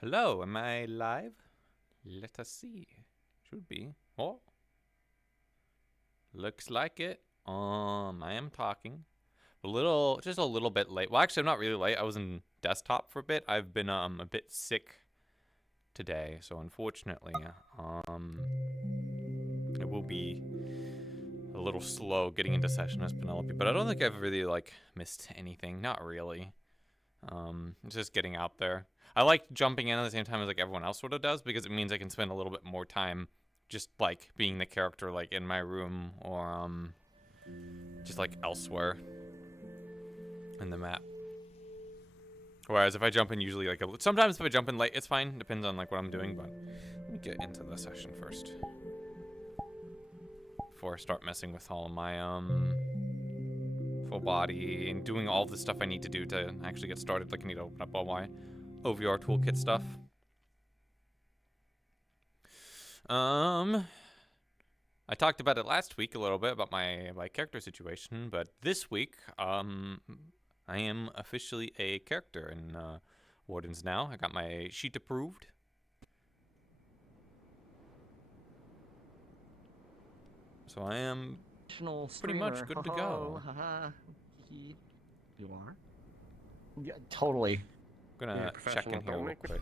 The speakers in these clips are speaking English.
Hello, am I live? Let us see. Should be. Oh, looks like it. I am talking. Just a little bit late. Well, actually, I'm not really late. I was in desktop for a bit. I've been a bit sick today, so unfortunately, it will be a little slow getting into session as Penelope. But I don't think I've really missed anything. Not really. Just getting out there. I like jumping in at the same time as everyone else sort of does because it means I can spend a little bit more time just being the character in my room or just elsewhere in the map. Whereas if I jump in usually sometimes if I jump in late it's fine, depends on what I'm doing, but let me get into the session first before I start messing with all of my full body and doing all the stuff I need to do to actually get started. I need to open up all my OVR toolkit stuff. I talked about it last week a little bit about my character situation, but this week, I am officially a character in Wardens now. I got my sheet approved. So I am pretty much good to go. You are? Yeah, totally. I'm gonna check in here real quick.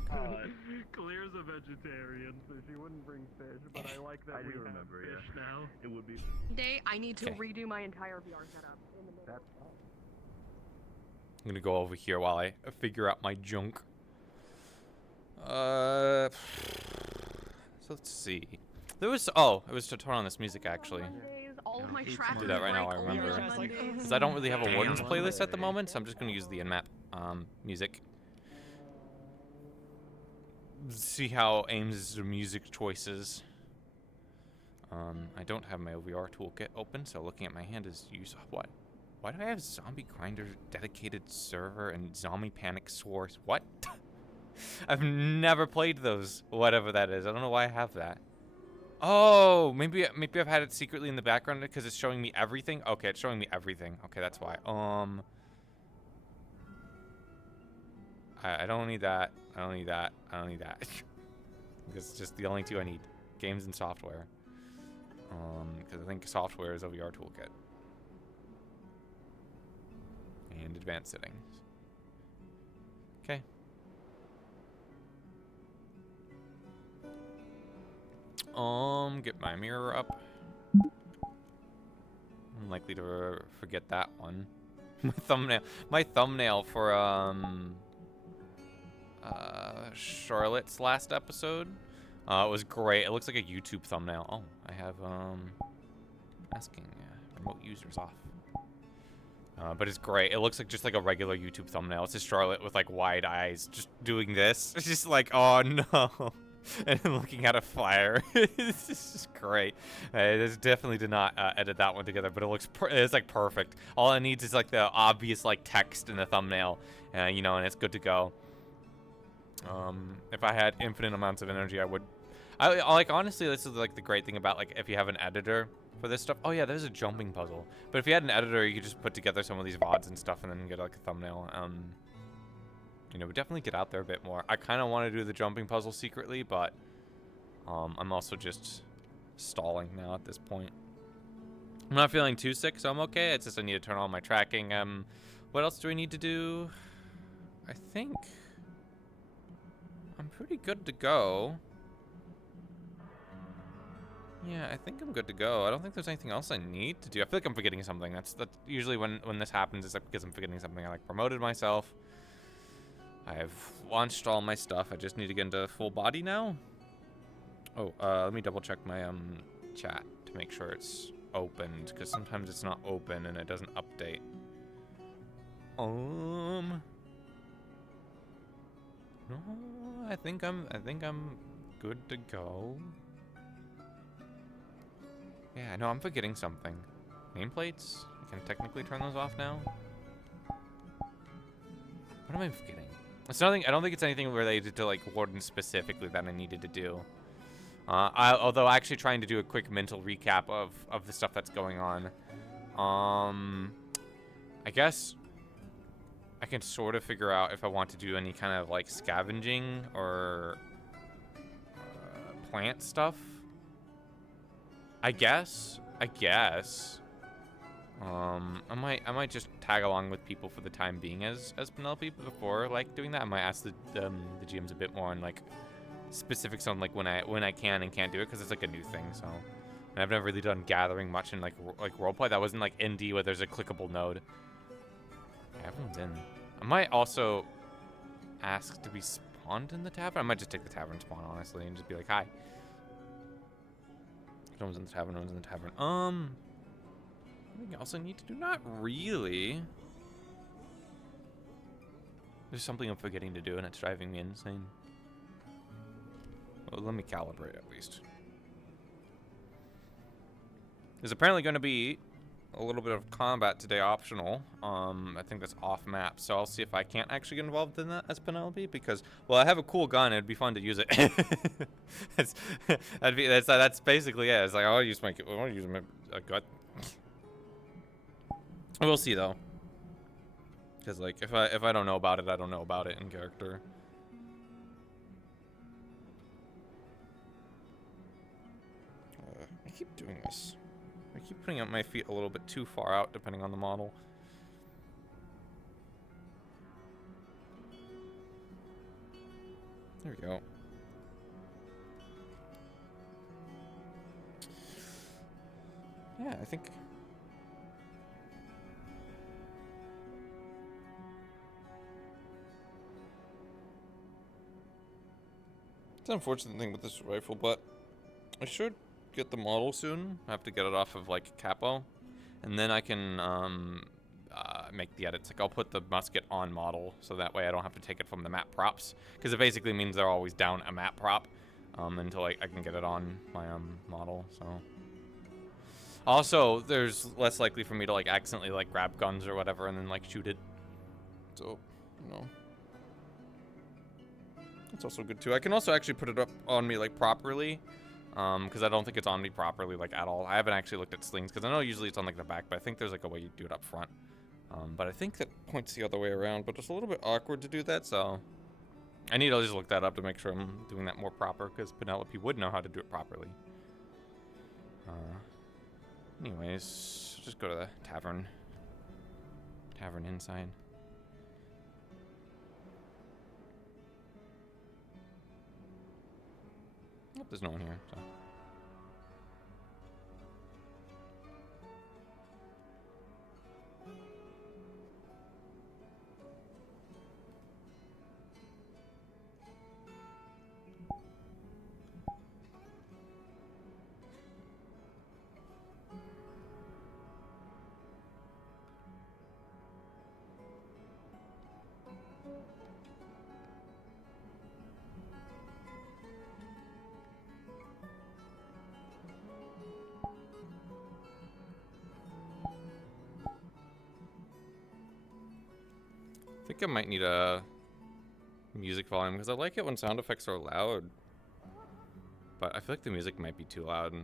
Claire's a vegetarian, so she wouldn't bring fish, but I like that we remember fish now. It would be... I need to redo my entire VR setup in the middle. I'm gonna go over here while I figure out my junk. So let's see. It was to turn on this music actually. All of my Do that right now, I remember. Because I don't really have a Wardens playlist at the moment, so I'm just gonna use the in-map music. See how Ames' music choices. I don't have my OVR toolkit open, so looking at my hand is use what? Why do I have Zombie Grinder dedicated server and Zombie Panic source? What? I've never played those. Whatever that is. I don't know why I have that. Oh, maybe I've had it secretly in the background because it's showing me everything. Okay, it's showing me everything. Okay, that's why. I don't need that. I don't need that. I don't need that. Because it's just the only two I need. Games and software. Because I think software is OVR toolkit. And advanced settings. Okay. Get my mirror up. I'm likely to forget that one. My thumbnail for Charlotte's last episode was great. It looks like a YouTube thumbnail. Oh, I have asking remote users off. But it's great. It looks just like a regular YouTube thumbnail. It's just Charlotte with wide eyes just doing this. It's just oh no. And looking at a fire. This is just great. This definitely did not edit that one together, but it looks it's perfect. All it needs is the obvious text in the thumbnail, you know, and it's good to go. If I had infinite amounts of energy, I would. Honestly, this is the great thing about if you have an editor for this stuff. Oh yeah, there's a jumping puzzle. But if you had an editor, you could just put together some of these VODs and stuff, and then get a thumbnail. You know, we definitely get out there a bit more. I kind of want to do the jumping puzzle secretly, but I'm also just stalling now at this point. I'm not feeling too sick, so I'm okay. It's just I need to turn on my tracking. What else do I need to do? I think I'm pretty good to go. Yeah, I think I'm good to go. I don't think there's anything else I need to do. I feel like I'm forgetting something. That's usually when this happens is because I'm forgetting something. I promoted myself. I've launched all my stuff. I just need to get into full body now. Oh, let me double check my chat to make sure it's opened, because sometimes it's not open and it doesn't update. No, I think I'm good to go. Yeah, no, I'm forgetting something. Nameplates? I can technically turn those off now. What am I forgetting? It's nothing. I don't think it's anything related to Warden specifically that I needed to do. Although actually trying to do a quick mental recap of the stuff that's going on. I guess I can sort of figure out if I want to do any kind of like scavenging or plant stuff. I guess. I might just tag along with people for the time being as Penelope before like doing that. I might ask the GMs a bit more on like specifics on like when I can and can't do it, because it's like a new thing. So, and I've never really done gathering much in like roleplay. That wasn't like ND where there's a clickable node. Yeah, everyone's in. I might also ask to be spawned in the tavern. I might just take the tavern spawn honestly and just be like, hi. No one's in the tavern. No one's in the tavern. Anything else I need to do? Not really. There's something I'm forgetting to do, and it's driving me insane. Well, let me calibrate at least. There's apparently going to be a little bit of combat today, optional. I think that's off map, so I'll see if I can't actually get involved in that as Penelope, because, well, I have a cool gun. It'd be fun to use it. That's basically it. It's like I'll use my gun. We'll see though, because like if I don't know about it, I don't know about it in character. I keep doing this. I keep putting up my feet a little bit too far out, depending on the model. There we go. Yeah, I think. It's an unfortunate thing with this rifle, but I should get the model soon. I have to get it off of like capo, and then I can make the edits. Like I'll put the musket on model, so that way I don't have to take it from the map props, because it basically means they're always down a map prop until I can get it on my model. So also there's less likely for me to like accidentally like grab guns or whatever and then like shoot it. So you know. That's also good too. I can also actually put it up on me like properly, because I don't think it's on me properly like at all. I haven't actually looked at slings, because I know usually it's on like the back, but I think there's like a way you do it up front. But I think that points the other way around, but it's a little bit awkward to do that, so I need to just look that up to make sure I'm doing that more proper, because Penelope would know how to do it properly. Anyways, just go to the tavern inside. Oh, there's no one here, so. I think I might need a music volume, because I like it when sound effects are loud, but I feel like the music might be too loud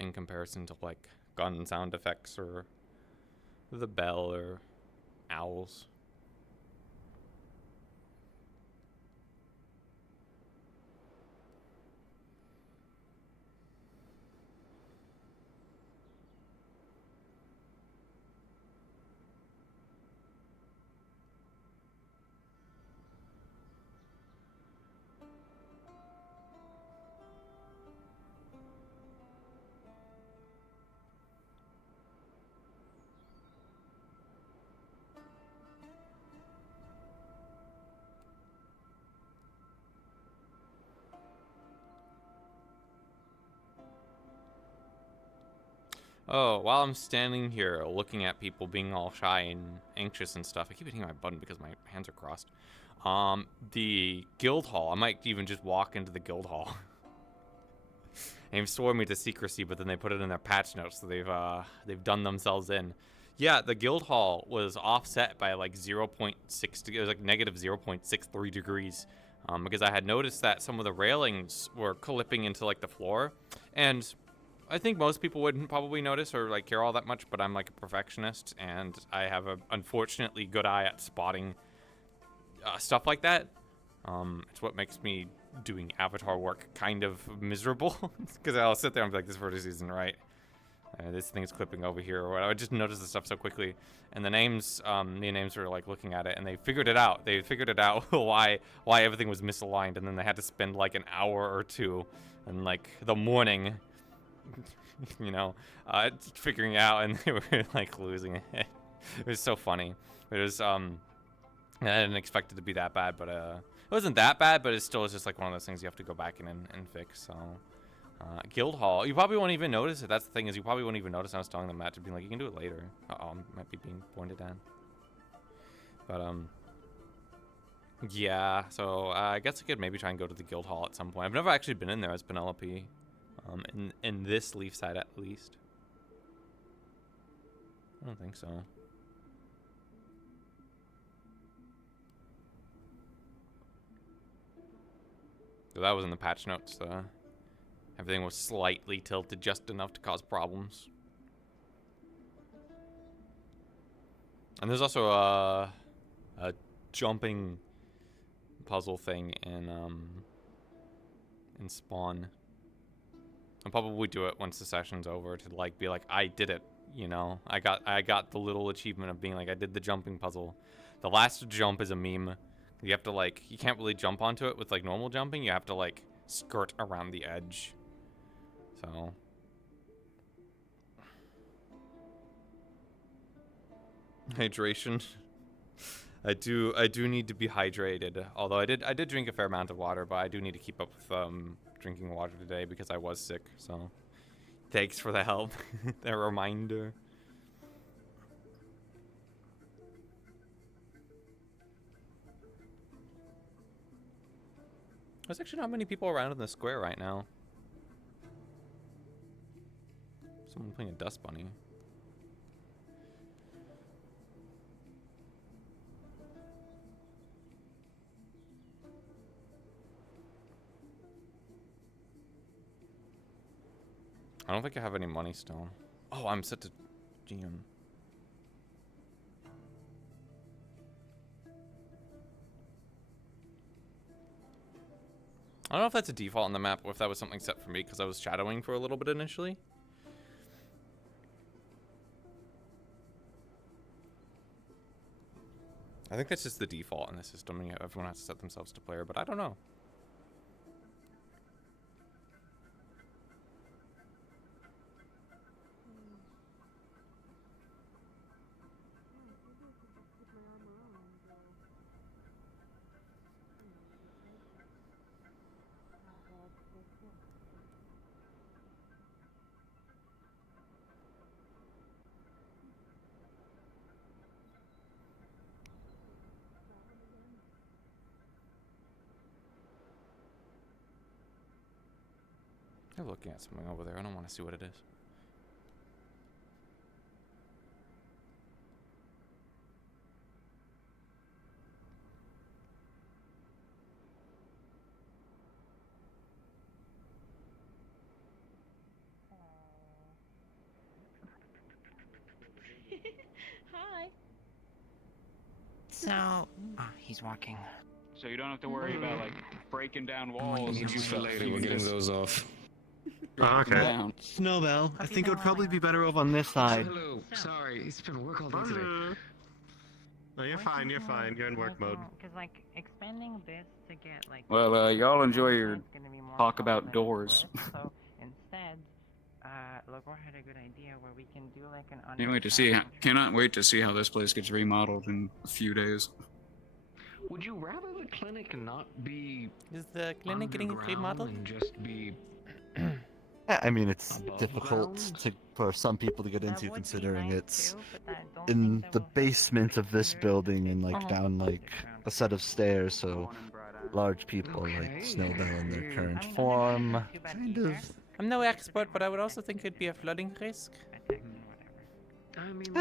in comparison to like gun sound effects or the bell or owls. Oh, while I'm standing here looking at people being all shy and anxious and stuff, I keep hitting my button because my hands are crossed. The guild hall, I might even just walk into the guild hall. They've sworn me to secrecy, but then they put it in their patch notes, so they've done themselves in. Yeah, the guild hall was offset by like 0.6, it was like negative 0.63 degrees. Because I had noticed that some of the railings were clipping into like the floor, and I think most people wouldn't probably notice or like care all that much, but I'm like a perfectionist, and I have a unfortunately good eye at spotting stuff like that. It's what makes me doing Avatar work kind of miserable, because I'll sit there and be like, this vertex isn't right. This thing's clipping over here, or whatever. I just noticed the stuff so quickly, and the names were like looking at it, and they figured it out. They figured it out why everything was misaligned, and then they had to spend like an hour or two, in like the morning, you know, figuring it out, and they were like losing it. It was so funny. It was I didn't expect it to be that bad, but it wasn't that bad, but it still is just like one of those things you have to go back in and fix. So. Guild Hall. You probably won't even notice it. That's the thing, is you probably won't even notice. I was telling the match, being like, you can do it later. Might be being pointed at. But yeah. So I guess I could maybe try and go to the Guild Hall at some point. I've never actually been in there as Penelope. In this Leaf side at least. I don't think so. So that was in the patch notes. Everything was slightly tilted just enough to cause problems. And there's also a jumping puzzle thing in Spawn. I'll probably do it once the session's over to like be like, I did it, you know. I got the little achievement of being like, I did the jumping puzzle. The last jump is a meme. You have to like, you can't really jump onto it with like normal jumping. You have to like skirt around the edge. So hydration. I do need to be hydrated. Although I did drink a fair amount of water, but I do need to keep up with drinking water today because I was sick. So thanks for the help. That reminder. There's actually not many people around in the square right now. Someone playing a dust bunny. I don't think I have any money still. Oh, I'm set to GM. I don't know if that's a default on the map or if that was something set for me because I was shadowing for a little bit initially. I think that's just the default in the system, and everyone has to set themselves to player, but I don't know. They're looking at something over there. I don't want to see what it is. Hi. So, he's walking. So you don't have to worry about like breaking down walls. We'll use that later. We're getting those off. Oh, okay. Down. Snowbell, I think it would probably be better off on this side. Hello. Sorry, it's been work all day today. No, you're fine. You're fine. You're in work mode. Because like expanding this to get like. Well, y'all enjoy your it's gonna be more talk about complex doors. with, so instead, Logor had a good idea where we can do like an. Cannot wait to see how this place gets remodeled in a few days. Would you rather the clinic not be Is the clinic getting underground remodeled? and just be I mean, it's above difficult ground? for some people to get That into, would be considering nice it's too, but I don't in think the that will basement of this very building and like Uh-huh. down like a set of stairs, so large people Okay. like Snowbell in their I current mean, form. not too bad Kind either. of. I'm no expert, but I would also think it'd be a flooding risk. I mean,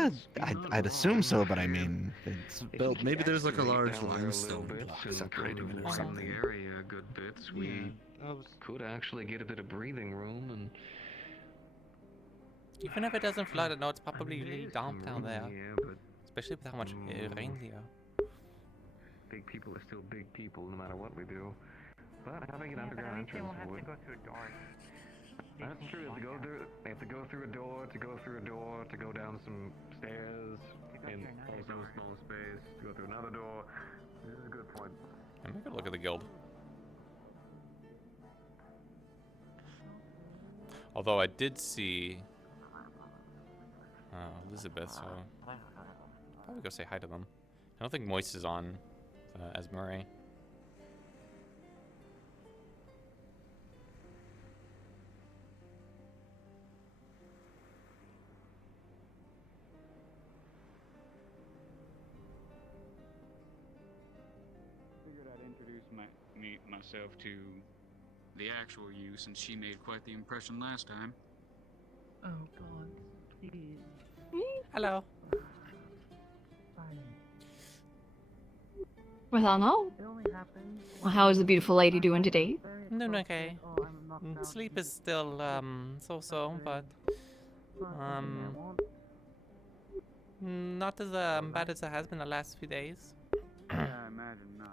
I'd assume so, but I mean, it's built. If we Maybe there's like a excavate large down there a little limestone bit block and separating it or cover something. the area a good bit, we could actually get a bit of breathing room and Even if it doesn't flood, I know it's probably really damp down there. Yeah, but Especially with how much rain here. big people are still big people, no matter what we do. But having an Yeah, but at underground least they entrance won't have to would. go through doors. That's true. They have to go through a door, to go through a door, to go down some stairs, To go in through another also door. a small space, to go through another door. This is a good point. I'm gonna look at the guild. Although I did see Elizabeth, so probably go say hi to them. I don't think Moist is on as Murray. Figured I'd introduce myself to the actual you, since she made quite the impression last time. Oh God, please. Hello. Well, no. It only happened. Well, how is the beautiful lady doing today? Doing okay. Sleep is still so-so, but not as bad as it has been the last few days. I imagine not.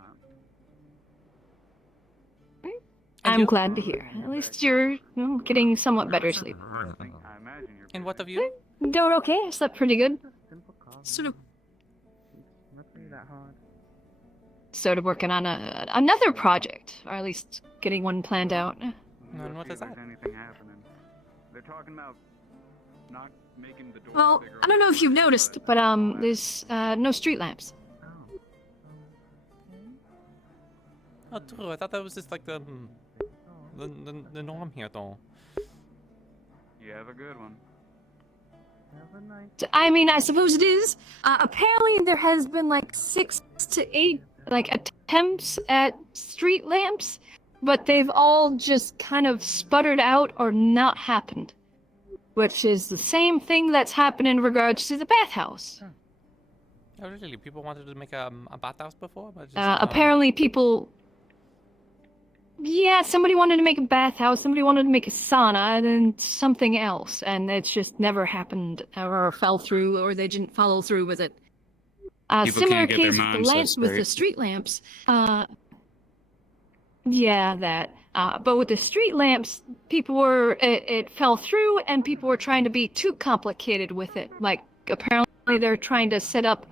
And I'm you? glad to hear. At least you're getting somewhat better sleep. I imagine you're. And what of you? Doing okay. I slept pretty good. Simple coffee. Sort of Not really that hard. started working on another project, or at least getting one planned out. And what is that? Anything happening? They're talking about not making the doors Well, bigger. I don't know if you've noticed, but there's no street lamps. Oh. Oh, true. I thought that was just like the Oh. the norm here, though. You have a good one. Have a nice. I mean, I suppose it is. Apparently, there has been like 6 to 8 attempts at street lamps, but they've all just kind of sputtered out or not happened. Which is the same thing that's happened in regards to the bathhouse. Oh, really? People wanted to make a bathhouse before, but just, Apparently, people. Yeah, somebody wanted to make a bathhouse, somebody wanted to make a sauna, and then something else, and it's just never happened, or fell through, or they didn't follow through with it. People Similar can't get their case with the minds set lamps, with the straight. street lamps. Yeah, that. But with the street lamps, people were it fell through, and people were trying to be too complicated with it. Like apparently, they're trying to set up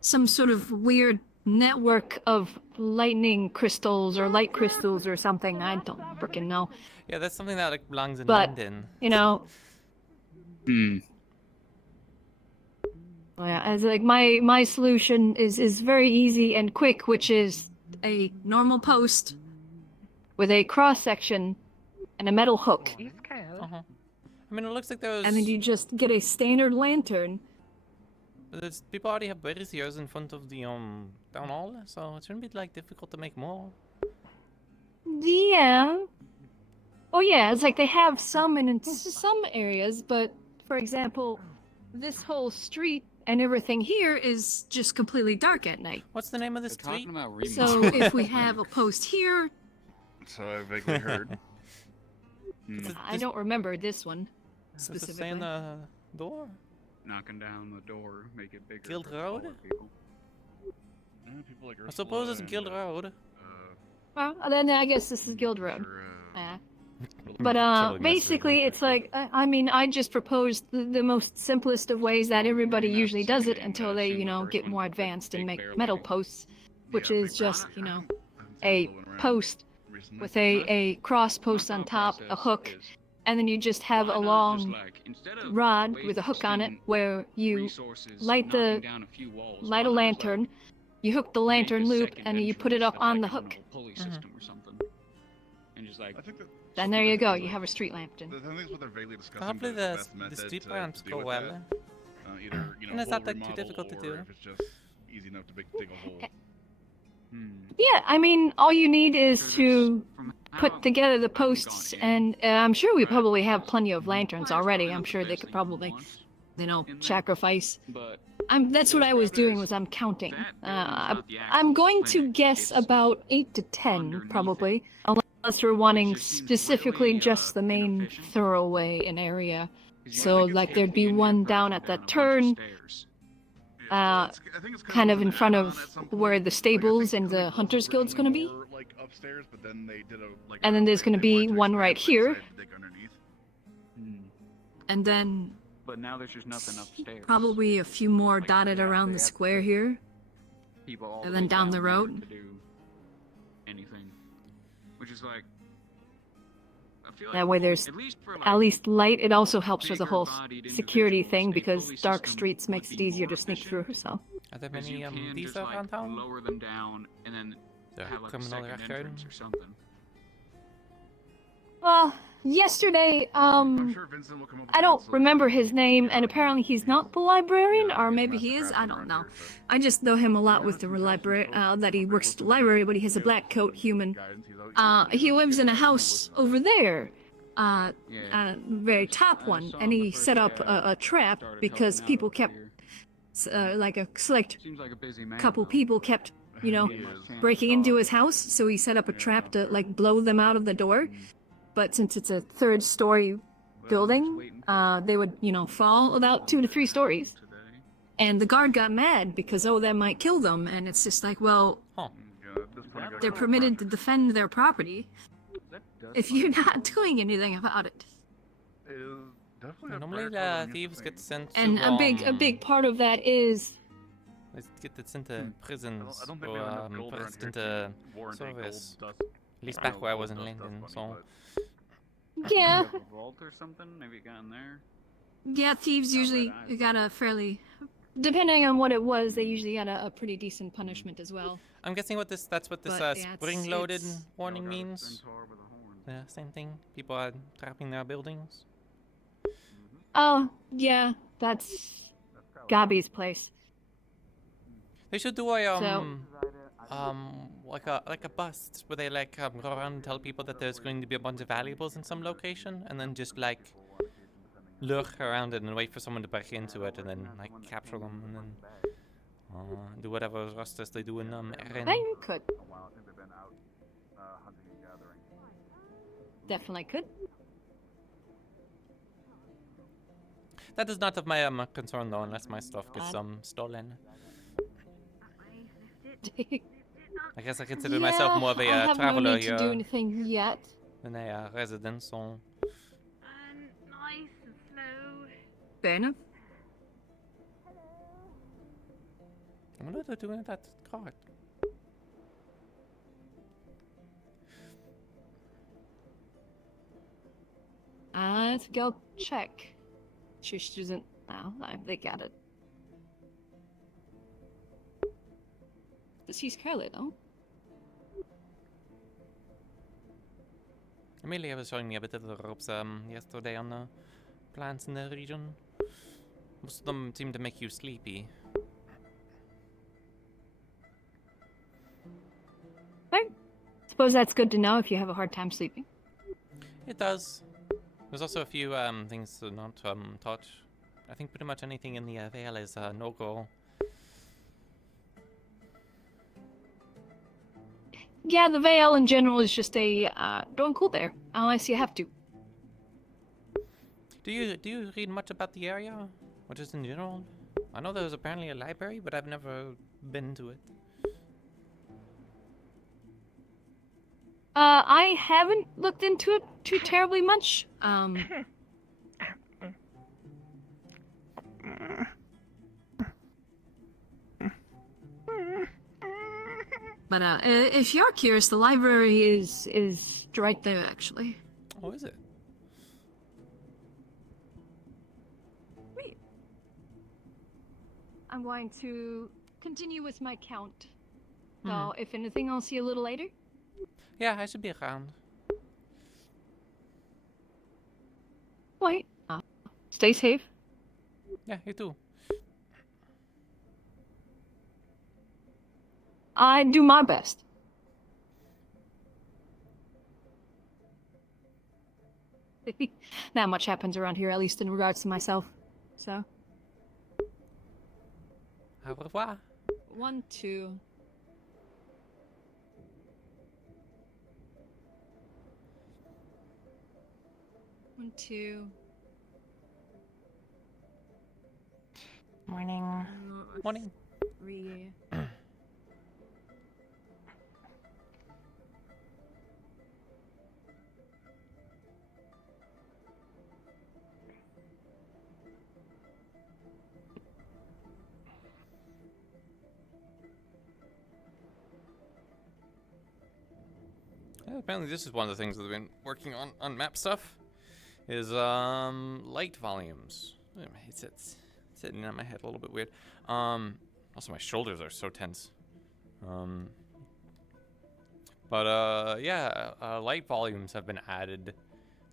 some sort of weird network of lightning crystals or light crystals or something. I don't frickin' know. yeah, that's something that like belongs in But- London. You know, Hmm. yeah, as like my solution is very easy and quick, which is a normal post with a cross section and a metal hook, You scared? I mean, it looks like there was. and then you just get a standard lantern. People already have braziers in front of the town hall, so it shouldn't be like difficult to make more. Yeah. Oh yeah, it's like they have some in some areas, but for example, this whole street and everything here is just completely dark at night. What's the name of They're this street? talking about remodels. So if we have a post here, So I vaguely heard. I don't remember this one Does it say specifically. on the door? Knocking down the door, make it bigger. Guild for Road? taller people. People like I suppose Ursula it's Guild and, Road. Well, then I guess this is Guild Road. Sure, But Totally messed basically, it's like I mean, I just proposed the most simplest of ways that everybody usually does it until they, get more advanced and make metal posts, which is just, a post with a cross post on top, a hook, and then you just have a long rod with a hook on it where you light a lantern, you hook the lantern loop, and you put it up on the hook. And just like, I think that Then there you go, you have a street lantern. I think it's what they're vaguely discussing. Hopefully but the best method street to lamps deal go with well. that. Either, And it's whole not that too remodel, difficult to or do. If it's just easy enough to dig a hole. Yeah, I mean, all you need is to put together the posts, and I'm sure we probably have plenty of lanterns already. I'm sure they could probably, sacrifice. That's what I was doing, was I'm counting. I'm going to guess about 8 to 10, probably, unless we're wanting specifically just the main thoroughway in area. So like there'd be one down at that turn, kind of in front of where the stables and the Hunters Guild's gonna be. And then there's gonna be one right here. And then But now there's just nothing upstairs. probably a few more dotted around the square here. People all and the then way down the there road. to do anything, which is like. I feel like That way there's at least for, like, at least light. It also helps with the whole bigger-bodied security thing individuals, a because pulley dark system streets makes would it be easier more to sneak efficient, through, so. Are there because many you can these just, around like, town? lower them down and then The have like a criminal second record? entrance or something. Well, yesterday, I'm sure Vincent will come up with I a don't good solution. remember his name, and apparently he's not the librarian, or maybe he is, I don't know. I just know him a lot with the library, that he works at the library, but he has a black coat human. He lives in a house over there, very top one, and he set up a trap because people kept, like a select Seems like a busy man. couple though. people kept, you know, breaking into his house, so he set up a trap to, like, blow them out of the door. But since it's a third-story building, they would, you know, fall about 2 to 3 stories. And the guard got mad because, oh, that might kill them. And it's just like, well, they're permitted to defend their property if you're not doing anything about it. Normally thieves get sent And to, a big part of that is they get sent to prisons I don't think or we have enough gold around pressed here into to warrant a service. gold dust. At least I back know where I gold was in dust London, dust so. money, yeah, Have a vault or something? Maybe it got in there. yeah. Thieves Not usually red eyes. got a fairly, depending on what it was, they usually got a pretty decent punishment as well. I'm guessing that's what this But, yeah, spring-loaded it's- warning Got a means. centaur with a horn. Yeah, same thing. People are trapping their buildings. Oh, yeah, that's Gabi's place. They should do a So- like a bust where they like go around and tell people that there's going to be a bunch of valuables in some location, and then just like lurk around it and wait for someone to break into it, and then like capture them, and then do whatever justice they do in Erin. I could. Definitely could. That is not of my concern though, unless my stuff gets stolen. I guess I consider myself more of a I have traveler no need here to do anything yet. than a resident, so. Nice and slow. Fair enough. I wonder what they're doing with that card. Let's go check. She doesn't. Well, they got it. He's Scarlet, though. Amelia was showing me a bit of the ropes yesterday on the plants in the region. Most of them seem to make you sleepy. Right. Suppose that's good to know if you have a hard time sleeping. It does. There's also a few things to not touch. I think pretty much anything in the Vale is no-go. Yeah, the Vale in general is just a don't go there unless you have to. Do you read much about the area, or just in general? I know there's apparently a library, but I've never been to it. I haven't looked into it too terribly much. But if you're curious, the library is right there actually. Oh, is it? Wait. I'm going to continue with my count. So if anything, I'll see you a little later. Yeah, I should be around. Wait. Stay safe. Yeah, you too. I do my best. Not much happens around here, at least in regards to myself. So. Au revoir. 1, 2. One, two. Morning. Morning. Yeah, apparently this is one of the things that I've been working on map stuff, is light volumes. It's sitting in my head a little bit weird. Also my shoulders are so tense. Yeah, light volumes have been added,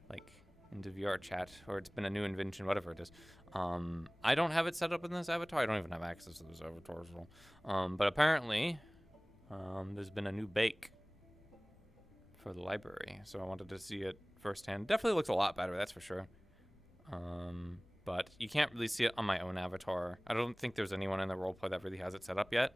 like, into VR chat, or it's been a new invention, whatever it is. I don't have it set up in this avatar. I don't even have access to this avatar as well. But apparently, there's been a new bake for the library, so I wanted to see it firsthand. Definitely looks a lot better, that's for sure. But you can't really see it on my own avatar. I don't think there's anyone in the roleplay that really has it set up yet.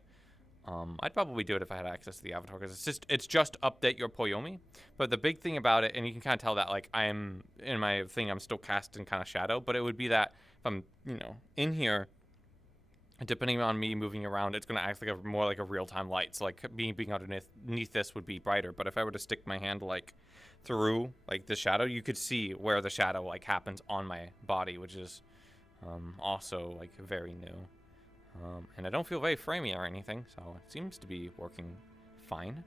I'd probably do it if I had access to the avatar, because it's just update your Poyomi. But the big thing about it, and you can kind of tell that, like, I'm in my thing, I'm still cast in kind of shadow, but it would be that if I'm, you know, in here, depending on me moving around, it's going to act like more like a real-time light. So, like, me being underneath this would be brighter. But if I were to stick my hand, like, through, like, the shadow, you could see where the shadow, like, happens on my body, which is also, like, very new. And I don't feel very framey or anything, so it seems to be working fine.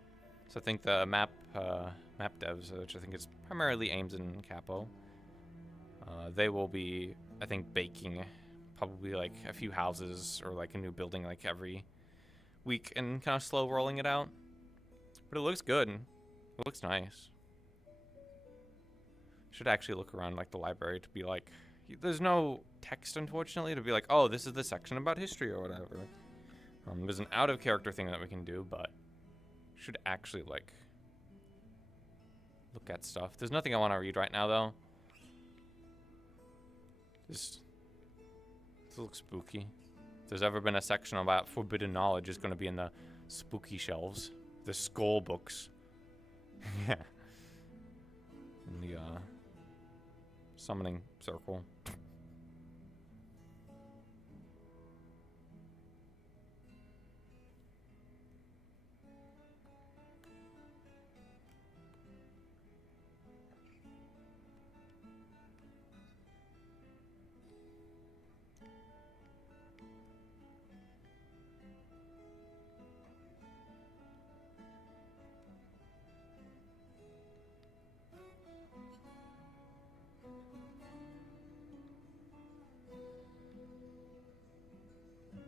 So I think the map devs, which I think is primarily Ames and Capo, they will be, I think, baking probably like a few houses or like a new building like every week and kind of slow rolling it out. But it looks good. It looks nice. Should actually look around like the library to be like, there's no text, unfortunately, to be like, oh, this is the section about history or whatever. There's an out-of-character thing that we can do, but should actually, like, look at stuff. There's nothing I want to read right now, though. This looks spooky. If there's ever been a section about forbidden knowledge, it's going to be in the spooky shelves. The skull books. Yeah. In the, summoning circle.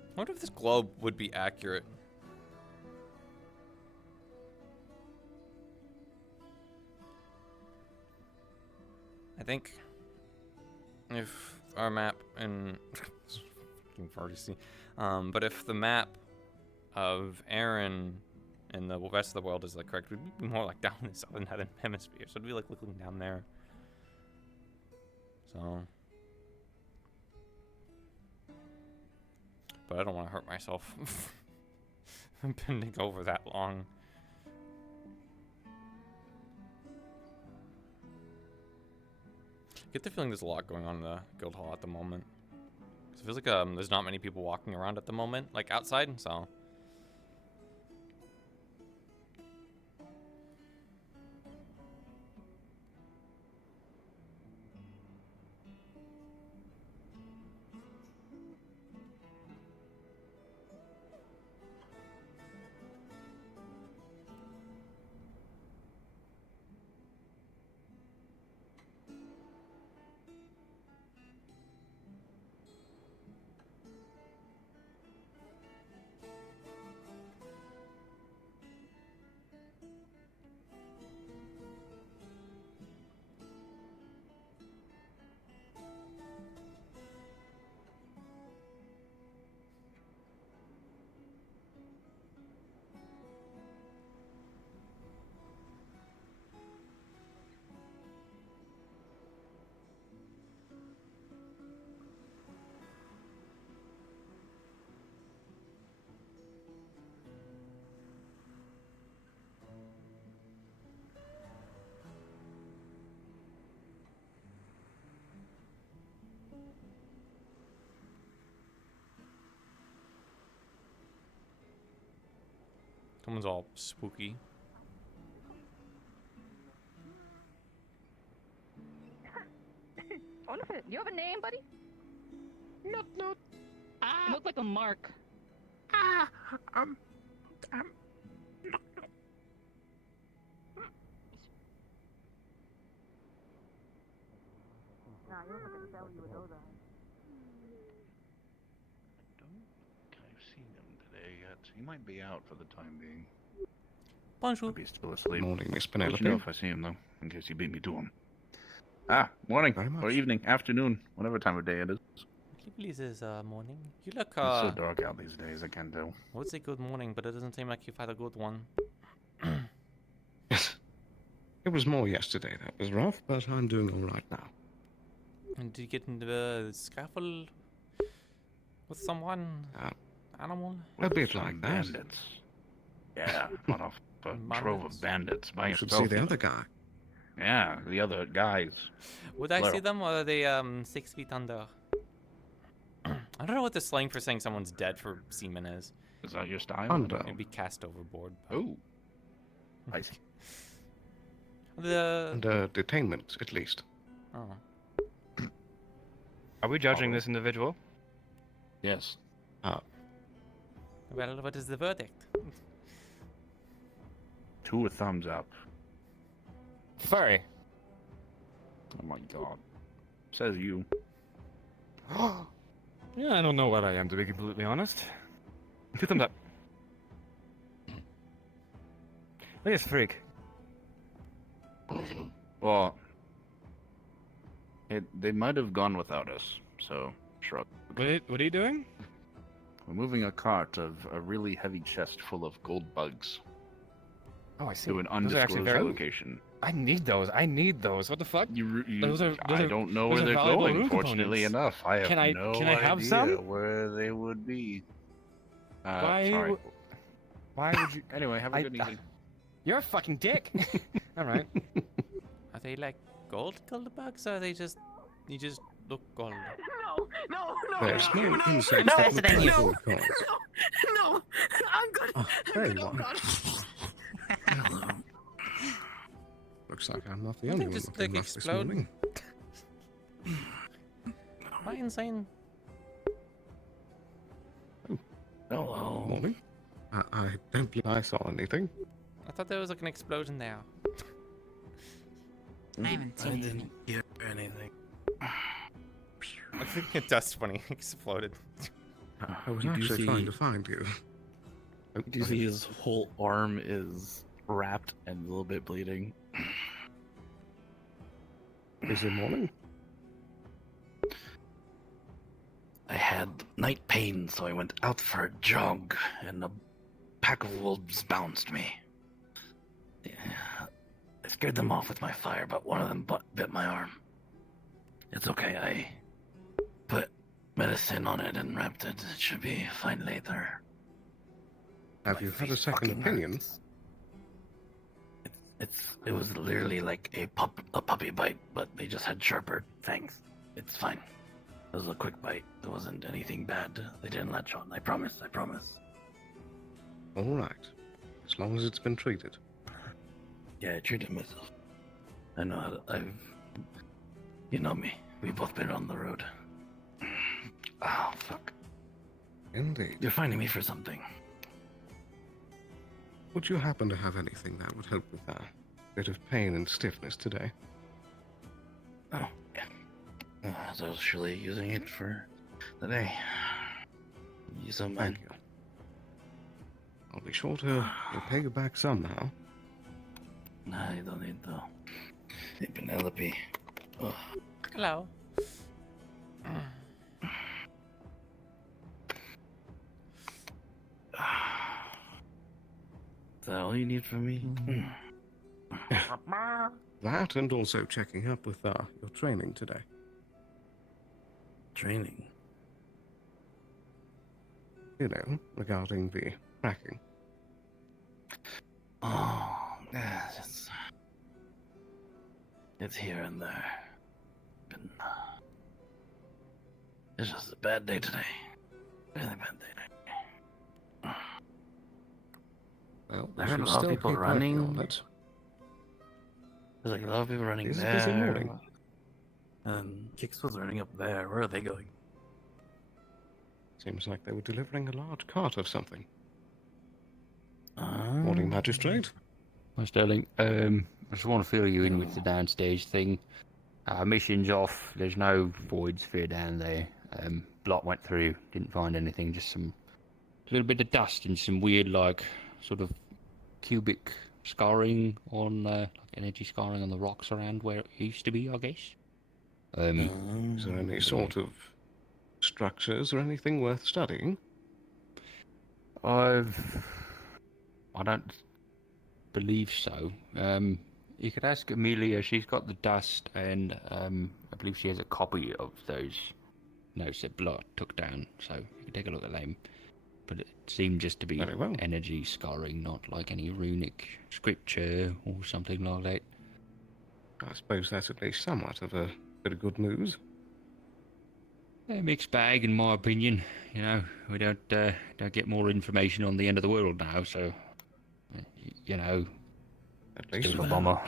I wonder if this globe would be accurate. I think if our map and but if the map of Aaron and the rest of the world is like correct, we'd be more like down in the southern hemisphere. So it'd be like looking down there. So. But I don't want to hurt myself. I'm bending over that long. I get the feeling there's a lot going on in the guild hall at the moment. It feels like there's not many people walking around at the moment, like outside, so. Someone's all spooky. Wonderful. Do you have a name, buddy? No. It looked like a mark. I'm Nah, you look like a belly with those eyes. I don't think I've seen him today yet. He might be out for the time being. Bonjour. Maybe he's still asleep. Morning, Miss I'll let Penelope. you know if I see him, though, in case you beat me to him. Ah, morning, Very much. or evening, afternoon, whatever time of day it is. Please is morning. You look It's so dark out these days, I can't tell. I would say good morning, but it doesn't seem like you've had a good one. Yes. It was more yesterday that was rough, but I'm doing all right now. And did you get into the scuffle with someone? Animal? A bit Some like that. bandits. Yeah, fought off a trove of bandits by You should yourself. see the other guy. Yeah, the other guys. Would I see Plural. them, or are they 6 feet under? I don't know what the slang for saying someone's dead for seamen is. Is that your style? Under. Maybe cast overboard. but- Oh. I see. The Under detainment, at least. oh. Are we judging this individual? Yes. Well, what is the verdict? 2 thumbs up. Furry. Oh my god. Says you. Yeah, I don't know what I am, to be completely honest. 2 thumbs up. Look at this freak. Well, they might have gone without us, so shrug. What are you doing? We're moving a cart of a really heavy chest full of gold bugs Oh, I see. to an Those are actually undisclosed very... location. I need those. I need those. What the fuck? Those are- I don't know those where are they're valuable going, room fortunately components. enough. I have Can I- no can I have idea some? where they would be. Why? Sorry. Why would you? Anyway, have a good evening. You're a fucking dick. All right. Are they like gold bugs, or are they just you just look gold? No, They're small insects No, that it's look an like angel. gold coins. no, I'm good. Oh, very well. God. Looks like I'm not the Don't only they one just, looking like, rough this explode? morning. Am I insane? Hello. Morning. I don't believe I saw anything. I thought there was like an explosion there. I haven't seen anything. hear anything. I think a dust bunny exploded. I was You do actually see- trying to find you. Do you see his whole arm is wrapped and a little bit bleeding? Is it morning? I had night pain, so I went out for a jog, and a pack of wolves bounced me. Yeah, I scared them off with my fire, but one of them bit my arm. It's okay, I put medicine on it and wrapped it. It should be fine later. Have My you had a face second fucking opinion? hurts. It was literally like a puppy bite, but they just had sharper fangs. It's fine. It was a quick bite. There wasn't anything bad. They didn't latch on. I promise. All right. As long as it's been treated. Yeah, I treated myself. I know I've... You know me. We've both been on the road. Oh, fuck. Indeed. You're finding me for something. Would you happen to have anything that would help with that bit of pain and stiffness today? Oh, yeah. I was actually using it for the day. Use some Thank you. I'll be sure to pay you back somehow. Nah, you don't need though. Hey, Penelope. Ugh. Hello. Is that all you need from me? That and also checking up with your training today. Training? You know, regarding the tracking. Oh, yeah, it's here and there. Been, it's just a bad day today. Really bad day today. Well, I we heard should a lot of still people keep working running. on it. There's like a lot of people running It's a there. busy morning. And Kix was running up there. Where are they going? Seems like they were delivering a large cart of something. Ah. Morning, Magistrate. Hi, Sterling. I just want to fill you in with the downstage thing. Mission's off. There's no void sphere down there. Blot went through, didn't find anything. Just a little bit of dust and some weird, like, sort of cubic scarring on, like energy scarring on the rocks around where it used to be, I guess. Is there any sort of structures or anything worth studying? I don't believe so. You could ask Amelia. She's got the dust, and I believe she has a copy of those notes that Blot took down. So you can take a look at them. But it seemed just to be energy scarring, not like any runic scripture or something like that. I suppose that's at least somewhat of a bit of good news. A mixed bag, in my opinion. You know, we don't get more information on the end of the world now, so you know, at least still a bomber.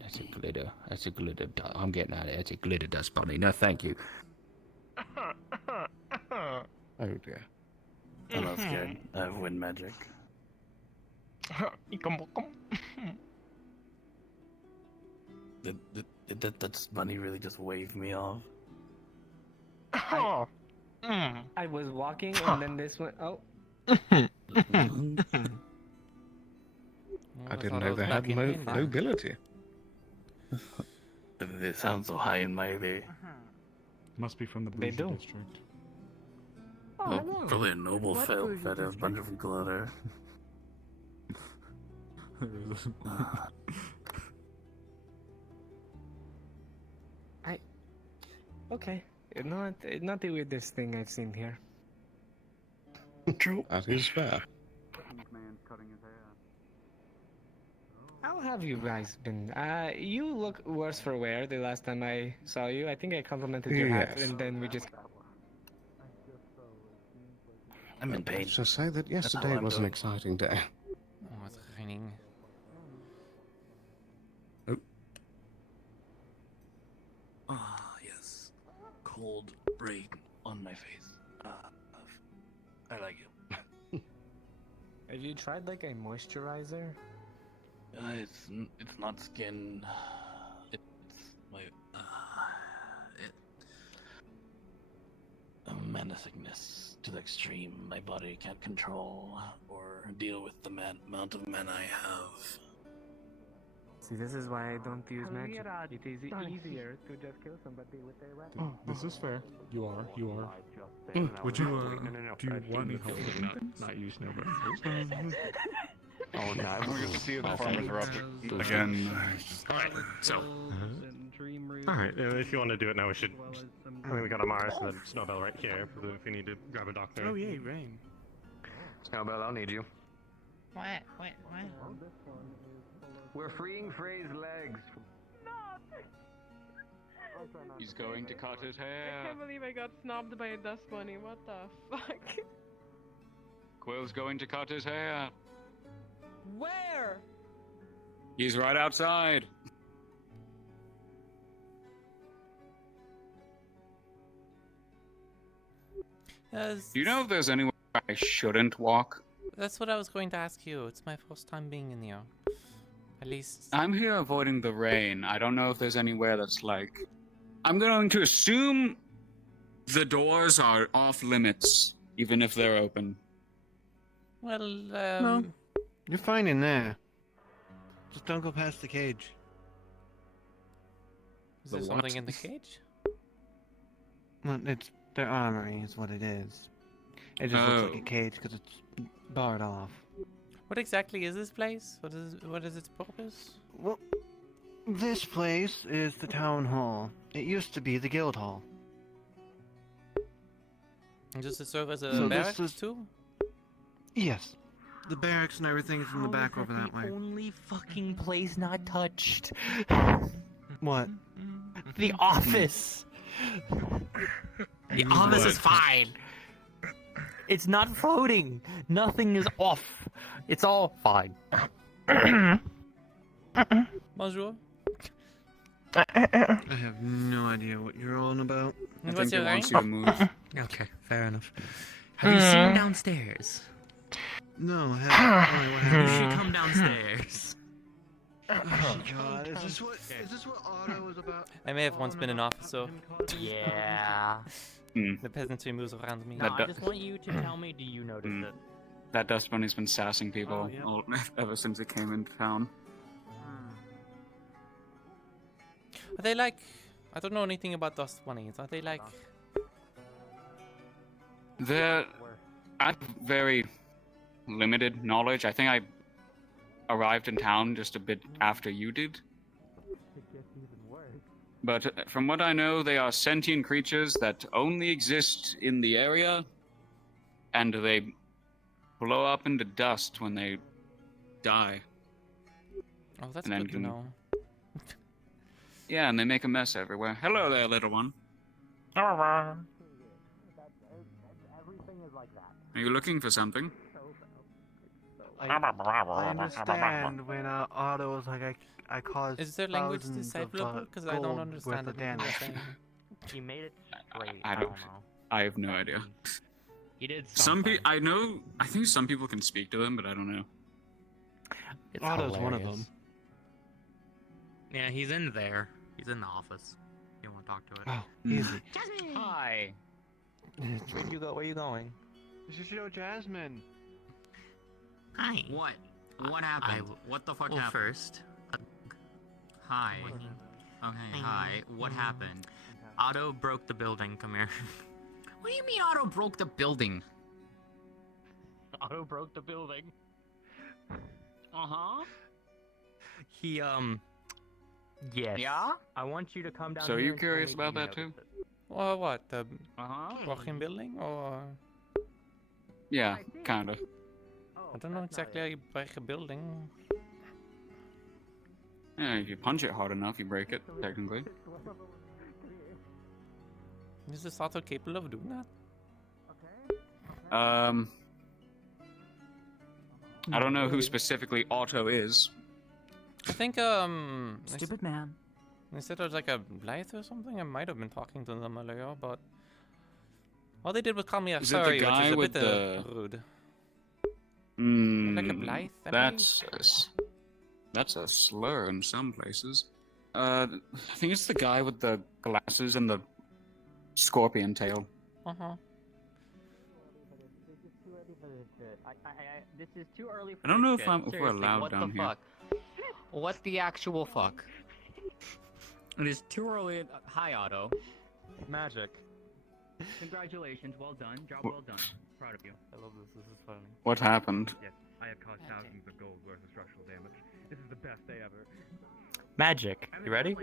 That's a glitter. That's a glitter. I'm getting out of it. That's a glitter dust bunny. No, thank you. Oh dear. I'm not scared. I have wind magic. Did that bunny really just wave me off? I was walking and then this went. Oh. I didn't know they had mobility. They sound so high and mighty. Must be from the They Bougie do. district. Oh, probably a noble fail that has a bunch of glitter. Okay. Not the weirdest thing I've seen here. True. That is fair. How have you guys been? You look worse for wear the last time I saw you. I think I complimented your hat Yes. and then we just... I'm in pain. Let's just say that yesterday all I'm was an doing. exciting day. Oh, it's raining. Ah, yes. Cold rain on my face. I like it. Have you tried like a moisturizer? It's not skin. It's my a mana sickness to the extreme. My body can't control or deal with the amount of mana I have. See, this is why I don't use magic. It is easier to just kill somebody with a weapon. Oh, this is fair. You are. Would you, do you want any help with anything? Not use no Oh, no, we're going to see if the farmers are up Again. Alright, so. Alright, if you want to do it now, we should. I mean, we got a Mars and a Snowbell right here if you need to grab a doctor. Oh, yay, rain. Snowbell, I'll need you. What? We're freeing Frey's legs. He's going to cut his I hair. can't believe I got snobbed by a dust bunny. What the fuck? Quill's going to cut his hair. Where? He's right outside. Do you know if there's anywhere I shouldn't walk? That's what I was going to ask you. It's my first time being in here. At least... I'm here avoiding the rain. I don't know if there's anywhere that's like... I'm going to assume the doors are off limits, even if they're open. Well, No, you're fine in there. Just don't go past the cage. Is there something in the cage? Well, it's their armory is what it is. It just looks like a cage because it's barred off. What exactly is this place? What is its purpose? Well, this place is the town hall. It used to be the guild hall. And does it serve as a So barracks this is- too? Yes. The barracks and everything is in the back over that way. Only fucking place not touched. What? The office. The office is fine. It's not floating. Nothing is off. It's all fine. Bonjour. I have no idea what you're on about. I think he wants you to move. Okay, fair enough. Have you seen downstairs? No, I haven't. You should come downstairs. Oh God, is this what Otto is about? I may have once been an officer. Yeah. The peasantry moves around me. No, I just want you to tell me, do you notice it? That dust bunny's been sassing people ever since it came into town. Are they like... I don't know anything about dust bunnies. Are they like... I have very limited knowledge. I think I arrived in town just a bit after you did. But from what I know, they are sentient creatures that only exist in the area, and they blow up into dust when they die. Oh, that's And then good to know. Yeah, and they make a mess everywhere. Hello there, little one. Everything is like that. Are you looking for something? I understand when Otto was like, I caused. Is there language thousands decipherable? of, Because I don't gold understand worth it. of damage. He made it straight. I don't know. I have no idea. He did Some people, I know. I think some people can speak to them, but I don't know. Otto's one of them. Yeah, he's in there. He's in the office. You want to talk to it? Oh, easy. Hi. Where you go? Where you going? This is Jasmine. Hi. What? What happened? What the fuck happened? First. Hi. Okay, hi. What happened? Otto broke the building. Come here. What do you mean Otto broke the building? Otto broke the building. Uh-huh. He, Yes. Yeah? I want you to come down So are here you and tell curious me about you that too? noticed it. Or what? The Uh-huh. broken building? Or... Yeah, kinda. I don't know exactly how you break a building. Yeah, if you punch it hard enough, you break it, technically. Is this Otto capable of doing that? I don't know who specifically Otto is. I think, Stupid man. They said it was like a Blythe or something. I might have been talking to them earlier, but... All they did was call me a Is it the furry, which guy is a with bit the- rude. Hmm. Like a Blythe, I That's a slur in some places. I think it's the guy with the glasses and the scorpion tail. Uh-huh. This is too early for I don't know this if shit. if we're Seriously, allowed what down the here. fuck? What the actual fuck? It is too early. Hi, Otto. Magic. Congratulations, well done. Job well done. Proud of you. I love this. This is funny. What happened? Yes, I have caused thousands of gold worth of structural damage. This is the best day ever. Magic. You ready?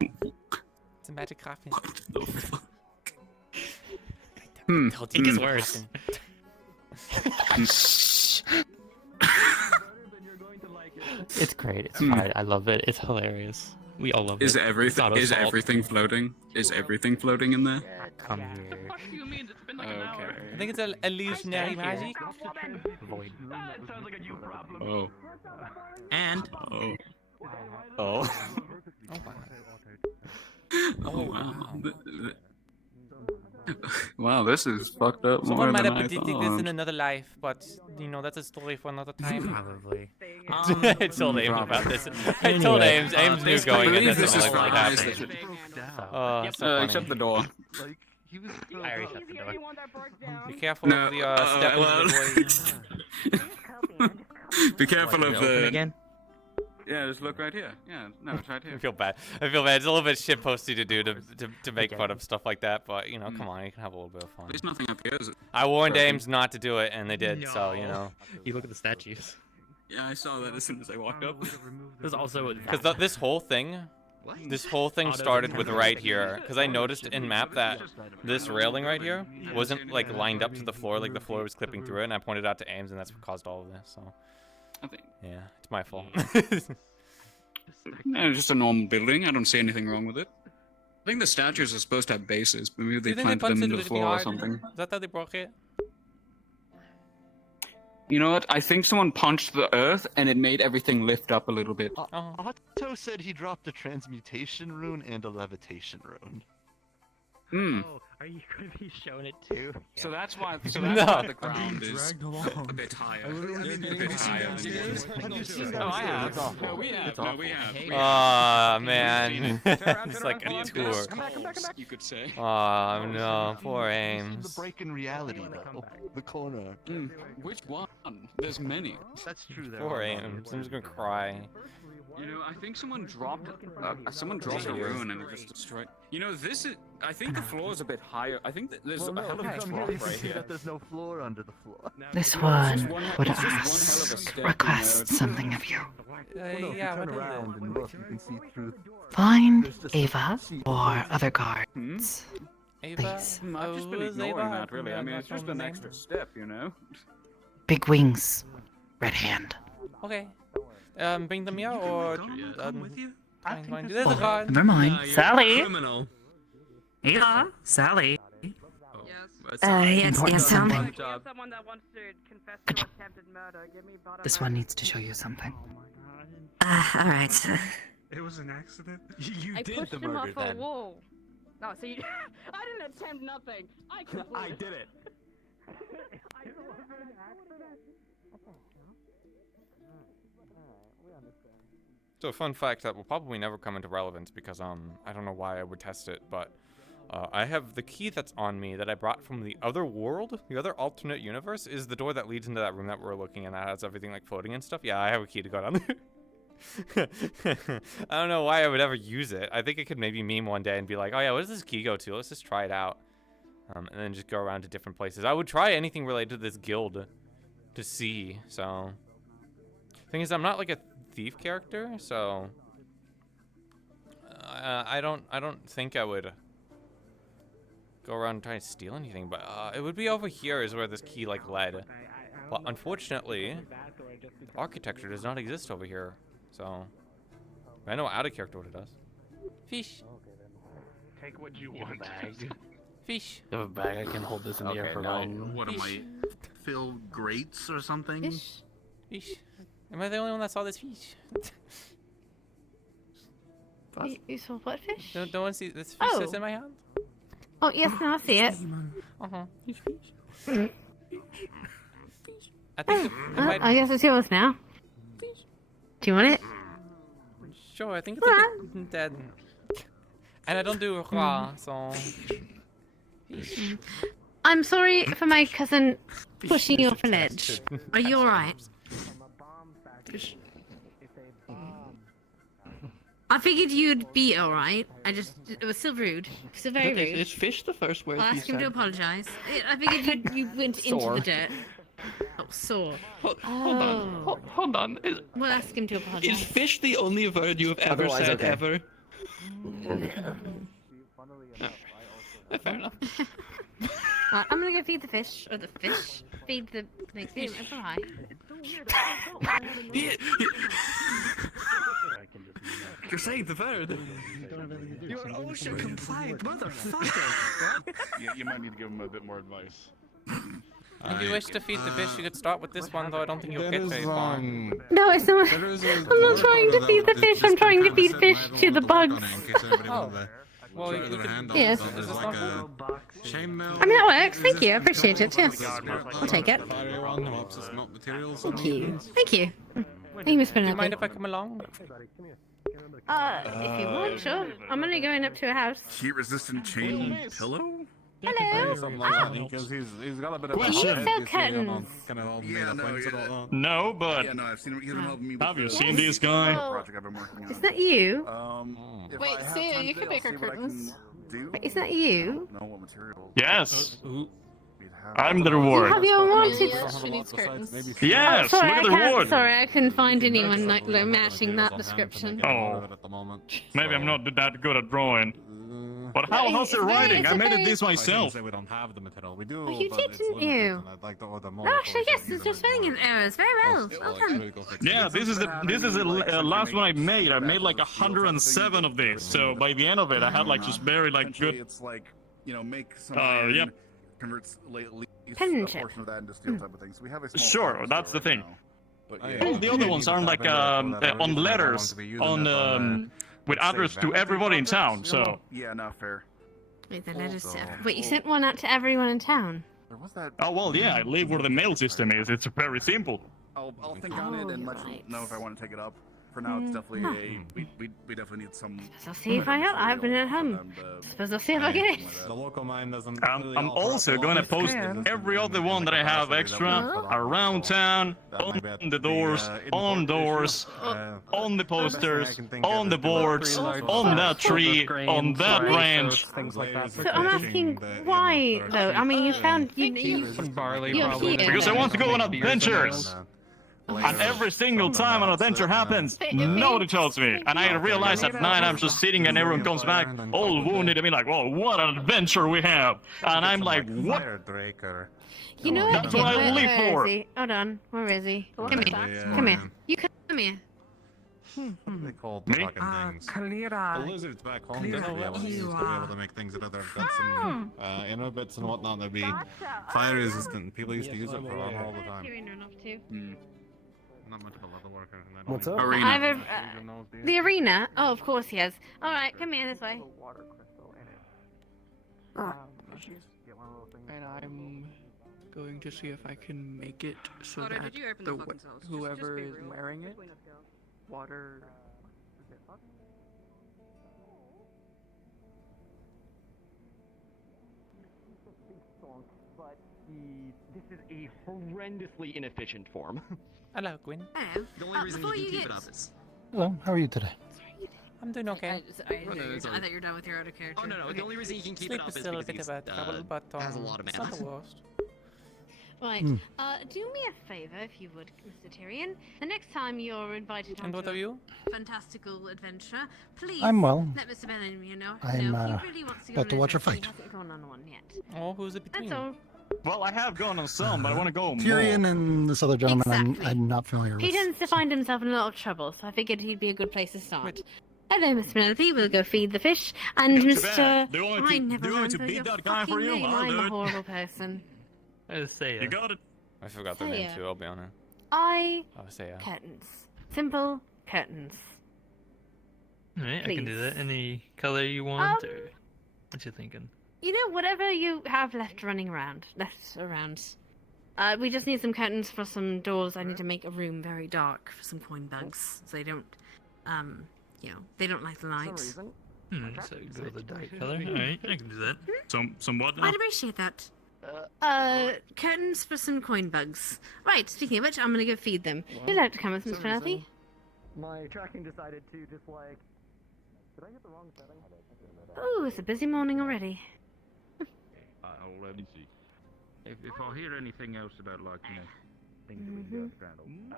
It's a magic coffee. It gets worse. It's great. It's fine. I love it. It's hilarious. We all love Is it. everything Otto's fault. floating? Is everything floating in there? Come here. Okay. I think it's an illusionary magic. Void. Sounds like a you problem. Oh. And Oh. Oh. Oh, wow. Wow, this is fucked up. Someone more might than have I predicted this in thought. another life, but, you know, that's a story for another time. Probably. I told Ames about this. I told Ames. Ames knew going in. This is like what happened. So funny. Except the door. Like, he was. I already shut the door. Be careful No, of the step into the void. Be careful of Open the. again? Yeah, just look right here. Yeah, no, it's right I here. feel bad. I feel bad. It's a little bit shitposty to do to make fun of stuff like that, but you know, come on, you can have a little bit of fun. There's nothing up here, is it? I warned Broken. Ames not to do it, and they did. So you know, You look at the statues. Yeah, I saw that as soon as I walked up. There's also because this whole thing, started with right here. Because I noticed in map that this railing right here wasn't like lined up to the floor, like the floor was clipping through it, and I pointed out to Ames, and that's what caused all of this. So I think. yeah, it's my fault. No, just a normal building. I don't see anything wrong with it. I think the statues are supposed to have bases, but maybe Do they you think they planted them punched into it the really floor or hard? something. Is that how they broke it? You know what? I think someone punched the earth and it made everything lift up a little bit. Otto said he dropped a transmutation rune and a levitation rune. Hmm. Are you going to be showing it too? So that's why. So No. that's why the I'm ground being is dragged along. a bit higher. I literally A been bit higher. Have you seen that? Oh, I have. It's awful. No, we have. It's No, awful. we have. Ah, man. It's like a tour. Come back. You could say. Oh no, poor The Ames. break in reality, though. The corner. Which one? There's many. That's true. Poor Ames. I'm just gonna cry. You know, I think someone dropped a rune and it just destroyed. You know, this is. I think the floor is a bit higher. I think that there's a hell of a drop right See here. that there's no floor under the floor. This It's one just would it's just one hell of a ask, step, you request know. something of you. Yeah, turn around and look, you can see through. Find Ava or other guards. Ava? Please. I've just been who is ignoring Ava? that, really. I mean, it's just an extra step, you know. Big wings. Red hand. Okay. Bring them here or with you? There's a guard. Never mind. Sally. Criminal. Yeah, Sally. Yes, Important tell me. something. Someone that wants to confess to attempted murder. Give me butter. This one needs to show you something. Alright. It was an accident. You I pushed him off a wall. No, so you... I didn't attempt nothing. I completed. I did it. So a fun fact that will probably never come into relevance because I don't know why I would test it, but I have the key that's on me that I brought from the other world, the other alternate universe, is the door that leads into that room that we're looking in that has everything like floating and stuff. Yeah, I have a key to go down there. I don't know why I would ever use it. I think it could maybe meme one day and be like, oh yeah, what does this key go to? Let's just try it out. And then just go around to different places. I would try anything related to this guild to see, so. Thing is, I'm not like a thief character, so I don't think I would go around and try to steal anything, but it would be over here is where this key like led. But unfortunately, the architecture does not exist over here, so I know out of character what it does. Fish. Take what you want. Fish. You have a bag, I can hold this in the air for long. What am I? Fill grates or something? Fish. Fish. Am I the only one that saw this fish? You saw what fish? Don't one see this fish that's in my hand? Oh, yes, now I see it. Uh-huh. I think it might... I guess it's yours now. Do you want it? Sure, I think it's a bit dead. And I don't do raw, so... I'm sorry for my cousin pushing you off an edge. Are you alright? I figured you'd be alright. It was still rude. Still very rude. Is fish the first word I'll you ask him to said? apologize. I figured you went into Sore. the dirt. Oh, sore. Hold on. Hold on. We'll ask him to Is apologize. fish the only word you have ever Otherwise, said okay. ever? Fair enough. I'm gonna go feed the fish. Or the fish. Feed the thing. Anyway, bye. You're saying the bird. You're an OSHA compliant motherfucker. You might need to give him a bit more advice. If you wish to feed the fish, you could start with this one, though I don't think you'll get very far. No, it's not. I'm not trying to feed the fish. I'm trying to feed fish to the bugs. Well, Yes. Is this not good? I mean, that works. Thank you. I appreciate it. Yes. I'll take it. Thank you. Thank you. Thank you, Miss Do you Penelope. mind if I come along? If you want, sure. I'm only going up to a house. Heat-resistant chain pillow? Hello. Something like that, because he's got a bit of Can you sell curtains? kind of all Yeah, no, No, but yeah, no, I've seen him. He's been helping me with have you the seen this guy? project I've been working on. Is that you? If Wait, I have Sue, time you today, can make I'll her see what I curtains. can do. Wait, is that you? Know what material. Yes. we'd have. I'm the You reward. have your wanted. She needs curtains. Yes, Sorry, look I at the can't. reward. Sorry, I couldn't find anyone like matching that description. Oh, maybe I'm not that good at drawing. But how's it riding? I made it this I myself. didn't say we don't have the material. We do, Oh, you but did, it's didn't limited, you? and I'd like to order more. No, actually, yes, it's just spinning arrows. Very well. Well done. Yeah, this is the last one I made. I made like 107 of this. So by the end of it, I had like just very like good. It's like, you know, make some Yep. converts at least a Penmanship. portion of that into steel type of thing. So we have a small Sure, farm that's the store right thing. now. But All the other ones are like on letters on with address to everybody in town. So Yeah, not fair. Wait, the letters to Wait, you sent one out to everyone in town? oh well, yeah, I live where the mail system is. It's very simple. I'll think on it and let you know if I want to take it up. For now, it's definitely we definitely need some. I'll see if I help. I've been at home. Suppose I'll see if I get it. The local mine doesn't. I'm also gonna post every other one that I have extra around town, on the doors, on doors, on the posters, on the boards, on that tree, on that branch. So I'm asking why, though. I mean, you found you're here. Because I want to go on adventures. And every single time an adventure happens, nobody tells me. And I realize at night I'm just sitting and everyone comes back all wounded and be like, whoa, what an adventure we have. And I'm like, what? You know what? That's what I live Where for. is he? Hold on. Where is he? Come here. Come here. You come here. They called the fucking things. Kalira. The lizards back home definitely be able to make things that other guts and inner bits and whatnot that'd be fire resistant. People used to use it for armor all the time. Not much of a leather worker. What's up? The arena? Oh, of course he has. Alright, come here this way. And I'm going to see if I can make it so Otter, that did you open the fucking cells? whoever Just is be real. wearing it, water. But this is a horrendously inefficient form. Hello, Gwen. Hello. The only reason you before can you keep get- it up is. Hello, how are you today? I'm doing okay. I thought you were done with your other character. Oh no, Okay. the only reason you can keep Sleep it up is is still a because bit of a trouble, but has a lot of it's mana. not the worst. Right. Hmm. Do me a favor, if you would, Mr. Tyrion. The next time you're invited And what onto of you? a fantastical adventure, please I'm well. let Mr. Bellamy know. I'm, no, he really wants to go about to on an watch a adventure. fight. He hasn't gone on one yet. Oh, who's it between? That's all. Well, I have gone on some, but I want to go more. Tyrion and this other gentleman I'm not familiar He with. tends to find himself in a lot of trouble, so I figured he'd be a good place to start. Hello, Miss Penelope. We'll go feed the fish. And Not too Mr. bad. Do you want me I to- never do you want me to remember beat your that guy for fucking you? name. I'll I'm do a it. horrible person. You got it. I forgot their Say name it. too, I'll be honest. I I'll say curtains. Simple curtains. Alright, I can do Please. that. Any color you want, or what you thinking? You know, whatever you have left running around, we just need some curtains for some doors. I need to make a room very dark for some coin bugs, so they don't, they don't like the light. So go with the dark color. Alright, I can do that. Some what now? I'd appreciate that. Curtains for some coin bugs. Right, speaking of which, I'm gonna go feed them. You'd like to come with Miss Penelope? My tracking decided to just like. Did I get the wrong setting? Oh, it's a busy morning already. I'll let me see. If I hear anything else about like things that we can do at Grand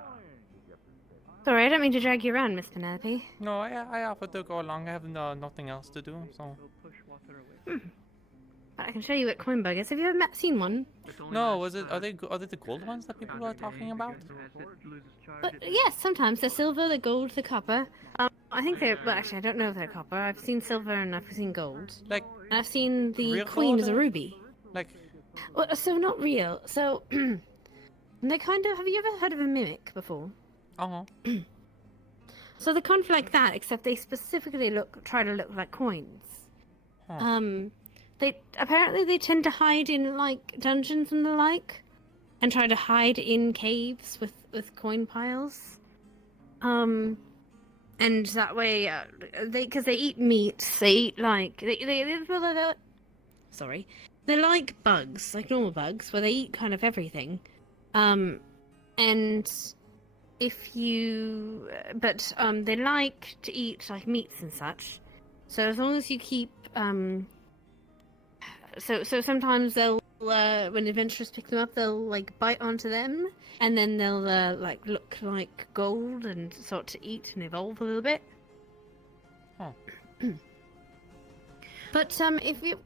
Sorry, I don't mean to drag you around, Miss Penelope. No, I offered to go along. I have nothing else to do, so. But I can show you what coin bug is. Have you ever seen one? No, are they the gold ones that people are talking about? But yes, sometimes they're silver, the gold, the copper. I think they're. Well, actually, I don't know if they're copper. I've seen silver and I've seen gold. Like. And I've seen the real queen gold, as a ruby. Like. Well, so not real. So they kind of. Have you ever heard of a mimic before? So they're kind of like that, except they specifically try to look like coins. They apparently tend to hide in like dungeons and the like, and try to hide in caves with coin piles. And that way, because they eat meat, they eat like sorry, they're like bugs, like normal bugs, where they eat kind of everything. And if you, they like to eat like meats and such. So as long as you keep So sometimes they'll, when adventurers pick them up, they'll like bite onto them, and then they'll like look like gold and start to eat and evolve a little bit. But if you've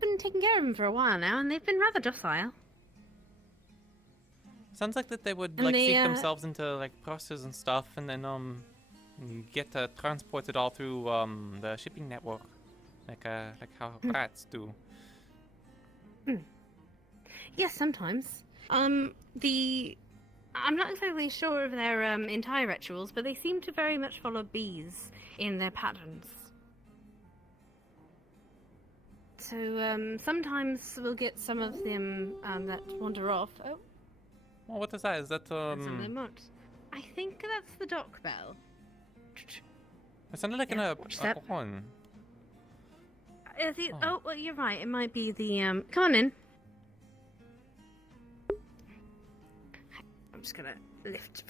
been taking care of them for a while now, and they've been rather docile. Sounds like that they would And like they, seek themselves into like processes and stuff, and then get transported all through the shipping network, like how rats do. Yes, sometimes. I'm not exactly sure of their entire rituals, but they seem to very much follow bees in their patterns. So sometimes we'll get some of them that wander off. Oh, Well, what is that? Is that and some of them won't. I think that's the dock bell. It sounded like Yeah, a horn. Oh, well, you're right. It might be the Come on in. I'm just gonna lift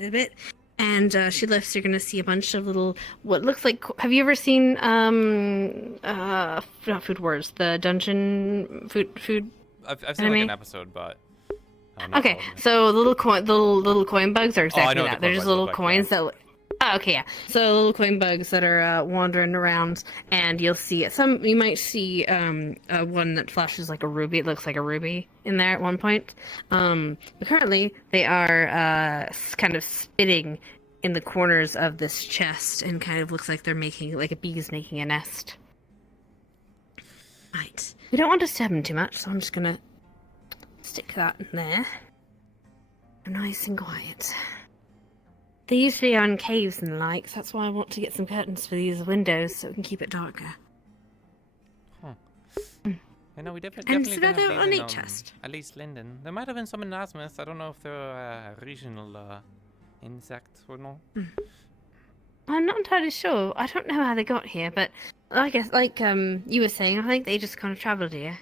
a bit, and she lifts. You're gonna see a bunch of little what looks like. Have you ever seen not Food Wars, the dungeon food? I've seen like an episode, but not Okay, all of it. so the little coin bugs are I exactly know what that. the They're coin just bugs little look like, coins that. Oh, okay, yeah. So little coin bugs that are wandering around, and you'll see some. You might see one that flashes like a ruby. It looks like a ruby in there at one point. But currently, they are kind of spitting in the corners of this chest, and kind of looks like they're making like a bee's making a nest. Right. We don't want to disturb them too much, so I'm just gonna stick that in there. Nice and quiet. They usually are in caves and the like, so that's why I want to get some curtains for these windows so we can keep it darker. I know we And definitely so don't have they're these on in, each chest. at least Linden. There might have been some in Nasmith. I don't know if they're a regional insect or not. I'm not entirely sure. I don't know how they got here, but I guess, like you were saying, I think they just kind of travelled here.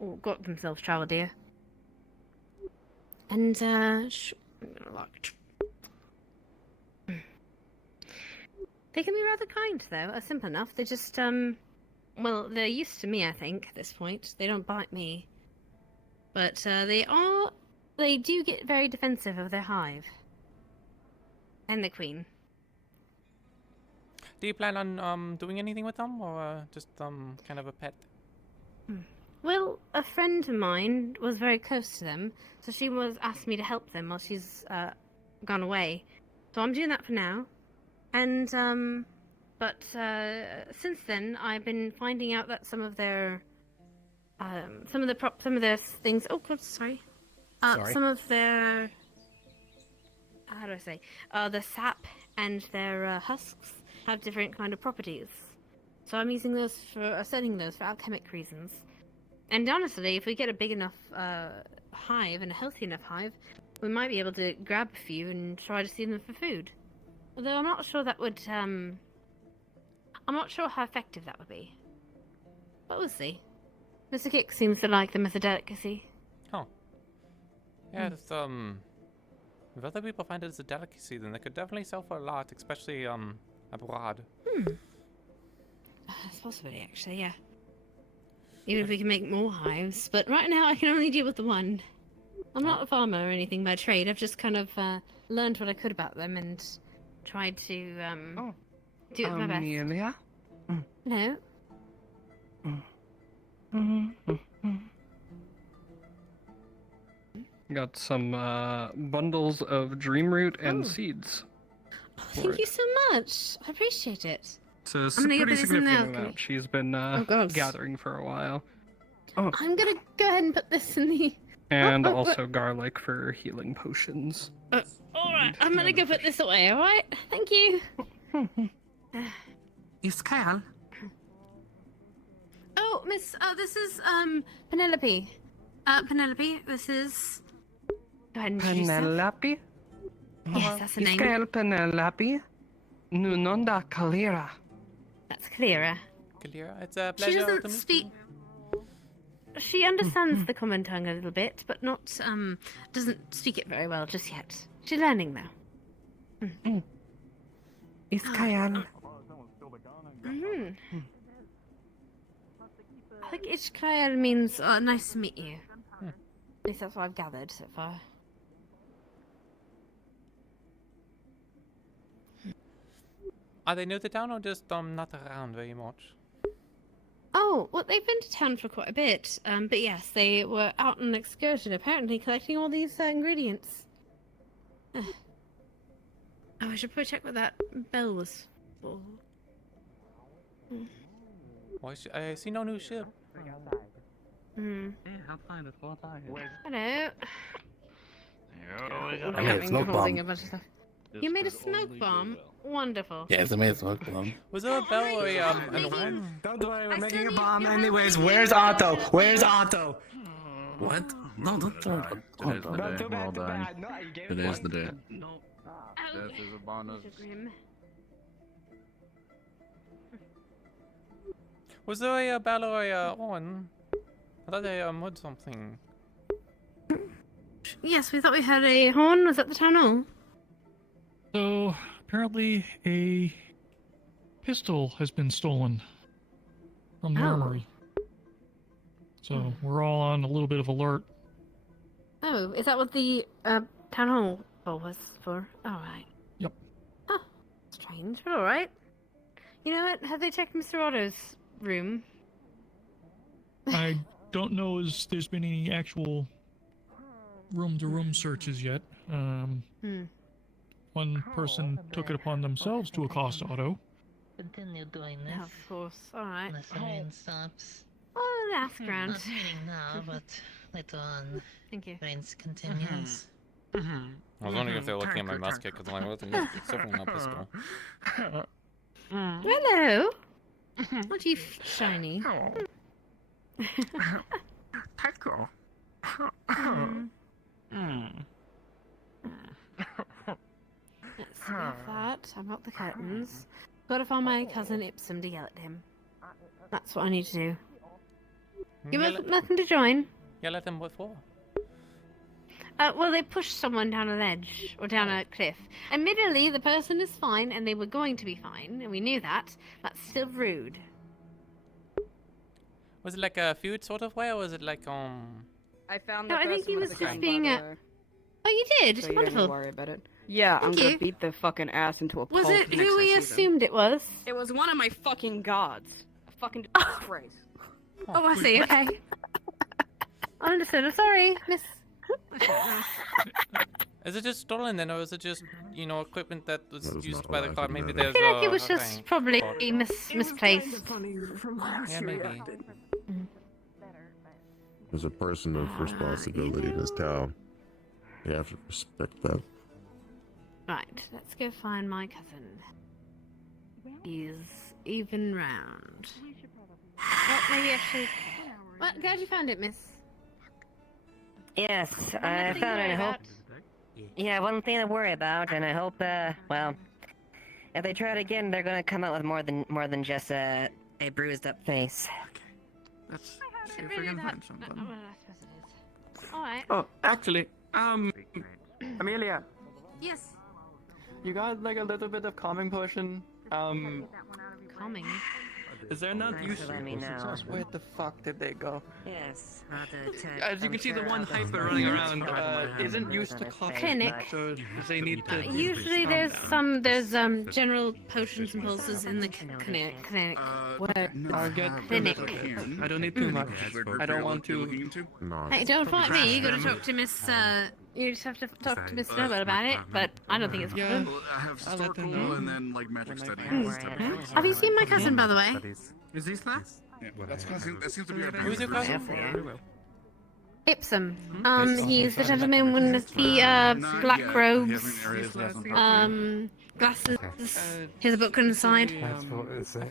Or got themselves travelled here. And, I'm gonna lock it. They can be rather kind, though. Simple enough. They just, well, they're used to me, I think, at this point. They don't bite me. But, they do get very defensive of their hive. And the queen. Do you plan on doing anything with them, or just kind of a pet? Well, a friend of mine was very close to them, so she was asked me to help them while she's gone away. So I'm doing that for now. And but since then I've been finding out that some of their things. Oh God, sorry. Sorry. Some of their how do I say? The sap and their husks have different kind of properties. So I'm using those for setting those for alchemic reasons. And honestly, if we get a big enough hive and a healthy enough hive, we might be able to grab a few and try to see them for food. Although I'm not sure that would, I'm not sure how effective that would be. But we'll see. Mr. Kick seems to like them as a delicacy. Oh. Yeah, it's, if other people find it as a delicacy, then they could definitely sell for a lot, especially, abroad. That's a possibility, actually, yeah. Even if we can make more hives. But right now I can only deal with the one. I'm not a farmer or anything by trade. I've just kind of learned what I could about them and tried to do it with my best. Amelia? Hello? Got some bundles of dream root and seeds. Thank you so much. I appreciate it. It's a I'm gonna go pretty put this in significant now. amount. She's been God. gathering for a while. I'm gonna go ahead and put this in the... And Oh, also garlic for healing potions. Alright, I'm gonna go put this away, alright? Thank you. Yes, Kyle. Oh, Miss, this is, Penelope. Penelope, this is... Go ahead and introduce yourself. Penelope? Yes, that's the name. Kyle Penelope? Nunonda Kalira. That's Clearer. Kalira, it's a She pleasure to doesn't meet speak... She understands the common tongue a little bit, but not, doesn't speak it very well just yet. She's learning, though. Is Kyle? I think Ishkael means nice to meet you. At least that's what I've gathered so far. Are they near the town or just not around very much? Oh, well, they've been to town for quite a bit. But yes, they were out on an excursion, apparently collecting all these ingredients. Oh, I should probably check what that bell was for. Why I see no new ship. Hmm. Yeah, outside at all times. Hello. I made a smoke holding bomb. a bunch of stuff. You made a smoke bomb? Wonderful. Yes, I made a smoke bomb. Was there a bell or an horn? Don't worry, we're making a bomb anyways. Where's Otto? Where's Otto? What? No, don't throw it. Today's the day. Well done. Today's the day. Death is upon us. Was there a bell or a horn? I thought they heard something. Yes, we thought we had a horn. Was that the town hall? So, apparently a pistol has been stolen from the armory. So, we're all on a little bit of alert. Oh, is that what the town hall was for? Alright. Yep. Huh. Strange, but alright. You know what? Have they checked Mr. Otto's room? I don't know if there's been any actual room-to-room searches yet. One person took it upon themselves to accost Otto. Continue doing this. Of course, alright. Unless the rain stops. Oh, that's grand. Not raining now, but later on. Thank you. Rains continues. I was wondering if they were looking at my musket because I'm like, well, it's definitely not pistol. Hello. Aren't you shiny? Tycho. Let's see that. About the curtains. Gotta find my cousin Ipsum to yell at him. That's what I need to do. You're welcome to join. Yell at them what for? Well, they pushed someone down a ledge or down a cliff. Admittedly, the person is fine, and they were going to be fine, and we knew that. That's still rude. Was it like a feud sort of way, or was it like I found No, the I think person he with was the just gun, being by the a. way. Oh, you did. So you don't Wonderful. need to worry about it. Yeah, I'm Thank gonna you. beat the fucking ass into a Was pulp it next who time we see them. assumed it was? It was one of my fucking gods. A fucking disgrace. Oh, I see. Okay. I understood. I'm sorry, Miss. Is it just stolen then, or is it just, you know, equipment that was That is used not by what the I car? can Maybe imagine. there's I feel like it was a just thing. probably misplaced. Yeah, maybe. As a person of responsibility in this town, you have to respect that. Right, let's go find my cousin. He's even round. Well, maybe actually. Well, glad you found it, Miss. Yes, I found it. I hope. Yeah, one thing to worry about, and I hope. Well, if they try it again, they're gonna come out with more than just a bruised up face. Let's see if we can find something. Alright. Oh, actually, Amelia, Yes. you got like a little bit of calming potion. Calming. Is there not Thanks use? for letting me know. Where the fuck did they go? Yes. I'll have to check. As you can I'm see, the sure one I'll go hyper see running them. around isn't used to coffee. Clinic. So they need to. Usually there's general potions and pulses in the clinic. I'll get Clinic. I don't need too much. I don't want to. Hey, don't fight me. You gotta talk to Miss. You just have to talk to Miss Snowbell about it. But I don't think it's a problem. Well, I have I'll let them historical know. and then like magic study. Have you seen my cousin, by the way? Is this that? Yeah, that seems to be our Who's your cousin? Ipsum. He's the gentleman with the black robes, glasses. He has a book on the side. I feel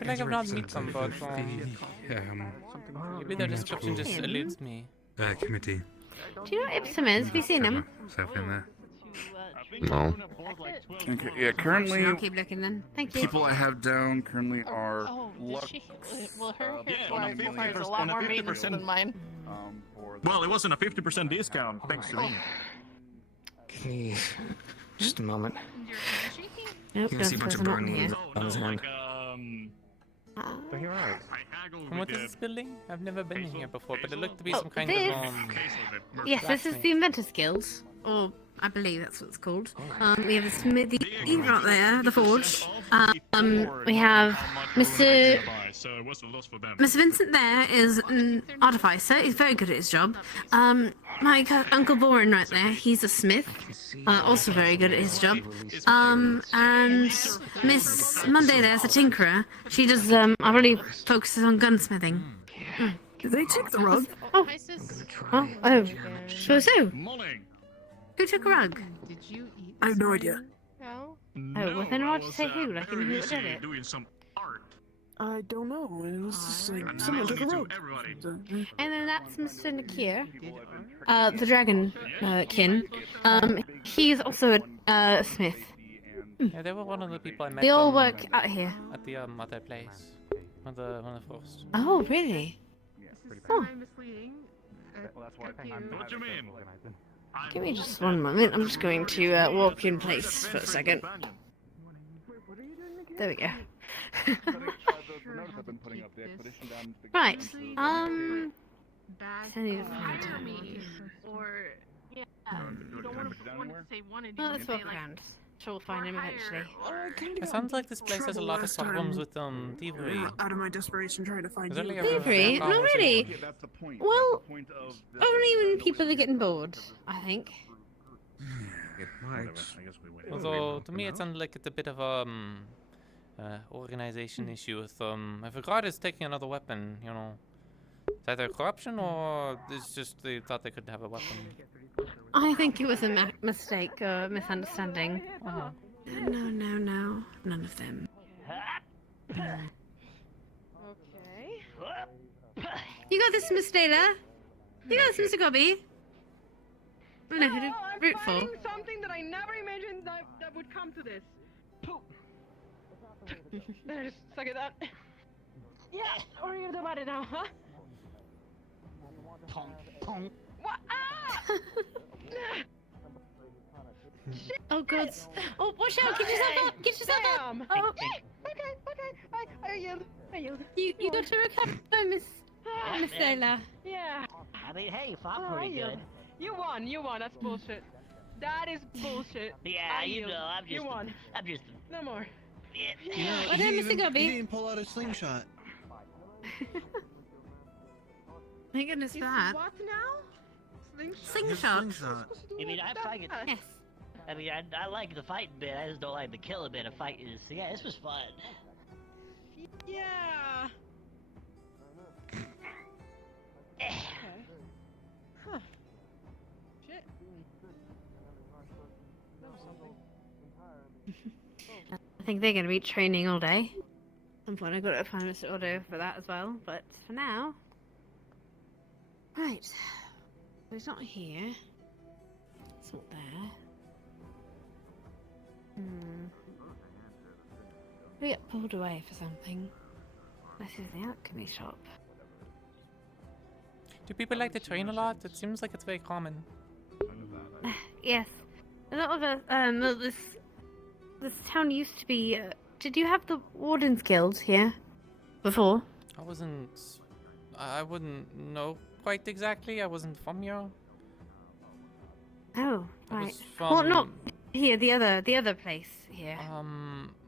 like I've not met them, but maybe their description just eludes me. Committee. Do you know what Ipsum is? Have you seen him? Stuff in there. No. Okay, yeah, currently I'll keep looking then. Thank you. people I have down currently are Well, her Yeah, requires a lot more maintenance than mine. Well, it wasn't a 50% discount, thanks to me. Okay, just a moment. Nope, You can see a bunch of burn wounds Oh, on his hand. But you're right. And what is this building? I've never been in here before, but it looked to be Oh, some kind this? of Yes, this is the Inventors Guild, or I believe that's what it's called. We have the smithy right there, the forge. We have Mr. Mr. Vincent there is an artificer. He's very good at his job. My Uncle Boren right there, he's a smith. Also very good at his job. And Miss Monday there's a tinkerer. She does, I really focuses on gunsmithing. Did they take the rug? Oh, sure so. Who took a rug? I have no idea. No? Oh, well then why'd you say who? Like in who did it? Doing some art. I don't know. It was just like someone took a rug. And then that's Mr. Nakir, the dragon kin. He's also a smith. Yeah, they were one of the people I met. They all work out here. At the other place. One of the first. Oh, really? Oh. What do you mean? Give me just one moment. I'm just going to walk in place for a second. There we go. Right. Let's walk around. Sure, we'll find him eventually. It sounds like this place has a lot of problems with thievery. Out of my desperation trying to find you. Thievery? Not really. Well, only when people are getting bored, I think. Although to me it sounds like it's a bit of organization issue with if a guard is taking another weapon, you know, is that either corruption or it's just they thought they could have a weapon? I think it was a mistake, misunderstanding. No, none of them. Okay. You got this, Miss Taylor. You got this, Mr. Gobby. I know who to root for. Something that I never imagined that would come to this. There, just suck at that. Yeah, what are you gonna do about it now, huh? What? Ah! Oh god. Oh, watch out! Get yourself up! Get yourself up! Oh. Okay. I yield. You got to recover, Miss Taylor. Yeah. I mean, hey, you fought pretty good. You won. That's bullshit. That is bullshit. Yeah, you know, I'm just. You won. I'm just. No more. Yeah. What happened, Mr. Gobby? He didn't pull out a slingshot. Thank goodness for that. What now? Slingshot. I mean, I fight it. Yes. I mean, I like the fighting bit. I just don't like the killing bit of fighting. So yeah, this was fun. Yeah. Huh. Shit. That was something. I think they're going to be training all day. At some point I've got to find Mr. Otto for that as well, but for now... Right. He's not here. It's not there. We get pulled away for something. This is the alchemy shop. Do people like to train a lot? It seems like it's very common. Yes. A lot of us, this town used to be, did you have the Wardens Guild here? Before? I wouldn't know quite exactly. I wasn't from here. Oh, right. From... Well, not here, the other place here.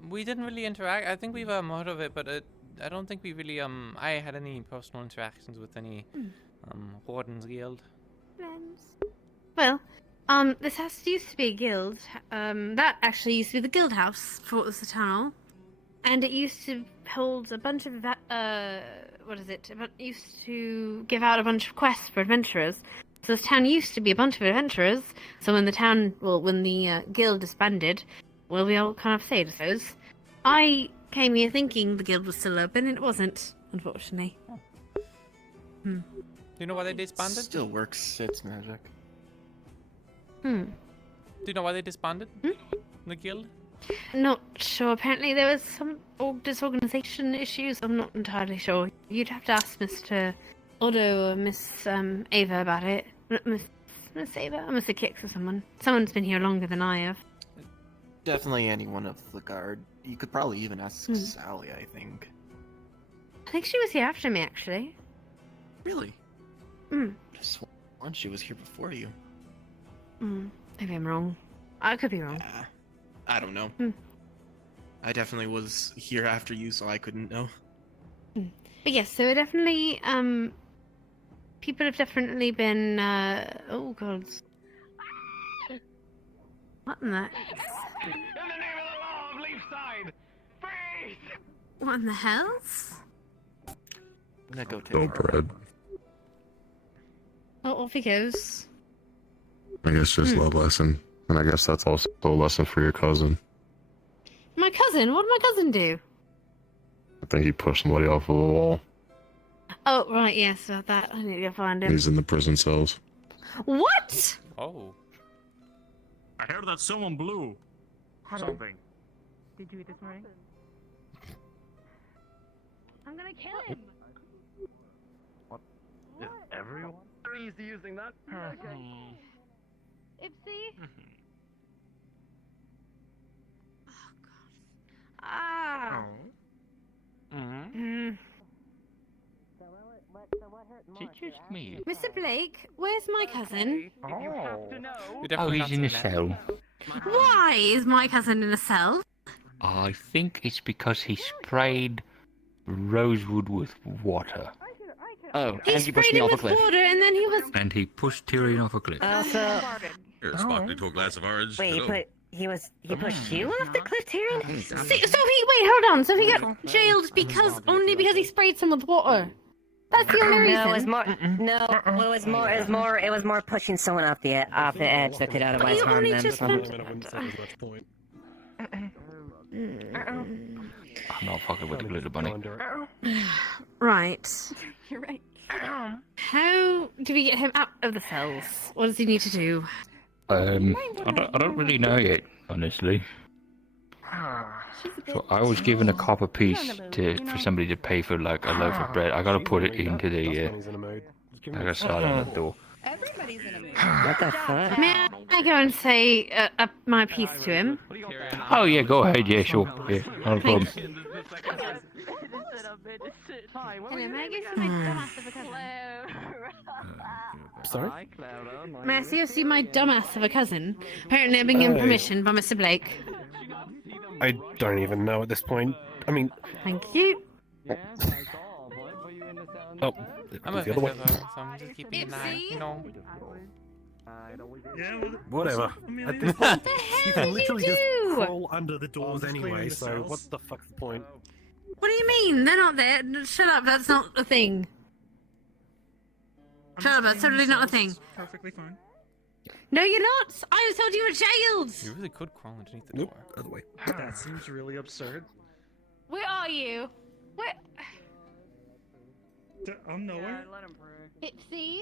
We didn't really interact. I think we've heard of it, but I don't think we really, I had any personal interactions with any, Wardens Guild. Well, this house used to be a guild. That actually used to be the guild house for what was the town hall. And it used to hold a bunch of, it used to give out a bunch of quests for adventurers. So this town used to be a bunch of adventurers. So when the guild disbanded, well, we all kind of stayed with those. I came here thinking the guild was still open, and it wasn't, unfortunately. Do you know why they disbanded? Still works its magic. Do you know why they disbanded? The guild? Not sure. Apparently there was some disorganization issues. I'm not entirely sure. You'd have to ask Mr. Otto or Miss Ava about it. Miss Ava? Or Mr. Kix or someone. Someone's been here longer than I have. Definitely anyone of the guard. You could probably even ask Sally, I think. I think she was here after me, actually. Really? Just sworn she was here before you. Maybe I'm wrong. I could be wrong. I don't know. I definitely was here after you, so I couldn't know. But yes, so it definitely, people have definitely been, oh god. What in the... In the name of the law of Leafside, freeze! What in the hells? I'm gonna go take Bread. Oh, off he goes. I guess just love lesson. And I guess that's also a lesson for your cousin. My cousin? What did my cousin do? I think he pushed somebody off of a wall. Oh, right, yes, that. I need to go find him. He's in the prison cells. What? Oh. I heard that someone blew something. Did you eat this morning? I'm gonna kill him. What? Is everyone used to using that? Ipsy. Ah. Is it just me? Mr. Blake, where's my cousin? Oh, he's in a cell. Why is my cousin in a cell? I think it's because he sprayed Rosewood with water. Oh, He sprayed him with water and then he was... And he pushed Tyrion off a cliff. Also, Here, spark me to a glass of orange. wait, he pushed you off the cliff, Tyrion? So he, wait, hold on. So he got jailed only because he sprayed some with water. That's the only reason. No, it was more. No, it was more pushing someone off the edge that could otherwise harm them. I'm not fucking with the glitter bunny. Right. You're right. How do we get him out of the cells? What does he need to do? I don't really know yet, honestly. So I was given a copper piece for somebody to pay for like a loaf of bread. I gotta put it into the. I gotta slide on the door. Everybody's in a mood. What the fuck? May I go and say my piece to him? Oh yeah, go ahead. Yeah, sure. Yeah, not a problem. Hello, may I go see my dumbass of a cousin? Sorry? May I see my dumbass of a cousin? Apparently I've been given permission by Mr. Blake. I don't even know at this point. I mean... Thank you. Oh, I'm a the other way. visitor, so I'm just keeping an eye, you know. Whatever. At this point, you can literally just crawl under the doors anyway, so what the fuck's the point? What do you mean? They're not there. Shut up, that's not a thing. Shut up, that's totally not a thing. Perfectly fine. No, you're not! I was told you were jailed! You really could crawl underneath the door. Other way. That seems really absurd. Where are you? Where? I'm nowhere. Ipsy?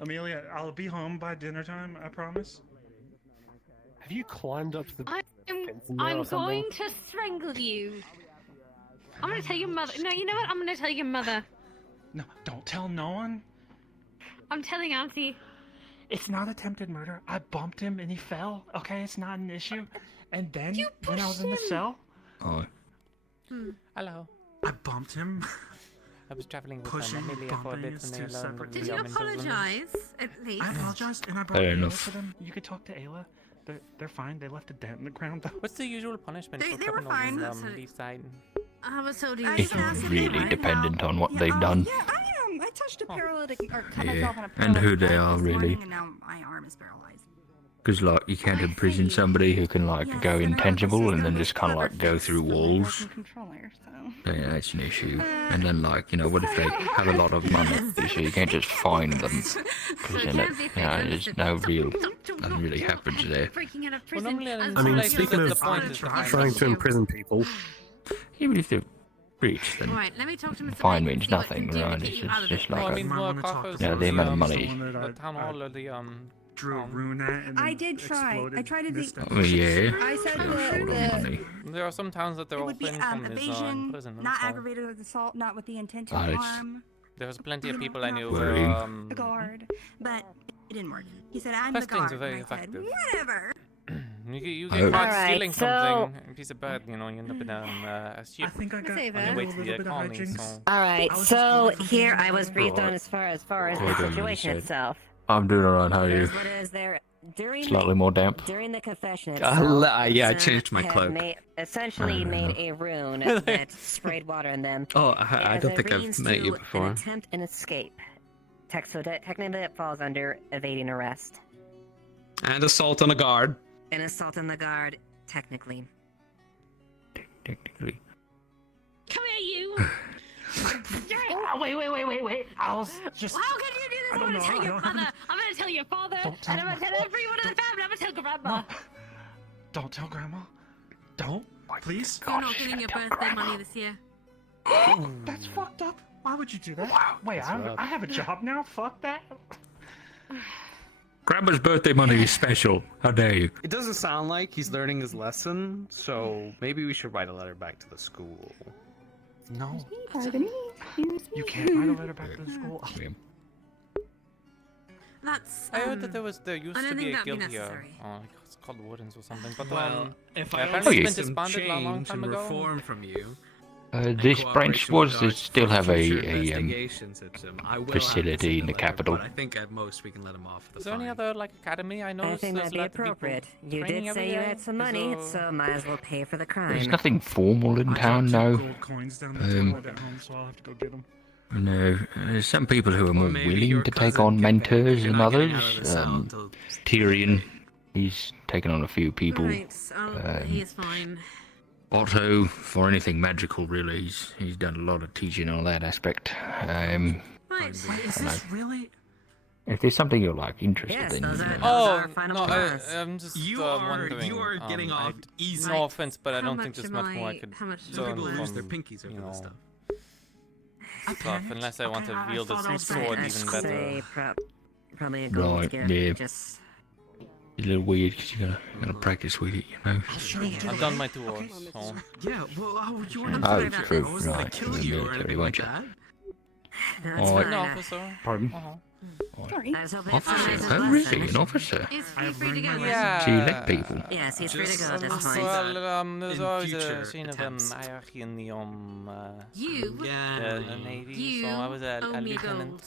Amelia, I'll be home by dinner time, I promise. Have you climbed up the fence in there I'm or something? going to strangle you. I'm gonna tell your mother. No, you know what? I'm gonna tell your mother. No, don't tell no one. I'm telling Auntie. It's not attempted murder. I bumped him and he fell. Okay, it's not an issue. And then when I was in the cell, Oh. Hello. I bumped him. I was traveling with Pushing, Amelia for a bumping bit is when two they learned separate the Did you apologize, at least? I apologized and I brought Fair Ayla enough. to them. You could talk to Ayla. They're fine. They left a dent in the ground though. What's the usual punishment for They were criminals fine. on the side? I was told you. It's really dependent on what they've done. Yeah, I touched a paralytic, or cut Yeah, myself on a and paralytic who they arm are, this really. morning, and now my arm is paralyzed. Because, like, you can't imprison somebody who can, like, go intangible and then just kind of, like, go through walls. Yeah, that's an issue. And then, like, you know, what if they have a lot of money? So you can't just find them. Because then, there's no real, nothing really happens there. Freaking out of prison. I mean, speaking of trying to imprison people... Even if they're rich, then Right, let me talk to Mr. fine Blake and means see what nothing, can do to right? get It's you out of just it. Well, I like mean, work off of the amount of money. the town hall or the Drew a rune at and I then did try. exploded, I tried to missed do. it. Oh, yeah. I said They're short on money. There are some towns that they're it all would be friends from this evasion, imprisonment. not so aggravated assault, not with the intent to Ah, it's- harm there was plenty of people I not knew with were Worrying. a guard, but it didn't work. He said, "I'm Pest the stings guard," are very and I said, effective. "Whatever." You get caught Alright, stealing so- something, a piece of bread, you know, you end up in a ship. I think I got say a that. On your way to little the bit of colony, hijinks. so... Alright, I was so just here wondering I was briefed on Right. as far as Hold the on, situation you said. itself. I'm doing alright. How are you? Here's what is there during Slightly more damp. during the confession Yeah, itself. I some changed my have cloak. essentially made a rune that sprayed water in them. Oh, I as don't a think I've means met you to before. An attempt and escape. So technically, it falls under evading arrest. And assault on a guard. An assault on the guard, technically. Technically. Come here, you! Oh, wait. I was just. How can you do this? I I'm don't gonna know, tell I your don't- mother. I'm gonna tell your father. Don't tell And I'm gonna my- tell everyone in the family. I'm gonna tell grandma. Don't tell Grandma. Don't, please. You're not getting your birthday money this year. That's fucked up. Why would you do that? Wait, I have a job now. Fuck that. Grandma's birthday money is special. How dare you? It doesn't sound like he's learning his lesson, so maybe we should write a letter back to the school. No. Pardon me. You can't write a letter back to the school. That's. I heard that there used I to don't be think a that'd be guild here. necessary. Oh, it's called Wardens or something. But Well, if I apparently also it's get been some disbanded a long change time and ago. reform from you, This branch was still have a investigation system, I will facility in the capital. But I think at most we can let him off the Is there any fine. other like academy? I know I think that'd be appropriate. You did say you had some money, so might as well pay for the crime. There's nothing formal in town, no. Gold coins down the toilet at home, so I'll have to go get them. No, there's some people who are more maybe willing your to take cousin on can pay, mentors you're than not getting others. out of the cell till- Tyrion, he's taken on a few people. Right. He's fine. Otto, for anything magical, really, he's done a lot of teaching on that aspect. Right. Is this really? If there's something you're like interested Yes, in, those are- you know. Oh, final no, clause. I'm just You are wondering. getting off easy. No offense, but I How don't think much there's am much more I I- could how much Some learn people lose from, their pinkies over you know, this stuff. stuff, unless I want to I wield thought I a was sword I'd even say better. probably a gold Right, gift. yeah. Just It's a little weird because you gotta practice with it, you know. I've done my tours, so... Yeah, well, you were in Oh, the military. true, I wasn't gonna right, kill in the you or military, anything weren't like you? that. no, Oh, it's An fine. officer. Pardon? Sorry. I was hoping Officer? it's Oh, really? An officer? Is I he have free to ruined go? my Yeah. Do you let people? Yes, he's free to Just go at this also point. that There's in always future a scene of attempts. hierarchy in the You Yeah. the Navy, You so I was a owe me lieutenant. gold.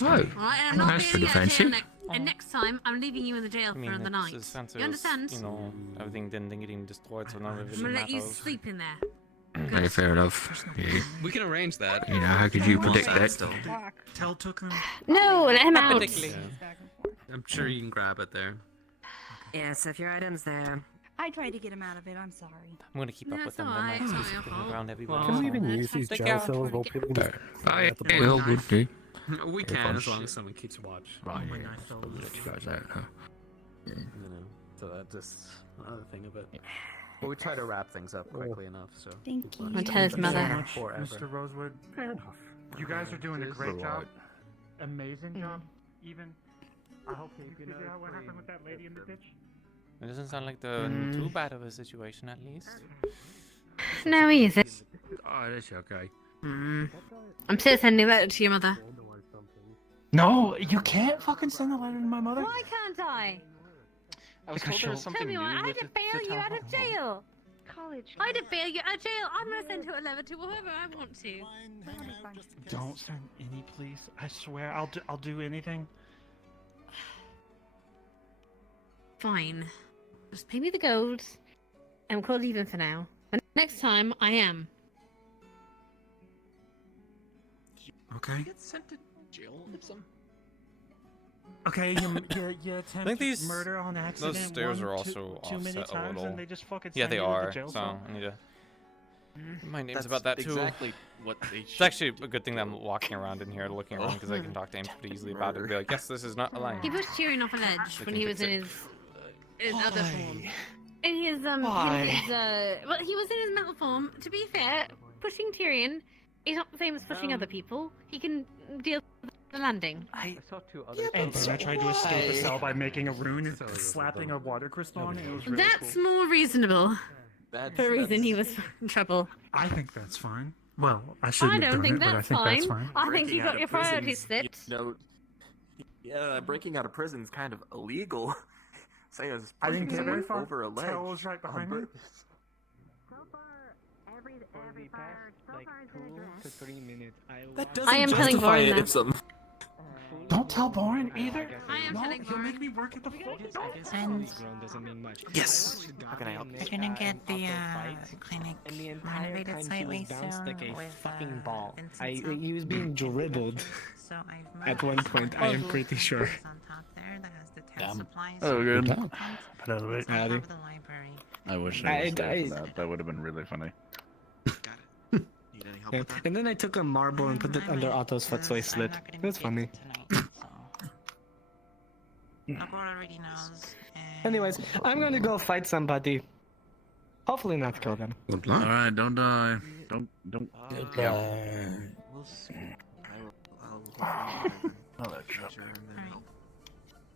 Oh, Alright, and I'm not that's leaving pretty you in jail fancy. and next time I'm leaving you in the jail I mean, for the it's night. as fancy You as, understand? you know, everything then getting destroyed, so none of it I'm gonna let you matters. sleep in there. Hey, fair enough. Yeah. We can arrange that. You know, how could you predict that? Still. Tell took them. No, let him out. Hypothetically. I'm sure you can grab it there. Yes, if your item's there. I tried to get him out of it. I'm sorry. I'm gonna keep No, up with it's them. alright, They're it's not not your just fault. around everywhere. Can we so- even use these Stick jail out. cells while people just I at the yeah, well, would do. We If can I'm as long shit. as someone keeps watch. Right, my yeah. knife fell. I'll let you guys out, huh? You know, so that's just another thing of it. But we try to wrap things up quickly enough, so. Thank you. I'm gonna tell his Thank you so mother. much, Forever. Mr. Rosewood. Fair enough. You guys are doing a great Alright. job. Amazing job. Even. I hope you figure out what happened with that lady in the ditch. It doesn't sound like the too bad of a situation, at least. No, he isn't. Oh, that's okay. I'm still sending a letter to your mother. No, you can't fucking send a letter to my mother. Why can't I? I was Because told there was she'll- something Tell me new why. I with had to bail the you out of jail. College. I had to bail you out of jail. I'm gonna send her a letter to whoever I want to. Don't send any, please. I swear, I'll do anything. Fine. Just pay me the gold, and we'll leave him for now. But next time, I am. Okay. Get sent to jail or something. Okay, you attempt these- murder on accident. Those stairs one, are too also many offset a times, little. and they just fucking Yeah, send they you to the are. jail So cell? I need to. My name's That's about that too. exactly what they It's actually a good thing that I'm walking around in here, looking around, because I can talk to Ames pretty easily about it. And be like, yes, this is not a lie. He was cheering off an edge They when can he was fix in it. his other form. In his Why? well, he was in his metal form. To be fair, pushing Tyrion is not the same as pushing other people. He can deal with the landing. I saw two other. And then I tried to escape the cell by making a rune and slapping a water crystal on it. It was really That's cool. more reasonable. That's, For a reason he was in trouble. I think that's fine. Well, I shouldn't I have don't done think it, but I that's think fine. that's fine. I think you Breaking got out your of prisons, priorities slipped. Yeah, breaking out of prison is kind of illegal. Sayers I didn't get very far. over a ledge. Tail was right behind me. I am telling Boren now. Don't tell Boren either. I am telling He'll Boren. make me work at the And Yes. How can I help? we're gonna get the clinic renovated slightly soon with fucking ball. Vincent's He was being dribbled So I've at one point. I am pretty sure. on top there that has the test supplies. Oh, good. Howdy. Howdy. The library. I wish I- I was there I- for that. That would have been really funny. Need any help Yeah. with that? And then I took a marble and put it under Otto's foot so he slid. It was funny. Akor already knows. Anyways, I'm gonna go fight somebody. Hopefully not kill them. Alright, don't die. Don't. We'll see.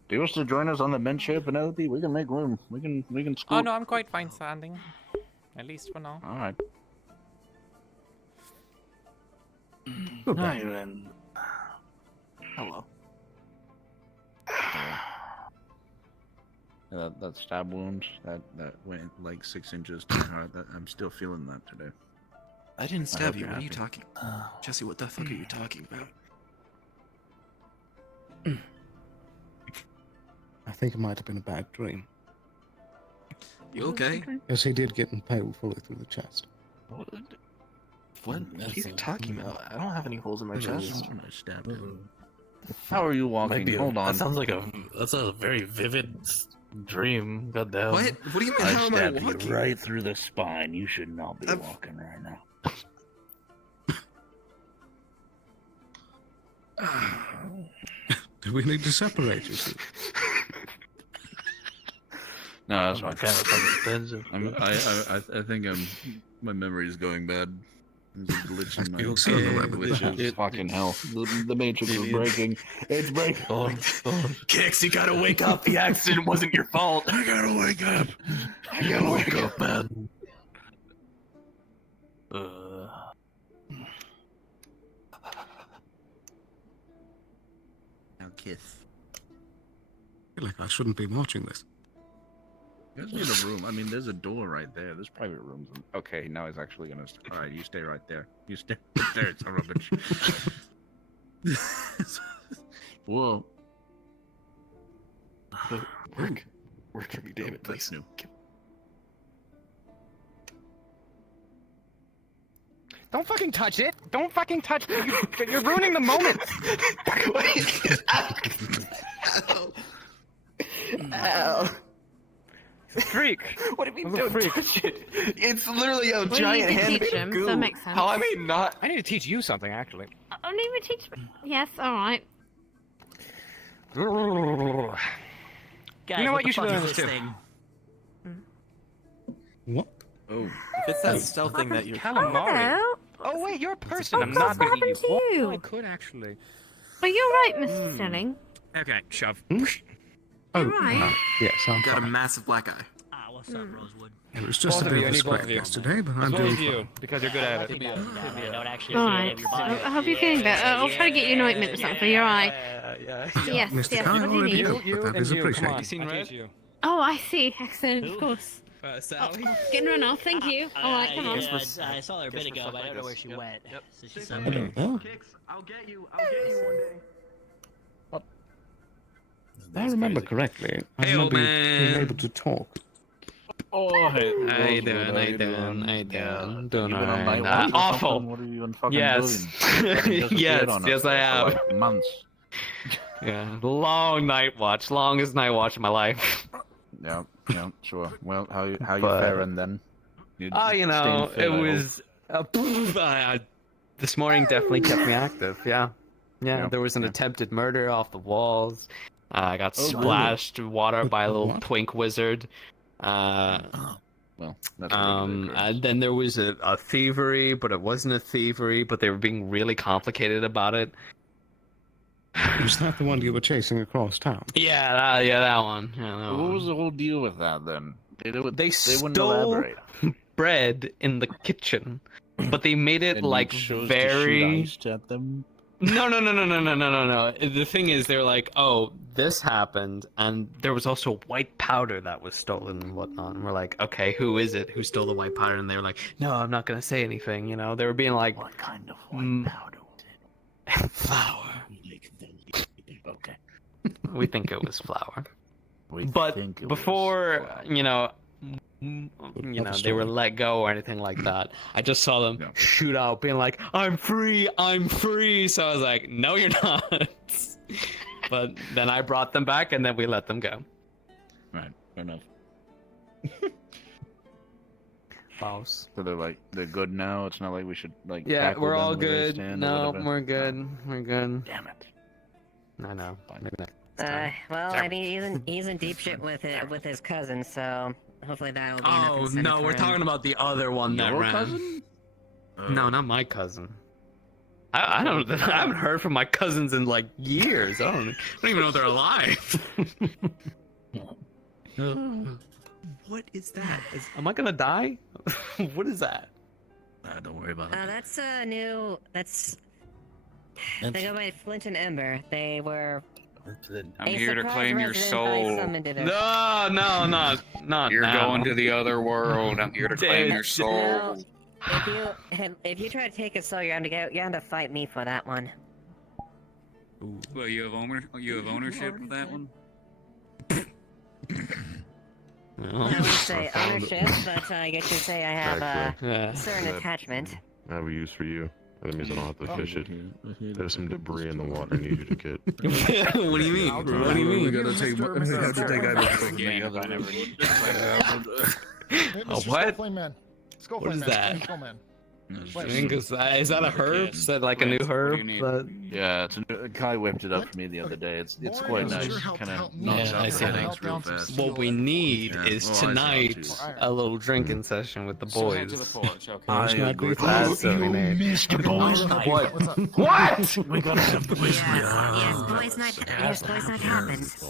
Do you wish to join us on the bench here, Penelope? We can make room. We can Oh scoot. no, I'm quite fine standing. At least for now. Alright. Hi, then. Hello. That stab wound, that went like 6 inches to my heart. I'm still feeling that today. I didn't I stab hope you. you're What are you happy. talking? Jesse, what the fuck are you talking about? I think it might have been a bad dream. You okay? Yes, he did get impaled fully through the chest. What are you talking about? I don't have any holes in my chest. I stabbed him. How are you walking? Hold on. That sounds like that's a very vivid dream. Goddamn. What? What do you mean? How am I stabbed walking? you right through the spine. You should not be walking right now. Do we need to separate you? No, that's fine. Kind of fucking I think my memory is going bad. There's a glitch in my You'll see in the lab. glitches. Fucking hell. The matrix is breaking. It's breaking. Kix, you gotta wake up. The accident wasn't your fault. I gotta wake up. I gotta wake up, man. Now kiss. I feel like I shouldn't be watching this. You guys need a room. I mean, there's a door right there. There's private rooms. Okay, now he's actually gonna. All right, you stay right there. You stay right there. It's a rubbish. Whoa. Work for me, David, please. New. Don't fucking touch it! Don't fucking touch it! You're ruining the moment! Ow. Freak! What do you mean I'm a don't freak. touch it? It's literally a Well, giant you can hand teach made him, of so goo. that makes sense. How am I not? I need to teach you something, actually. I don't even teach. Yes, alright. Guys, You know what? You should the fuck learn is this this too. thing? What? Oh. If it's that stealth thing that you're... Calamari! Hello? Oh wait, you're a person. Oh, I'm God, not what gonna eat you. happened to you? Oh, I could actually. But you're right, Mr. Stelling. Okay, shove. Oh, right. yes, I'm Got a fine. massive black eye. Ah, what's up, Rosewood? It was just Both a of bit you, of I a need both of scrap you. yesterday, but As I'm well doing as fine. you, because you're good at it. I don't actually Alright. see everybody. I hope you're feeling better. I'll try to get you an ointment or something for your eye. Yeah. Yes, Mr. yes, Kyle what do you already need? helped, but that and is you, come on. appreciated. You seen red? Oh, I see. Excellent, of course. Sally? Getting run off, thank you. Alright, come on. I saw her a bit ago, but I don't know where she went. So she's Oh. Kix, I'll get you one day. If I remember correctly, I Hey, remember old you being man. able to talk. Oh, hey. How you doing? How you doing? How you doing? Doing alright. Awful. What are you even fucking Yes. doing? Yes, I have. For like months. Yeah, long night watch, longest night watch of my life. Yeah, sure. Well, how you But- faring then? You know, staying fit, it I was this morning definitely kept me active. Yeah, Yeah, there was an yeah. attempted murder off the walls. I got Oh, really? splashed water by a little What? twink wizard. Well, that's really And then there was a thievery, but it wasn't a thievery, but they were being really complicated about it. Was that the one you were chasing across town? Yeah, that one. Yeah, that What one. was the whole deal with that then? They They wouldn't stole elaborate. bread in the kitchen, but they made it And like you chose very. to shoot ice at them. No. The thing is, they're like, oh, this happened, and there was also white powder that was stolen and whatnot. And we're like, okay, who is it? Who stole the white powder? And they were like, no, I'm not gonna say anything. You know, they were being like, what kind of white powder was it? Flour. Okay. We think it was flour. We But think it before, they were let go or anything like that, I just saw them shoot out, being like, I'm free, I'm free. So I was like, no, you're not. But then I brought them back, and then we let them go. Right, fair enough. Boss. So they're good now. It's not like we should Yeah, tackle we're them all where they good. stand or No, whatever. we're good. We're good. Damn it. I know. Maybe next time. Well, I mean, he's in deep shit with his cousin, so hopefully that'll be enough Oh incentive no, for we're him. talking about the other one that Your ran. cousin? No, not my cousin. I don't. I haven't heard from my cousins in like years. I don't even know if they're alive. What is that? Am I gonna die? What is that? Don't worry about it. That's new. They go by Flint and Ember. They were. I'm here to claim your soul. No, not You're now. going to the other world. I'm here to claim your soul. If you try to take a soul, you're going to fight me for that one. Well, you have ownership of that one. I wouldn't say ownership, but I guess you say I have a certain attachment. I have a use for you. That means I don't have to fish it. There's some debris in the water I need you to get. What do you mean? What do you mean? We gotta take What? Man. What is that? Skullflame Is that a herb? Is that like a new herb? Yeah, it's Kai whipped it up for me the other day. It's quite nice. Kind of knocks out headaches real fast. What we need is tonight a little drinking session with the boys. Mr. Boys Night. What? We gotta have boys night. Yes, boys' night. Yes, boys' night happens.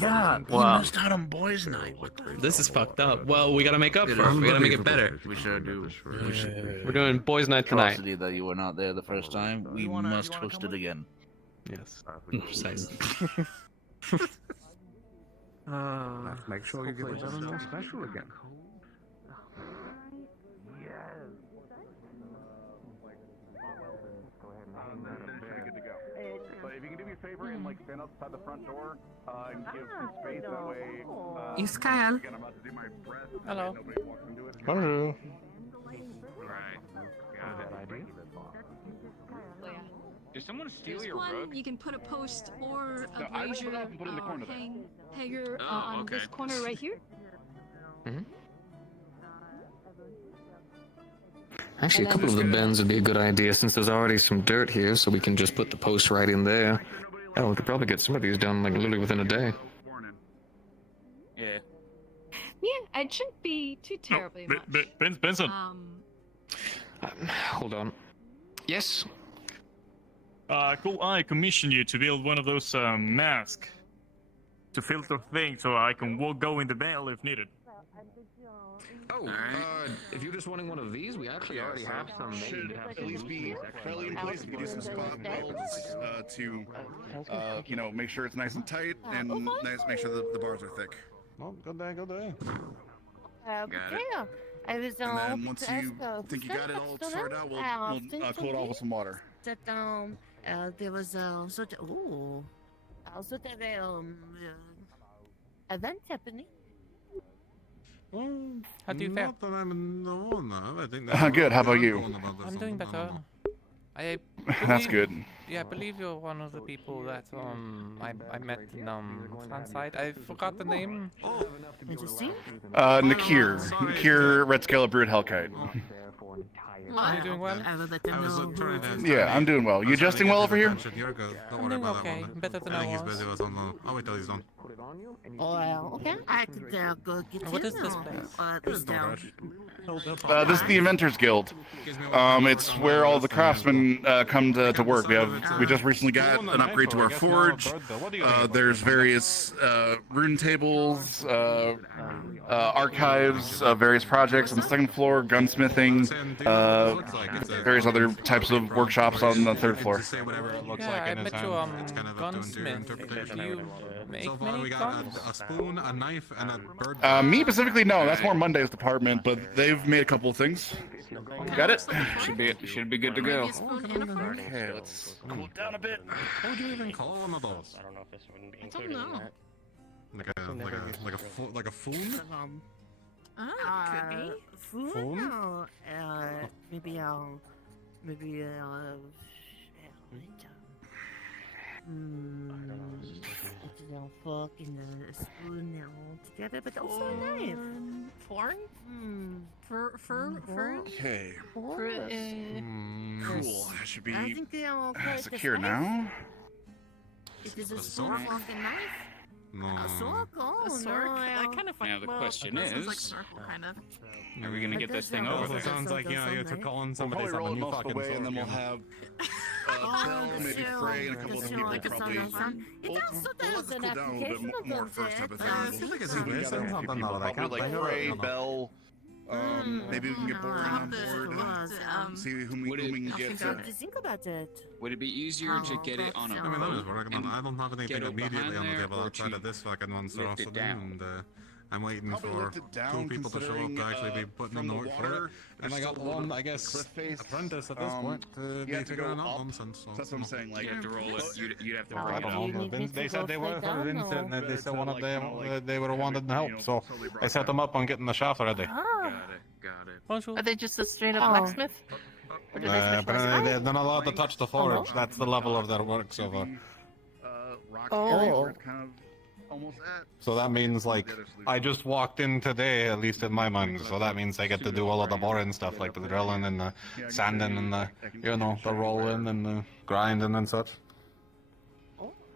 Yeah, Wow. we missed out on boys night. This is fucked up. Well, we gotta make up for it. We gotta make it better. We sure do. We're doing boys' night tonight. Atrocity that you were not there the first time. We must host it again. Yes. Precisely. Let's make sure you give it something special again. But if you can do me a favor and stand outside the front door and give some space, that way. It's Kyle. Again, I'm about to do my breath. Hello. Nobody walks into it. Bonjour. Did someone steal There's your one rug? you can put a post or No, a I will brazier put it up and put it in the corner there. hanger Oh, on okay. this corner right here. Actually, a couple of the bins would be a good idea since there's already some dirt here, so we can just put the post right in there. Oh, we could probably get some of these done like literally within a day. Yeah. Yeah, it shouldn't be too terribly much. Benson. Hold on. Yes. Cool. I commissioned you to build one of those masks to filter things, so I can go in the mail if needed. Oh, if you're just wanting one of these, we actually already have some. Should at least be fairly in place if you do some spot welds to, make sure it's nice and tight and make sure the bars are thick. Well, go there, go there. Got it. I was And then once you think you got it all sorted out, we'll cool it off with some water. That there was also event happening. How do you feel? Not that I'm no. I think Good, how about you? I'm doing better. That's good. Yeah, I believe you're one of the people that I met in Fanside. I forgot the name. Nakir, Red Scale of Brood Hellkite. Are you doing well? Yeah, I'm doing well. You adjusting well over here? I'm doing okay. Better than I was. I'll wait till he's done. Well, okay. I could go get What is this place? This down. This is the Inventors Guild. It's where all the craftsmen come to work. We just recently got an upgrade to our forge. There's various rune tables, archives of various projects on the second floor, gunsmithing, various other types of workshops on the third floor. Yeah, I bet you gunsmith. So far we got a spoon, a knife, and a bird. Me specifically, no. That's more Monday's department, but they've made a couple of things. Got it? Should be good to go. Okay, let's cool down a bit. What would you even call one of those? I don't know if this wouldn't be I don't included in know. that. Like a foon? Could be. Phone? Maybe fucking spoon now together, but also a knife. Forn? Fur? Okay. Cool. That should be I think they are quite secure decisive. now. It is a A spoon, sword? fork, and knife. No. A sword? Oh, A sword? no, That kind of Now the question that sounds like is, snorkel, kind of. are we gonna get this thing It over also there? sounds like, you know, you took calling We'll somebody probably roll something, it you most of the fucking way, and then we'll sword, have Bill, maybe Frey, and a couple of people probably. It also does an Cool down a little application bit more first type of thing. I feel like it's Maybe weird saying together, something people, though, like, probably I like don't Frey, know. Bell. Maybe we can get Boren on board. See whom we can get. Think about it. Would it be easier to get it on a I mean, that is boat working and on. I don't have anything get it immediately behind on the there, table or outside to of this fucking monster lift it also, down? and I'm waiting Probably for lift it down, two people to show up to actually be putting in from the the work for water, it. And I got one, I guess, cliff face. apprentice at this point to You be have to go figuring out up. nonsense. So, That's what I'm saying. Like, You have to roll it. You have to Oh, I bring it don't up. you know. need me They to said go they were straight down, Vincent, or- and they said one of like, them you know, like, they were wanted to help. you know, So slowly brought I set them up on getting the shaft ready. Got it. Bonjour. Are they just a straight up Oh. blacksmith? Or do they specialize Apparently in they're not allowed to touch the forge. That's the level of their work so far. rock Oh. where it's kind of almost at. So that means like I just walked in today, at least in my mind. So that means I get to do all of the boring stuff, like the drilling and the sanding and the, you know, the rolling and the grinding and such.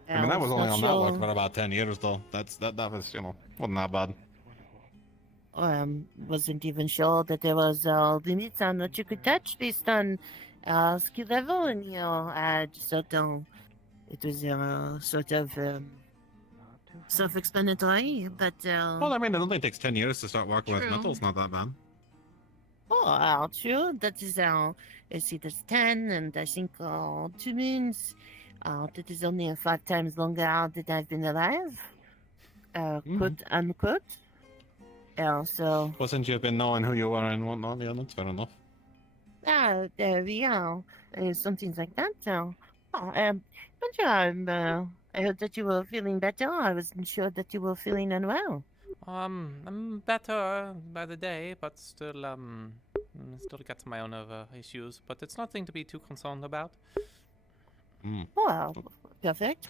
I mean, that was only on that work for about 10 years though. That was, you know, wasn't that bad. Wasn't even sure that there was limits on what you could touch based on skill level, and I just thought it was sort of self-explanatory. But Well, I mean, it only takes 10 years to start working with True. metals. Not that bad. true. That is I see there's 10, and I think 2 moons. That is only 5 times longer that I've been alive. Quote unquote. So Well, since you've been knowing who you are and whatnot, yeah, that's fair enough. there we are. Something like that. But yeah, I heard that you were feeling better. I wasn't sure that you were feeling unwell. I'm better by the day, but still got my own issues. But it's nothing to be too concerned about. Well, perfect.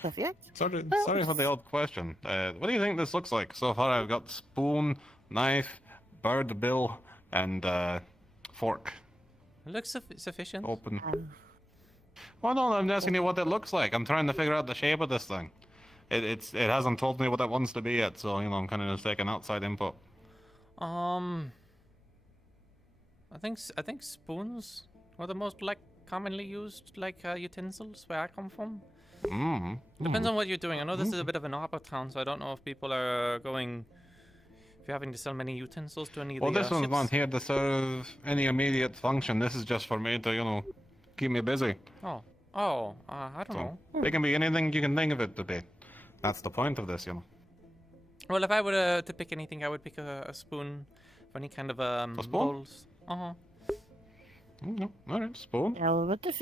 Sorry for the old question. What do you think this looks like? So far, I've got spoon, knife, bird bill, and fork. It looks sufficient. Open. Well, no, I'm asking you what it looks like. I'm trying to figure out the shape of this thing. It hasn't told me what it wants to be yet, so you know I'm kind of just taking outside input. I think spoons are the most commonly used utensils where I come from. Depends on what you're doing. I know this is a bit of an opera town, so I don't know if people are going. If you're having to sell many utensils to any of Well, the this one's ships. not here to serve any immediate function. This is just for me to, you know, keep me busy. I don't know. It can be anything you can think of it to be. That's the point of this, you know. Well, if I were to pick anything, I would pick a spoon for any kind of A spoon? bowls. All right, spoon. What if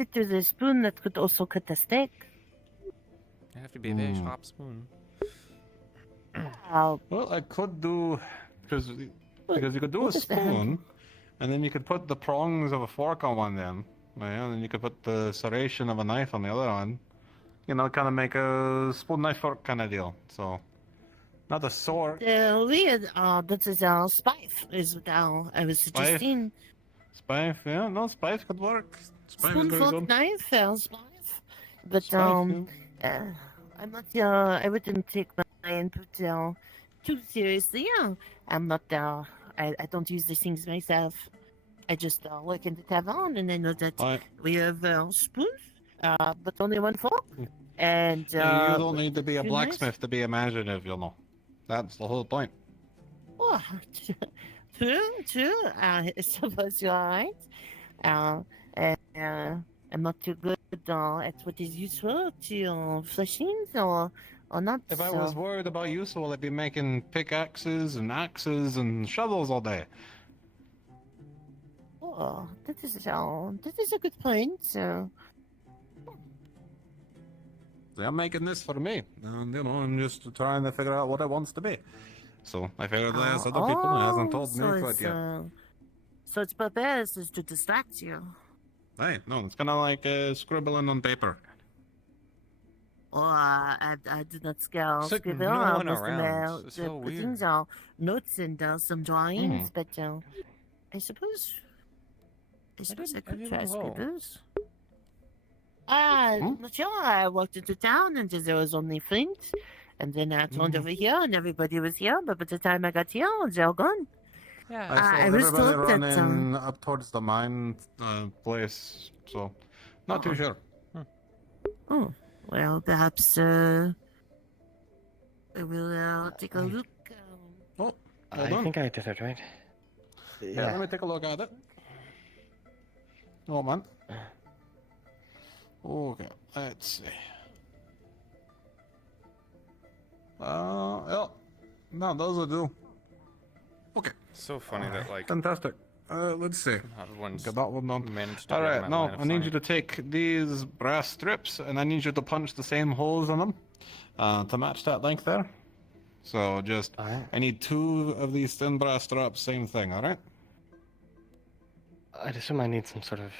it was a spoon that could also cut a steak? It'd have to be a very sharp spoon. Well, I could do because you could do a spoon, and then you could put the prongs of a fork on one end, yeah, and then you could put the serration of a knife on the other one. You know, kind of make a spoon knife fork kind of deal. So, not a sword. Weird. That is spife. Is what I was suggesting. Spife, yeah, no, spife could work. Spoon, fork, knife, spife. But Spife, I'm not. I wouldn't take my input too seriously. I'm not. I don't use these things myself. I just work in the tavern, and I know that we have spoons, but only one fork. And you don't need to be a 2 blacksmith to be imaginative, you know. That's the whole point. Oh, true. I suppose you're right. I'm not too good at what is useful to fleshings or not. If I so. was worried about useful, I'd be making pickaxes and axes and shovels all day. Oh, that is a good point. So. I'm making this for me, and I'm just trying to figure out what it wants to be. So I figured there's other people who hasn't told me quite yet. So its purpose is to distract you. Hey, no, it's kind of like scribbling on paper. Oh, I did not scale. It's like Scribble. no I one must around. It's the so weird. things are notes and some drawings, but I suppose I could try scribbles. Not sure. I walked into town and there was only Flint, and then I turned over here and everybody was here. But by the time I got here, they're all gone. Yeah, I was told running up towards the mine place, so not too sure. Oh, well, perhaps I will take a look. Oh, I think I did it right. Yeah, let me take a look at it. Oh man. Okay, let's see. Yeah, no, those will do. Okay. So funny that like. Fantastic. Let's see. Everyone's Get that one done. managed to All get right, them now out of I need line you of to take these brass strips, and I need you to punch the same holes in them to match that length there. So just, I need 2 of these thin brass straps, same thing. All right. I'd assume I need some sort of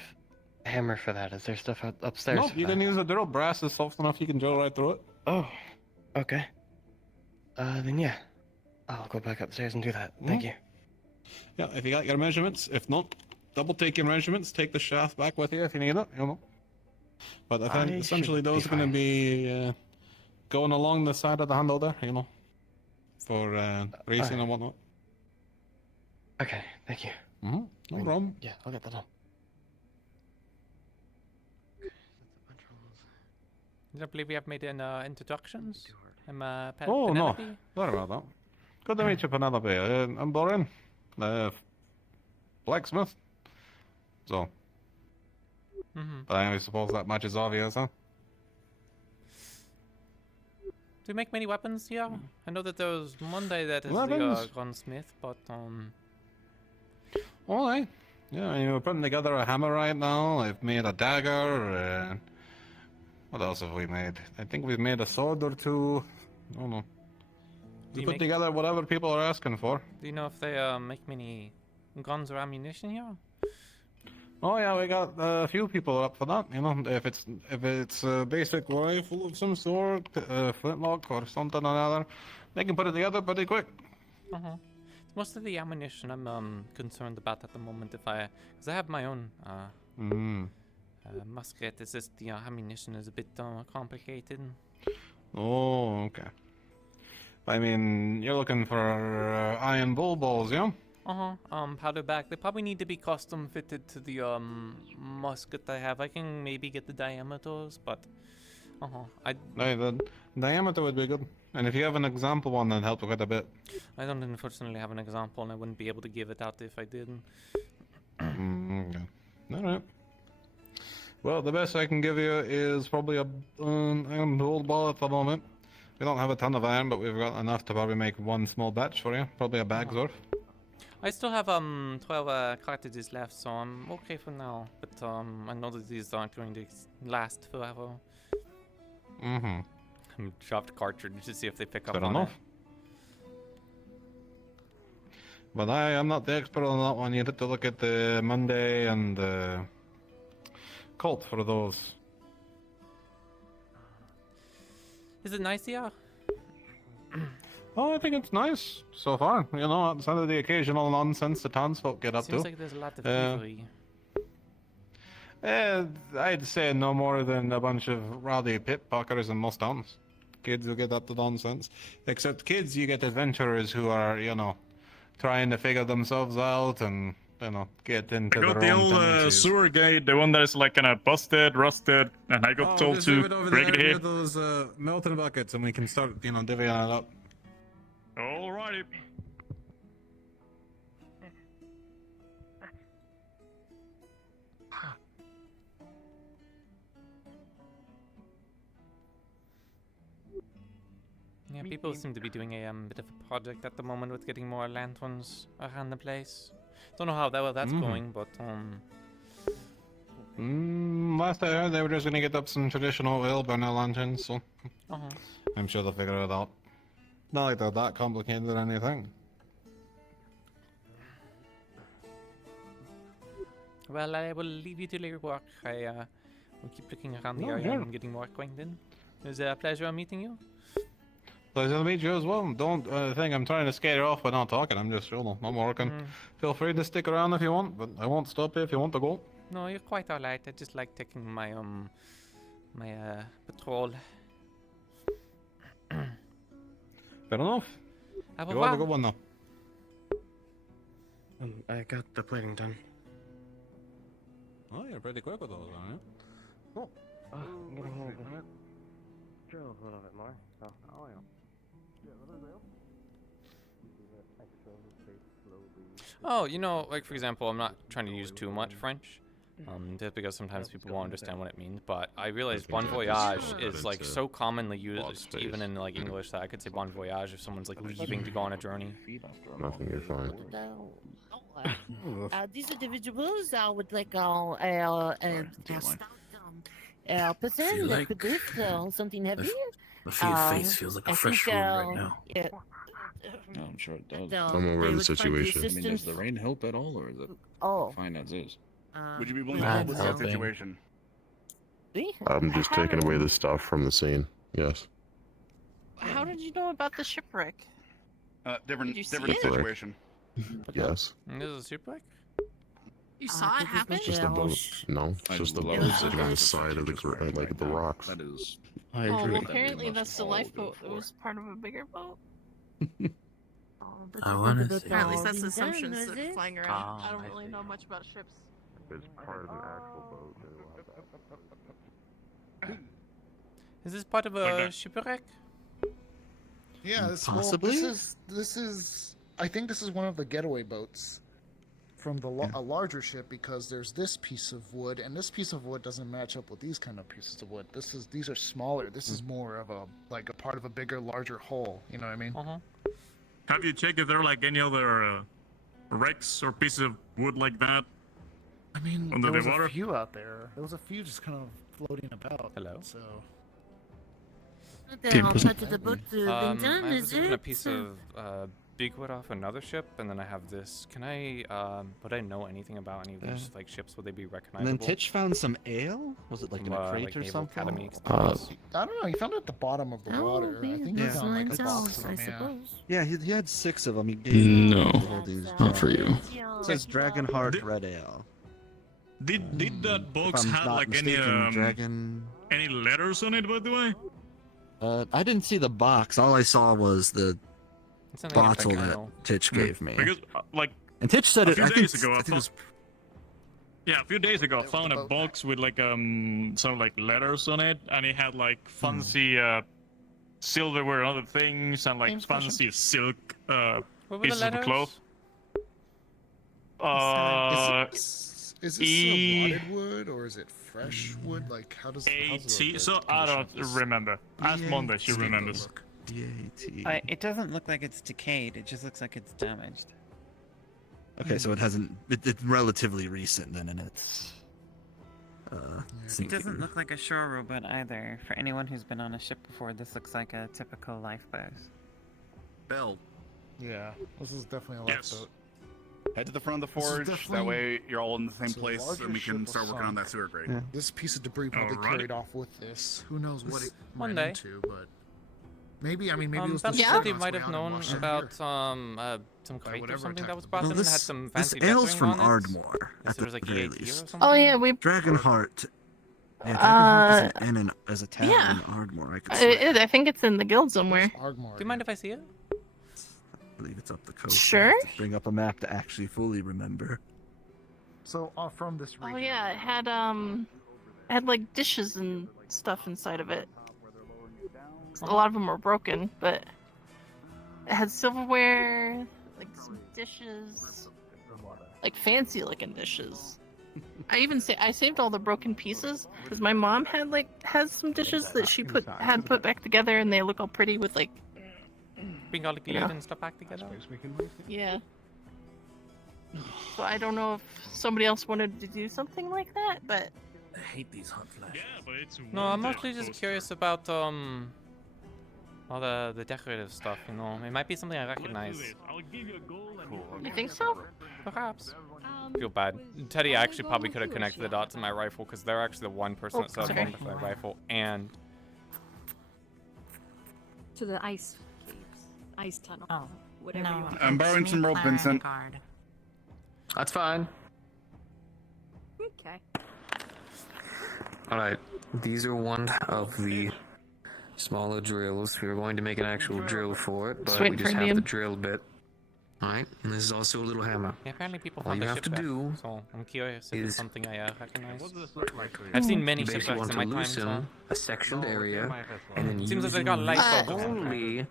hammer for that. Is there stuff upstairs? Nope, you can use a drill. Brass is soft enough; you can drill right through it. Oh, okay. Then yeah, I'll go back upstairs and do that. Thank you. Yeah, if you got your measurements. If not, double take your measurements. Take the shaft back with you if you need it. But I think essentially those are going to be going along the side of the handle there. For racing and whatnot. Okay, thank you. No problem. Yeah, I'll get that done. I believe we have made an introductions. I'm Oh Penelope. no, sorry about that. Good to meet you, Penelope. I'm Durand, blacksmith. So, but I suppose that much is obvious, huh? Do you make many weapons here? I know that there was Monday that is Weapons? the gunsmith, but All right. Yeah, we're putting together a hammer right now. I've made a dagger. What else have we made? I think we've made a sword or 2. I don't know. We put together whatever people are asking for. do you know if they make many guns or ammunition here? Oh yeah, we got a few people up for that. If it's a basic rifle of some sort, flintlock or something or another, they can put it together pretty quick. Most of the ammunition I'm concerned about at the moment, because I have my own musket. It's just the ammunition is a bit complicated. Oh, okay. I mean, you're looking for iron bull balls, yeah? Powder bag. They probably need to be custom fitted to the musket I have. I can maybe get the diameters, but The diameter would be good. And if you have an example one, that'd help quite a bit. I don't unfortunately have an example, and I wouldn't be able to give it out if I did. Okay. All right. Well, the best I can give you is probably a iron bull ball at the moment. We don't have a ton of iron, but we've got enough to probably make 1 small batch for you. Probably a bag's worth. I still have 12 cartridges left, so I'm okay for now. But I know that these aren't going to last forever. I'm dropped cartridge to see if they pick up Fair on enough. But I am not the expert on that one. You'd have to look at the Monday and the Colt for those. Is it nice here? Oh, I think it's nice so far. Outside of the occasional nonsense the townsfolk get up Seems to. like there's a lot of thievery. I'd say no more than a bunch of rowdy pickpocketers in most towns. Kids who get up to nonsense. Except kids, you get adventurers who are, trying to figure themselves out and, get into I got their the own old tendencies. sewer gate, the one that is like kind of busted, rusted, and I got told just to leave it over break there it near here. those melting buckets and we can start, divvying it up. Alrighty. Yeah, people seem to be doing a bit of a project at the moment with getting more lanterns around the place. Don't know how that's going, but Last I heard, they were just gonna get up some traditional oil burner lanterns, so Uh-huh. I'm sure they'll figure it out. Not like they're that complicated or anything. well, I will leave you to your work. I will keep looking around the No, area yeah. and getting more acquainted. It was a pleasure meeting you. Pleasure to meet you as well. Don't think I'm trying to scare you off by not talking. I'm just, I'm working. Feel free to stick around if you want, but I won't stop you if you want to go. No, you're quite alright. I just like taking my my patrol. Fair enough. Have You have a good one though. I got the plating done. Oh, you're pretty quick with those, aren't you? Cool. I'm getting hold of it. Drill a little bit more. Oh, yeah. Oh, you know, like for example, I'm not trying to use too much French, just because sometimes people won't understand what it means. But I realized bon voyage is like so commonly used, even in like English, that I could say bon voyage if someone's like leaving to go on a journey. Nothing, you're fine. These individuals would like person that could lift something heavy. I feel your face feels like a fresh wound right now. Yeah. No, I'm sure it does. I'm aware of the situation. I mean, does the rain help at all, or is it fine as is? Would you be willing to help with that situation? I'm just taking away the stuff from the scene. Yes. How did you know about the shipwreck? Different you see situation. Yes. This is a shipwreck? You saw it happen? Just the boat. No, it's just the boat sitting on the side of the like the rocks. That is. I Oh, agree. well, apparently that's the lifeboat. It was part of a bigger boat. I want to see. Or at least that's the assumptions that are flying around. Oh, I don't I really see. know much about ships. It's part of an actual boat. Is this part of a shipwreck? Yeah, Possibly? This is. I think this is one of the getaway boats from the a larger ship, because there's this piece of wood, and this piece of wood doesn't match up with these kind of pieces of wood. These are smaller. This is more of a part of a bigger, larger whole. You know what I mean? Have you checked if there are like any other wrecks or pieces of wood like that? I mean, under there the was water? a few out there. There was a few just kind of floating about. Hello. So. I was using a piece of big wood off another ship, and then I have this. Can I, would I know anything about any of these like ships? Would they be And recognizable? then Titch found some ale? Was it like in a crate like or Naval something? Academy I don't know. He found it at the bottom of the water. I think he yeah. found like a box of them, yeah. Yeah, he had 6 of them. He gave No, all these not for you. It says Dragon Heart Red Ale. Did that box If I'm have not like mistaken, any letters on it, by the way? I didn't see the box. All I saw was the Something I bottle think I that know. Titch gave me. Because like And Titch said a it. few I think, days ago, I think it was. Yeah, a few days ago, I found a box with like some like letters on it, and it had like fancy silverware and other things, and like James, fancy silk What were the pieces of letters? cloth. Is this a rotted wood or is it fresh wood? Like, how does AT. So I don't remember. Ask Monday, she remembers. It doesn't look like it's decayed. It just looks like it's damaged. Okay, so it hasn't. It's relatively recent then, and it's. It doesn't look like a shore rowboat either. For anyone who's been on a ship before, this looks like a typical lifeboat. Bell. Yeah, this is definitely a lifeboat. Head to the front of the This is forge. That definitely- way you're all in the same It's a place, larger and we can ship start of working on sunk. that sewer grate. Yeah. This piece of debris probably Alright. carried off with this. Who knows what it ran Monday. into, but maybe it was Beth the said they ship might on have its way out and known washed it about here. some crate or whatever something type that was of brought Well, in that had some this fancy ale's lettering from on it. Ardmore, Yes, at there was the like very EAT or least. something. Oh yeah, we. Dragonheart. Yeah, Dragonheart is an N as a tavern yeah. in Ardmore. I could swear. I think it's in the guild somewhere. Do you mind if I see it? I believe it's up the coast. Sure. I have to bring up a map to actually fully remember. So from this region. Oh yeah, it had like dishes and stuff inside of it. A lot of them were broken, but it had silverware, like some dishes, like fancy looking dishes. I saved all the broken pieces because my mom has some dishes that she had put back together, and they look all pretty with like bring all the gear and stuff back together. Yeah. So I don't know if somebody else wanted to do something like that, but I hate these hot flashes. Yeah, but it's No, I'm mostly just curious about all the decorative stuff. You know, it might be something I recognize. you think so? Perhaps. Feel bad. Teddy actually probably could have connected the dots to my rifle because they're actually the one person that saw sorry. my rifle and To the ice caves. Ice tunnel. Oh, Whatever you want. I'm borrowing some rope, Vincent. That's fine. Okay. Alright, these are one of the smaller drills. We were going to make an actual drill for it, but Sweet we just have premium. the drill bit. Alright, and this is also a little hammer. yeah, apparently people All found you the have to shipwreck, do so I'm curious if it's is- something I recognize. What does this look like? I've seen many You basically shipwrecks want in to my time, so loosen a sectioned area, and then Seems like they using got light these bulbs on only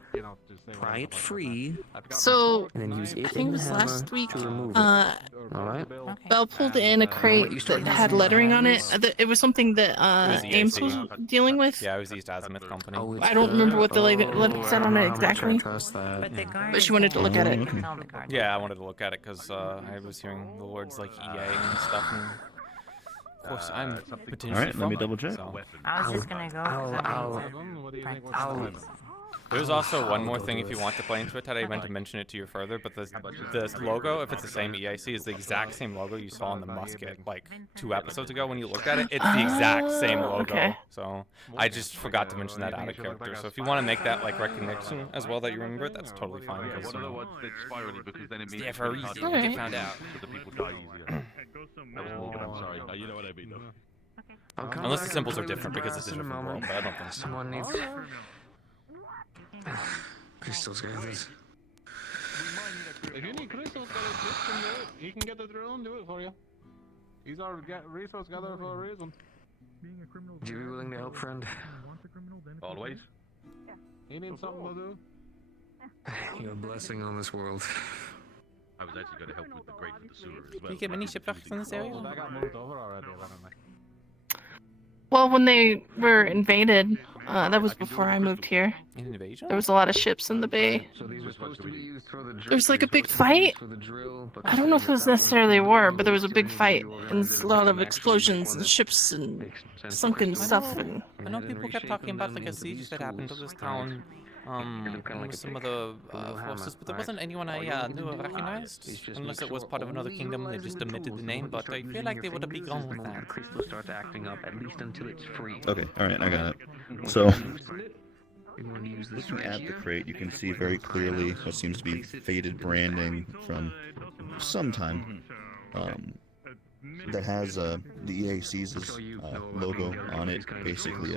pry it free, So and then use it I think in it the was hammer last week. to remove it. Uh, Alright? Belle pulled in a crate that had lettering on it. It was something that was Ames EAC. was dealing with. Yeah, it was East Azimuth Company. Oh, it's I don't remember what the lettering said on it how much I exactly, trust that. But the guard but she wanted to look at it. Yeah, I wanted to look at it because I was hearing the words like EA and stuff, and of course I'm potentially Alright, let from me it, double check. so. I was just gonna go. 'Cause I There's also one more thing if you want to play into it, Ted. I meant to mention it to you further, but the logo, if it's the same EIC, is the exact same logo you saw on the musket like 2 episodes ago when you looked at it. It's the exact same logo. Okay. So I just forgot to mention that out of character. So if you want to make that like recognition as well that you remember it, that's totally fine. Because, you know, yeah, for a reason. Alright. Get found out. I'm sorry. You know what I mean, though. Unless the symbols are different because it's a different world, but I don't think so. Someone needs... Crystals, guys. If you need crystals, Chris can do it. He can get the drill and do it for you. He's our resource gatherer for a reason. Would you be willing to help, friend? Always. He needs something to do. You're a blessing on this world. I was actually going to help with the grate for the sewer as well. Do you get many shipwrecks in this area? That got moved over already, apparently. Well, when they were invaded, that was before I moved here. An invasion? There was a lot of ships in the bay. So these were supposed to be used for the drill. There was like a big fight. I don't know if it was necessarily a war, but there was a big fight and a lot of explosions and ships and sunken stuff. And I know people kept talking about like a siege that happened to this town. With some of the forces, but there wasn't anyone I knew or recognized, unless it was part of another kingdom. They just omitted the name, but I feel like they would have begun with that. Crystal starts acting up at least until it's free. Okay, alright, I got it. So, looking at the crate, you can see very clearly what seems to be faded branding from some time. That has the EAC's logo on it, basically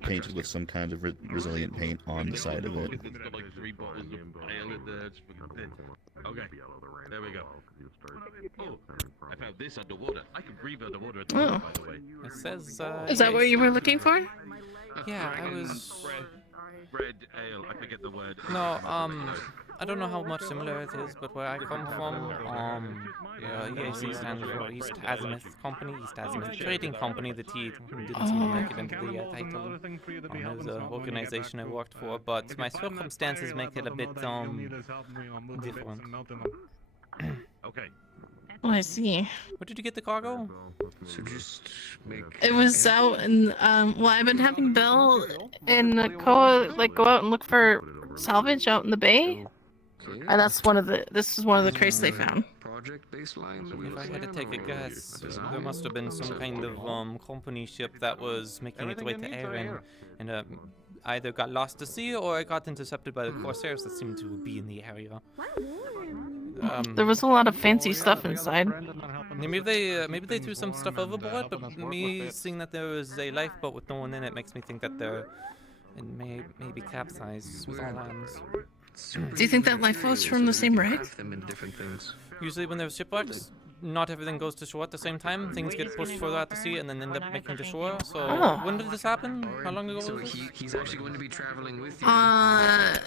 painted with some kind of resilient paint on the side of it. Okay, there we go. Oh, I found this underwater. I can breathe underwater at the Oh. moment, by the way. It says. Is that what you were looking for? Yeah, I was. Red ale. I forget the word. No, I don't know how much similar it is, but where I come from, EAC stands for East Azimuth Company, East Azimuth Trading Company. The T didn't seem to make it into the title. It was an organization I worked for, but my circumstances make it a bit different. Okay. Oh, I see. Where did you get the cargo? So just make... It was out in, well, I've been having Belle and Koa, like, go out and look for salvage out in the bay. And that's one of the, this is one of the crates they found. Project baseline. If I had to take a guess, there must have been some kind of company ship that was making its way to Erin, and either got lost to sea or it got intercepted by the Corsairs that seemed to be in the area. There was a lot of fancy stuff inside. Maybe they threw some stuff overboard, but me seeing that there was a lifeboat with no one in it makes me think that they're maybe capsized with all hands. Do you think that lifeboat's from the same wreck? Usually when there's shipwrecks, not everything goes to shore at the same time. Things get pushed further out to sea and then end up making to shore. So when did this happen? How long ago was this? He's actually going to be traveling with you. I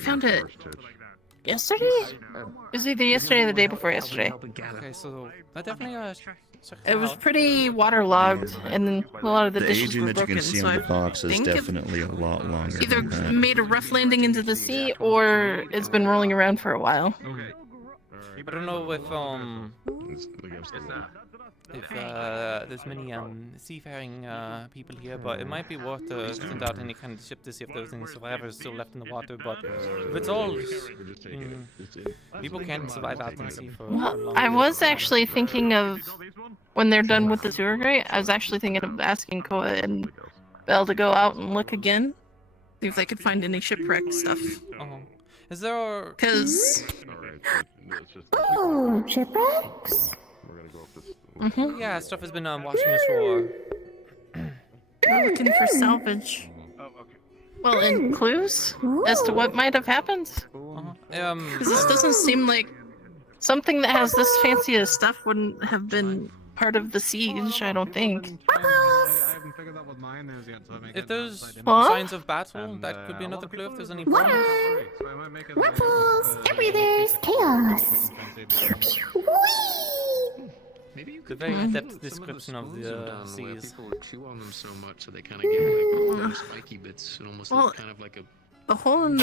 found it yesterday? It was either yesterday or the day before yesterday. Okay, so I definitely check It was out. pretty waterlogged, and then a lot of the The dishes aging were that you broken. can see So on the I box is think it definitely a lot longer either than that. made a rough landing into the sea, or it's been rolling around for a while. I don't know if there's many seafaring people here, but it might be worth to send out any kind of ship to see if there's any survivors still left in the water. But if it's all, people can't survive out in sea for Well, long. I was actually thinking of, when they're done with the sewer grate, I was actually thinking of asking Koa and Belle to go out and look again, see if they could find any shipwrecked stuff. Is there? Because. Oh, shipwrecks. Yeah, stuff has been washing ashore. We're looking for salvage. Well, and clues as to what might have happened. Because this doesn't seem like something that has this fancy of stuff wouldn't have been part of the siege, I don't think. If there's Huh? signs of battle, that could be another clue. If there's any bombs. Ruffles, everywhere there's chaos. Pew, pew, whee! The very in-depth description of the seas. People chew on them so much so they kind of get like those spiky bits and almost Well, look kind of like a. The hole in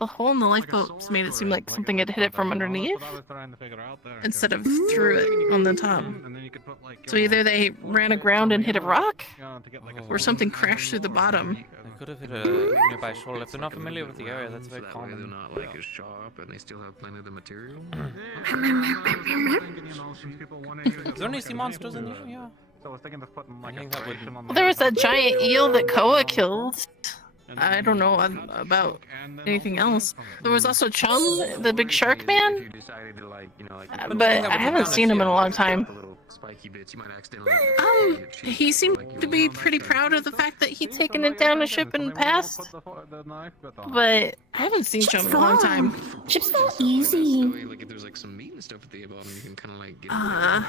the hole in the lifeboats made it seem like something had hit it from underneath instead of through it on the top. So either they ran aground and hit a rock, or something crashed through the bottom. They could have hit a nearby shoal. If they're not familiar with the area, that's very common. They're not like as sharp and they still have plenty of the material. Is there any sea monsters in the area? I think that would. Well, there was that giant eel that Koa killed. I don't know about anything else. There was also Chum, the big shark man, but I haven't seen him in a long time. He seemed to be pretty proud of the fact that he'd taken it down a ship and passed, but I haven't seen Chum in a long time. Chips fall easy. Like if there's like some meat and stuff at the bottom, you can kind of like get. I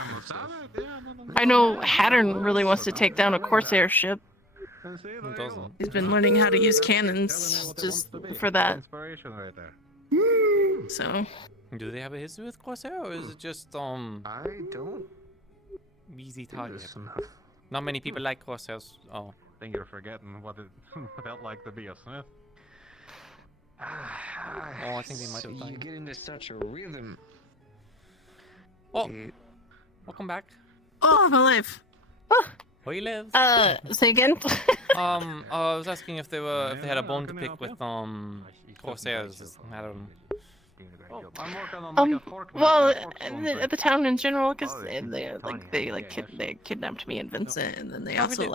know Hattern really wants to take down a Corsair ship. Who doesn't? He's been learning how to use cannons just for that. So. Do they have a history with Corsair, or is it just I don't. easy target? Not many people like Corsairs. Oh. I think you're forgetting what it felt like to be a Smith. Oh, I think they might So have you died. get into such a rhythm. Oh, welcome back. Oh, I'm alive. Where you live? Say again? I was asking if they had a bone to pick with Corsairs. I don't. Well, at the town in general, because they kidnapped me and Vincent, and then they also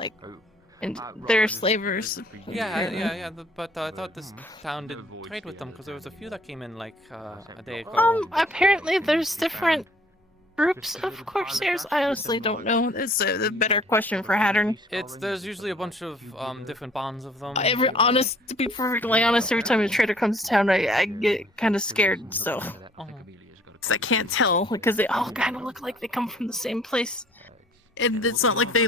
and they're slavers. Yeah. But I thought this town did trade with them because there was a few that came in like a day ago. Apparently there's different groups of Corsairs. I honestly don't know. It's a better question for Hattern. There's usually a bunch of different bonds of them. To be perfectly honest, every time a trader comes to town, I get kind of scared. So, 'cause I can't tell because they all kind of look like they come from the same place, and it's not like they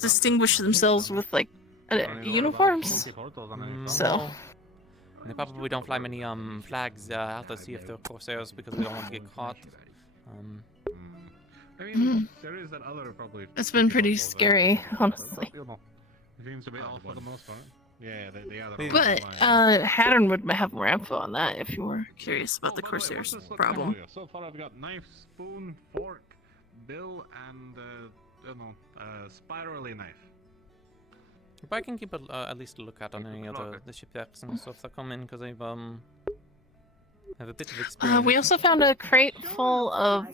distinguish themselves with uniforms. So. They probably don't fly many flags out to see if they're Corsairs because they don't want to get caught. I mean, there is that other probably. It's been pretty scary, honestly. Seems to be all for the most part. Yeah, they are. But Hattern would have more info on that if you were curious about the Corsairs problem. So far, I've got knife, spoon, fork, bill, and spirally knife. But I can keep at least a lookout on any other the shipwrecks and stuff that come in because I've have a bit of experience. We also found a crate full of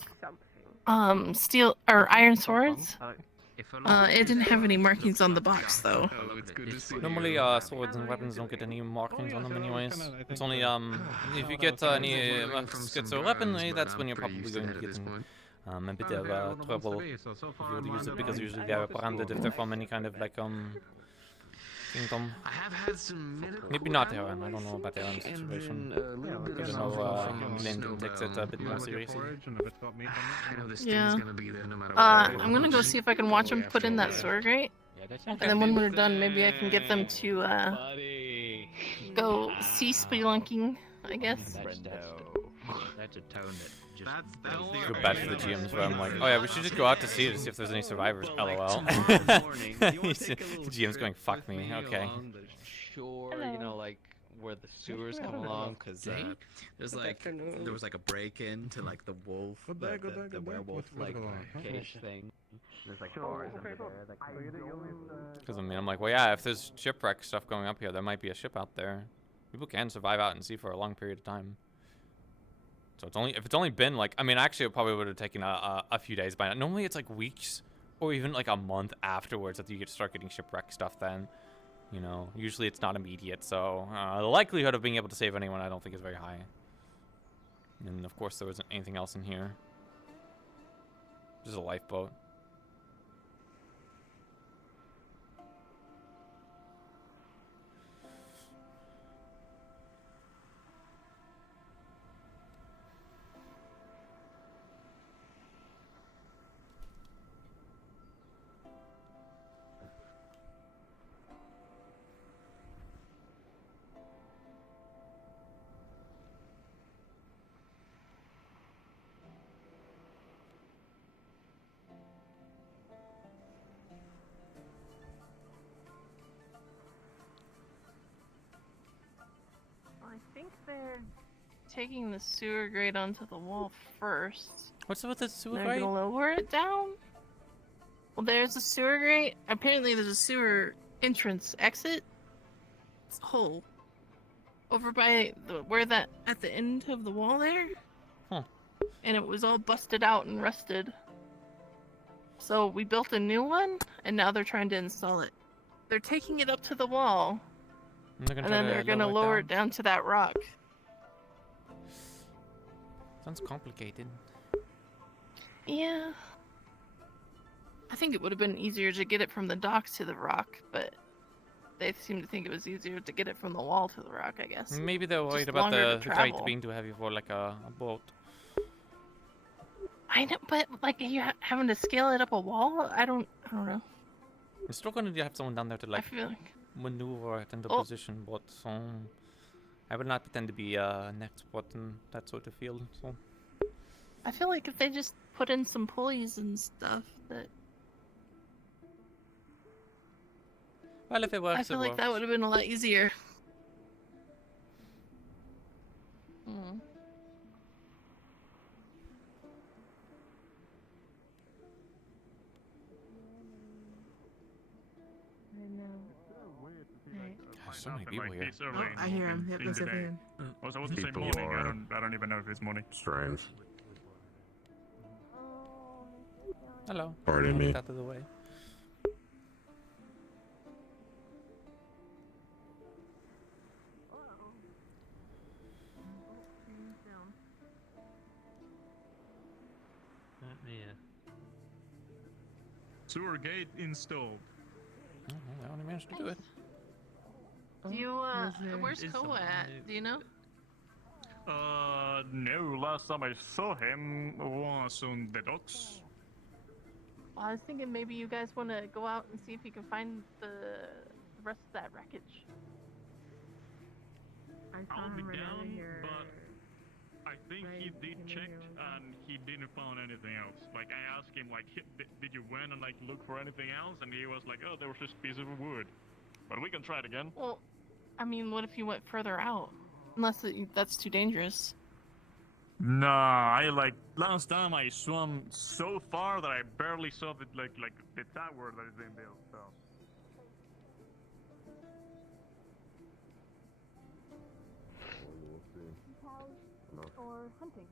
steel or iron swords. It didn't have any markings on the box though. Normally swords and weapons don't get any markings on them anyways. It's only if you get any skits or weapon, that's when you're probably going to get in a bit of trouble if you were to use it because usually they're branded if they're from any kind of kingdom. I have had some medical. Maybe not Aaron. I don't know about Aaron's situation. I don't know. Lyndon takes it a bit more seriously. I know this Yeah. thing's gonna be there no matter what. I'm gonna go see if I can watch them put in that sword grate. And then when we're done, maybe I can get them to go sea spelunking, I guess. That's a tone that just. Go back to the GMs where I'm like, oh yeah, we should just go out to sea to see if there's any survivors. LOL. GM's going, fuck me. Okay. Shore, you know, like where the sewers come along. Because there was like a break-in to like the wolf, the werewolf like cage thing. There's like bars under there. Because I mean, I'm like, well, yeah, if there's shipwreck stuff going up here, there might be a ship out there. People can survive out in sea for a long period of time. So if it's only been like, I mean, actually, it probably would have taken a few days by now. Normally, it's like weeks or even like a month afterwards that you get start getting shipwreck stuff. Then, you know, usually it's not immediate. So the likelihood of being able to save anyone, I don't think is very high. And of course, there wasn't anything else in here. Just a lifeboat. I think they're taking the sewer grate onto the wall first. What's up with the sewer They're grate? gonna lower it down. Well, there's a sewer grate. Apparently, there's a sewer entrance exit. It's a hole over by where that at the end of the wall there. Huh. And it was all busted out and rusted. So we built a new one, and now they're trying to install it. They're taking it up to the wall. And then they're gonna lower it down to that rock. Sounds complicated. Yeah. I think it would have been easier to get it from the docks to the rock, but they seem to think it was easier to get it from the wall to the rock, I guess. Maybe they're worried Just about longer the to grate travel. being too heavy for like a boat. I know, but like you having to scale it up a wall, I don't know. We're still gonna have someone down there to like feel like- maneuver it into Oh. position, but I would not pretend to be an expert in that sort of field. So I feel like if they just put in some pulleys and stuff, that well, if it works, I feel it like that works. would have been a lot easier. Hmm. I know. There's so many people here. Oh, I hear him. Yep, there's something in. Oh, so I wasn't saying People morning. are- I don't even know if it's morning. Strange. Hello. Pardon me. Out of the way. Sewer gate installed. Oh, I only managed to do it. Do you where's Koa at? Do you know? No. Last time I saw him was on the docks. Well, I was thinking maybe you guys want to go out and see if you can find the rest of that wreckage. I'll be down, but I think he did check and he didn't find anything else. Like I asked him, like, did you went and like look for anything else? And he was like, oh, there was just a piece of wood. But we can try it again. Well, I mean, what if you went further out? Unless that's too dangerous. Nah, I like last time I swam so far that I barely saw the like the tower that is being built. So. Or hunting.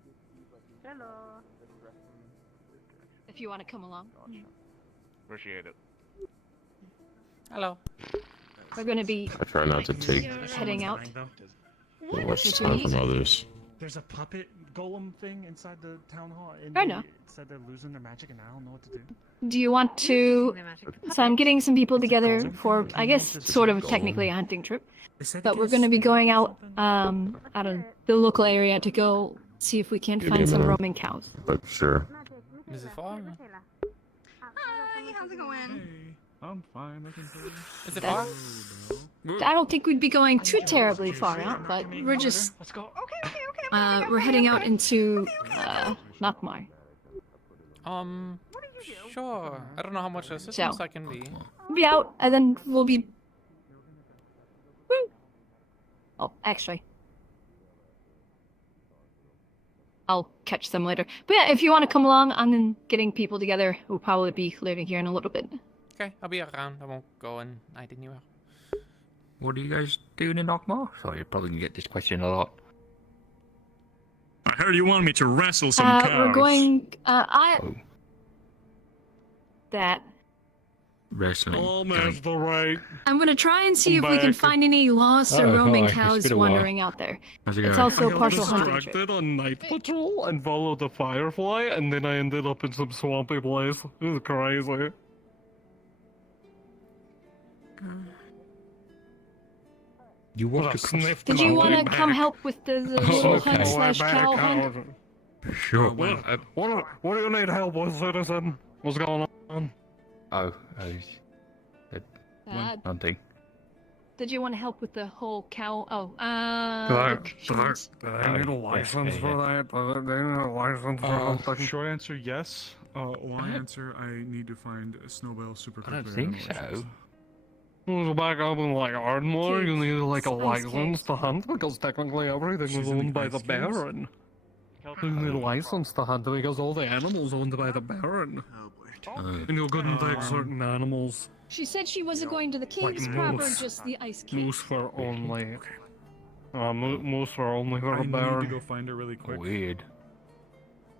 Hello. If you want to come along. Appreciate it. Hello. We're going to be I try not to take heading out. too much Did you time eat? from others. There's a puppet golem thing inside the town hall, and I they know. said they're losing their magic, and I don't know what to do. Do you want to... So I'm getting some people together for, I guess, sort of technically a hunting trip. But we're going to be going out out of the local area to go see if we can Give find me a some minute. roaming cows. But sure. Mrs. Farr? Hi, how's it going? I'm fine. I can tell you. Is it far? I don't think we'd be going too terribly far out, but we're just Let's go. we're heading out into Nakmar. Sure. I don't know how much assistance I can be. We'll be out, and then we'll be. Oh, actually, I'll catch them later. But yeah, if you want to come along, I'm then getting people together. We'll probably be living here in a little bit. Okay, I'll be around. I won't go and hide anywhere. What are you guys doing in Knockmore? Sorry, you're probably gonna get this question a lot. I heard you wanted me to wrestle some cows. We're going. That. Wrestling. I'm gonna try and see if we can find any lost or roaming hi. cows It's been a while. wandering out there. How's it It's going? also I a got partial hunting trip. distracted on night patrol and followed the firefly, and then I ended up in some swampy place. It was crazy. You walked across. Did you want to come help with the little hunt slash cow hunt? Sure. What do you need help with, citizen? What's going on? Hunting. Did you want to help with the whole cow? Oh, I need a license for that. Do they need a license for hunting? Short answer, yes. Long answer, I need to find a snowbell super I quickly. don't think so. So back up in like Ardmore, you need like a license to hunt because technically everything is owned by the Baron. You need a license to hunt because all the animals owned by the Baron. And you couldn't take certain animals. She said she wasn't going to the caves Like proper, moose. just the ice caves. Moose for only. Moose for only for I the need Baron. to go find her really quick. Weird.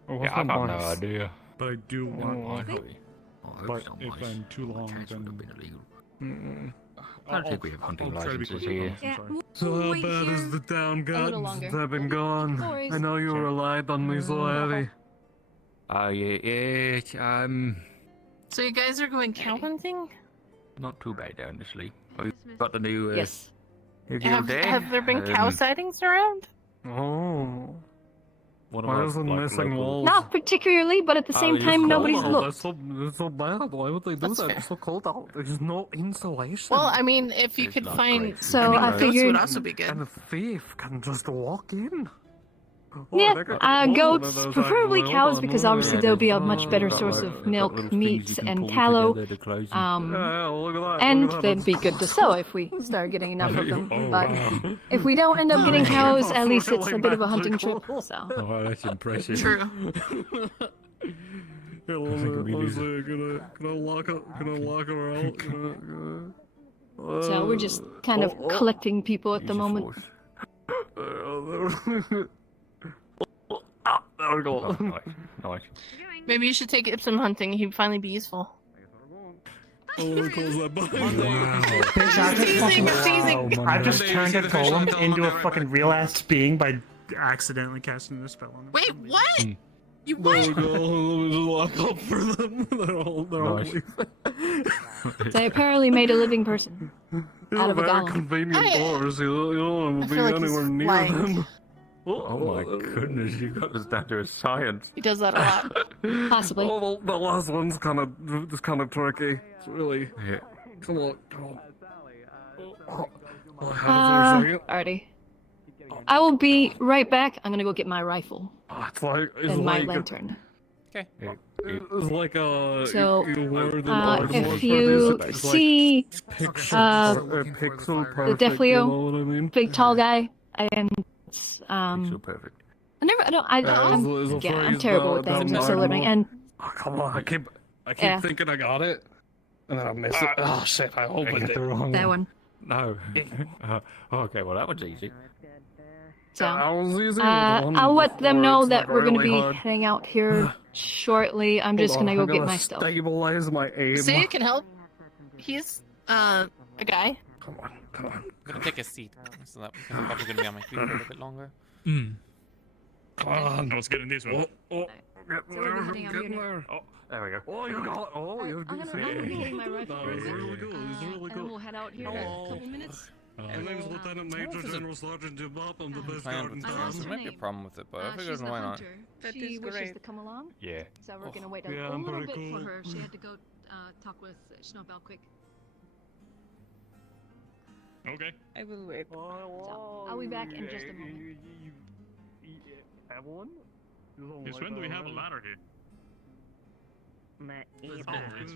Oh, Yeah, I got no idea. But I do want one. Oh, But if I'm too long, then... I don't think we have hunting I'll try to be licenses quick. here. Yeah, So how wait bad here is the town a got little longer. since I've been gone? No worries. I know you relied on me so heavy. Yeah, So you guys are going cow hunting? not too bad, honestly. We've got the new, Yes. new guild there. Have there been cow sightings around? Oh. One Why isn't missing walls? Not particularly, but at the same time, nobody's looked. That's so bad. Why would they do That's that? fair. It's so cold out. There's no insulation. Well, I mean, if you could find. So I goats figured. would also be good. And a thief can just walk in. Yeah, goats, preferably cows, because obviously they'll be a much better source of milk, meat, and tallow. And they'd be good to sell if we start getting enough of them. But if we don't end up getting cows, at least it's a bit of a hunting trip. So. Oh, that's impressive. True. Can I lock her out? So we're just kind of collecting people at the moment. There we go. Nice. Maybe you should take Ipsum hunting. He'd finally be useful. Close that I just turned a golem into a fucking real ass being by accidentally casting the spell on him. Wait, what? You There what? we go. Let me just lock up for them. They're all Nice. They apparently made a living person out of a very golem. convenient doors. You don't want to be feel like he's anywhere near lying. them. Oh my goodness, you got this down to a science. He does that a lot. Possibly. Oh, the last one's kind of tricky. It's really. Yeah. Come on. Oh, I have it for a second. Alrighty. I will be right back. I'm gonna go get my rifle It's like and my lantern. Okay. It's like a. So, you wear the Ardmore if you it's see pixel the perfect, you know Defleo, what I mean? big tall guy, and So perfect. I'm terrible with that. I'm still learning, and Oh, come on, I keep Yeah. thinking I got it, and then I miss it. Oh shit, I opened it. that one. No. Okay, well that was easy. So, That was easy. The one I'll let them before, know it's that we're gonna really be hard. heading out here shortly. I'm just Hold gonna on, go I get gotta my stuff. Stabilize my aim. See, it can help. He's a guy. Come on. I'm gonna take a seat, so that because I'm probably gonna be on my feet for a little bit longer. Come on. Let's get in this one. Get So we'll be heading out there. here now. Oh, there we go. Oh, you got. Oh, you I'm can gonna see. take my rifle That real was quick, really good. It was really and then good. we'll head out here in a couple minutes. My name's Lieutenant Major General Sergeant Jim Bob. I'm the best Plan guard in with I this. lost There her might be a name. problem with it, but I She's figured the why not. hunter. That She is wishes great. to come along. Yeah. So we're gonna wait a Yeah, I'm little pretty bit cool. for her. She had to go talk with Schnobel quick. Okay. I will wait. So, I'll be back in just a moment. Evelyn? Since when do we have a ladder here? It's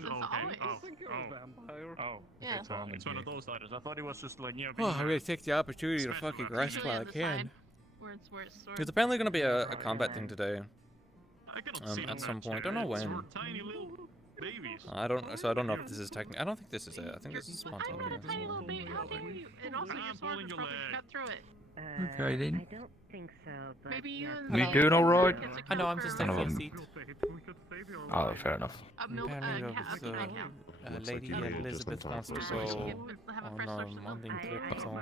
Oh, Yeah. It's one of those ladders. I thought it was just like, you know. Oh, I'm gonna take the opportunity to fucking rest Usually while I on the can. side, where it's sword. There's apparently gonna be a combat thing today. I cannot see At them some that point. Don't know shit. It's when. for tiny little babies. I don't know if this is technically. I don't think this is it. I think this is spontaneous. Tiny little baby. How dare you? And also your sword would probably cut through it. Okay then. I don't think so, but Maybe you and We doing alright? I know, I'm just taking a seat. Oh, fair enough. Apparently, Lady Elizabeth wants to go on a Monday trip, so.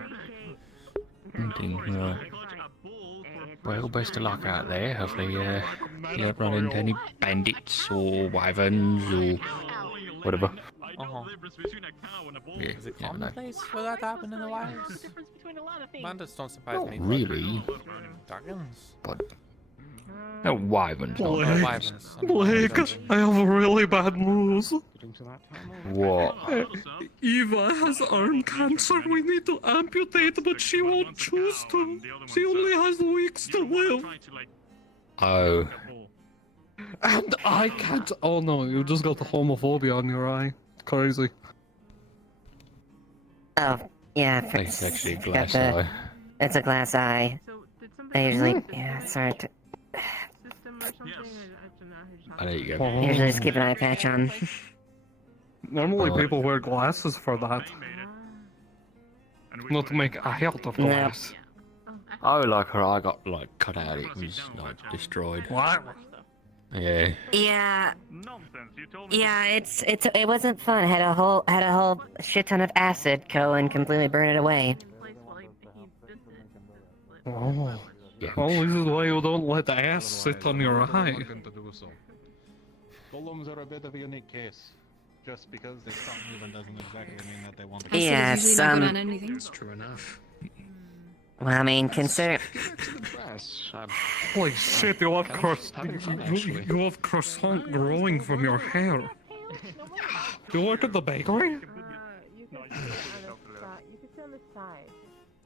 Right. Well, best of luck out there. Hopefully, you don't run into any bandits or wyverns or whatever. Yeah, Is it yeah, no. commonplace for that to happen in the wilds? Bandits don't surprise Not me. really. Dragons? But no wyverns. not Blake, wyverns. Blake, I have really bad news. What? Eva has arm cancer. We need to amputate, but she won't choose to. She only has weeks to live. Oh. And I can't. Oh no, you just got the homophobia on your eye. Crazy. Oh, yeah. It's actually a got glass the- eye. It's a glass eye. I usually, yeah, sorry. Oh, there you go. Usually just keep an eye patch on. Normally people wear glasses for that. Not to make a health of glass. Oh, like her eye got like cut out. It was like destroyed. What? Yeah. Yeah. Yeah, it wasn't fun. I had a whole shit ton of acid go and completely burn it away. Oh. Oh, this is why you don't let the ass sit on your eye. Golems are a bit of a unique case. Just because they stop moving doesn't exactly mean that they want to. Yeah, Usually not good on anything. That's true enough. Well, I mean, consider. Holy shit, you have you have croissant growing from your hair. Do you work at the bakery? You can sit on the side.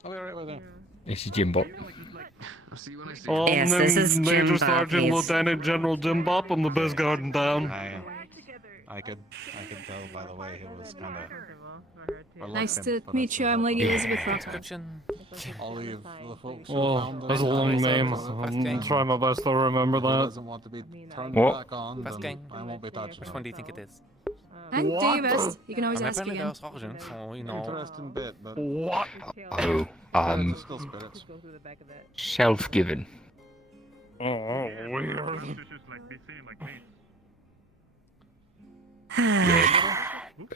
I'll be right with you. This is Jim Bot. Oh, Yes, this is Major Jim Sergeant Bop, Lieutenant General Jim Bop. I'm the best guard in town. I could tell by the way he was kind of. Nice to meet you. I'm Lady Elizabeth Rock. All of the folks who Oh, found that's a long name. I'm trying my best to remember that. doesn't want to be turned What? back on, Best then gang. I won't be touching Which him. one do you think it is? And do your best. You can always I'm ask apparently again. the sergeant, so you know. Interesting bit, but What? Oh, still spirits. self-given. Oh, weird. Yeah.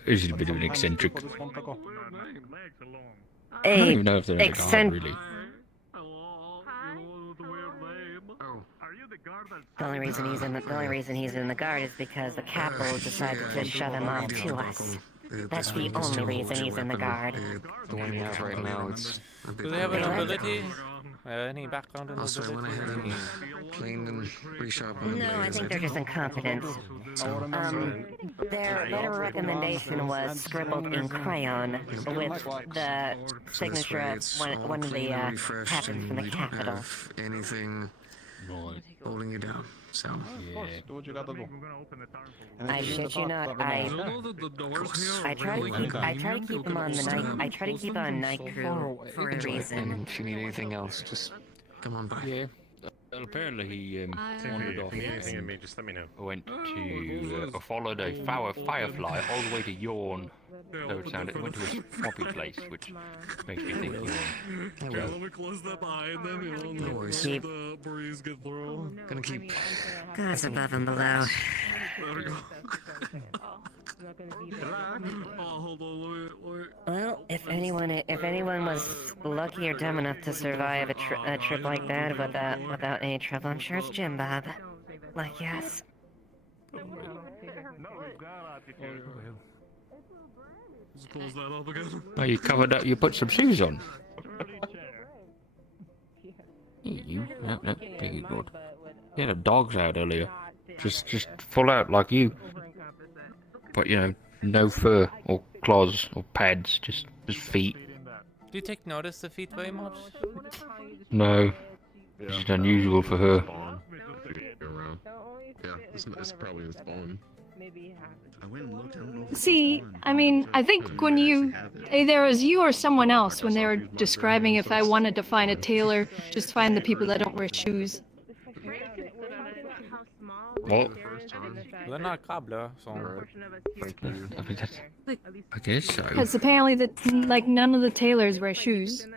This is a bit of an eccentric. I don't Hey, even know if they're in the guard, eccentric. really. The only reason he's in the guard is because the capital decided to shove him off to us. That's the only reason he's in the guard. The one you have right now, it's a bit. Do they have an ability? Any background in Also, I went ahead ability? and cleaned and resharpened the No, I blades. think they're just incompetent. Their letter of recommendation was scribbled in crayon with the signature of one of the captains from the capital. Anything holding you down. So. Do what you gotta do. I shit you not. I try to keep him on the night. I try to keep on night crew for a reason. And if you need anything else, just come on by. Yeah. Well, apparently he wandered off and just let me know. went to followed a firefly all the way to Yawn. So it sounded went to a swampy place, which makes me think Yawn. Yeah, let me close that eye and then you'll know Keep- the breeze get through. Gonna keep. God's above and below. There we go. Oh, hold on, wait. Well, if anyone was lucky or dumb enough to survive a trip like that without any trouble, I'm sure it's Jim Bob. Like yes. Just close that up again. Oh, you covered up. You put some shoes on. You? No, take it good. You had the dogs out earlier. Just full out like you. but you know, no fur or claws or pads, just feet. Do you take notice of feet very much? No, it's just unusual for her. Yeah, it's probably his spawn. I went and looked. I don't know if See, I mean, I think when you, either as you or someone else, when they were describing if I wanted to find a tailor, just find the people that don't wear shoes. What? They're not cobbler, so. I guess so. Because apparently, like none of the tailors wear shoes.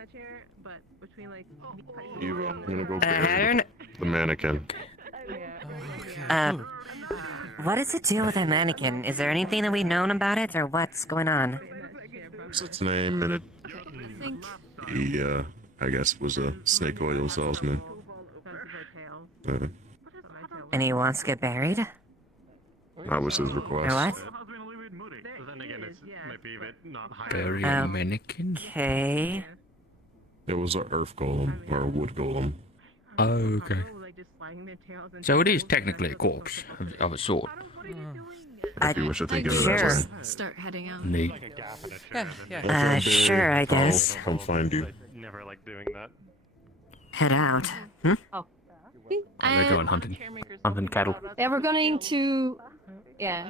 Eva, I'm gonna go Aaron? the mannequin. What is the deal with that mannequin? Is there anything that we've known about it, or what's going on? What's its name? And he, I guess was a snake oil salesman. And he wants to get buried? That was his request. Or what? Bury a mannequin? Okay. It was an earth golem, or a wood golem. Oh, okay. So it is technically a corpse of a sort. If you wish to think of it that way. Start heading out. Neat. Yeah. Sure, I guess. I'll come find you. Never like doing that. Head out. Hmm? Oh. They're going hunting. Hunting cattle. Yeah, we're going to, yeah.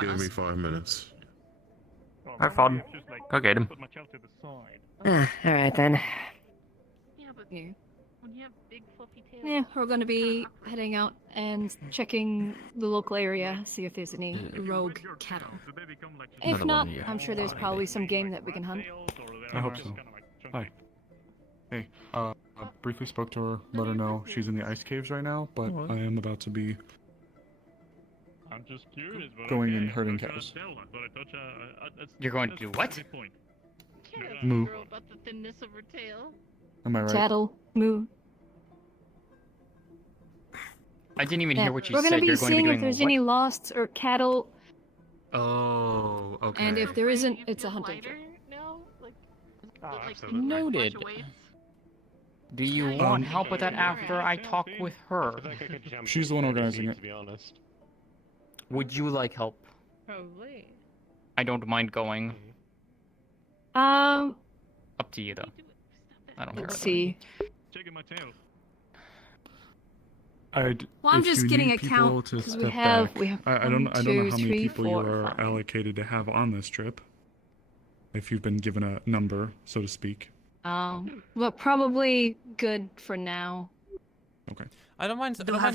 Give me 5 minutes. Have fun. Go get him. Alright then. Yeah, we're going to be heading out and checking the local area, see if there's any rogue cattle. If not, I'm sure there's probably some game that we can hunt. I hope so. Hi. Hey, I briefly spoke to her, let her know she's in the ice caves right now, but I am about to be I'm just curious. going and herding cows. You're going to do what? Moo. About the thinness of her tail. Am I right? Cattle, moo. I didn't even hear what you we're said. Gonna be You're going to be seeing doing if there's what? any lost or cattle, Oh, okay. and if there isn't, it's a hunting trip. Noted. Do you want help with that after I talk with her? She's the one organizing it. Would you like help? Probably. I don't mind going. Um, Up to you though. I don't care. let's see. Well, I'm just getting a count because we have I don't know how many 2, 3, people 4, you are 5. allocated to have on this trip. If you've been given a number, so to speak. Well, probably good for now. Okay. I don't mind. Do I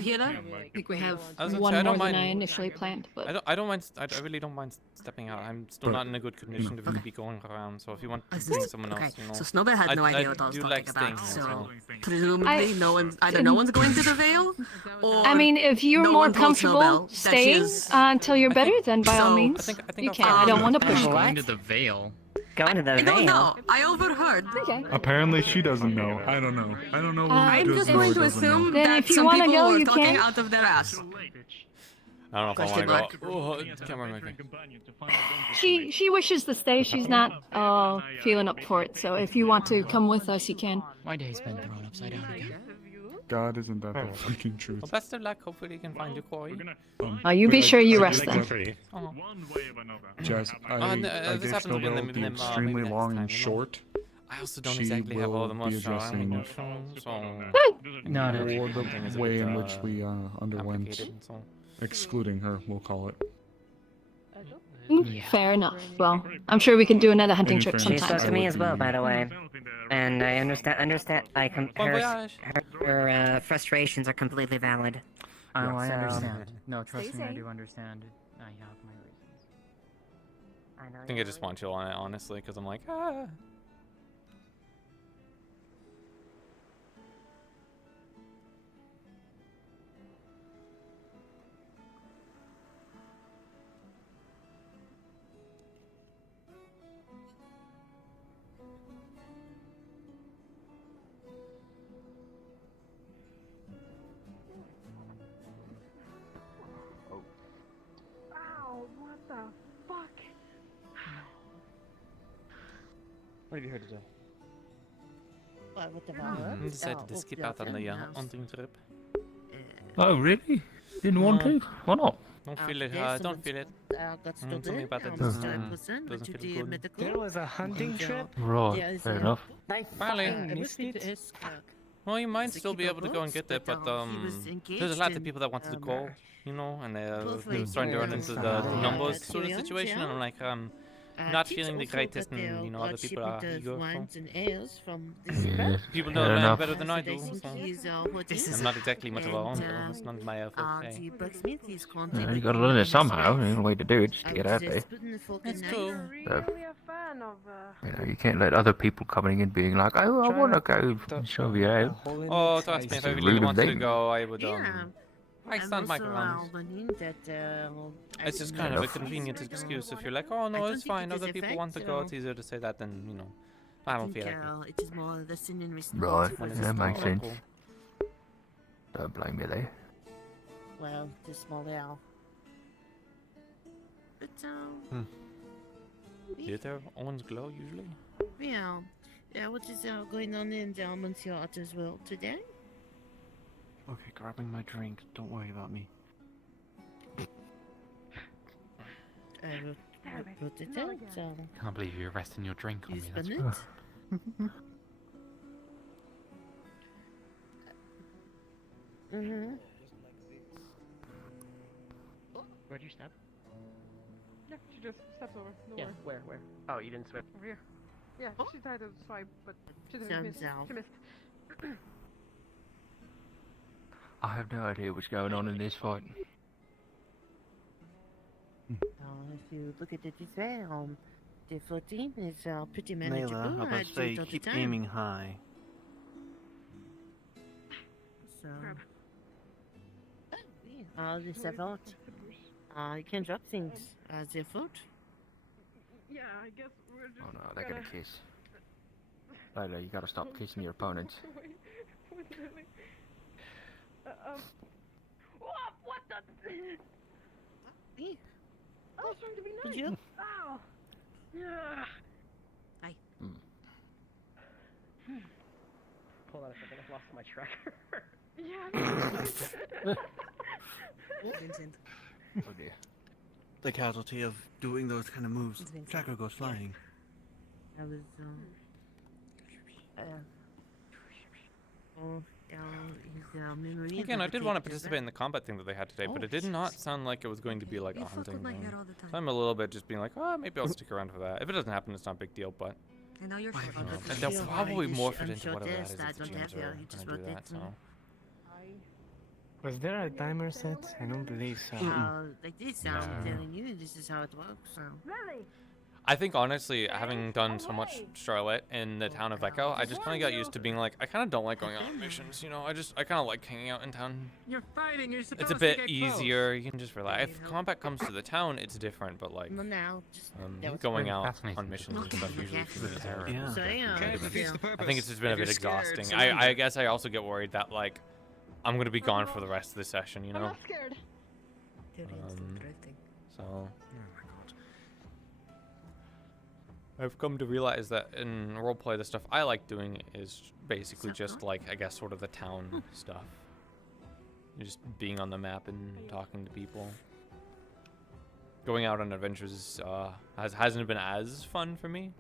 think we have I was gonna one say, I more don't than I mind- initially planned, but I don't mind. I really don't mind stepping out. I'm still But- not in a good condition to really be going around. So if you want to This bring is- someone okay, else, you know. so Snowbell had no idea what I was do talking like about, staying so here, presumably no one's either no one's going to the Vale, or I mean, if you're no more one told Snowbell comfortable that staying she's- until you're better, then by all So- means, I think you I'll can. follow I don't you. want to push you. Going to the Vale. Going to the I don't Vale? know. I overheard. Okay. Apparently she doesn't know. I don't know. I don't know who I'm does just know or going to doesn't know. assume Then that if you some wanna people go, were you talking can. out of their ass. I don't know if I Question want to go. Oh, the camera moving. She wishes to stay. She's not feeling up for it. So if you want to come with us, you can. My day's been thrown upside down again. God, isn't that the fucking truth? Well, best of luck. Hopefully you can find your quarry. You be But sure you I rest did then. get- Oh. Jazz, I this gave happened Snowbell maybe the extremely next long time, and you know. short. I also don't She exactly have all the will be most addressing Not or everything. the way in which we underwent, complicated, so. excluding her, we'll call it. Fair enough. Well, I'm sure we can do another hunting In trip fairness, She sometime. spoke to me as well, by the way. And I understand, like, her frustrations are completely valid. Oh, I So- understand. No, trust Stay me, I safe. do understand. I have my reasons. I think I just want you on it, honestly, because I'm like, ah. Ow, what the fuck? What have you heard today? What the I decided to skip out on the hunting trip. Oh, really? Didn't want to? Why not? Don't feel it. Don't feel it. got Something stolen. about that Person went doesn't to feel the good. medical. There was a hunting trip. There's, Fair enough. I Finally. fucking missed it. Well, you might to still keep be our able to go and votes, get it, but he was there's a lot engaged of people that wanted to in, go, you know, and both they're ways starting to run to, into the numbers sort of carry on, situation, and I'm like, I not think feeling the also greatest, that and you know, other got people are shipment of eager. So. wines and ales from this Yeah, People fair know man enough. better than I that do. think So. he's I'm not exactly much of a and, hunter. It's not my forte. the blacksmith is Yeah, contacted you gotta me learn and it his somehow. wife. The only way to do it is to I get was out there. just putting the folk in That's night. true. So, you can't let other people coming in being like, oh, I want to go show you out. Oh, trust me, if I It's really rude of wanted to them. go, I would Yeah. I stand my ground. It's just kind of a convenient excuse if you're like, oh no, it's fine. Other people want to go. It's easier to say that than you know. I don't feel like it. It is more lesson and Right, When it's that makes not sense. local. Don't blame me there. Well, the small owl. But Theater owns glow usually. yeah, what is going on in Monsieur Otter's world today? Okay, grabbing my drink. Don't worry about me. I wrote it out. Can't believe you're resting your drink on You me. spun That's it? Mm-hmm. Where'd you step? Yeah, she just steps over. No Yeah, worries. where? Oh, you didn't swim. Over here. Yeah, she tried to swipe, but she didn't Sounds miss. out. She missed. I have no idea what's going on in this fight. If you look at it this way, the 14 is pretty manageable. Layla, I I was do say it all the keep time. aiming high. So, the savant. You can drop things as their fault. Yeah, I guess we're just. Oh no, they're gonna kiss. Layla, you gotta stop kissing your opponents. What the? I was trying to be nice. Did you? Ow. Yeah. Hi. Hold on a second, I've lost my tracker. Yeah. Vincent. Oh dear. The casualty of doing those kind of moves. Tracker goes flying. I was, memory. Again, I did want to participate in the combat thing that they had today, but it did not sound like it was going to be like a hunting thing. So I'm a little bit just being like, oh, maybe I'll stick around for that. If it doesn't happen, it's not a big deal, but. I know you're And they'll probably morph it into whatever that is if the GMs are going to do that, so. Was there a timer set? I don't believe so. Like this, I'm telling you, this is how it works. Really? I think honestly, having done so much Charlotte in the town of Echo, I just kind of got used to being like, I kind of don't like going on missions, you know. I kind of like hanging out in town. You're fighting. You're supposed It's a to bit get easier. You can just relax. If combat comes to the town, it's different, but like going out on missions and stuff usually for me is hard. Yeah. So, I think it's just been a bit exhausting. I guess I also get worried that like I'm gonna be gone for the rest of the session, you know. I'm not scared. So. I've come to realize that in roleplay, the stuff I like doing is basically just like, I guess, sort of the town stuff. Just being on the map and talking to people. Going out on adventures hasn't been as fun for me.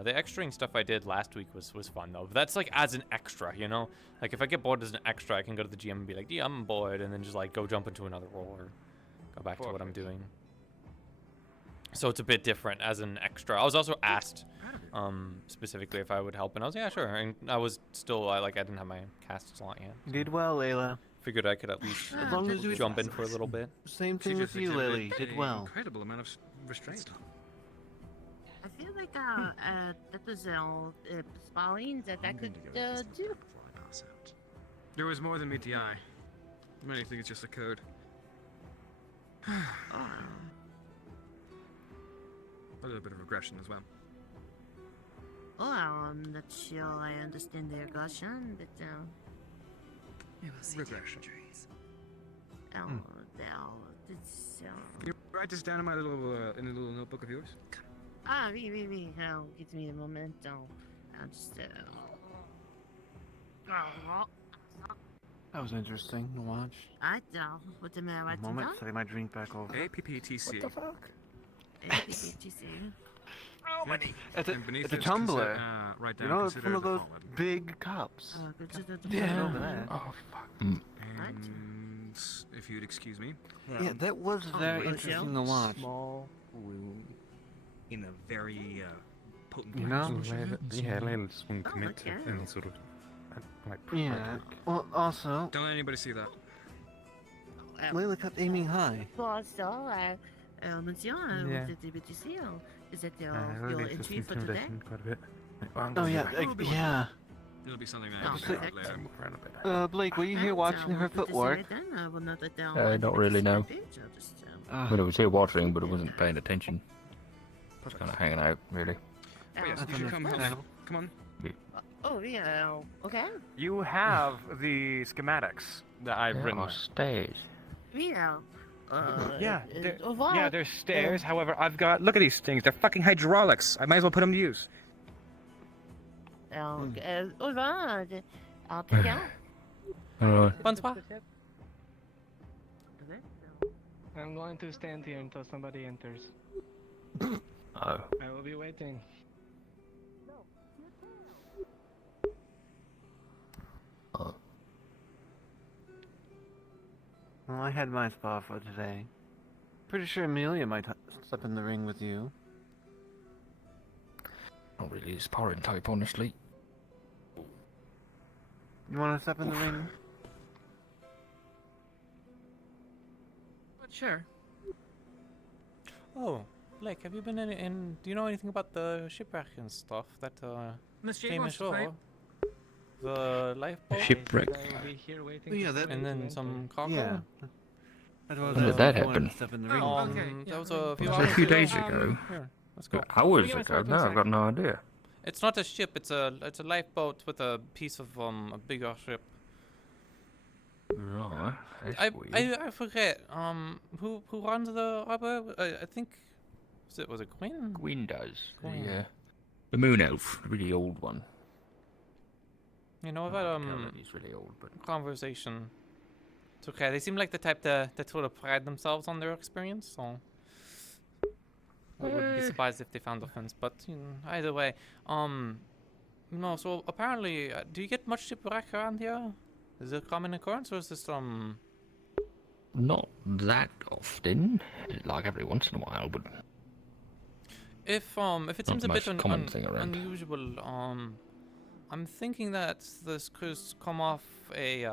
The extraing stuff I did last week was fun though. But that's like as an extra, you know? Like if I get bored as an extra, I can go to the GM and be like, yeah, I'm bored, and then just like go jump into another role or go back to what I'm doing. So it's a bit different as an extra. I was also asked specifically if I would help, and I was yeah, sure. And I was still I didn't have my cast slot yet. You did well, Layla. Figured I could at least As long as you jump in for a little bit. Same thing with you, Lily. Did well. Incredible amount of restraint. I feel like that was sparring that I could do. There was more than meet the eye. Many think it's just a code. A little bit of regression as well. Oh, I'm not sure I understand the aggression, but Regression. it's Can you write this down in my little in a little notebook of yours? really, give me a moment. I'll just That was interesting to watch. I know. What's the matter? A moment, setting my drink back over. APPTC. What the fuck? APPTC. It's a tumbler. Right You down. know, it's one of those big cups. Yeah. Over there. Oh fuck. And if you'd excuse me. Yeah, that was very interesting to watch. Small room in a very potent. You know? Yeah, Layla just won't commit to any sort of like. Yeah. Well, also, Don't let anybody see that. Layla kept aiming high. Monsieur, Yeah. vous êtes BTC, is it your Really, it's entry for today? quite a bit. Oh yeah, yeah. It'll be something that Oh, I can perfect. later. Blake, were you here watching her footwork? Don't really know. I mean, I was here watching, but I wasn't paying attention. Just kind of hanging out, really. Oh, yes, you should come help me. Come on. Oh yeah, okay. You have the schematics that I've There written. are stairs. Yeah. Yeah, there's stairs. However, I've got. Look at these things. They're fucking hydraulics. I might as well put them to use. Au revoir. I'll take care. Alright. Bonsoir. I'm going to stand here until somebody enters. Oh. I will be waiting. Oh. Well, I had my spot for today. Pretty sure Amelia might step in the ring with you. Not really a sparring type, honestly. You want to step in the ring? Sure. Oh, Blake, have you been in? Do you know anything about the shipwreck and stuff that Miss Jane came wants to ashore? The lifeboat. Shipwreck. I will be here waiting. Oh, yeah, that. And then some cargo. Yeah. When did that happen? That was a few Was hours it a few ago. days ago? Here, let's go. Hours ago? No, I've got no idea. It's not a ship. It's a lifeboat with a piece of a bigger ship. Right. That's I weird. I forget. Who runs the harbor? I think was it Quinn? Quinn does. Quinn. The moon elf, the really old one. You know, I've had He's really old, but conversation. It's okay. They seem like the type that sort of pride themselves on their experience, so I wouldn't be surprised if they found offense. But you know, either way, no. So apparently, do you get much shipwreck around here? Is it a common occurrence, or is this not that often. Like every once in a while, but if it Not seems the a bit most common thing around. unusual, I'm thinking that this could come off a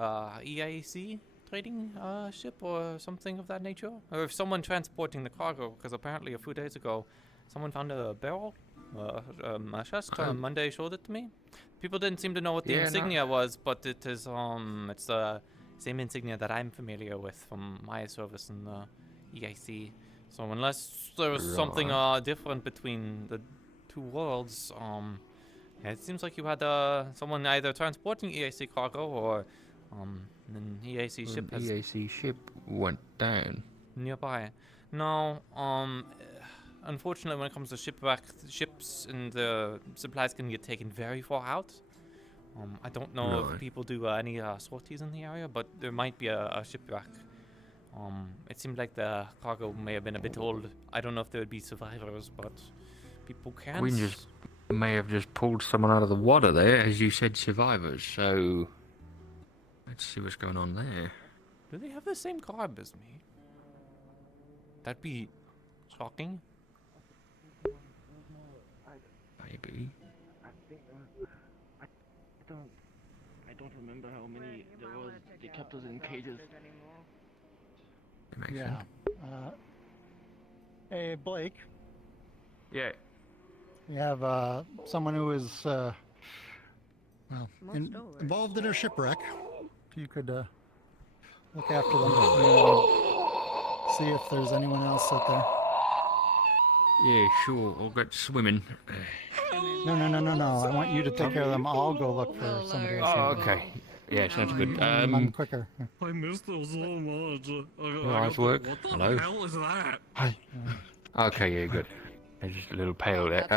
EIC trading ship or something of that nature, or if someone transporting the cargo, because apparently a few days ago, someone found a barrel, a chest. Monday showed it to me. People didn't seem to know what the insignia was, but it is it's the same insignia that I'm familiar with from my service in the EIC. So unless there was something different between the two worlds, it seems like you had someone either transporting EAC cargo or an EAC ship has EAC ship went down nearby. No, unfortunately, when it comes to ships and the supplies can get taken very far out. I don't know if people do any sorties in the area, but there might be a shipwreck. It seemed like the cargo may have been a bit old. I don't know if there would be survivors, but people can. Queen may have just pulled someone out of the water there, as you said, survivors. So let's see what's going on there. Do they have the same garb as me? That'd be shocking. Maybe. I don't remember how many there was. They kept us in cages. Yeah. Hey, Blake. Yeah. We have someone who is involved in a shipwreck. If you could look after them, see if there's anyone else out there. Yeah, sure. I'll get swimming. No. I want you to take care of them. I'll go look for somebody else. Oh, okay. Yeah, sounds good. I'm quicker. I missed them so much. Nice work. What the Hello. hell is that? Hi. Okay, yeah, good. There's just a little pale there.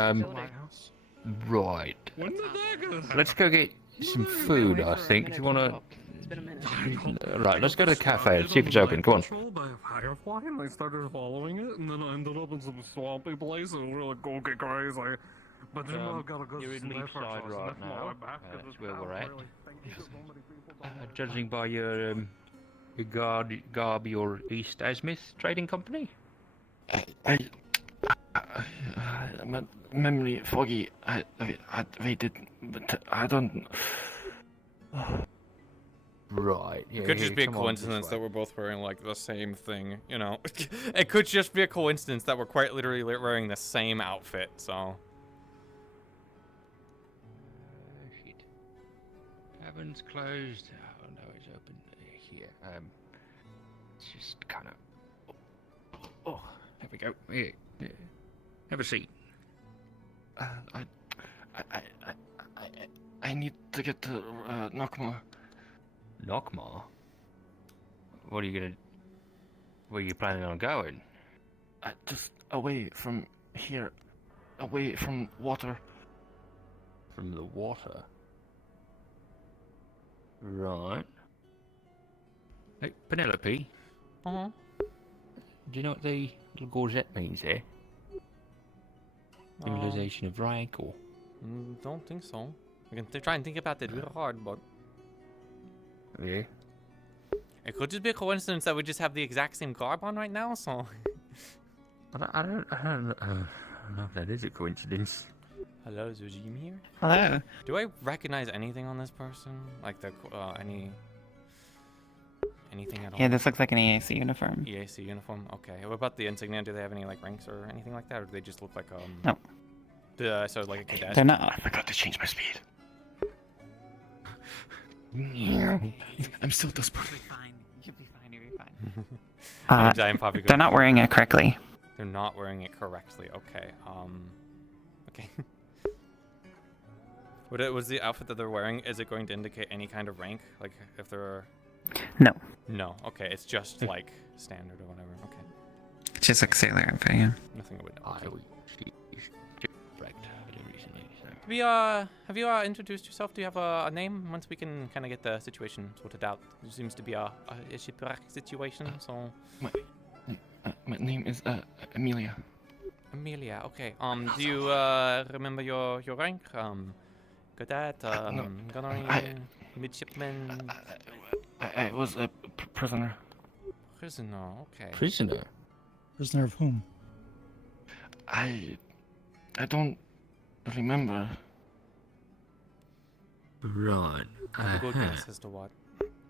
Right. When did that go? Let's go get some food, I think. Do you want to It's been a minute. Right, let's go to the cafe and see if it's open. Come on. Controlled by a firefly, and I started following it, and then I ended up in some swampy place, and we're like, go get crazy. But then I've got to go You're in sniff her, Leafside so right sniff my now. way back, and That's just where we're can't at. really think there's so many people down there. Judging by your garb, your East Asmith Trading Company. My memory foggy. I waited, but I don't. Right. Yeah, It could here, just be a come on, this coincidence way. that we're both wearing like the same thing, you know. It could just be a coincidence that we're quite literally wearing the same outfit. So. Shit. Cabin's closed. Oh no, it's open here. It's just kind of. Oh, there we go. Here. Have a seat. I need to get to Knockmore. Knockmore? What are you gonna? Where are you planning on going? Just away from here, away from water. From the water. Right. Hey, Penelope. Uh-huh. Do you know what the little gorget means there? Symbolization of rank, or? Don't think so. I can try and think about it real hard, but. Yeah. It could just be a coincidence that we just have the exact same garb on right now, so. I don't know if that is a coincidence. Hello, is Ujim here? Hello. Do I recognize anything on this person? Like anything at all? Yeah, this looks like an EAC uniform. EAC uniform. Okay. What about the insignia? Do they have any like ranks or anything like that, or do they just look like No. So like a cadet? They're not. I forgot to change my speed. I'm still desperate. You'll be fine. You'll be fine. Giant poppy They're not wearing it correctly. They're not wearing it correctly. Okay. Okay. Was the outfit that they're wearing? Is it going to indicate any kind of rank? Like if they're. No. No. Okay. It's just like standard or whatever. Okay. It's just like sailor outfit, yeah. Nothing I would know. Okay. Have you introduced yourself? Do you have a name? Once we can kind of get the situation sorted out. There seems to be a shipwreck situation, so. My name is Amelia. Amelia. Okay. Do you remember your rank? Cadet. Gunnery. Midshipman. I was a prisoner. Prisoner. Okay. Prisoner. Prisoner of whom? I don't remember. Right. I have a good guess as to what.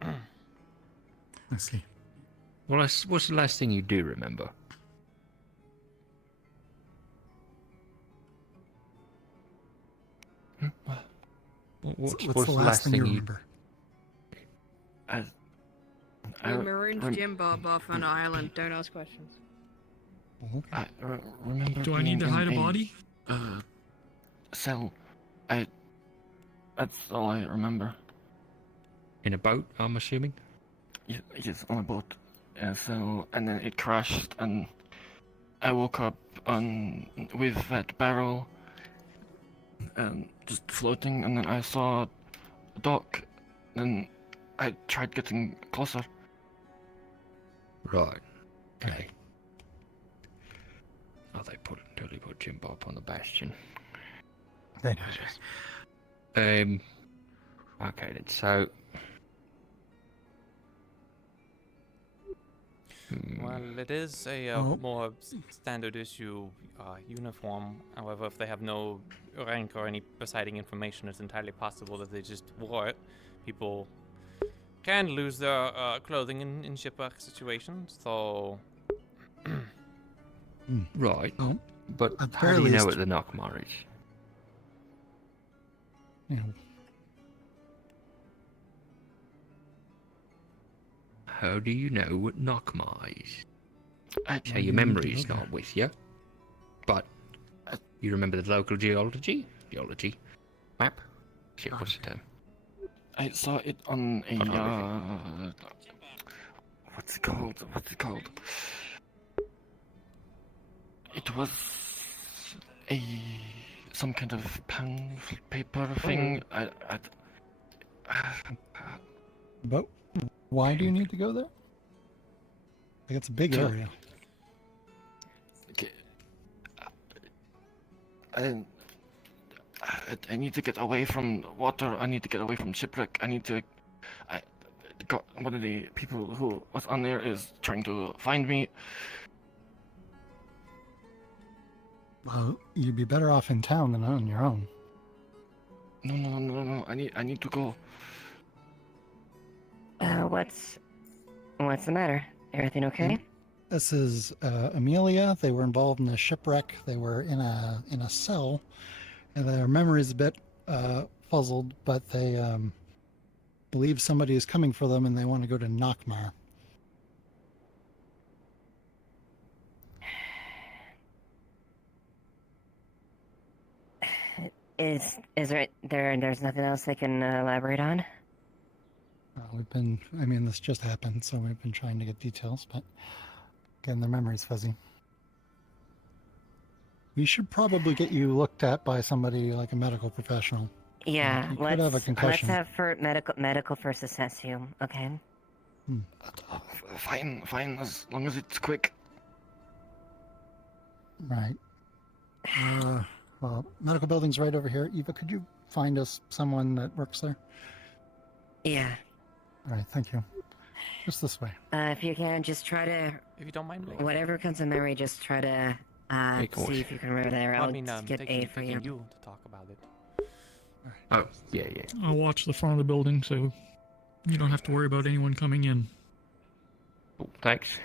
I see. Well, what's the last thing you do remember? What's the last thing you remember? We marooned Jim Bob off on an island. Don't ask questions. I remember. Do I need to hide a body? Cell. That's all I remember. In a boat, I'm assuming? Yes, on a boat. So, and then it crashed, and I woke up with that barrel, just floating, and then I saw a dock, and I tried getting closer. Right. Okay. Oh, they totally put Jim Bob on the bastion. They Okay then, so... Well, it is a more standard issue uniform. However, if they have no rank or any presiding information, it's entirely possible that they just wore it. People can lose their clothing in shipwreck situations, so... Right. But At how very do you know least- what the Knockmar is? You know, How do you know what Knockmar is? So your you memory's need to know not with you, but you remember the local geology map? Shit, what's the term? I saw it on a what's it called? It was some kind of pen paper thing. But why do you need to go there? Like, it's a big area. Okay. I need to get away from water. I need to get away from shipwreck. One of the people who was on there is trying to find me. Well, you'd be better off in town than on your own. No. I need to go. What's the matter? Everything okay? This is Amelia. They were involved in a shipwreck. They were in a cell, and their memory's a bit fuzzled, but they believe somebody is coming for them, and they want to go to Nockmar. There's nothing else they can elaborate on? This just happened, so we've been trying to get details, but again, their memory's fuzzy. We should probably get you looked at by somebody like a medical professional. Yeah, You could have a concussion. let's have medical first assess you, okay? Fine, as long as it's quick. Right. Well, medical building's right over here. Eva, could you find us someone that works there? Yeah. All right, thank you. Just this way. If you can, just try to... If you don't mind. Whatever comes to memory, just try to see if you can remember there. I'll get aid for you. To talk about it. Oh, yeah. I'll watch the front of the building so you don't have to worry about anyone coming in. Oh, thanks.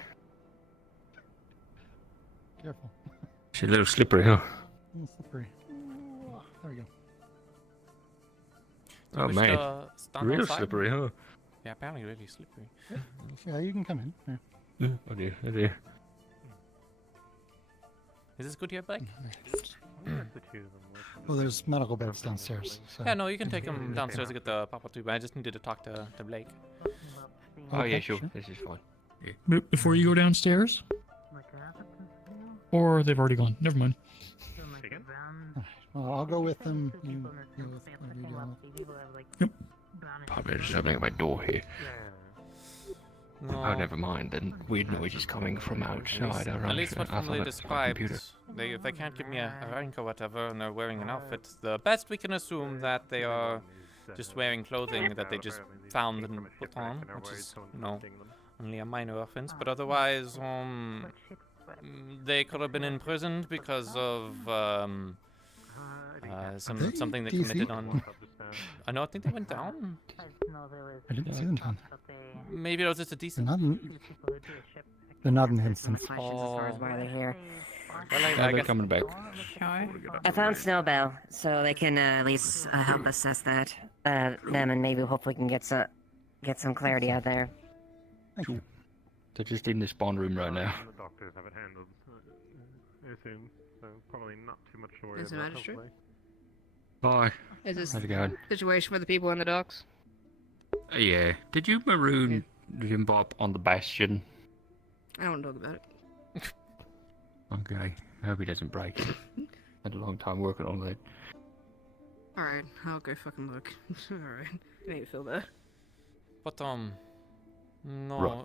Careful. It's a little slippery, huh? A little slippery. There we go. Oh, Wish man. to stand Real outside? slippery, huh? Yeah, apparently really slippery. Yeah, you can come in. Yeah. Oh dear. Is this good here, Blake? Well, there's medical beds downstairs. So. Yeah, no, you can take him downstairs to get the Papa tube. I just needed to talk to Blake. Oh, yeah, sure. This is fine. B- before you go downstairs? Or they've already gone. Never mind. Well, I'll go with them. You go with whatever you do. Yep. Probably just opening my door here. No. Oh, never mind. Then weird noises coming from outside. At least what they described, if they can't give me a rank or whatever, and they're wearing an outfit, the best we can assume that they are just wearing clothing that they just found and put on, which is, only a minor offense. But otherwise, they could have been imprisoned because of something they committed on. I know. I think they went down. I didn't see them down there. Maybe it was just a decent. They're not in the instance. Oh. As far as why they're here. Well, I guess coming back. I found Snowbell, so they can at least help assess that. Them, and maybe hopefully can get some clarity out there. Thank you. They're just in the spawn room right now. The doctors have it handled, I assume. So probably not too much to worry Is the about. magistrate? Hi. Is this How's it going? situation for the people in the docks? Yeah. Did you maroon Jim Bob on the Bastion? I don't want to talk about it. Okay. I hope he doesn't break it. Had a long time working on that. Alright, I'll go fucking look. Alright. You made me feel bad. But no,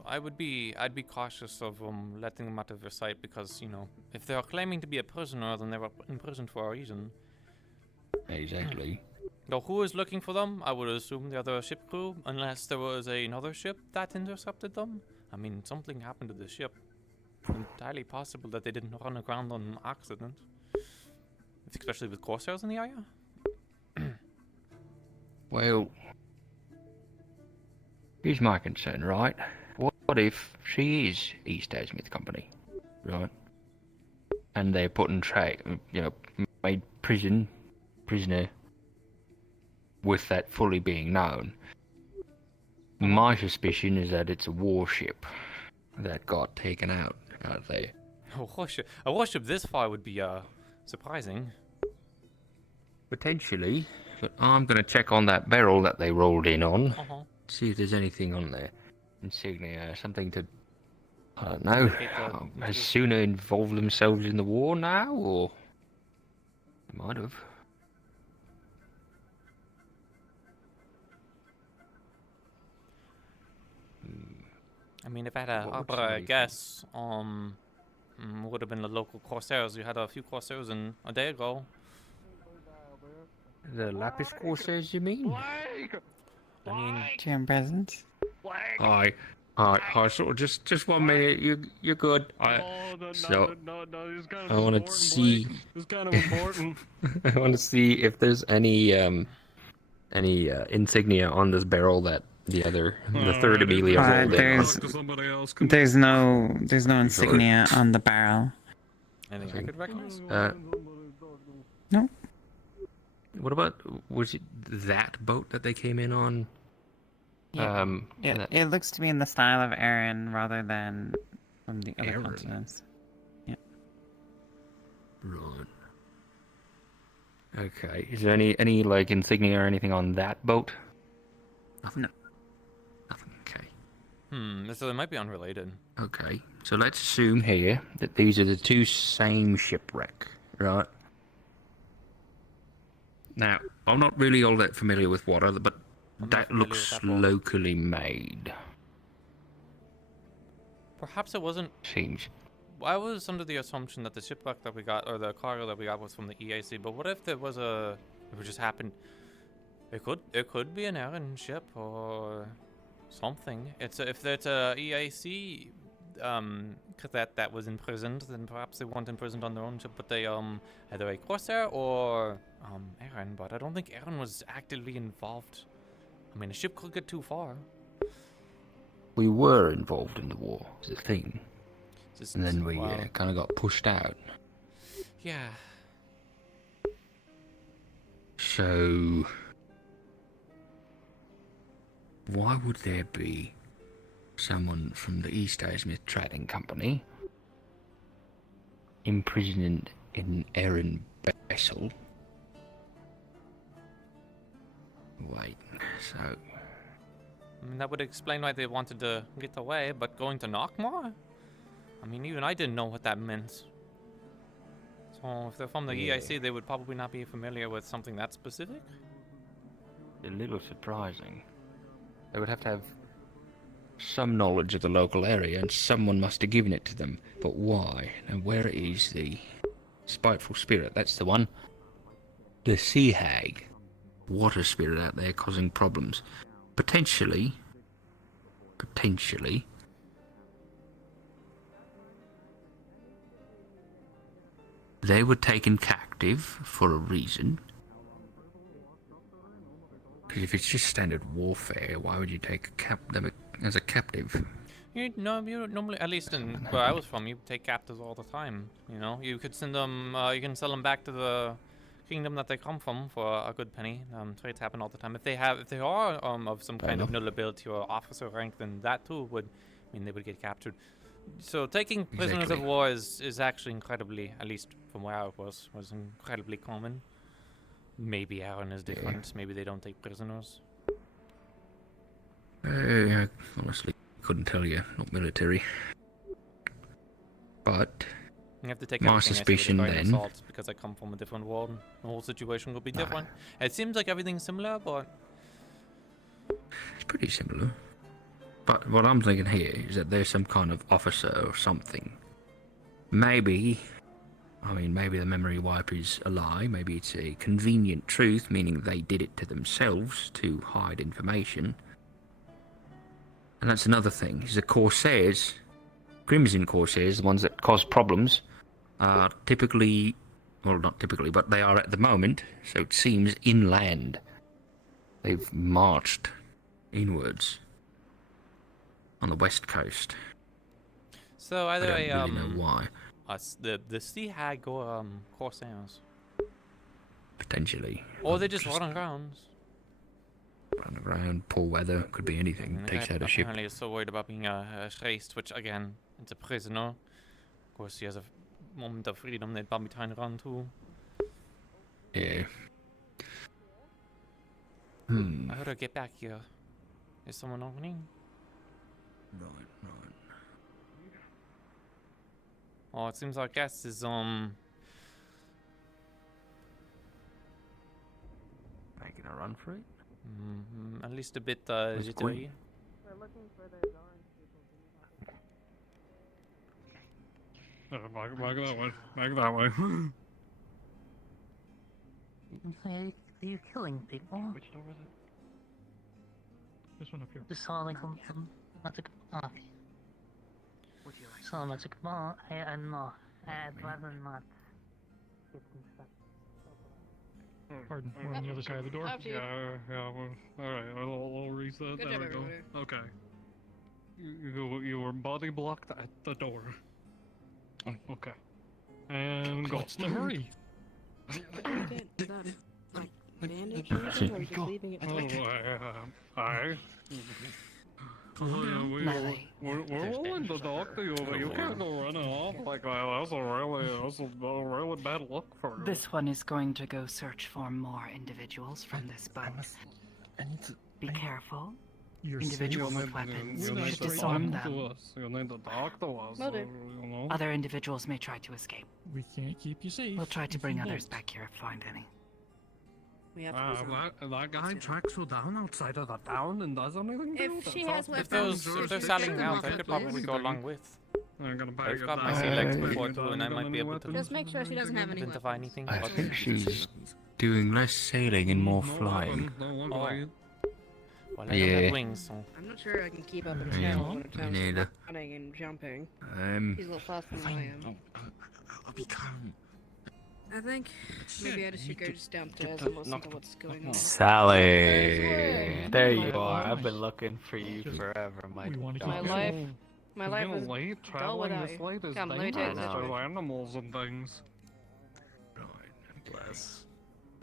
Right. I'd be cautious of letting them out of their sight because if they are claiming to be a prisoner, then they were imprisoned for a reason. Exactly. Now, who is looking for them? I would assume the other ship crew, unless there was another ship that intercepted them. I mean, something happened to the ship. It's entirely possible that they didn't run aground on accident, especially with corsairs in the area. Well, here's my concern, right? What if she is East Smith Company, right? And they're put in made prisoner with that fully being known. My suspicion is that it's a warship that got taken out there. A warship this far would be surprising. Potentially, but I'm gonna check on that barrel that they rolled in on. See if there's anything on there. Insignia, something to, I don't know, has Sooner involved themselves in the war now, or might have. I mean, if I had a opera guess, would have been the local corsairs. You had a few corsairs in a day ago. The Lapis Corsairs, you mean? I mean, Jam presents. Hi, sort of just 1 minute. You're good. No, It's kind of I want to important, see. Blake. It's kind of important. I want to see if there's any insignia on this barrel that the third Amelia rolled in. There's no insignia on the barrel. anything I could recognize? No. What about, was it that boat that they came in on? Yeah. It looks to be in the style of Aaron rather than from the other Aaron? continents. Yeah. Right. Okay. Is there any like insignia or anything on that boat? No. So they might be unrelated. Okay. So let's assume here that these are the two same shipwreck, right? Now, I'm not really all that familiar with water, but that looks locally made. Perhaps it wasn't. Seems. I was under the assumption that the shipwreck that we got, or the cargo that we got, was from the EAC. But what if there was if it just happened? It could be an Aaron ship or something. If it's a EAC that was imprisoned, then perhaps they weren't imprisoned on their own ship, but they either a corsair or Aaron. But I don't think Aaron was actively involved. I mean, a ship could get too far. We were involved in the war, is the thing. And then we wow. kind of got pushed out. Yeah. So, why would there be someone from the East Smith Trading Company imprisoned in Aaron vessel? Wait, so... I mean, that would explain why they wanted to get away, but going to Knockmore? I mean, even I didn't know what that meant. So if they're from the EIC, they would probably not be familiar with something that specific? A little surprising. They would have to have some knowledge of the local area, and someone must have given it to them. But why? And where is the spiteful spirit? That's the one. The sea hag. Water spirit out there causing problems. Potentially, they were taken captive for a reason. Because if it's just standard warfare, why would you take them as a captive? You normally, at least in where I was from, you take captives all the time. You know, you could send them, you can sell them back to the kingdom that they come from for a good penny. Trades happen all the time. If they are of some kind of nobility or officer rank, then that too would mean they would get captured. So taking prisoners of war is actually incredibly, at least from where I was incredibly common. Maybe Aaron is different. Maybe they don't take prisoners. I honestly couldn't tell you. Not military. But You have to take my everything suspicion I say with a grain of then. salt, because I come from a different world. The whole situation will be different. It seems like everything's similar, but It's pretty similar. But what I'm thinking here is that there's some kind of officer or something. Maybe the memory wipe is a lie. Maybe it's a convenient truth, meaning they did it to themselves to hide information. And that's another thing. Is the Corsairs, Crimson Corsairs, the ones that cause problems, are typically, well, not typically, but they are at the moment, so it seems, inland. They've marched inwards on the west coast. so either I don't really know why. The sea hag or corsairs, Potentially. or they just run around. Run around, poor weather, could be anything. And the Takes guy out a ship. apparently is so worried about being chased, which again, it's a prisoner. Of course, he has a moment of freedom. They'd probably turn around too. Yeah. I heard her get back here. Is someone opening? Right. Oh, it seems our guest is Making a run for it? at least a bit Where's jittery. Queen? We're looking for the Durand people. Back that way. Back that way. Are you killing people? Which door is it? This one up here. Just saw like lots of saw lots of I'm not. I'd rather not. Pardon, we're on the other side of the door. After you. Yeah. Alright, I'll reset. Good There job, we go. everybody. Okay. You were body blocked at the door. Okay. And go. Hurry! Is that like bandage or anything, or are you just leaving it? Aye. We're willing to talk to you, but you can't go running off like that. That's a really bad look for you. This one is going to go search for more individuals from this bunch. Be careful. Individuals with weapons. You should disarm them. You need to talk to us. Will do. You know? Other individuals may try to escape. We can't keep you safe. We'll try to bring others back here if find any. We have to that guy tracks you down outside of the town and does anything to you? If she has If they're selling now, they could probably go along with. I'm gonna buy I've got my sea legs before too, and I might be able to Just make sure she doesn't have any identify anything. I but- think she's doing less sailing and more flying. Well, I don't Yeah. have wings, so. I'm not sure I can keep up in a Yeah, town when a me town's neither. running and jumping. He's a little faster than I am. I'll be calm. I think maybe I should go just downstairs and listen to what's going on. Sally, there you are. I've been looking for you forever, my darling. My life is late. dull Traveling without this you. late is Come, let me take dangerous this. to animals and things. Bless.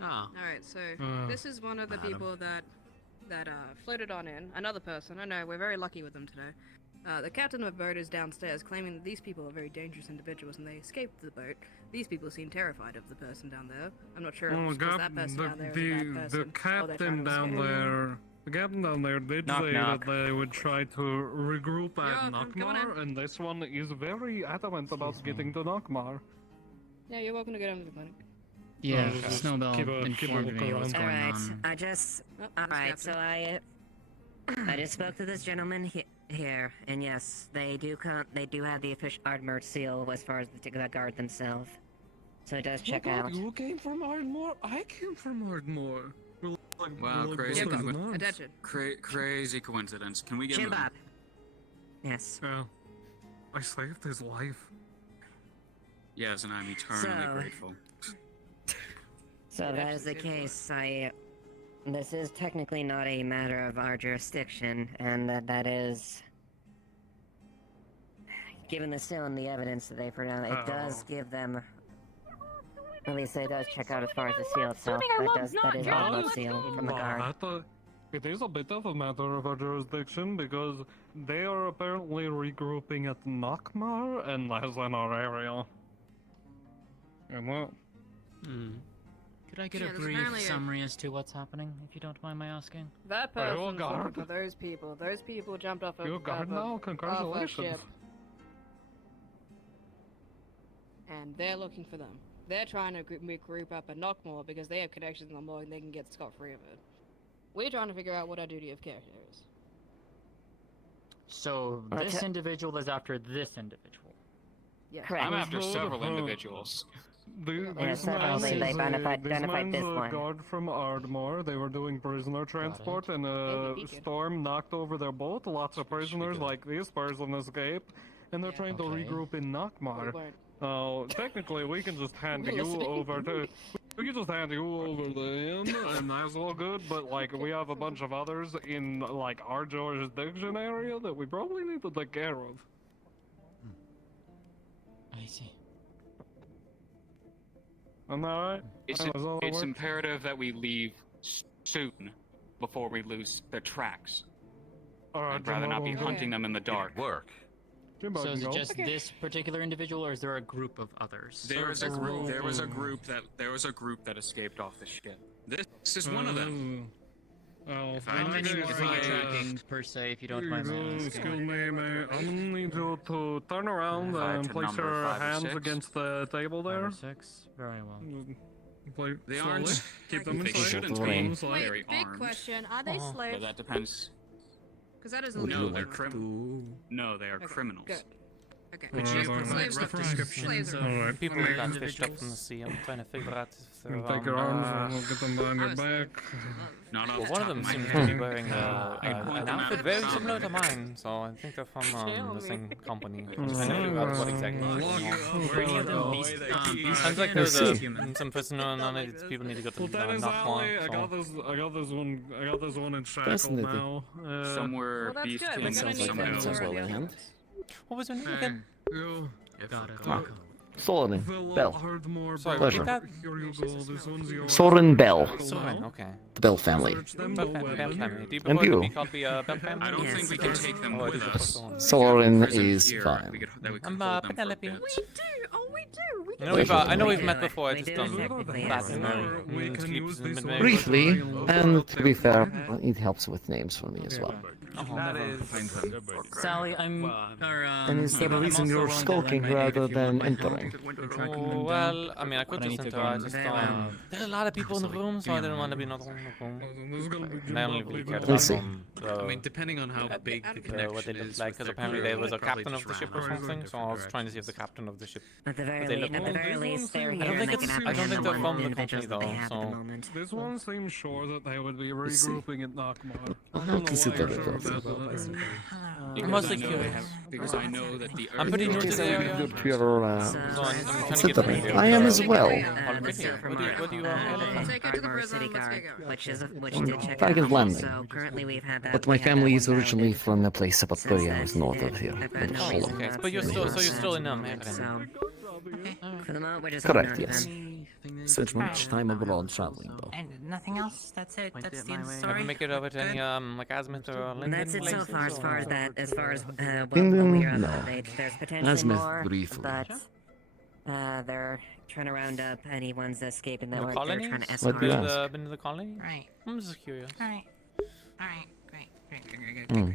Alright, so Uh, this is one of the madam. people that floated on in. Another person. I know, we're very lucky with them today. The captain of the boat is downstairs claiming that these people are very dangerous individuals and they escaped the boat. These people seem terrified of the person down there. I'm not sure if it's 'cause that person down there is a bad person. the or they're trying captain to down escape. there. The captain down there did Knock, say knock. that they would try to regroup Yeah, at I'm coming Nakmar, and this one is very adamant about getting to Nakmar. Yeah, you're welcome to get under the clinic. Yeah, Just Snowbell keep a informed look me what's around. going Alright, on. I just. Oh, Alright, so I just spoke to this gentleman here, and yes, they do have the official Ardmore seal as far as the guard themselves. So it does check out. You came from Ardmore? I came from Ardmore. Wow, crazy, Attention. crazy coincidence. Can we get Jim moving? Bob. Yes. Yeah. I saved his life. Yes, and I'm eternally So- grateful. So if that is the case, this is technically not a matter of our jurisdiction, and that is, given the seal and the evidence that they put out, it does give them. At least it does check out as far as the seal itself. That is Ardmore seal from the guard. It is a bit of a matter of our jurisdiction because they are apparently regrouping at Nakmar and less in our area. And well, Could I get Yeah, a there's brief apparently a- summary as to what's happening, if you don't mind my asking? That Are you a person's looking guard? for those people. Those people jumped off You're a guard now? off a Congratulations. ship. And they're looking for them. They're trying to group up at Knockmore because they have connections in the morgue and they can get scot-free of it. We're trying to figure out what our duty of care here is. So, this individual is after this individual. Yes. I'm after several individuals. These separately, they identified this a one. guard from Ardmore. They were doing prisoner transport, and a storm knocked over their boat. Lots of prisoners like this person escaped, and they're trying to regroup in Nakmar. Now, technically, we can just hand you over to. We can just hand you over to him, and that's all good. But like, we have a bunch of others in like our jurisdiction area that we probably need to take care of. I see. Am I right? It's imperative that we leave soon before we lose their tracks. I'd rather not be hunting them in the dark. Work. So is it just this particular individual, or is there a group of others? There was a group that escaped off the ship. This is one of them. If How many are you tracking, per se, if you don't mind my asking? Excuse me, mate. I'm gonna need you to turn around and to place number your 5 or hands 6. against the table there. 5 or 6? Very well. Play They slowly. aren't. Keep them They inside. shouldn't Keep be them inside. very Big armed. question: are they But slaves? that depends. Because that is No, illegal. they're criminals. No, they are criminals. Good. Okay. Would you provide rough descriptions of people other that fished up individuals? from the sea. I'm trying to figure out if they're Take your arms and we'll get them behind your back. Not off well, the one of top them my seems head. to be wearing an outfit very similar to somewhere. mine, so I think they're from the same company. I'm Mm. trying to figure out what exactly is going on. Sounds like there's some prisoner and none of these people need to go to Lieutenant Nakwa. Sally, I got this one in shackle Fascinating. now. Somewhere Well, that's beast good. king We're gonna and need somewhere them else. to well in already hand. What was your name again? Soren Bell. Sorry, Pleasure. repeat that? Soren Bell. Soren, okay. The Bell family. Bell family. Do you And prefer to you? be called the Bell family? I don't think we can take them with us. Soren Prisoners is here, fine. that we could I'm hold them for a Penelope. bit. We do. We I know we've met before. I just Briefly, and to be fair, it helps with names for me as well. That is. Sally, I'm. And is there a reason you're skulking rather than entering? Oh, well, I mean, I could just enter. I just there's a lot of people in the room, so I didn't want to be another one in the room. And I only really cared I about see. I mean, depending on how big the connection what they looked is like, with because their apparently crew, there was a they'll probably captain of just the ship round or off in something, so I was different trying to see if the captain of the ship. At the very, They look at the very least, they're I here don't think looking it's. after I don't think they're the from the individuals company that they though. have at the So moment. This one seems sure that they would be regrouping at Nakmar. I'll consider it. I'm mostly I know curious. because I know that the I'm pretty new Earth to the area. Good for your, So I'm trying to get considering. familiar I with am the- as well. What do you Take her to the prison, City let's guard, get going. Which did check Dragon's out. Landing. So currently we've had that. But my family is originally from a place about 30 hours north of here. I've got no Oh, reason okay. not But you're to still, do so you're still in so, American. for the moment, we're just Correct, holding on yes. to them. Spent much time abroad traveling, though. And nothing else? That's it? That's the end of the Ever story? make it over to any like Azimuth or Linden That's it so places, far. As far as or- that, as far as what Linden, we're up no. to date, there's potentially Azimuth, more, briefly. but they're trying to round up any ones escaping that No they're colonies? trying to What escort. do you Been ask? to been to the colony? Right. I'm just curious. Alright. Alright. Great. Hmm.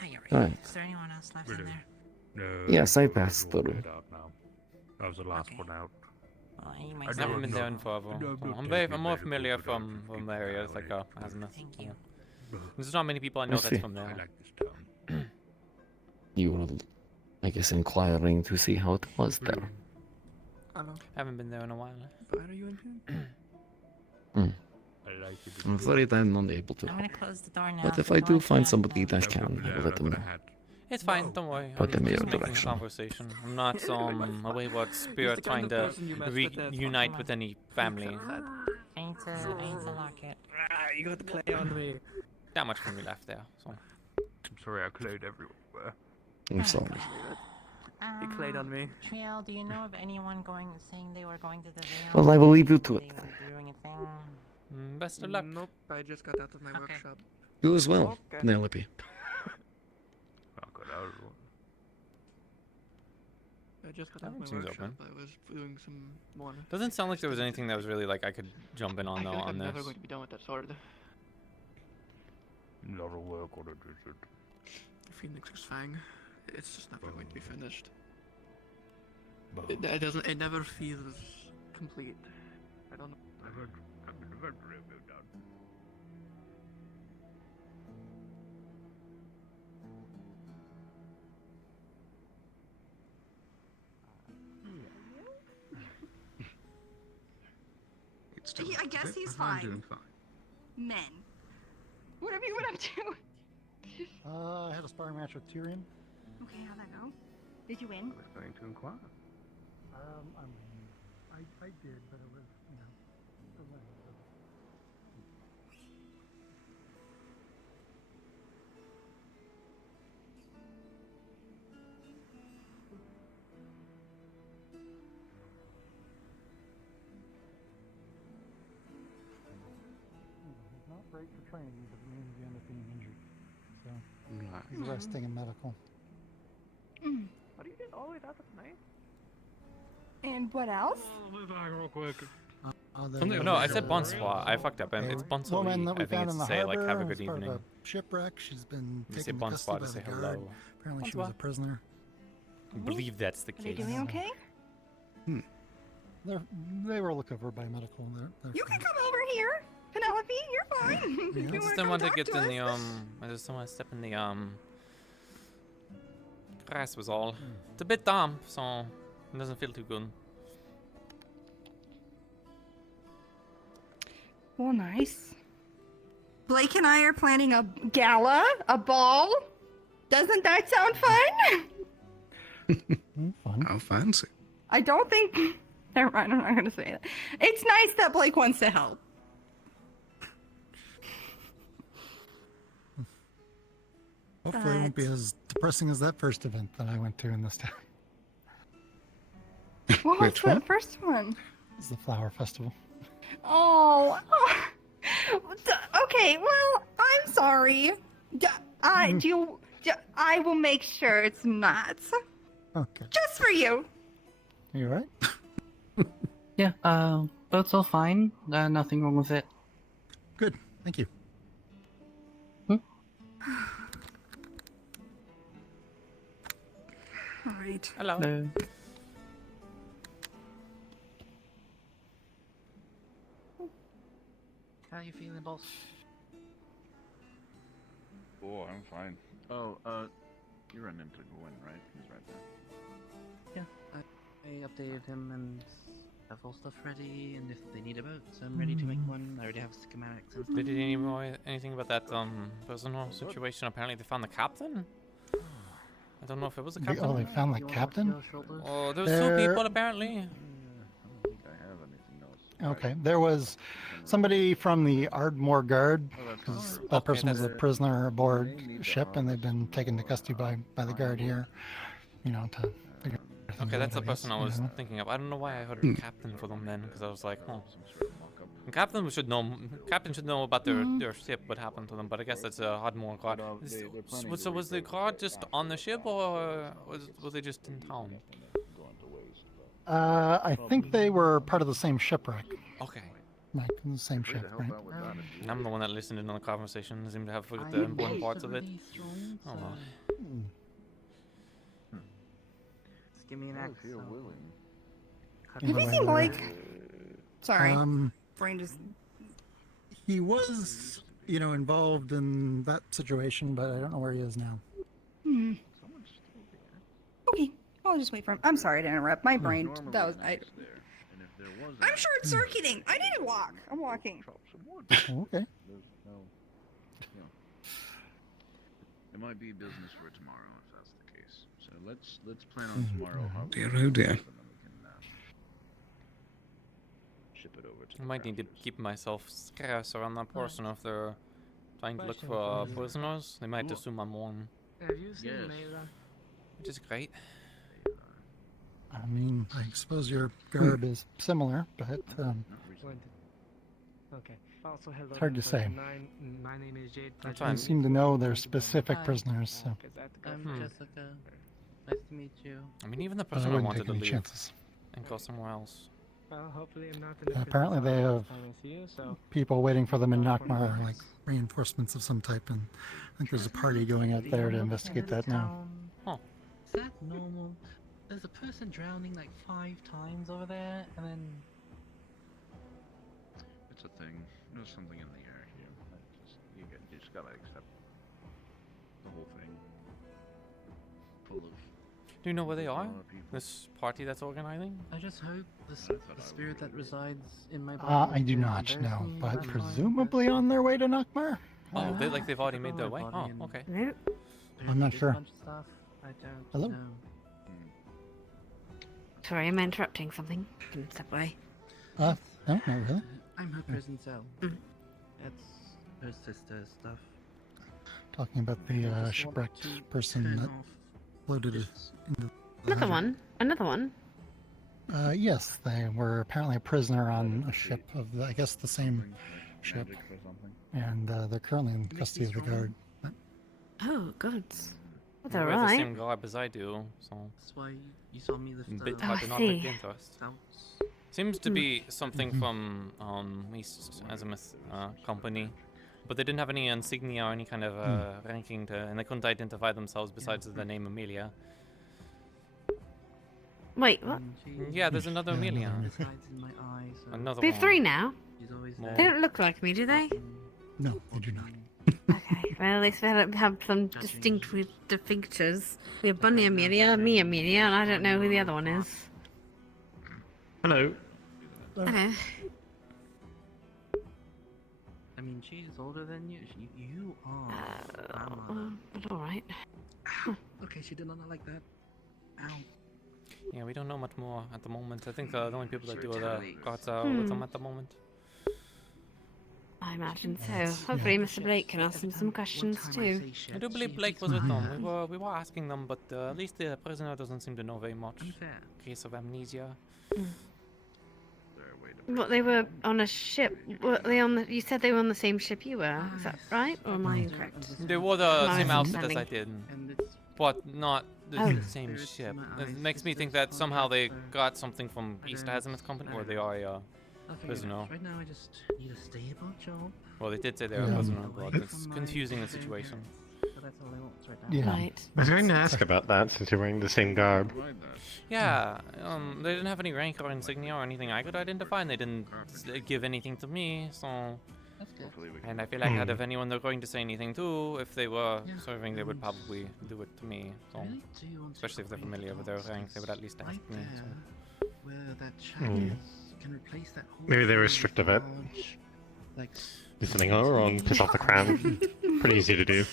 Hi, Right. Is there anyone else left in there? No. Yes, I passed through. I was the last one out. Well, you might I've say- never been there in forever. So I'm more familiar from the area. It's like Azimuth. Thank you. There's not many people I know I that's see. from there. You were, I guess, inquiring to see how it was there. Haven't been there in a while. I'm afraid I'm not able to. I'm gonna close the door now. But if I do find somebody that can, I will let them know. It's fine, don't worry. Put them I'm in just your making direction. conversation. I'm not a wayward spirit trying to reunite with any family. I need to lock it. You got the clay on me. That much for me left there. So I'm sorry, I clayed everywhere. I'm sorry. You clayed on me. Triel, do you know of anyone saying they were going to the Vale? Well, I will leave you to it. They were doing a thing. Best of luck. Nope, I just got out of my workshop. You as well, Okay. Penelope. I just got That out of my seems workshop. open. I was doing some more. Doesn't sound like there was anything that was really like I could jump in on though on I'm this. never going to be done with that sword. A lot of work on it, is it? Phoenix's Fang. It's just never going to be finished. It doesn't. It never feels complete. I don't know. I guess he's I'm fine. doing fine. Men. What have you been up to? I had a sparring match with Tyrion. Okay, how'd that go? Did you win? I was going to inquire. I did, but it was, you know, a win, so. He's not great for training, but it means you end up being injured. So he's resting in medical. How do you get all the way down to tonight? And what else? Real quick. No, I said bonsoir. I fucked up. And it's bonsoir. Woman that we I think found it's in to the say like harbor have a good as part of evening. a shipwreck. She's been You say taken into bonsoir custody to by say the guard. hello. Apparently, she was a prisoner. I believe that's the Are they case. doing okay? They were looked over by medical. They're You can come over here, Penelope. You're fine. Yeah. If you I just wanna don't want to come get talk in to the us. I just don't want to step in the grass was all. It's a bit damp, so it doesn't feel too good. Well, nice. Blake and I are planning a gala, a ball. Doesn't that sound fun? Fun. How fancy. I don't think. Never mind, I'm not going to say that. It's nice that Blake wants to help. Hopefully, it won't be as depressing as that first event that I went to in this town. What was the first one? It was the flower festival. Oh. Okay, well, I'm sorry. I will make sure it's not. Okay. Just for you. You alright? Yeah, boat's all fine. Nothing wrong with it. Good, thank you. All right. Hello. How you feeling, boss? Oh, I'm fine. Oh, you ran into Gwen, right? He's right there. Yeah, I updated him and have all stuff ready, and if they need a boat, I'm ready to make one. I already have schematics and stuff. Did you know anything about that personal situation? Apparently they found the captain. I don't know if it was the captain. Oh, they found the captain? Oh, there was two people apparently. Okay, there was somebody from the Ardmore Guard, because that person was a prisoner aboard ship, and they've been taken to custody by the guard here, to figure things Okay, that's out, the person I was thinking of. I don't know why I heard a captain for them then, because I was like, oh. Captain should know about their ship, what happened to them, but I guess that's a Ardmore Guard. So was the guard just on the ship, or was they just in town? I think they were part of the same shipwreck. Okay. Like, the same ship, right? And I'm the one that listened in on the conversation. I seem to have forgot the important parts of it. Oh well. Just give me an axe. Have you seen Blake? Sorry. Brain just. He was, involved in that situation, but I don't know where he is now. Okay, I'll just wait for him. I'm sorry to interrupt. My brain. That was. I'm short circuiting. I need to walk. I'm walking. Okay. It might be business for tomorrow if that's the case. So let's plan on tomorrow. Dear, oh dear. Ship it over to I might need to keep myself scarce around that person if they're trying to look for prisoners. They might assume I'm one. Have you seen Mela? Which is great. I mean, I suppose your garb is similar, but Okay. Also, hello. it's hard to say. My name is Jade. You seem to know their specific prisoners, so. I'm Jessica. Nice to meet you. I mean, even the But I person I wouldn't wanted take to any leave chances. and go somewhere else. Well, hopefully I'm not in the Apparently they have so people waiting for them in Nakmar, like reinforcements of some type, and I think there's a party going out there to investigate that now. Huh. Is that normal? There's a person drowning like 5 times over there, and then... It's a thing. There's something in the air here. You just gotta accept the whole thing. Full of. Do you know where they are? This party that's organizing? I just hope the spirit that resides in my body... I do not know, but presumably on their way to Nakmar? Oh, they've already made their way? Oh, okay. I'm not sure. I don't Hello? know. Sorry, am I interrupting something? Can step away. No, not really. I'm her prison cell. That's her sister's stuff. Talking about the shipwrecked person that floated into Another one. Another one. Yes, they were apparently a prisoner on a ship of, I guess, the same ship, and they're currently in custody of the guard. Oh, good. That's You wear alright. the same garb as I do, so. That's why you saw me lift A bit the... hard to not take see. interest. Seems to be something from East Azimuth company, but they didn't have any insignia or any kind of ranking to, and they couldn't identify themselves besides the name Amelia. Wait, what? Yeah, there's another Amelia. Another We have one. 3 now. More. They don't look like me, do they? No, they do not. Okay, well, they have some distinct features. We have Bunny Amelia, me Amelia, and I don't know who the other one is. Hello. Okay. I mean, she's older than you. You are. All right. Okay, she did not like that. Ow. Yeah, we don't know much more at the moment. I think the only people that do are the guards with them at the moment. I imagine so. Hopefully, Mr. Blake can ask them some questions too. I do believe Blake was with them. We were asking them, but at least the prisoner doesn't seem to know very much. Case of amnesia. But they were on a ship. Were they on the? You said they were on the same ship you were. Is that right, or am I incorrect? They wore the My same outfit as I misunderstanding. did, but not the Oh. same ship. It makes me think that somehow they got something from East Azimuth Company, or they are a prisoner. Right now, I just need a stable job. Well, they did say they were a prisoner, but it's confusing the situation. So that's all I want right now. Right. I was going to ask about that since you're wearing the same garb. Yeah, they didn't have any rank or insignia or anything I could identify, and they didn't give anything to me, so... And I feel like out of anyone they're going to say anything to, if they were serving, they would probably do it to me, so... Especially if they're familiar with their rank, they would at least ask me, so... Where that chat is, can replace that whole Maybe they were strict of it. Do something wrong, piss off the crown. Pretty easy to do.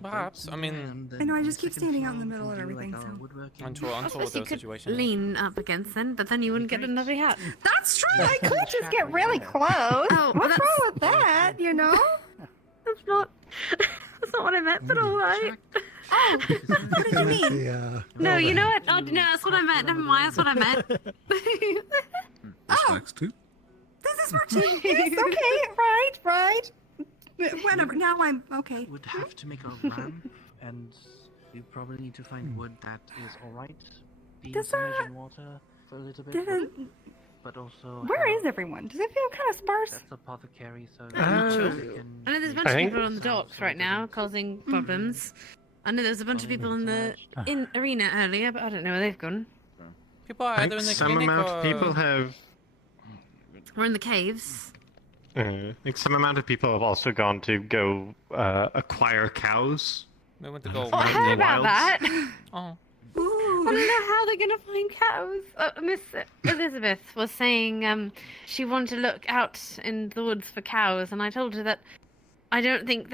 Perhaps, I mean... I know, I just keep standing out in the middle of everything, so... Unsure I with suppose their you could situation. lean up against them, but then you wouldn't get another hat. That's true! I could just get really close! Oh, What's wrong with that, you know? That's not what I meant, but alright. Oh, what did you mean? No, you know what? Oh, no, that's what I meant. Never mind, that's what I meant. Respects too. This is for genius, okay, right. Whatever, now I'm okay. Would have to make a ramp, and you probably need to find wood that is alright. Being submerged in water for a little bit. But also... Where is everyone? Does it feel kind of sparse? That's apothecary, so... I know there's a bunch of people on the docks right now causing problems. I know there's a bunch of people in the arena earlier, but I don't know where they've gone. People are I either think in the some clinic amount or... of people have... Or in the caves. I think some amount of people have also gone to go acquire cows. They went to go... Oh, I heard about that. Oh. I don't know how they're gonna find cows. Miss Elizabeth was saying she wanted to look out in the woods for cows, and I told her that I don't think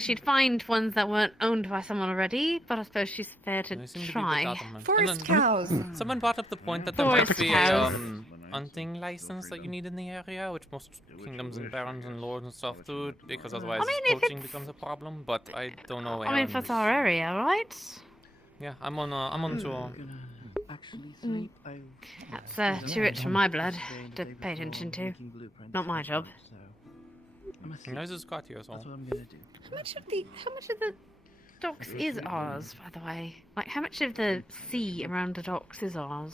she'd find ones that weren't owned by someone already, but I suppose she's fair to try. Forest cows. Someone brought up the point that there might be a hunting license that you need in the area, which most kingdoms and barons and lords and stuff do, because otherwise poaching becomes a problem. But I don't know. I mean, if it's our area, right? Yeah, I'm on tour. That's too rich for my blood to pay attention to. Not my job. Nice as got you, so. That's what I'm gonna do. How much of the docks is ours, by the way? Like, how much of the sea around the docks is ours?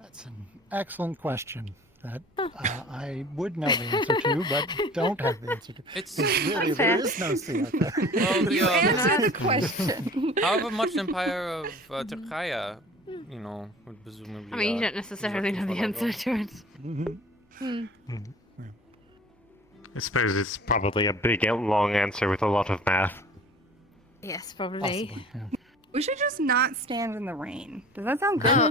That's an excellent question that I would know the answer to, but don't have the answer to. It's really, there is no sea out there. Well, You answered the question. However much Empire of Turkaya, would presumably. I mean, you don't necessarily know the answer to it. I suppose it's probably a big, long answer with a lot of math. Yes, probably. Possibly, yeah. We should just not stand in the rain. Does that sound good? Oh,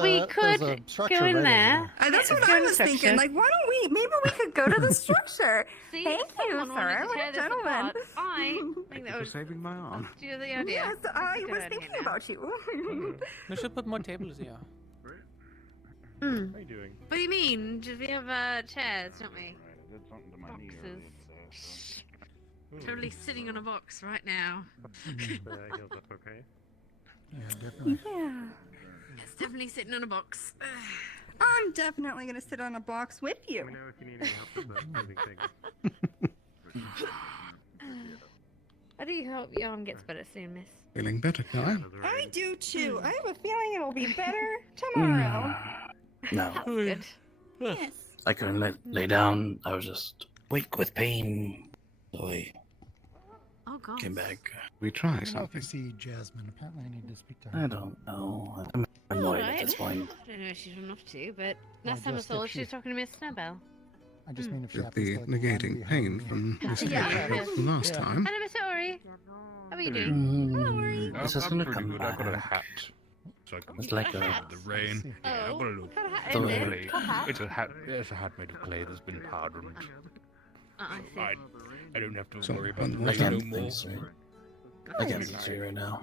we could go in there. That's what I was thinking. Like, why don't we? Maybe we could go to the structure. See, Thank you, sir. What a gentleman. I think that For was saving my arm. the idea. Yes, I Good was idea thinking now. about you. We should put more tables here. How are you doing? What do you mean? We have chairs, don't we? Boxes. Totally sitting on a box right now. Okay. Yeah, definitely. Yeah. It's definitely sitting on a box. I'm definitely gonna sit on a box with you. Let me know if you need any help with the moving things. I do hope your arm gets better soon, miss. Feeling better now. I do too. I have a feeling it'll be better tomorrow. No. That's good. Yes. I couldn't lay down. I was just weak with pain. So I Oh god. came back. We try I don't know if you something. see Jasmine. Apparently, I need to speak to her. I don't know. I'm annoyed at this point. I don't know if she's enough to, but last Well, time I just saw her, if she was she- talking to Miss Snowbell. I just mean if she With happens the to like, land negating pain from this last time. Hello, Mr. Ori. How are you doing? Mm, Ori. this is gonna come I've got a back. hat. So I can It's like stand a- the rain. Yeah, I've got a little What kind of hat The is way- it? What hat? It's a hat. It's a hat made of clay that's been powdered. I see. I don't have to So, worry about the I rain can't no think more. straight. I can't think straight right now.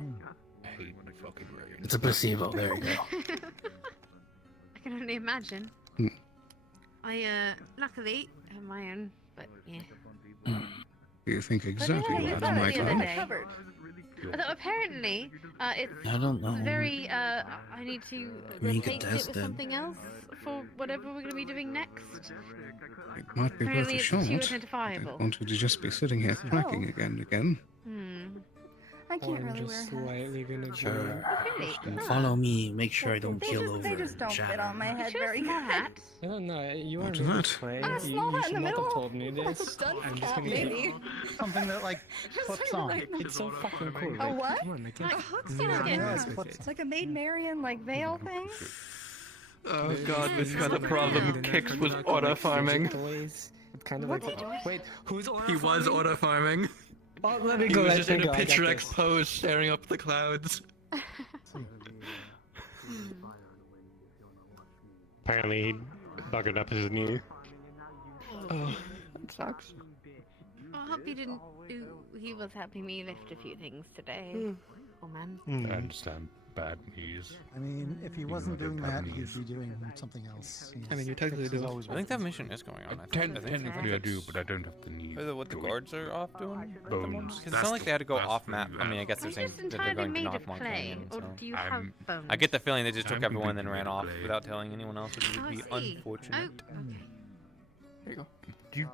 I hate the fucking rain. It's a placebo. There you go. I can only imagine. Mm. I luckily have my own, but yeah. You think But exactly yeah, what you I got might it the other like. day. Although apparently, it's I don't know. very. I need to We could replace it test with it. something else for whatever we're going to be doing next. It might be worth Apparently a it's shot. too I don't identifiable. want you to just be sitting here thracking again and again. I can't really wear hats. Slightly gonna Sure. Really? Just follow me. Make sure I don't They keel just, over. they just don't fit on my head very good. hat? No, you are After made of that. clay. A small hat in the should not middle. have told me this. Dunce I'm just cap, gonna maybe. Something that like flips on. It's so fucking cool. A what? Come on, I can't. Like hook skin again. It's like a Maid Marian like veil thing. Oh god, this got a problem. Kicks was auto farming. It's kind of like. Wait, who's He was auto farming. Oh, let me He go. was Let just me in go. a I got picture this. X pose staring up at the clouds. Apparently, he buggered up his knee. Oh, that sucks. I hope you didn't do. He was helping me lift a few things today. Oh man. I understand bad knees. I mean, if he wasn't doing that, he'd be doing something else. I mean, you technically Fix is do. always I think that mission is going on. Technically I do, but I don't have the knees. What the guards are off doing? Bones. Because it's not like they had to go off map. I mean, I guess they're saying that they're going to made North of Mount clay, Canyon. or So. do you have bones? I get the feeling they just took I'm everyone and then completely ran off made of clay. without telling anyone else, which would be Oh, I see. unfortunate. Oh, okay. There you go. Do you...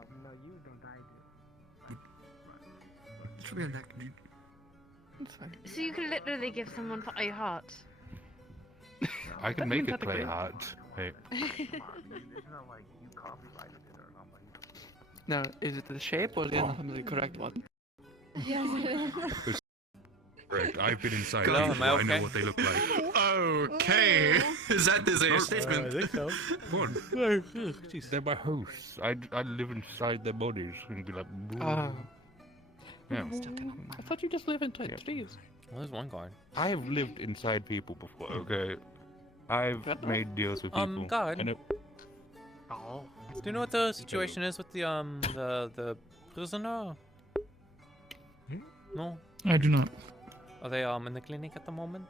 It's fine. So you can literally give someone your heart. I can make a clay heart. Wait. Now, is it the shape or is it the correct one? Yes, it is. Correct. I've been inside Hello, people. am I I know okay? what they look like. Okay. Is that this a statement? I think so. What? They're my hosts. I live inside their bodies and be like, "Boo." Yeah. I thought you just live in trees. Well, there's one guard. I've lived inside people before. Okay. I've made deals with people. God. And it... Do you know what the situation is with the prisoner? No. I do not. Are they in the clinic at the moment?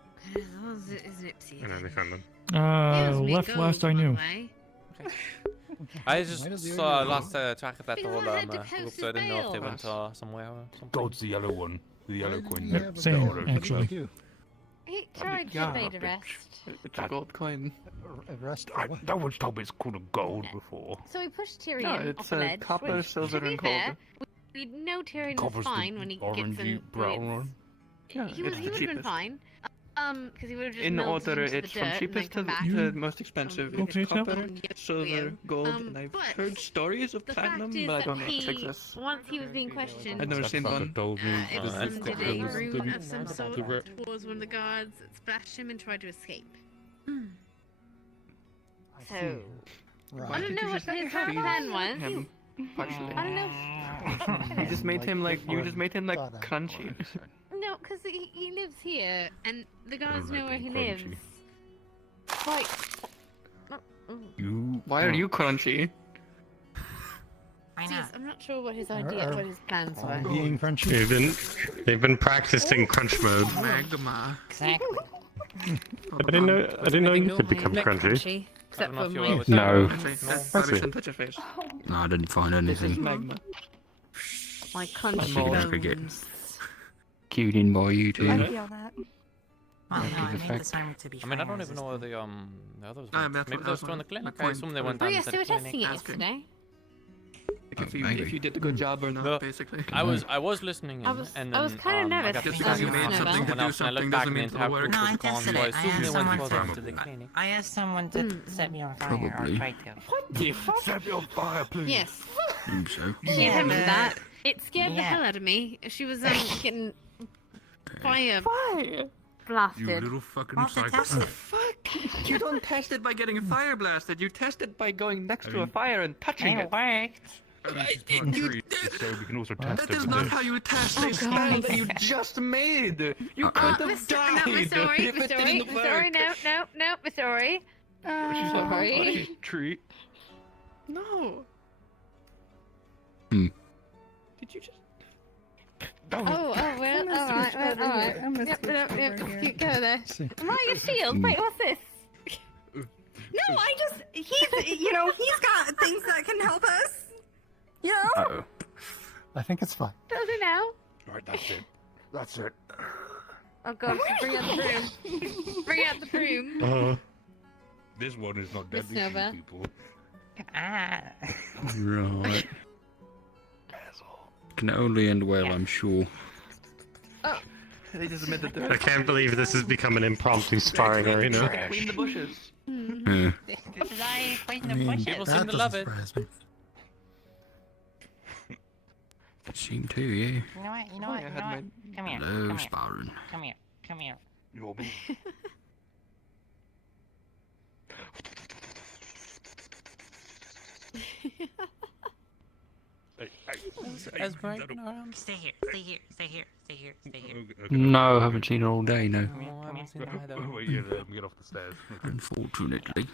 Left last I knew. I just saw lost track of that whole group, so I didn't know if they went somewhere or something. God's the yellow one. The yellow coin. Yeah, same, actually. He tried to evade arrest. It's a gold coin. Arrest for what? No one's told me it's called a gold before. So we pushed Tyrion No, off it's the a ledge. copper, which, silver, to be and fair, gold. we know Tyrion is Copper's fine the when he gets orangey in. brown one. Yeah, He it's would the have been cheapest. fine. Because he would have just In melted order, into it's the from dirt and cheapest to then come back. the most expensive. Okay, It's copper, Chap. silver, gold, and I've but heard stories of The platinum, fact is but I that don't know if he, it exists. once he was being questioned, I've never seen one. Told me Epsom did a the- room of some sort the- towards one of the guards, splashed him and tried to escape. So, Right. I don't know what his feed plan was. him, partially. I don't know. You just made him like God, crunchy. No, because he lives here, and the guards know where he crunchy. lives. Quite. You. Why are you crunchy? Jeez, I'm not sure what his idea, what his plans were. Being crunchy. They've been practicing crunch mode. Magma. Exactly. I didn't know you could become crunchy. Except I don't for know my. if you No. Probably shouldn't touch your face. No, I didn't find This is anything. magma. My crunchy mold. bones. Cued in by you two. I feel that. Well, no, I the made fact- this armor to be I mean, I don't fires, even know where the others Ah, went. that's Maybe what- they were that's still in the what- clinic. my I assume they point. went Oh down yeah, to so the we're testing it clinic. yesterday. Like maybe. if you did a good job or not, No. basically. I was listening in, I was and I then was kind of nervous. got Just because because you I made was something to someone do else, and I something looked back doesn't and the mean to entire work. group No, was I calm, so tested I it. I assumed they asked went someone further for- to the clinic. I asked someone to set me on fire or Probably. try to. What the fuck? Set me on fire, please. Yes. I think so. She attempted Yeah. that. It scared the Yeah. hell out of me. She was getting fire Why? blasted. You little fucking Well, to test psycho. it. You don't test it by getting fire blasted. You test it by going next to a fire and touching it. We can also test That is not how you test a spell that you just made. You could have died. No, we're sorry. if We're it sorry. didn't We're sorry. work. No, we're sorry. Sorry. Treat. No. Did you just? Oh, well, alright, Yep, you go there. Am I your shield? Wait, what's this? No, he's got things that can help us. You know? Uh-oh. I think it's fine. Does it now? Alright, that's it. That's it. Oh god, bring out the broom. Bring out the broom. This one is not Miss deadly to Nova. people. Right. Can only end well, I'm sure. Oh. They just admitted that. I can't believe this has become an impromptu sparring arena. Clean the bushes. Yeah. People seem to love it. Seem to, yeah. You know what? You know what? You know what? Come here. Hello, come sparring. Here. Come here. Come here. As Brighton around? Stay here. Stay here. Stay here. Stay here. Stay here. No, I haven't seen her all day, no. Oh, I haven't seen them either. Wait, yeah, let me get off the stairs. Unfortunately.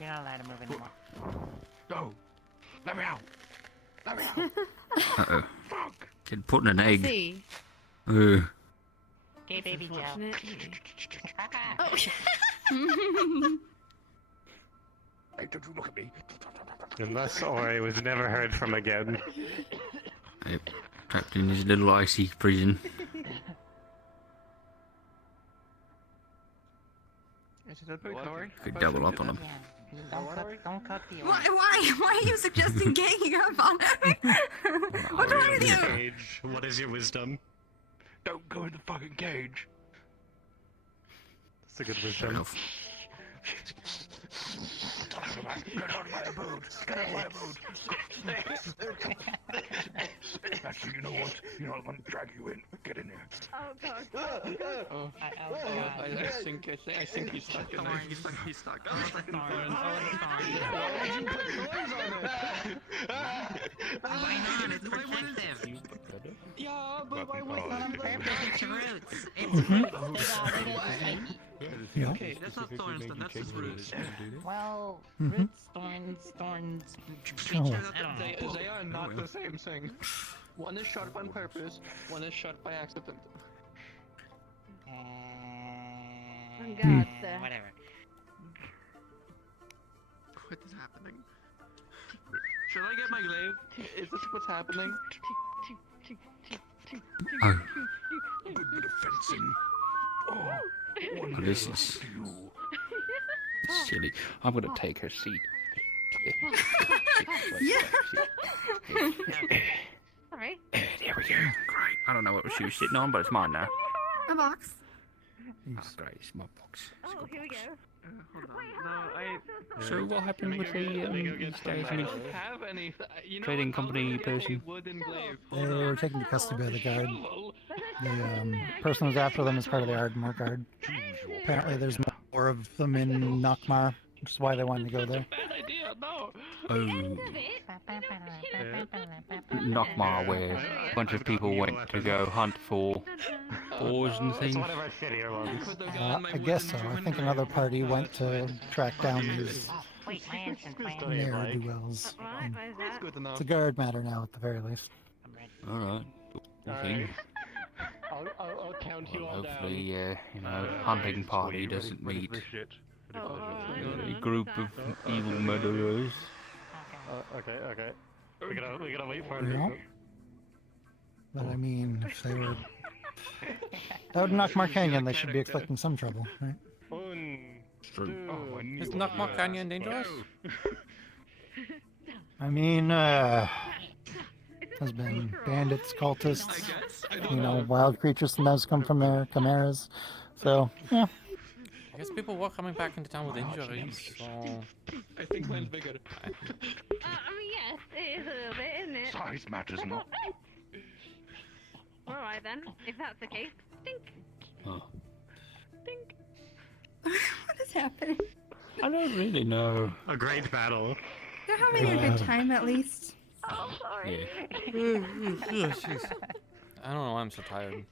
You're not allowed to move anymore. No! Let me out! Let me out! Uh-oh. Kid putting an egg. See. Okay, baby Joe. Hey, don't you look at me! Unless Ori was never heard from again. Yep. Trapped in his little icy prison. Could double up on him. Don't cut the Why are you suggesting ganging up on him? What's wrong with you? Cage. What is your wisdom? Don't go in the fucking cage! That's a good wisdom. Get out of my abode! Get out of my abode! Actually, you know what? You know what? I'm gonna drag you in. Get in there. Oh god. Oh. I think he's stuck in there. He's stuck. Oh, the thorns. Why did you put thorns on it? Why not? It's protective. Yeah, but why was that on It's roots. Yeah. Okay, that's not thorns, then that's his roots. Well, Mhm. roots, thorns, They are not the same thing. One is sharp on purpose, one is sharp by accident. Oh god, sir. Whatever. What is happening? Should I get my glaive? Is this what's happening? Oh. Good bit of fencing. Oh, Oh, this is silly. I'm gonna take her seat. Yeah. Sorry. There we go. Great. I don't know what she was sitting on, but it's mine now. A box. Oh, great. It's my box. Oh, here we go. So what happened with the stairs I don't have any. You know trading what? company I'll go get a person? wooden glaive. They were taken to custody by the guard. The person who's after them is part of the Ardmore Guard. Apparently there's more of them in Nockmar, which is why they wanted to go there. Bad idea, no. Oh. Nockmar, where a bunch of people went to go hunt for boars and It's things. one of our shittier ones. I guess so. I think another party went to track down these Wait, my ensign's playing. ne'er-do-wells. Alright, where's that? Good enough. It's a guard matter now, at the very least. Alright. Okay. I'll count you all down. Hopefully, you know, hunting party doesn't meet a group of evil murderers. Okay. We gotta wait for Yeah. it. But I mean, if they were out in Nockmar Canyon, they should be expecting some trouble, right? It's true. Is Nockmar Canyon dangerous? I mean, has been bandits, cultists, you know, wild creatures sometimes come from there, chimeras. So, yeah. I guess people were coming back into town with injuries, so... I think mine's bigger. I mean, yes, it is a little bit, isn't it? Size matters not. Alright then, if that's the case. Dink. Huh. Dink. happening? I don't really know. A great battle. They're having a good time at least. Oh, sorry. Jeez. I don't know why I'm so tired.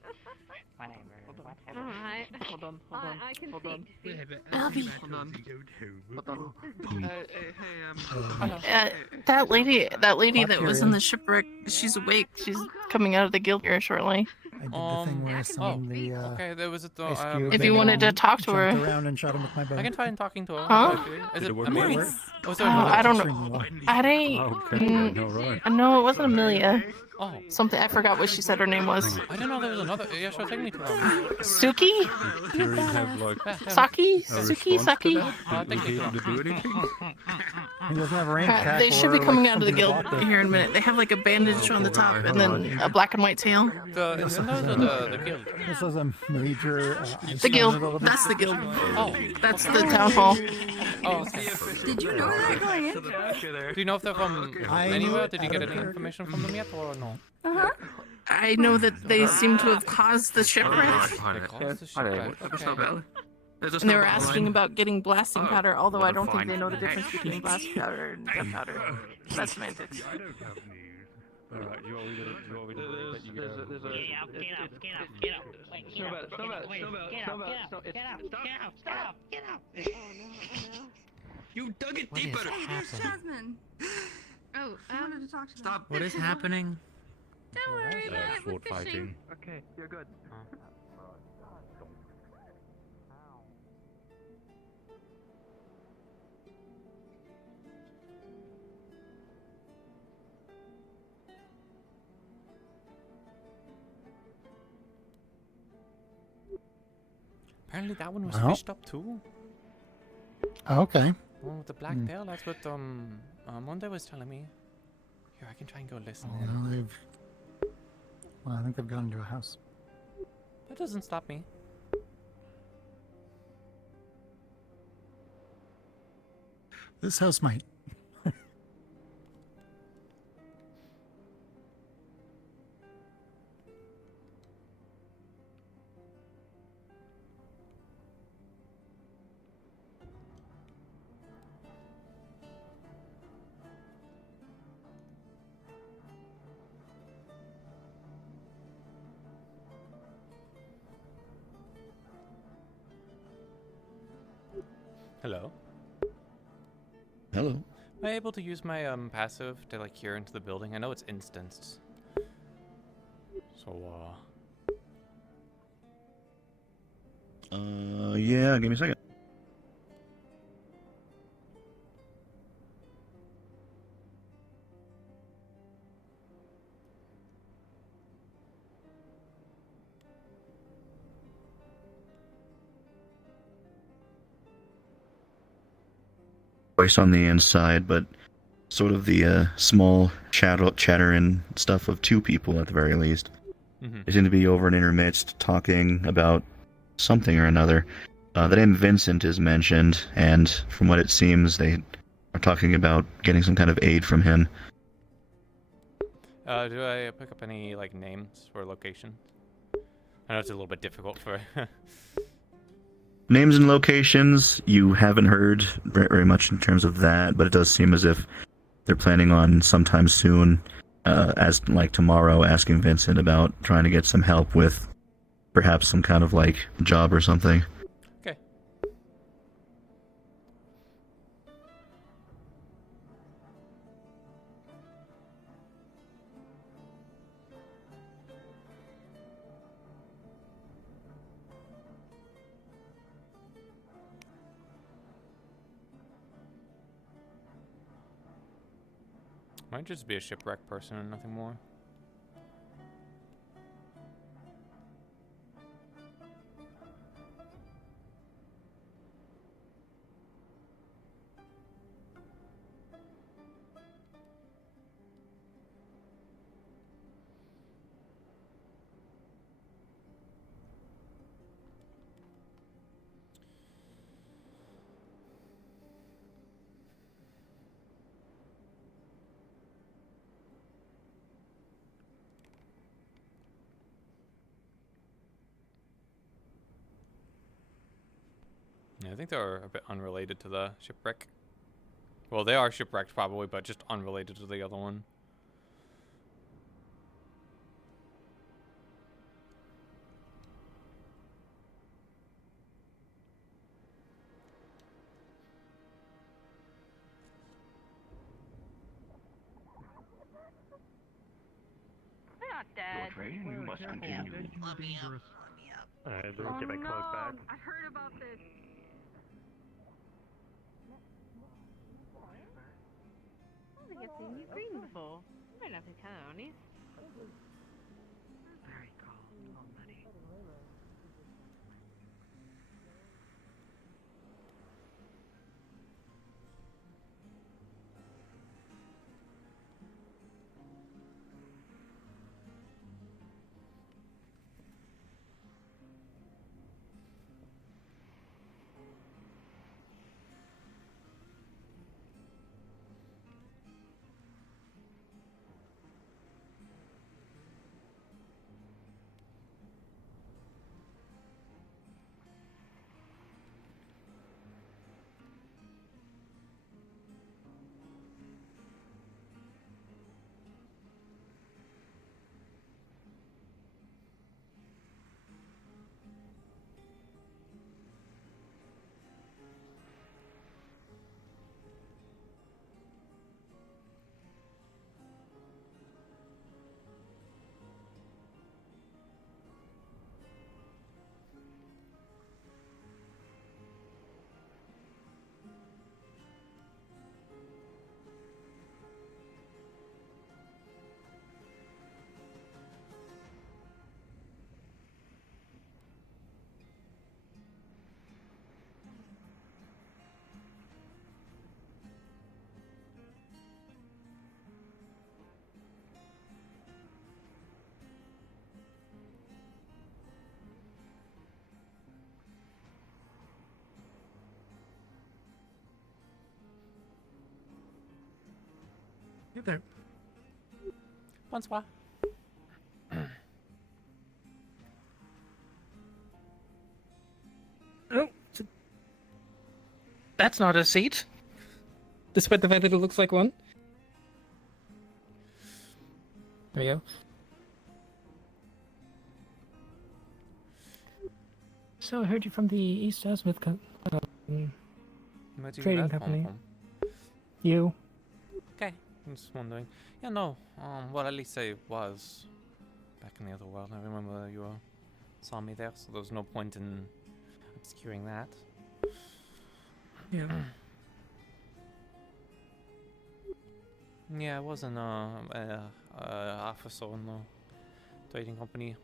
Alright. Hold on. I can see. Belby. That lady Hot that was in the period. shipwreck, she's awake. She's coming out of the guild here shortly. I did the thing where I summoned the Okay, there was it. ice cube If you and, wanted to talk to her. jumped around and shot him with my bow. I can try and talking to her. Huh? Is it Nice. Amelia? Oh, is there Oh, another? I don't know. I didn't. No, it wasn't Amelia. Oh. Something. I forgot what she said her name was. I didn't know there was another. Yeah, sure, take me to her. Suki? Saki? Suki? Saki? Thank you. He doesn't have a range attack. They should be or, coming like, out of the something to guild block it. here in a minute. They have like a bandage on the top and then a black and white tail. The guild. This is a major. The guild. That's the guild. Oh, that's the town hall. Oh, okay. Did you know that going in? Do you know if they're from anywhere? Did you get any information from them yet, or no? Uh-huh. I know that they seem to have caused the shipwreck. They caused the shipwreck. Okay. And they were asking about getting blasting powder, although I don't think they know the difference between blasting powder and gunpowder. That's semantics. Alright, you want me to let you Get up. You dug it What is deeper. happening? Jasmine. Oh, I wanted to talk to them. Stop. What is happening? Don't worry about it. We're sword fishing. fighting. Okay, you're good. Apparently that one was Well. fished up too. Okay. The one with the black tail. That's what Monday was telling me. Here, I can try and go listen. Well, I think they've gone into a house. That doesn't stop me. This house might. Hello. Hello. Am I able to use my passive to like hear into the building? I know it's instanced. So Yeah, give me a second. Voice on the inside, but sort of the small chatter and stuff of two people at the very least. They seem to be over and intermixed, talking about something or another. The name Vincent is mentioned, and from what it seems, they are talking about getting some kind of aid from him. do I pick up any like names or locations? I know it's a little bit difficult for. Names and locations, you haven't heard very much in terms of that, but it does seem as if they're planning on sometime soon, as like tomorrow, asking Vincent about trying to get some help with perhaps some kind of like job or something. Okay. Might just be a shipwreck person and nothing more. Yeah, I think they're a bit unrelated to the shipwreck. Well, they are shipwrecked probably, but just unrelated to the other one. They're not dead. You must continue. Let me up. Don't get my cloak back. I heard about this. I don't think I've seen you green before. I don't have the conies. Very cold already. Hey there. Bonsoir. Oh, that's not a seat. Despite the fact that it looks like one. There we go. So I heard you from the East Asmith Where'd you trading get that phone company. from? You. Okay, I'm just wondering. Yeah, no. Well, at least I was back in the other world. I remember you saw me there, so there was no point in obscuring that. Yeah. Yeah, I was an officer in the trading company.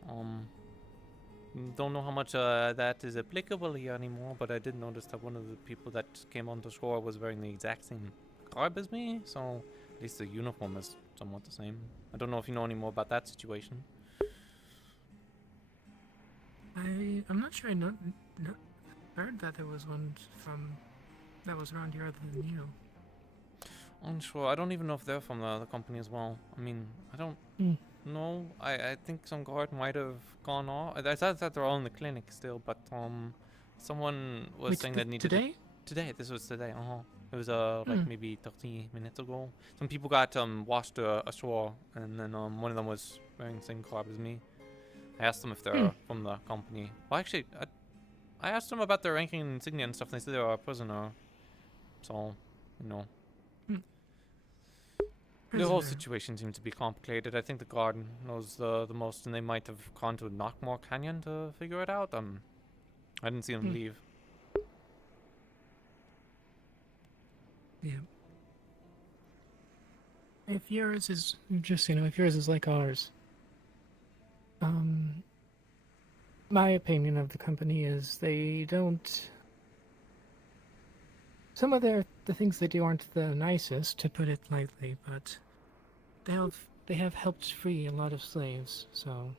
Don't know how much that is applicable here anymore, but I did notice that one of the people that came onto shore was wearing the exact same garb as me, so at least the uniform is somewhat the same. I don't know if you know any more about that situation. I'm not sure I heard that there was one that was around here other than you. Unsure. I don't even know if they're from the company as well. I mean, I don't know. I think some guard might have gone off. I thought that they're all in the clinic still, but someone was Wait, saying that needed today? Today. This was today. It was like maybe 30 minutes ago. Some people got washed ashore, and then one of them was wearing the same garb as me. I asked them if they're from the company. Well, actually, I asked them about their ranking and insignia and stuff. And they said they were a prisoner. So, you know. The whole situation seems to be complicated. I think the guard knows the most, and they might have gone to Knockmore Canyon to figure it out. I didn't see them leave. Yeah. If yours is if yours is like ours, my opinion of the company is they don't. Some of the things they do aren't the nicest, to put it lightly, but they have helped free a lot of slaves, so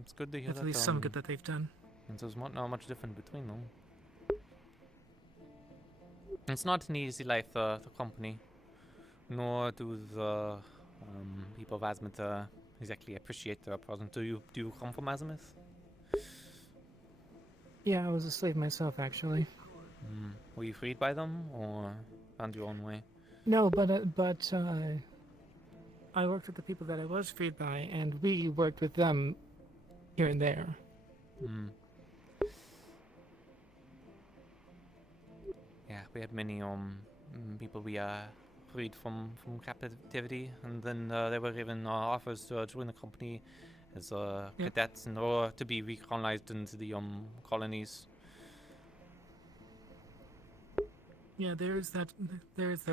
it's good to hear at that. least some good that they've done. And there's not much different between them. It's not an easy life, the company, nor do the people of Azimuth exactly appreciate their presence. Do you come from Azimuth? Yeah, I was a slave myself, actually. Were you freed by them, or found your own way? No, but I worked with the people that I was freed by, and we worked with them here and there. Yeah, we had many people we freed from captivity, and then they were given offers to join the company as cadets in order to be recolonized into the colonies. Yeah, there's that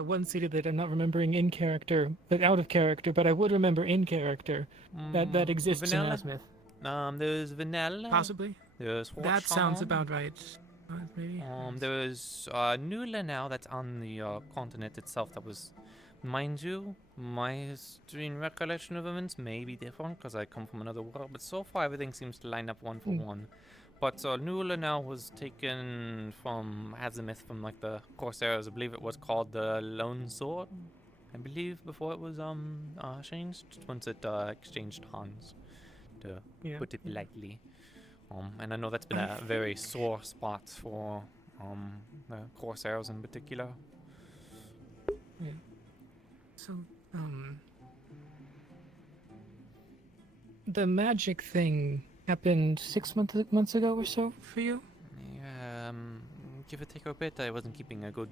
one city that I'm not remembering in character, but out of character, but I would remember in character that exists in Vanilla? Asmith. There's Vanilla. Possibly. There's That sounds about right. Maybe. There's Nula now that's on the continent itself. That was, mind you, my history and recollection of events may be different because I come from another world, but so far everything seems to line up one for one. But Nula now was taken from Azimuth from like the Corsairs. I believe it was called the Lone Sword. I believe before it was changed once it exchanged Hans, to put it politely. And I know that's been a very sore spot for the Corsairs in particular. Yeah. So, the magic thing happened 6 months ago or so for you? Yeah, give or take a bit. I wasn't keeping a good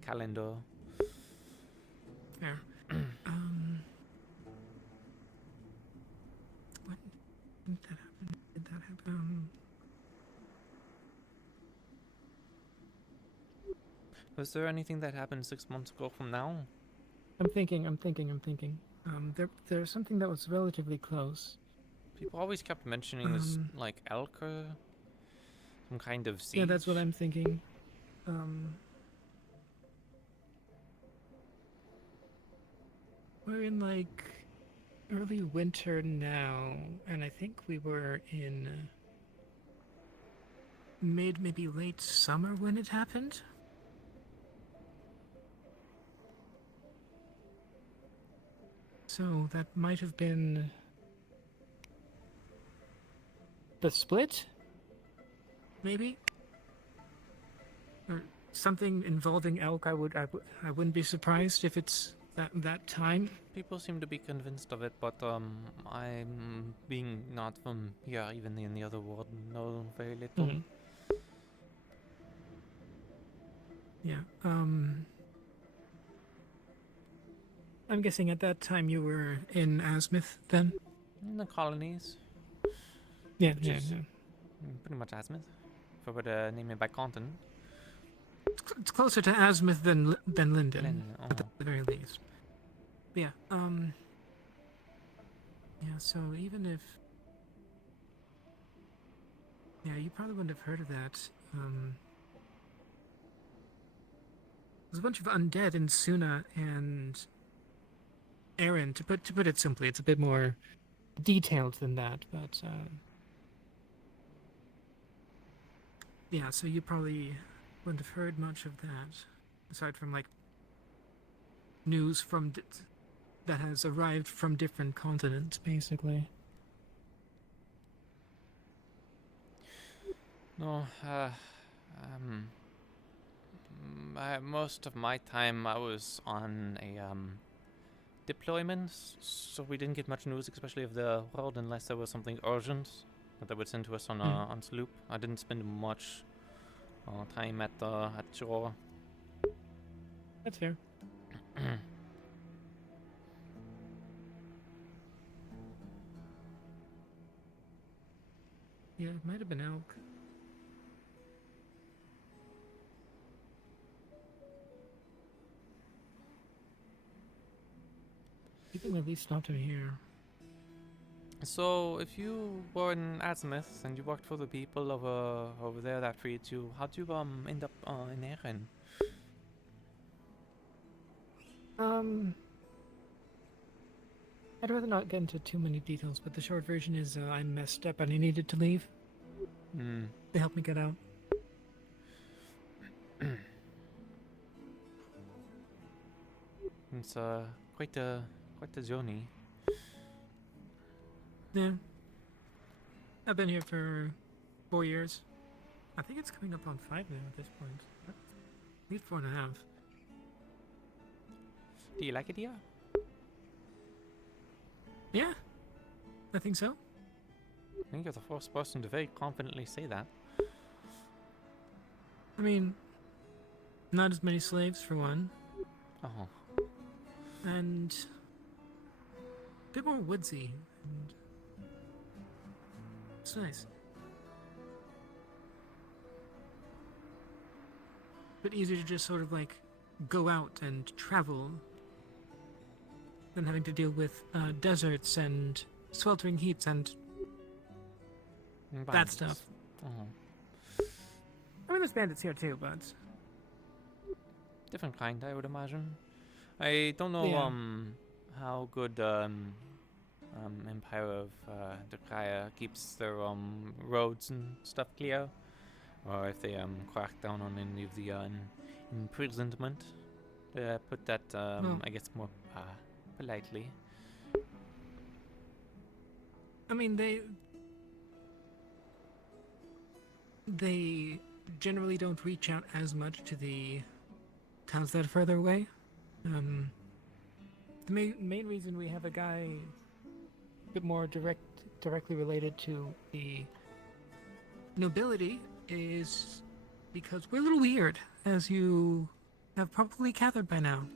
calendar. Fair. When did that happen? Did that happen? Was there anything that happened 6 months ago from now? I'm thinking. There's something that was relatively close. People always kept mentioning this, like, Elker, some kind of siege. Yeah, that's what I'm thinking. We're in, like, early winter now, and I think we were in maybe late summer when it happened. So that might have been the split, maybe, or something involving elk. I wouldn't be surprised if it's that time. People seem to be convinced of it, but I'm being not from here, even in the other world, know very little. Yeah. I'm guessing at that time you were in Asmith then? In the colonies. Yeah. Pretty much Asmith, if I were to name it by continent. It's closer to Asmith than Linden, at the very least. But yeah. Yeah. So even if, you probably wouldn't have heard of that. There's a bunch of undead in Suna and Aaron. To put it simply, it's a bit more detailed than that, but yeah. So you probably wouldn't have heard much of that, aside from like news from that has arrived from different continents, basically. No, most of my time I was on a deployment, so we didn't get much news, especially of the world, unless there was something urgent that they would send to us on sloop. I didn't spend much time at shore. That's fair. Yeah, it might have been elk. You can at least stop him here. So, if you were in Azimuth and you worked for the people over there that freed you, how'd you end up in Erin? I'd rather not get into too many details, but the short version is I messed up and I needed to leave. They helped me get out. It's quite a journey. Yeah. I've been here for 4 years. I think it's coming up on 5 now at this point. At least 4.5. Do you like it here? Yeah, I think so. I think you're the first person to very confidently say that. I mean, not as many slaves for one. Oh. And a bit more woodsy. And it's nice. But easier to just sort of like go out and travel than having to deal with deserts and sweltering heats and that stuff. Oh. I mean, there's bandits here too, but Different kind, I would imagine. I don't know Yeah. how good Empire of Dakaya keeps their roads and stuff clear, or if they crack down on any of the imprisonment. Put that I guess more politely. I mean, they generally don't reach out as much to the towns that are further away. The main reason we have a guy a bit more directly related to the nobility is because we're a little weird, as you have probably gathered by now.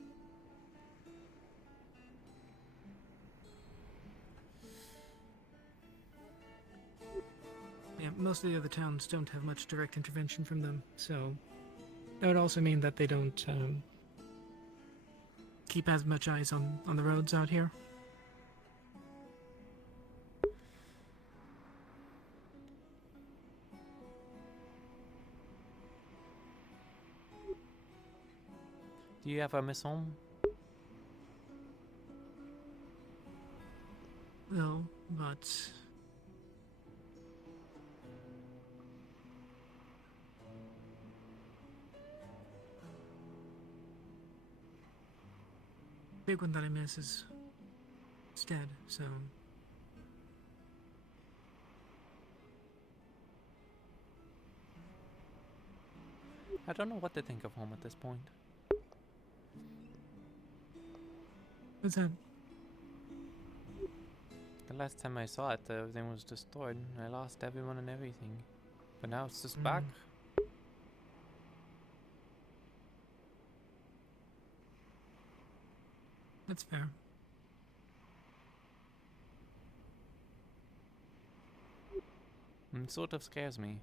Yeah, most of the other towns don't have much direct intervention from them, so that would also mean that they don't keep as much eyes on the roads out here. Do you have a maison? No, but big one that I miss is dead, so I don't know what to think of home at this point. what's that? The last time I saw it, everything was destroyed. I lost everyone and everything. But now it's just back. That's fair. It sort of scares me.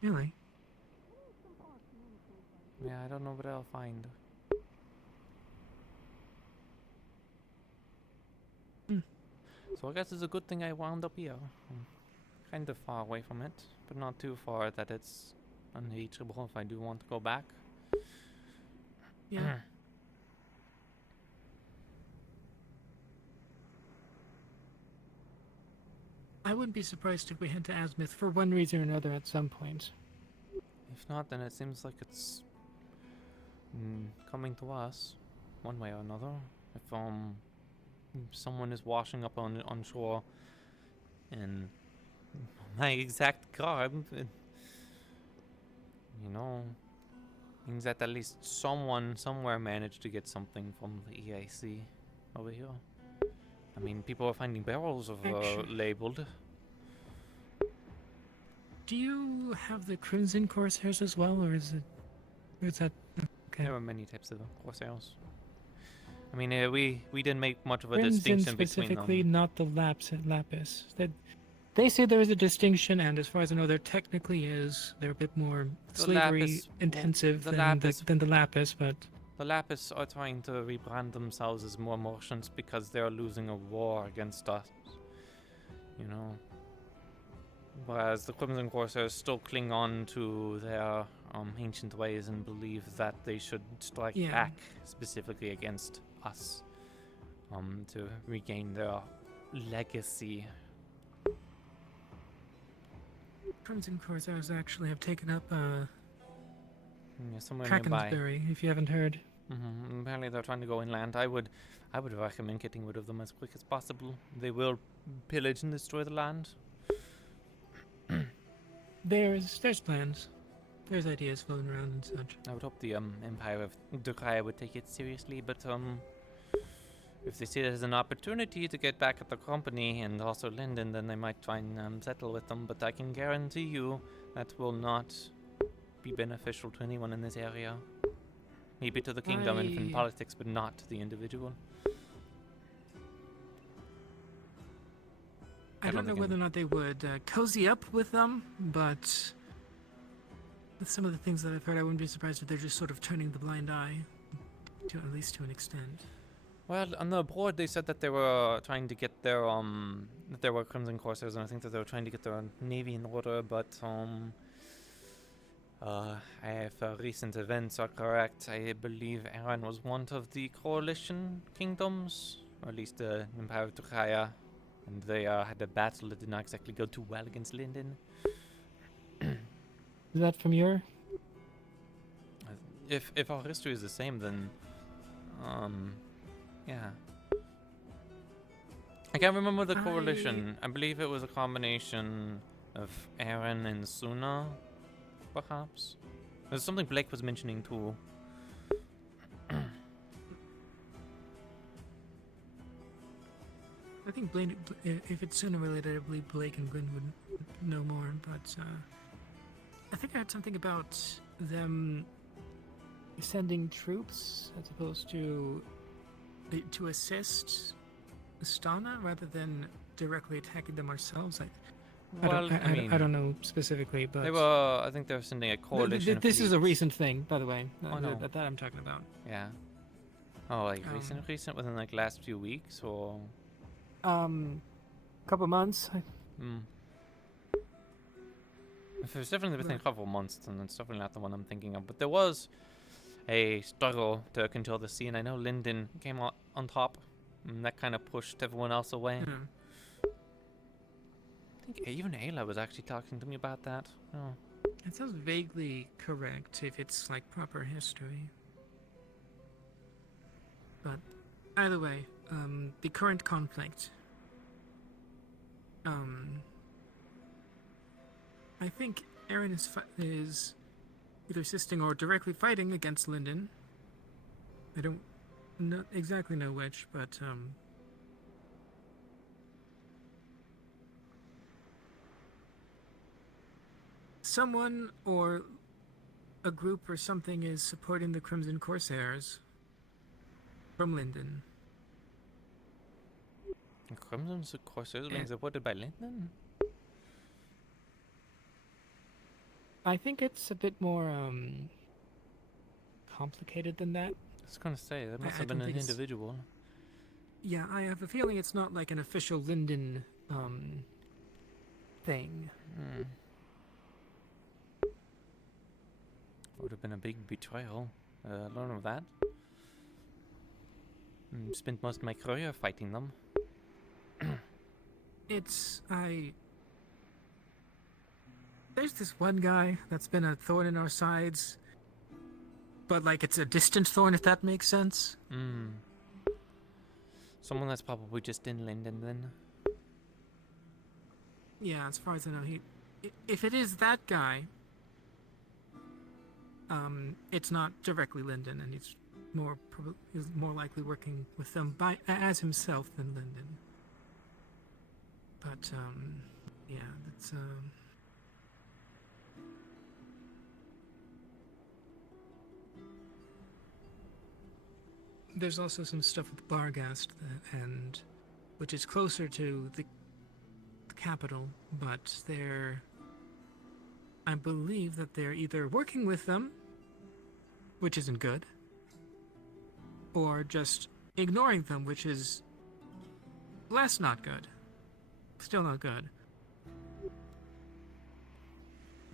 Really? Yeah, I don't know what I'll find. So I guess it's a good thing I wound up here. I'm kind of far away from it, but not too far that it's unreachable if I do want to go back. Yeah. I wouldn't be surprised if we head to Azmith for one reason or another at some point. If not, then it seems like it's coming to us, one way or another. If someone is washing up on shore in my exact garb, you know, means that at least someone somewhere managed to get something from the EAC over here. I mean, people are finding barrels of labeled. Do you have the Crimson Corsairs as well, or is that okay? There are many types of Corsairs. I mean, we didn't make much of a Crimson distinction between specifically, them. not the Lapis. They say there is a distinction, and as far as I know, there technically is. They're a bit more slavery intensive than the Lapis, but the Lapis are trying to rebrand themselves as more merchants because they're losing a war against us. You know. Whereas the Crimson Corsairs still cling on to their ancient ways and believe that they should strike back specifically against us to regain their legacy. Crimson Corsairs actually have taken up somewhere nearby. Krakensbury, if you haven't heard. Apparently they're trying to go inland. I would recommend getting rid of them as quick as possible. They will pillage and destroy the land. There's plans. There's ideas floating around and such. I would hope the Empire of Durand would take it seriously, but if they see it as an opportunity to get back at the company and also Linden, then they might try and settle with them. But I can guarantee you that will not be beneficial to anyone in this area. Maybe to the kingdom and in politics, but not to the individual. I don't know whether or not they would cozy up with them, but with some of the things that I've heard, I wouldn't be surprised if they're just sort of turning the blind eye, to at least to an extent. Well, on the board, they said that they were trying to get their that there were Crimson Corsairs, and I think that they were trying to get their navy in order. But if recent events are correct, I believe Aaron was one of the coalition kingdoms, or at least the Empire of Tukaya, and they had a battle that did not exactly go too well against Linden. Is that from your? If our history is the same, then yeah. I can't remember the coalition. I believe it was a combination of Aaron and Suna, perhaps. There's something Blake was mentioning too. I think Blake, if it's Suna related, I believe Blake and Gwen would know more. But I think I heard something about them sending troops as opposed to assist Astana rather than directly attacking them ourselves. I don't know specifically, but they were. I think they were sending a coalition. This is a recent thing, by the way. Oh, no. That I'm talking about. Yeah. Oh, like recent within like last few weeks or. Couple months. If it's definitely within a couple of months, then it's definitely not the one I'm thinking of. But there was a struggle to control the sea, and I know Linden came out on top, and that kind of pushed everyone else away. I think even Ayla was actually talking to me about that. Oh. It sounds vaguely correct if it's like proper history. But either way, the current conflict. I think Aaron is either assisting or directly fighting against Linden. I don't exactly know which, but someone or a group or something is supporting the Crimson Corsairs from Linden. Crimson Corsairs being supported by Linden? I think it's a bit more complicated than that. I was gonna say, that must have been an individual. Yeah, I have a feeling it's not like an official Linden thing. Would have been a big betrayal. Learn of that. Spent most of my career fighting them. There's this one guy that's been a thorn in our sides, but like it's a distant thorn, if that makes sense. Someone that's probably just in Linden then. Yeah, as far as I know, if it is that guy, it's not directly Linden, and he's more likely working with them as himself than Linden. But yeah, that's There's also some stuff with Barghast, and which is closer to the capital, but I believe that they're either working with them, which isn't good, or just ignoring them, which is less not good. Still not good.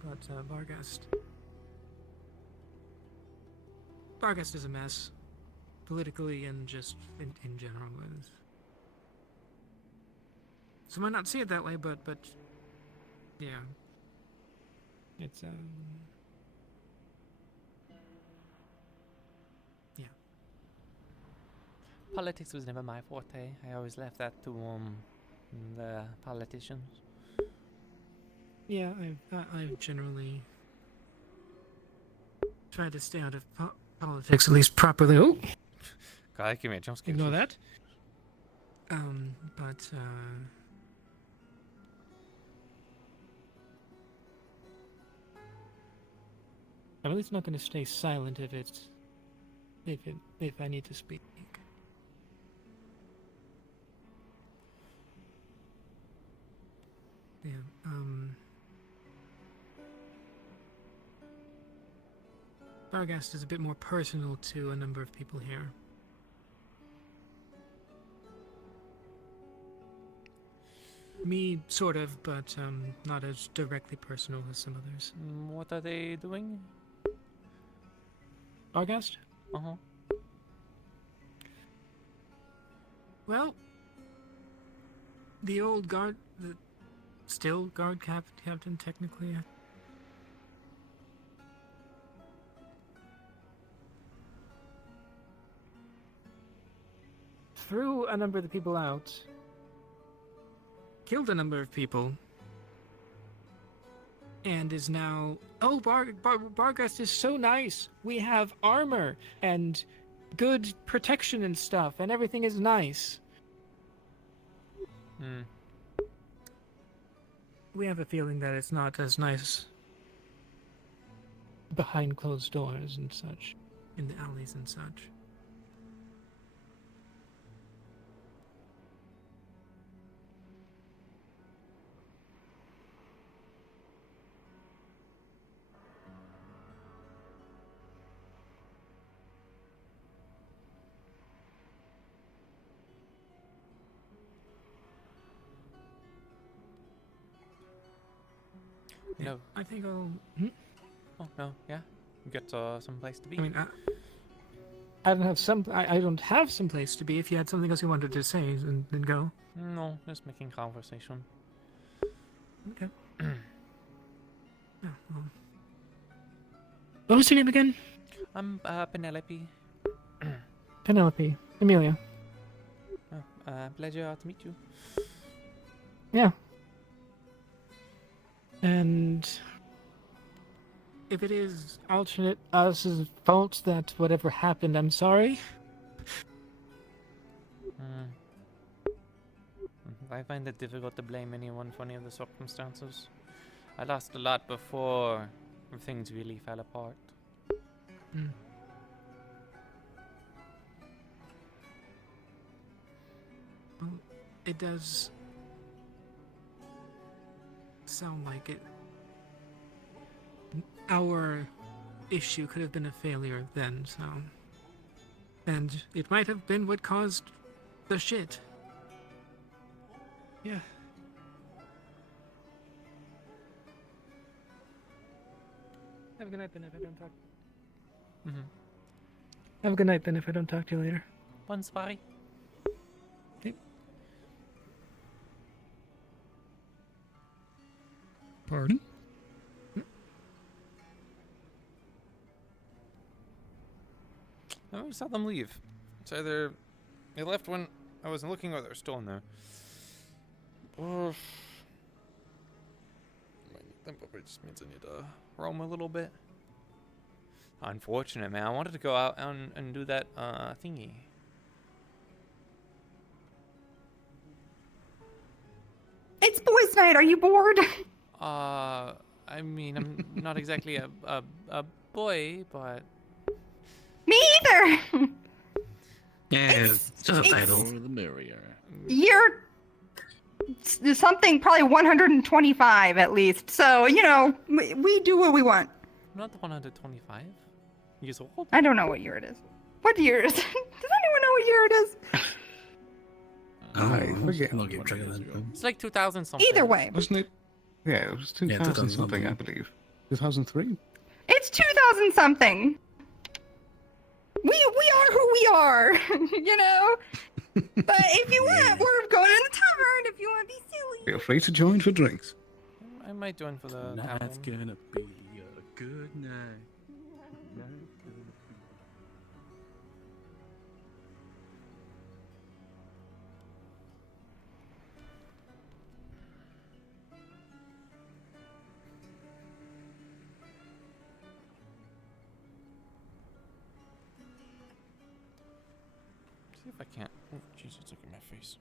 But Barghast is a mess. Politically and just in general. So I might not see it that way, but yeah. It's yeah. Politics was never my forte. I always left that to the politicians. Yeah, I've generally tried to stay out of politics, at least properly. Oh, God, give me a jump scare. ignore that. But I'm at least not going to stay silent if I need to speak. Yeah. Barghast is a bit more personal to a number of people here. Me, sort of, but not as directly personal as some others. What are they doing? Barghast? Uh-huh. Well, the old guard, still guard captain, technically. Threw a number of the people out. Killed a number of people. And is now... Oh, Barghast is so nice. We have armor and good protection and stuff, and everything is nice. We have a feeling that it's not as nice behind closed doors and such, in the alleys and such. No. I think I'll... Oh, no, yeah? You got some place to be? I mean, I don't have some place to be. If you had something else you wanted to say, then go. No, just making conversation. Okay. What was your name again? I'm Penelope. Penelope. Amelia. Pleasure to meet you. Yeah. And if it is alternate us's fault that whatever happened, I'm sorry. I find it difficult to blame anyone for any of the circumstances. I lost a lot before things really fell apart. Well, it does sound like it. Our issue could have been a failure then, so. And it might have been what caused the shit. Yeah. Have a good night then if I don't talk. Have a good night then if I don't talk to you later. Bonsoir. Okay. Pardon? I saw them leave. It's either they left when I wasn't looking or they're still in there. That probably just means I need to roam a little bit. Unfortunate, man. I wanted to go out and do that thingy. It's boys' night. Are you bored? I mean, I'm not exactly a boy, but Me either. Yeah, just a title. The merrier. You're something probably 125 at least. So, you know, we do what we want. I'm not the 125 years old. I don't know what year it is. What year is it? Does anyone know what year it is? I forget. I'll get track of that. It's like 2000 something. Either way. Wasn't it? Yeah, it was 2000 something, I believe. 2003? It's 2000 something. We are who we are, you know? But if you want, we're going in the tavern if you want to be silly. Feel free to join for drinks. I might join for the That's tavern. gonna be a good night. See if I can't. Oh, Jesus, look at my face.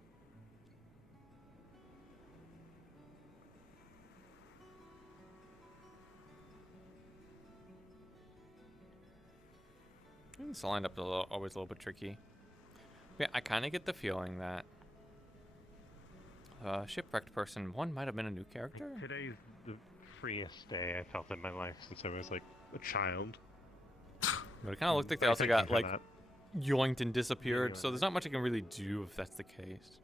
It's lined up always a little bit tricky. Yeah, I kind of get the feeling that shipwrecked person 1 might have been a new character. Today's the freest day I felt in my life since I was like a child. But it kind of looked like they also got like yoinked and disappeared, so there's not much I can really do if that's the case.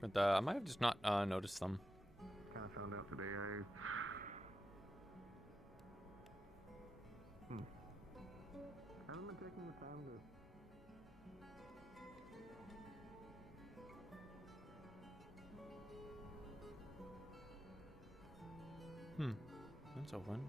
But I might have just not noticed them. Kind of found out today. I haven't been taking the time to. That's open.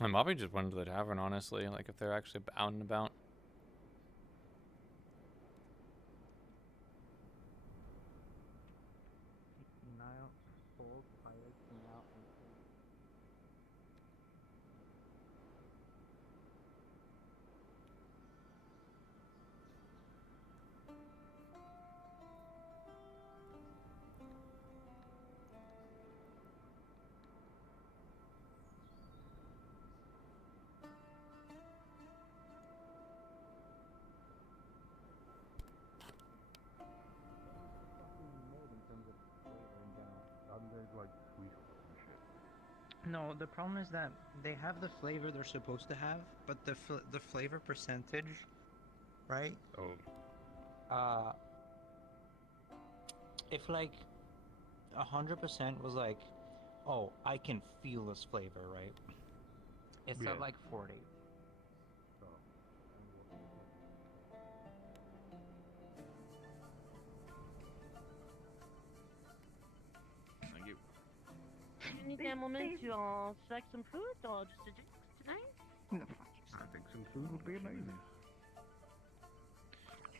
I'm probably just went to the tavern, honestly, like if they're actually out and about. No, the problem is that they have the flavor they're supposed to have, but the flavor percentage, right? Oh. If like 100% was like, oh, I can feel this flavor, right? It's at like 40. Thank you. You need a moment to select some food or just a drink tonight? I think some food would be amazing.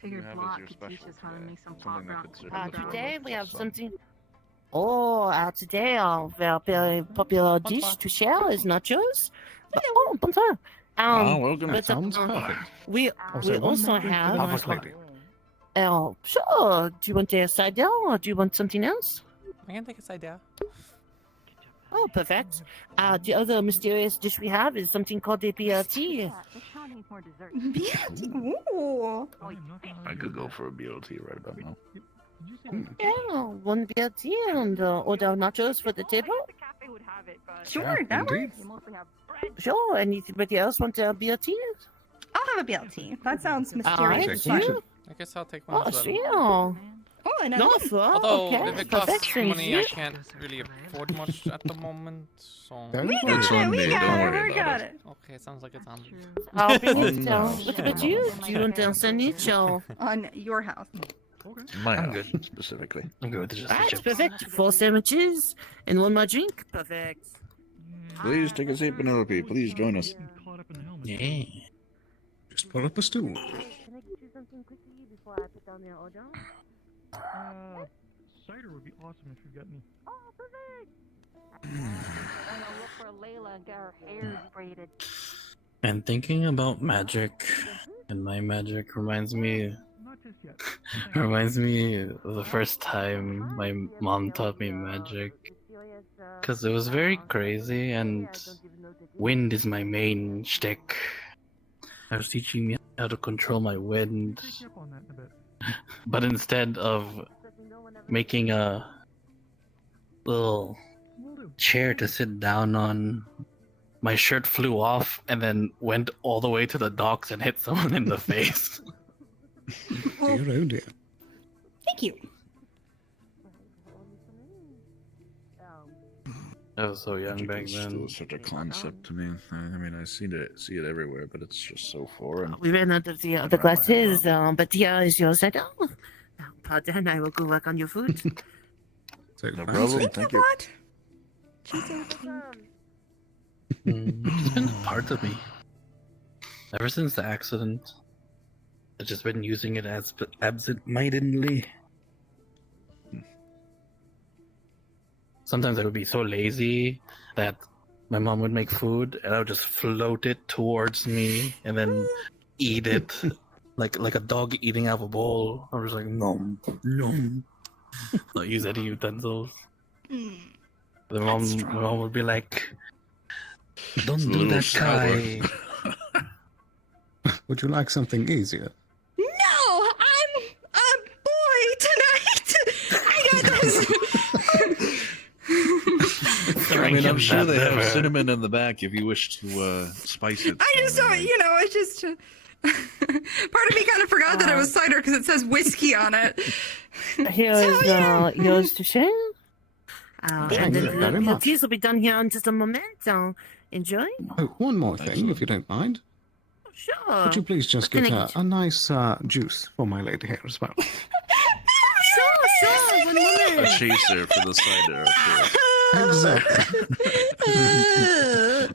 Figured Block could teach us how to make some pot routes. Today we have something. Today our very popular dish to share is nachos. Bonsoir. welcome. But, Sounds perfect. We also have. lady. Sure. Do you want a side down or do you want something else? I can take a side down. Oh, perfect. The other mysterious dish we have is something called a BLT. BLT? Ooh. I could go for a BLT right about now. Yeah, one BLT and order nachos for the table. Sure, that indeed. works. Sure. Anybody else want a BLT? I'll have a BLT. That sounds mysterious. Alright, and fun. you. I guess I'll take one. Oh, of them. sure. Oh, and No, sir. Although Okay, if it costs perfect, thank money, I you. can't really afford much at the moment. So We got it. Okay, sounds like it's on me. I'll bring it down. What about you? Do you want a sandwich or? On your house. My house, specifically. I'm good with just Alright, perfect. 4 sandwiches and 1 more drink. Perfect. Please take a seat, Penelope. Please join us. Yeah. Just pull up a stool. Can I get you something quickly before I put down your order? Cider would be awesome if you've got any. Oh, perfect! I'm gonna look for Layla and get her hair braided. And thinking about magic, and my magic reminds me of the first time my mom taught me magic. Because it was very crazy, and wind is my main shtick. I was teaching me how to control my wind, but instead of making a little chair to sit down on, my shirt flew off and then went all the way to the docks and hit someone in the face. Dear, oh dear. Thank you. I was so young back It's then. still such a concept to me. I mean, I see it everywhere, but it's just so foreign. We ran out of the other glasses, but here is your side down. Pardon, I will go work on your food. No problem. Thank you. She's so cute. It's been a part of me. Ever since the accident, I've just been using it as absent-mindedly. Sometimes I would be so lazy that my mom would make food and I would just float it towards me and then eat it like a dog eating out of a bowl. I was like, nom, nom. Not use any utensils. My mom would be like, "Don't do that, Kai." Would you like something easier? No, I'm a boy tonight. I got this. I mean, I'm sure they have cinnamon in the back if you wish to spice it. I just don't, it's just. Part of me kind of forgot that it was cider because it says whiskey on it. Here's yours to share. Thank you very much. The teas will be done here in just a moment, so enjoy. Oh, one more thing, if you don't mind. Sure. Could you please just What get can I a nice juice for my lady here as well? Sure, one moment. A chaser for the cider, of course. Exactly.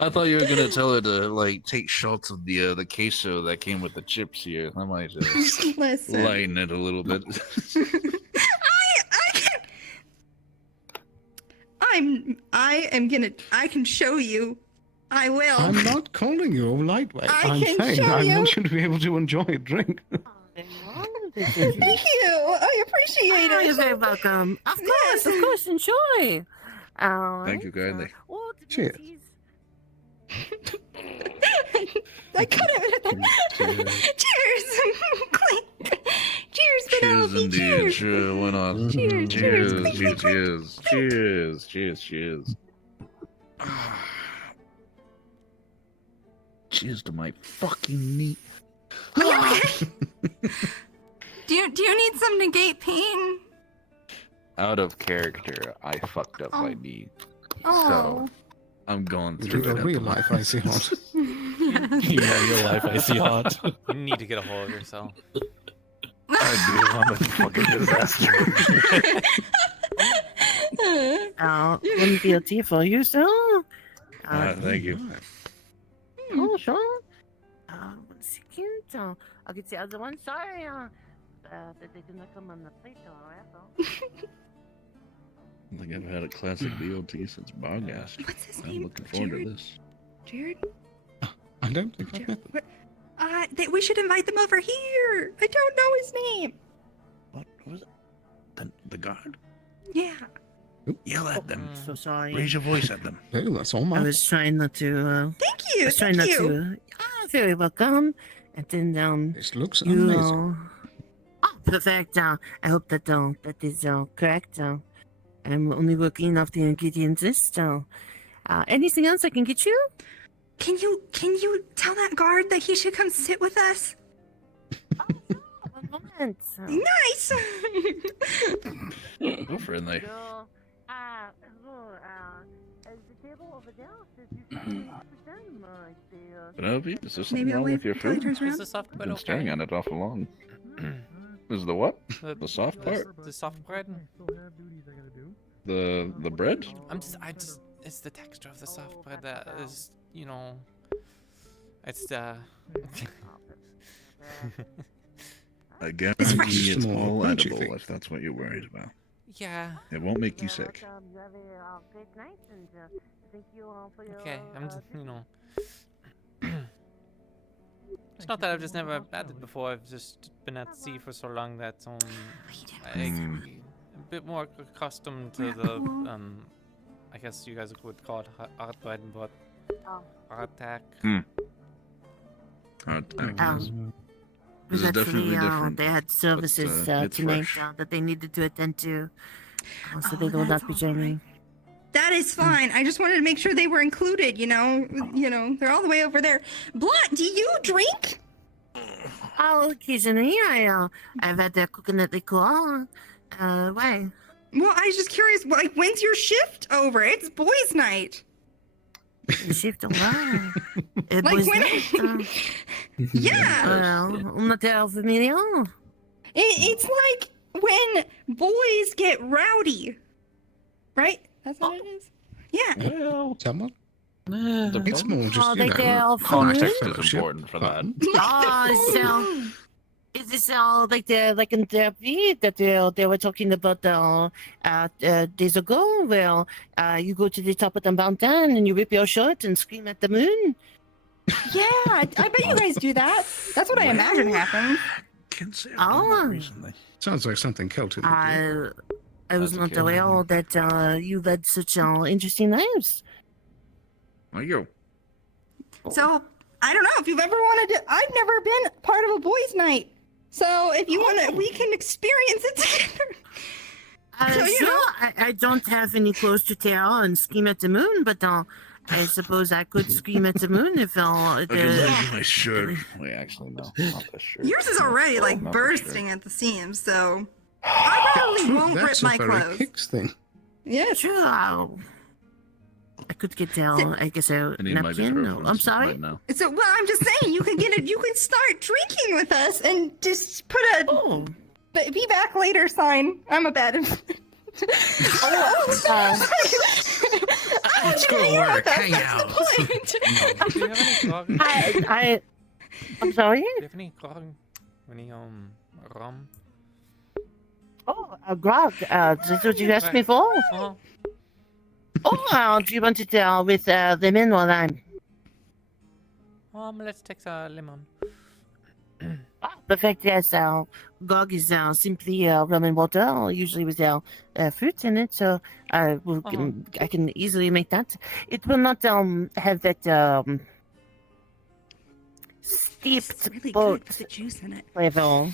I thought you were gonna tell her to like take shots of the queso that came with the chips here. I might Listen. lighten it a little bit. I can show you. I will. I'm not calling you a lightweight. I'm can saying show I you. want you to be able to enjoy a drink. Thank you. I appreciate Oh, it. you're very welcome. Of course, enjoy. Thank you kindly. Cheers. I cut it. Cheers. Clink. Cheers, Cheers Penelope. indeed. Cheers. Sure, why not? Cheers. Cheers. Clink, clink, Cheers. Cheers. Cheers. Cheers. Cheers to my fucking knee. Are you okay? Do you need some negate pain? Out of character, I fucked up my knee. Oh. So I'm going through it. In real life, I see hot. Yeah, your life I see hot. You need to get a hold of yourself. I do. I'm a fucking disaster. Wouldn't be a tea for you, sir. Thank you. Oh, sure. 1 second. I'll get the other one. Sorry, that they did not come on the plate, though. I think I've had a classic BOT since Bargast. What's his I'm name? looking forward Jared? to this. Jared? I don't think I've met them. We should invite them over here. I don't know his name. What was it? The guard? Yeah. Yell at them. So sorry. Raise your voice at them. Hey, that's all I mine. was trying not to. Thank you. I was trying Thank not you. to. Very welcome. And then This looks you. amazing. Oh, perfect. I hope that is correct. I'm only working off the ingredients list. Anything else I can get you? Can you tell that guard that he should come sit with us? One moment. Nice. Go friendly. So, hello, is the table over there? Says you can with them, Penelope, is there something Maybe I'll wrong wait with your until he food? turns around. Is the soft I've bread been staring okay? at it awful long. Is the what? The soft part? The soft bread? The bread? It's the texture of the soft bread that is, it's I guarantee it's fresh. all Don't you edible think? if that's what you're worried about. yeah. It won't make you sick. You have a great night, and thank you for your. Okay, I'm just, It's not that I've just never had it before. I've just been at sea for so long that I'm a bit more accustomed to the I guess you guys would call it hard bread, but hardtack. Hardtack. This is Actually, definitely different. they had services but, it's tonight fresh. that they needed to attend to, so they will not be joining. That is fine. I just wanted to make sure they were included. They're all the way over there. Blunt, do you drink? Oh, occasionally I've had their coconut liqueur. Why? Well, I was just curious. Like, when's your shift over? It's boys' night. Shift over. It Like was when? Yeah. I'm not that familiar. It's like when boys get rowdy, right? That's what it is. Yeah. Well, someone. It's more just, Oh, you like know, they're all context fun? is important for that. Oh, so is this all like the like in therapy that they were talking about days ago? Where you go to the top of the mountain and you rip your shirt and scream at the moon. Yeah, I bet you guys do that. That's what I imagine happens. Oh, Sounds like something Kelton would do. I was not aware that you led such interesting lives. Well, you. So I don't know if you've ever wanted to. I've never been part of a boys' night. So if you want to, we can experience it together. So, Sure, I don't have any clothes to tear and scream at the moon, but I suppose I could scream at the moon if my shirt. Wait, actually, no. Not this shirt. yours is already like Not this bursting at the seams. So I probably won't rip my clothes. Kicks thing. Yeah, sure. I could get down. I guess a napkin. No, I'm sorry. Right now. So well, I'm just saying you can get it. You can start drinking with us and just put a be back later sign. I'm a bad. Let's go to work. Hang out. Do you have any grog? I'm sorry. Do you have any grog? Any rum? Oh, grog. That's what you asked me for? Uh-huh. Oh, do you want it with lemon or lime? Let's take a lemon. Perfect, yes. Grog is simply rum and water, usually with fruit in it, so I can easily make that. It will not have that steeped boat juice in it. flavor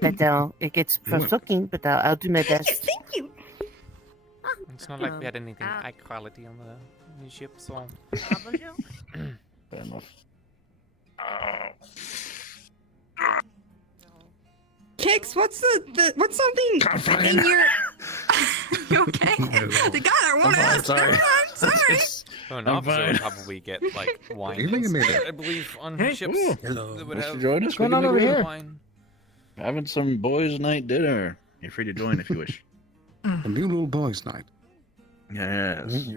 that it gets from cooking, but I'll do my best. Thank you. It's not like we had anything high quality on the ship, so. Fair enough. Kix, what's something in your? You okay? The guy I want to ask. sorry. I'm sorry. Oh, an officer would probably get like wine. I believe on ships. Hello. That would What's have join us? What's going on over here? Wine. Having some boys' night dinner. You're free to join if you wish. A new little boys' night. Yes.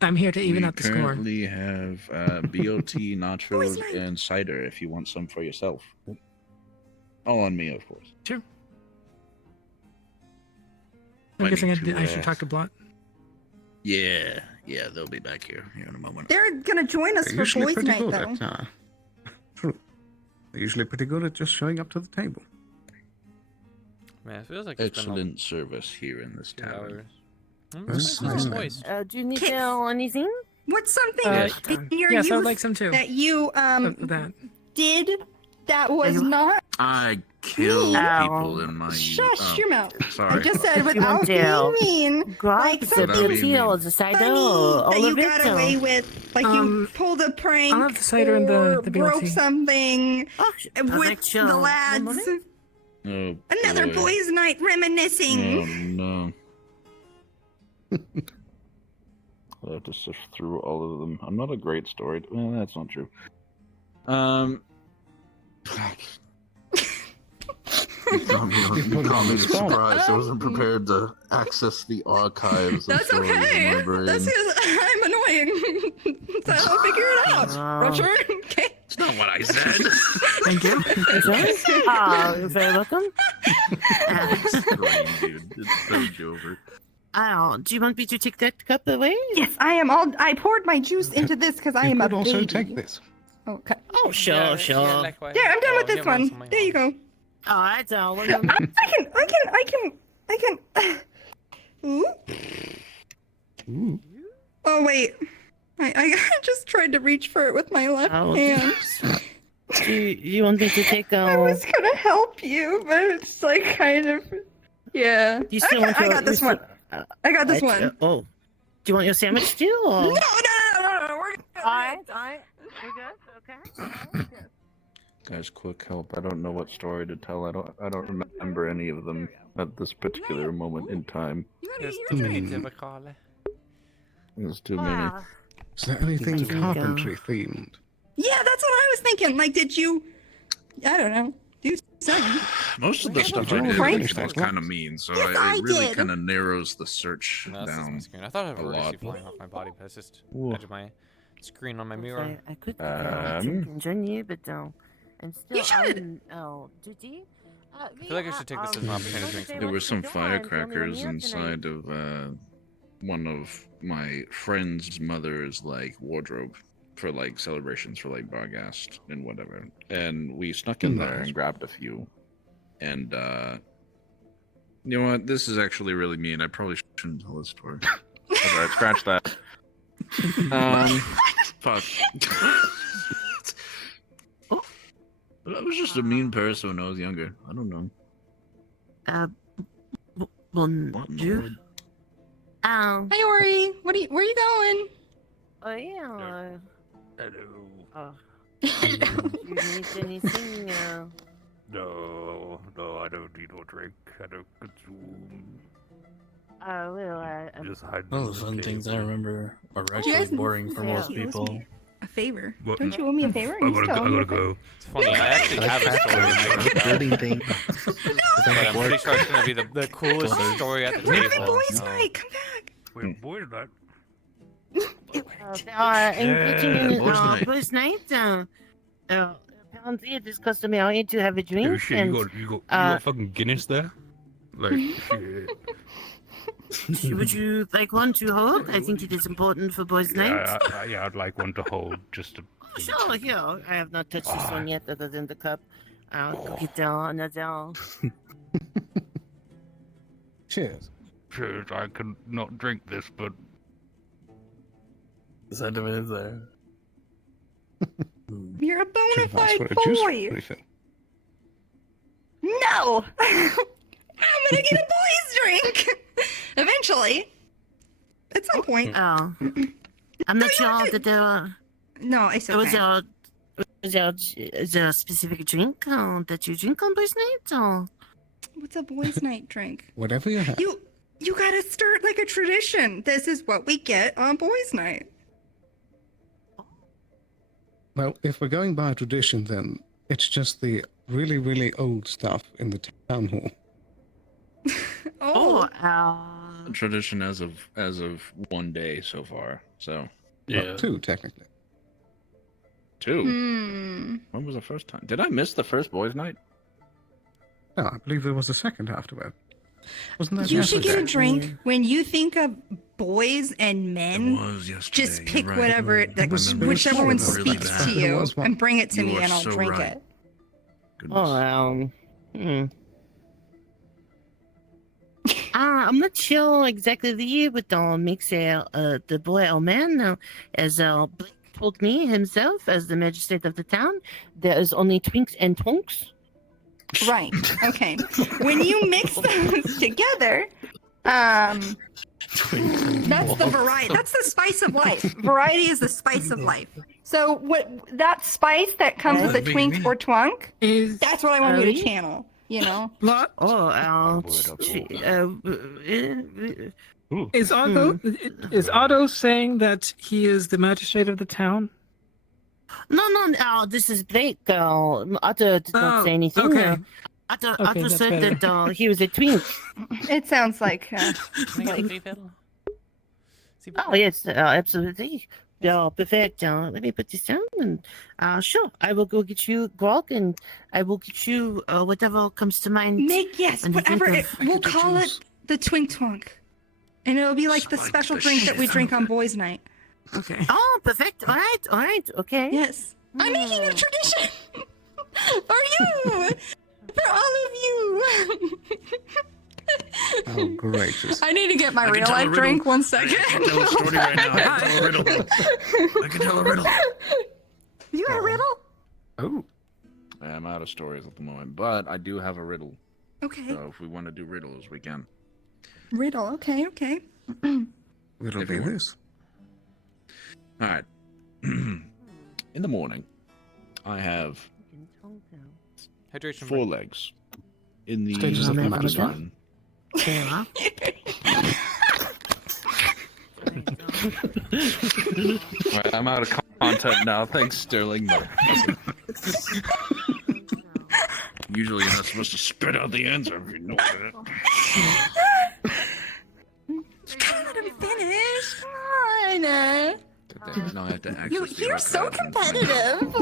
I'm here to even we out the score. currently have BOT, nachos, and cider if you want some for yourself. All on me, of course. Sure. Might I'm guessing need I should talk to Blot. Yeah, they'll be back here in a moment. They're gonna join us They're for usually boys' pretty night, good though. at, they're usually pretty good at just showing up to the table. Man, it feels like it's Excellent service here in this been town. That's nice. Do you need anything? What's something in your yes, I would youth like some too. that you That. did that was not? I kill people in my Shush your mouth. Sorry. I just said without being mean. Like something the cider, funny that you got Oliveto. away with, like you pulled a prank. I'll have the cider and the broke BLT. something with sure. the lads. Oh, Another boy. boys' night reminiscing. Oh no. I have to sift through all of them. I'm not a great story. Well, that's not true. You caught me surprised. I wasn't prepared to access the archives. That's of stories okay. In my brain. That's because I'm annoying. So I'll figure it out. Roger? Okay. That's not what I said. Thank you. You're very welcome. Dude, it's so Jover. Do you want me to take that cup away? Yes, I am. I poured my juice into this because I am a baby. also take this. Okay. Oh, sure. There, I'm done with this one. There you go. All right, so I can. Ooh. Oh wait, I just tried to reach for it with my left hand. Do you want me to take? I was gonna help you, but it's like kind of. Yeah. You still want I got this one. I got this one. Oh, do you want your sandwich too? Or? No. We're good. All right. We're good. Okay. Guys, quick help. I don't know what story to tell. I don't remember any of them at this particular moment in time. There's too many to recall. There's too many. Is there anything carpentry themed? Yeah, that's what I was thinking. Like, did you? I don't know. Do something. Most of the stuff I did was kind of mean, so it really kind of narrows the search No, this is my down screen. I thought I had a a lot. Ricci flying off my body, but it's just edge of my screen on my mirror. I could join you, but I'm still on duty. I feel like I should take this as an opportunity to drink some. There were some firecrackers inside of one of my friend's mother's like wardrobe for like celebrations for like Barghast and whatever, and we snuck in there and grabbed a few. And you know what? This is actually really mean. I probably shouldn't tell this story. Alright, scratch that. Fuck. I was just a mean person when I was younger. I don't know. Bonjour. Hi, Ori. Where are you going? Oh yeah. Hello. You need anything? No, I don't need no drink. I don't consume. Well, I'm Just hide. Oh, some things I remember are you actually guys- boring for most He owes people. me a favor. What? Don't you owe me a favor? I You gotta still go. owe I me a gotta go. It's funny. I actually have a story. Building thing. But I'm pretty sure it's gonna be the coolest story at the We're table. having boys' so- night. Come back. Wait, boy, that. engaging boys' night. boys' night. Apparently, it is customary to have a drink. Oh shit, and, you got fucking Guinness there? Like, shit. would you like one to hold? I think it is important for boys' night. Yeah, I'd like one to hold just to. Sure, here. I have not touched this one yet, other than the cup. I'll get another. Cheers. Cheers, I can not drink this, but. The sentiment is there. You're a bona fide What a juice boy. refill. No. I'm gonna get a boys' drink eventually. At some point. Oh. I'm not sure that there were. No, it's okay. Was there a specific drink that you drink on boys' night? Or? What's a boys' night drink? Whatever you have. You gotta start like a tradition. This is what we get on boys' night. Well, if we're going by tradition, then it's just the really, really old stuff in the town hall. Tradition as of one day so far. So Well, two technically. Two. Hmm. When was the first time? Did I miss the first boys' night? No, I believe there was a second afterward. Wasn't that You should get a yesterday? drink when you think of boys and men. Just pick right. whatever, like, whichever one speaks to There you, was one. and bring it to You me, are and I'll so drink right. it. I'm not sure exactly the year, but makes the boy or man, as Blake told me himself, as the magistrate of the town, there is only twinks and twonks. Right. Okay. When you mix those together, that's the variety. That's the spice of life. Variety is the spice of life. So what that spice that comes with a twink or twunk that's what I want you to channel. You know. Is Otto saying that he is the magistrate of the town? No, this is Blake. Otto did not say anything. Okay. Otto that's said better. that he was a twink. It sounds like. Oh yes, absolutely. Yeah, perfect. Let me put this down, and sure, I will go get you grog, and I will get you whatever comes to mind. Yes, when you think whatever. of- We'll call it the twink twunk, and it'll be like the special drink that we drink on boys' night. Okay. Oh, perfect. All right. Okay. Yes. I'm making a tradition for you, for all of you. Oh, great. I need to get my I can real tell a life riddle. drink. 1 second. I can tell a story right now. I can tell a riddle. I can tell a riddle. You got a riddle? Oh. I'm out of stories at the moment, but I do have a riddle. Okay. So if we want to do riddles, we can. Riddle. Okay. Riddle be this. All right. In the morning, I have Hydration 4 break. legs. In the Stages of the management. afternoon, Alright, I'm out of content now. Thanks, Sterling. Usually you're not supposed to spit out the answer if you know it. Let him finish. Come on. No, I have to access You're so competitive.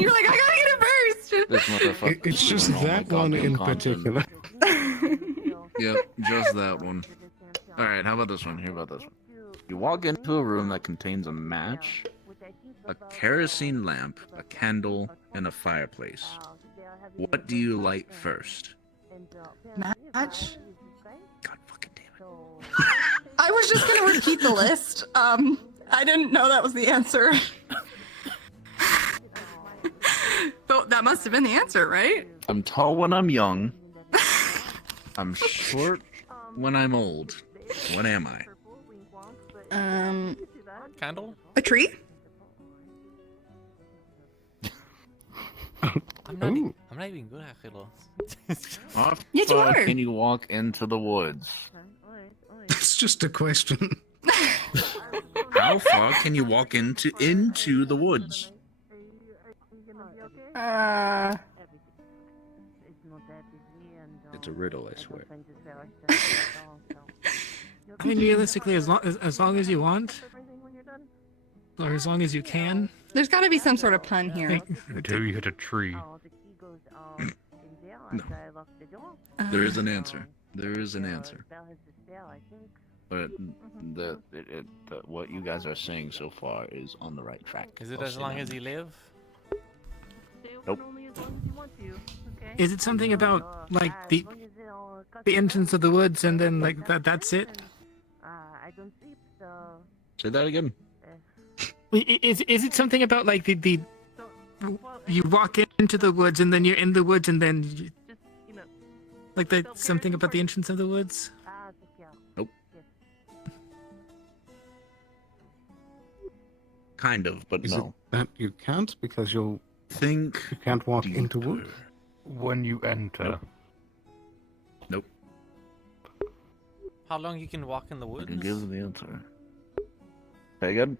You're like, I gotta get it first. This motherfucker. It's just that one in particular. Yep, just that one. Alright, how about this one? Here about this one. You walk into a room that contains a match, a kerosene lamp, a candle, and a fireplace. What do you light first? Match. God fucking damn it. I was just gonna repeat the list. I didn't know that was the answer. But that must have been the answer, right? I'm tall when I'm young. I'm short when I'm old. What am I? Candle? A tree? I'm not even good at riddles. How Yes, you far are. can you walk into the woods? It's just a question. How far can you walk into the woods? It's a riddle, I swear. I mean, realistically, as long as you want, or as long as you can. There's got to be some sort of pun here. Until you hit a tree. No. There is an answer. There is an answer. But what you guys are saying so far is on the right track. Is it as long as you live? Nope. Is it something about like the entrance of the woods and then like that's it? Say that again. Is it something about like the you walk into the woods and then you're in the woods and then like that's something about the entrance of the woods? Nope. Kind of, but Is no. it that you can't because you think can't walk into wood? When you enter. Nope. How long you can walk in the I woods? can give the answer. Say again?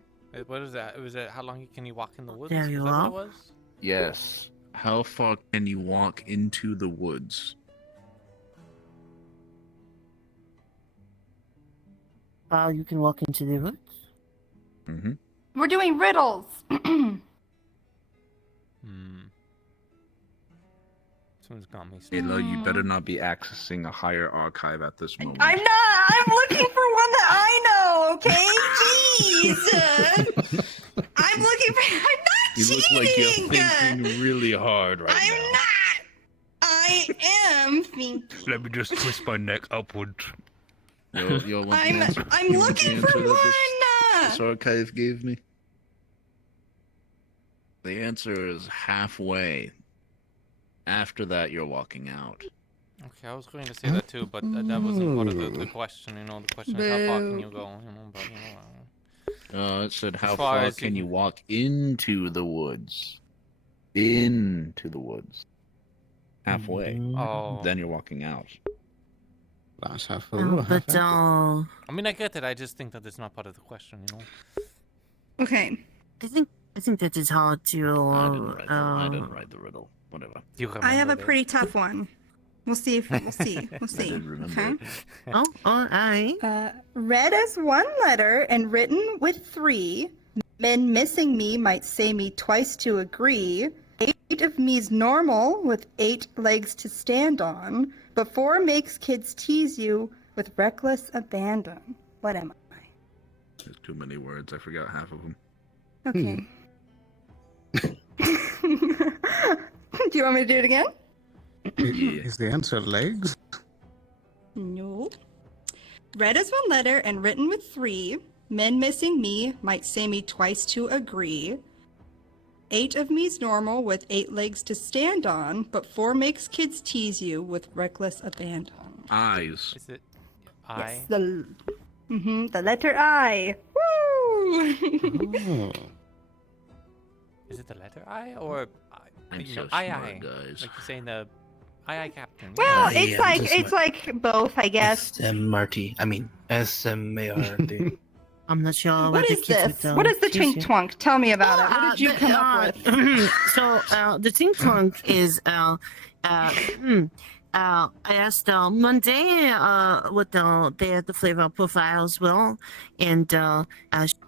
What is that? Was it how long can you walk in the woods? There Is you that are. what it was? Yes. How far can you walk into the woods? You can walk into the woods. Mm-hmm. We're doing riddles. Someone's got me. Ayla, you better not be accessing a higher archive at this moment. I'm not. I'm looking for one that I know. Okay, jeez. I'm looking for. I'm not You look like you're cheating. thinking really hard right I'm now. not. I am thinking. Let me just twist my neck upward. Yo, want the answer? I'm You want the looking for answer that one. This archive gave me? The answer is halfway. After that, you're walking out. Okay, I was going to say that too, but that wasn't part of the question. You know, the question is how far can you go? You know, but you know. It said how far far as you can you can- walk into the woods? Into the woods. Halfway. Oh. Then you're walking out. That's half But I mean, I get it. I just think that it's not part of the question. You know. Okay. I think that is hard to. I didn't write the riddle. Whatever. I have a pretty tough one. We'll see if we'll see. We'll see. Okay. Read as one letter and written with three. Men missing me might say me twice to agree. 8 of me's normal with 8 legs to stand on. But 4 makes kids tease you with reckless abandon. What am I? There's too many words. I forgot half of them. Okay. Do you want me to do it again? Is the answer legs? No. Read as one letter and written with 3. Men missing me might say me twice to agree. 8 of me's normal with 8 legs to stand on, but 4 makes kids tease you with reckless abandon. Eyes. Is it Yes, the letter I. Woo! Is it the letter I or I'm you know, so I? smart, guys. Like you're saying the I Captain. Well, Yeah, it's I'm like just it's like both, I guess. S-M-R-T. I mean, S-M-A-R-T. I'm not sure What the is kids this? would, What is the choose twink here. twunk? Tell me about it. What did you come up with? So the think tank is I asked Monday what the flavor profiles were, and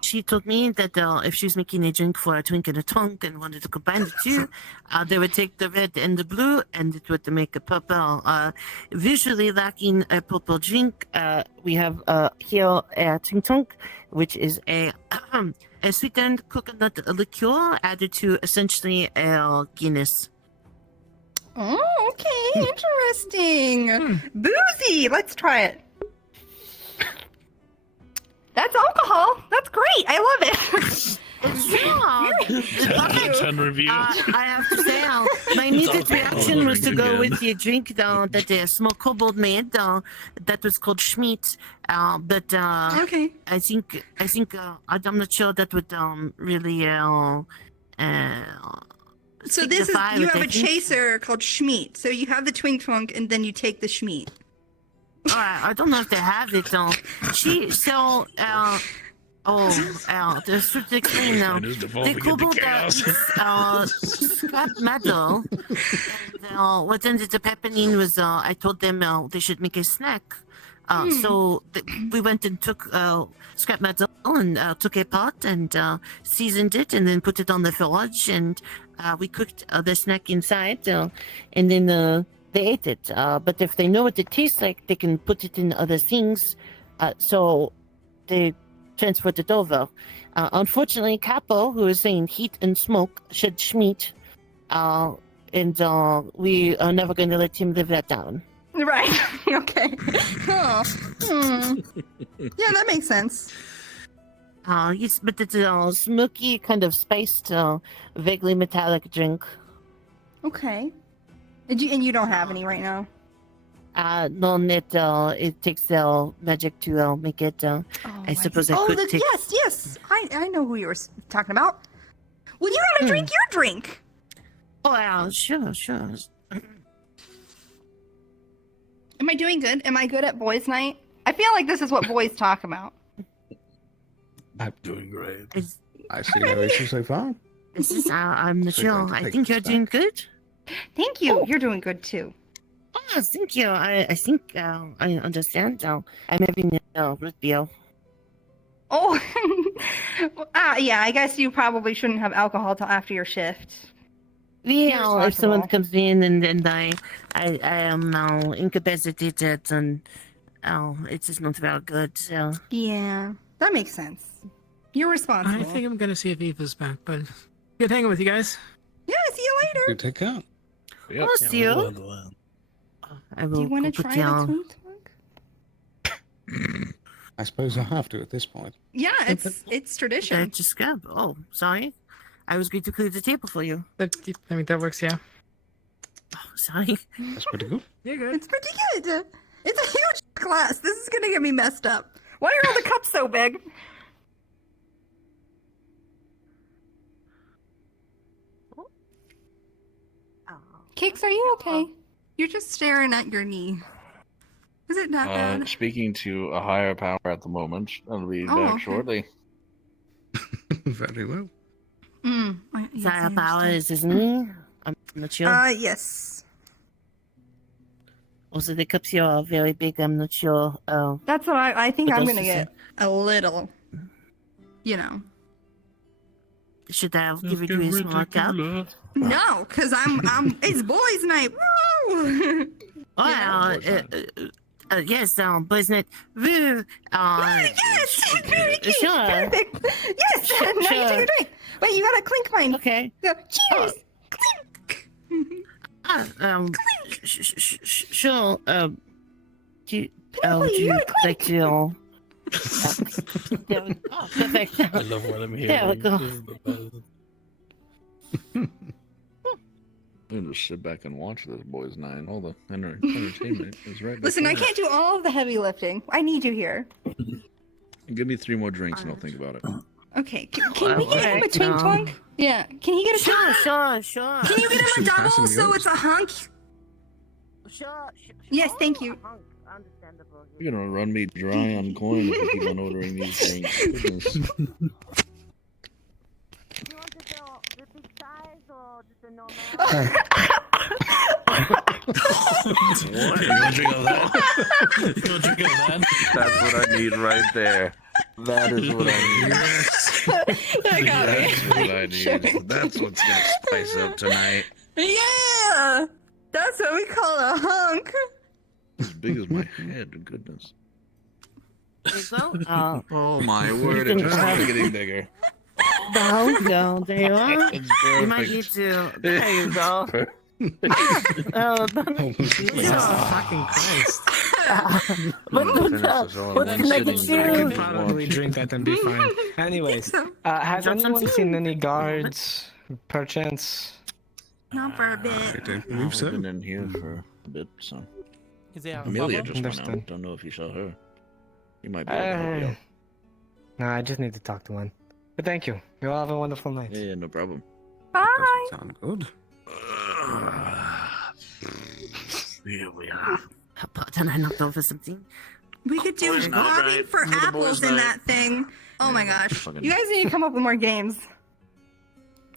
she told me that if she was making a drink for a twink and a twunk and wanted to combine the two, they would take the red and the blue and it would make a purple. Visually lacking a purple drink, we have here a twink twunk, which is a sweetened coconut liqueur added to essentially a Guinness. Oh, okay, interesting. Boozy. Let's try it. That's alcohol. That's great. I love it. Ten reviews. I have to say, my immediate reaction was to go with the drink that the small kobold made. That was called Schmidt. But okay. I think I'm not sure that would really. So this is you have a chaser called Schmeat. So you have the twink twunk and then you take the Schmeat. I don't know if they have it though. Just to explain now. They kobold scrap metal. And, what ended up happening was I told them they should make a snack. So we went and took scrap metal and took a pot and seasoned it and then put it on the forge and we cooked the snack inside and then they ate it. But if they know what it tastes like, they can put it in other things. So they transferred it over. Unfortunately, Capo, who is saying heat and smoke, should Schmeat. And we are never going to let him live that down. Right. Okay. Oh. Yeah, that makes sense. Yes, but it's a smoky, kind of spiced, vaguely metallic drink. Okay. And you don't have any right now? No, it takes magic to make it. I suppose I could take... Yes. I know who you were talking about. Well, you gotta drink your drink. Oh, sure. Am I doing good? Am I good at boys' night? I feel like this is what boys talk about. I'm doing great. I see no issue so far. This is, I'm not sure. I think you're doing good. Thank you. Oh. You're doing good too. Oh, thank you. I think I understand now. I'm having root beer. Oh, yeah. I guess you probably shouldn't have alcohol till after your shift. Yeah, if someone comes in and I am now incapacitated and it's just not very good. So yeah, that makes sense. You're responsible. I think I'm gonna see if Eva's back, but good hanging with you guys. Yeah, see you later. Good take care. Yep. I'll see you. I will. Do you want to try the twink twink? I suppose I have to at this point. Yeah, it's tradition. Just grab. Oh, sorry. I was going to clear the table for you. I mean, that works, yeah. Oh, sorry. That's pretty good. You're good. It's pretty good. It's a huge glass. This is gonna get me messed up. Why are all the cups so big? Cakes, are you okay? You're just staring at your knee. Is it not bad? Speaking to a higher power at the moment. I'll be back shortly. Very well. Higher power is me. I'm not sure. Yes. Also, the cups here are very big. I'm not sure. That's what I think what I'm else gonna to get a little. You know. Should I give you a small cup? No, because I'm it's boys' night. Woo! Oh, yes, boys' night. Woo! Yes, very cute. Sure. Perfect. Yes, now you take a drink. Wait, you gotta clink mine. Okay. Go, cheers. Sure. Do you like to? There we go. Perfect. I love what I'm hearing. There we go. This is the best. I'll just sit back and watch this boys' night. All the entertainment is right. Listen, I before can't do all of the heavy lifting. I need you here. us. Give me 3 more drinks and I'll think about it. Okay, can we get him a twink twink? Yeah, can he get a twink? Sure. Can you get him a double so it's a hunk? Sure. Yes, thank you. I understand. understandable. You're gonna run me dry on coin if you keep on ordering these drinks. Goodness. You want the big size or just a normal? What? You gonna drink all that? You gonna drink all that? That's what I need right there. That is what I need. That got me. That's what I need. That's what's gonna spice up tonight. Yeah! That's what we call a hunk. As big as my head, goodness. There you go. Oh my word, it's just getting bigger. No, there you are. It's You might need to. There you go. Jesus fucking Christ. What can I get I you? could probably drink that and be fine. Anyways, has anyone seen any guards, perchance? Not for a bit. I've been in here for a bit, so. Is there Amelia a just went Understood. out. Don't know if you saw her. You might be able to help you out. No, I just need to talk to one. But thank you. You all have a wonderful night. Yeah, no problem. Bye. Sound good. Here we are. Pardon, I knocked over something. We could do Boys' night, robbing right? for For the apples boys' in night. that thing. Oh my gosh. Fucking- You guys need to come up with more games.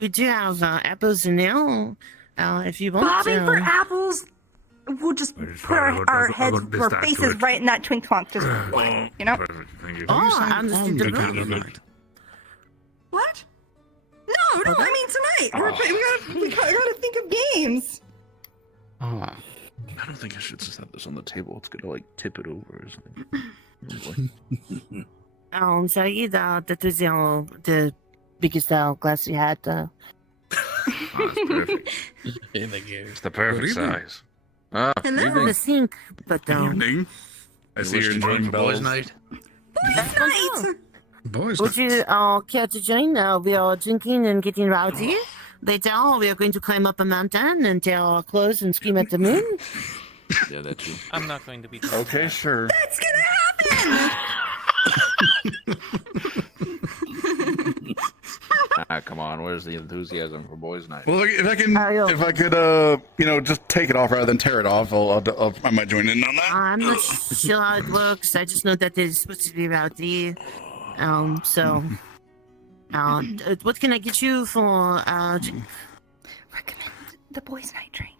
We do have apples in there. If you want Robbing for to. apples? We'll just put our heads, our faces right in that twink twonk. Just, you know? Thank you. Oh, I understood the rule. What? No, I mean tonight. We gotta think of games. I don't think I should just have this on the table. It's gonna like tip it over or something. Sorry, that was the biggest glass we had. That's perfect. It's the perfect size. Ah, Hello. evening. The sink, but Evening. I see you're enjoying the boys' night. Boys, would you care to join? We are drinking and getting rowdy. Later, we are going to climb up a mountain and tear our clothes and scream at the moon. Yeah, that's true. I'm not going to be. Okay, sure. That's gonna happen. Come on, where's the enthusiasm for boys' night? Well, if I could, just take it off rather than tear it off, I might join in on that. I'm not sure how it works. I just know that it's supposed to be rowdy. What can I get you for? Recommend the boys' night drink.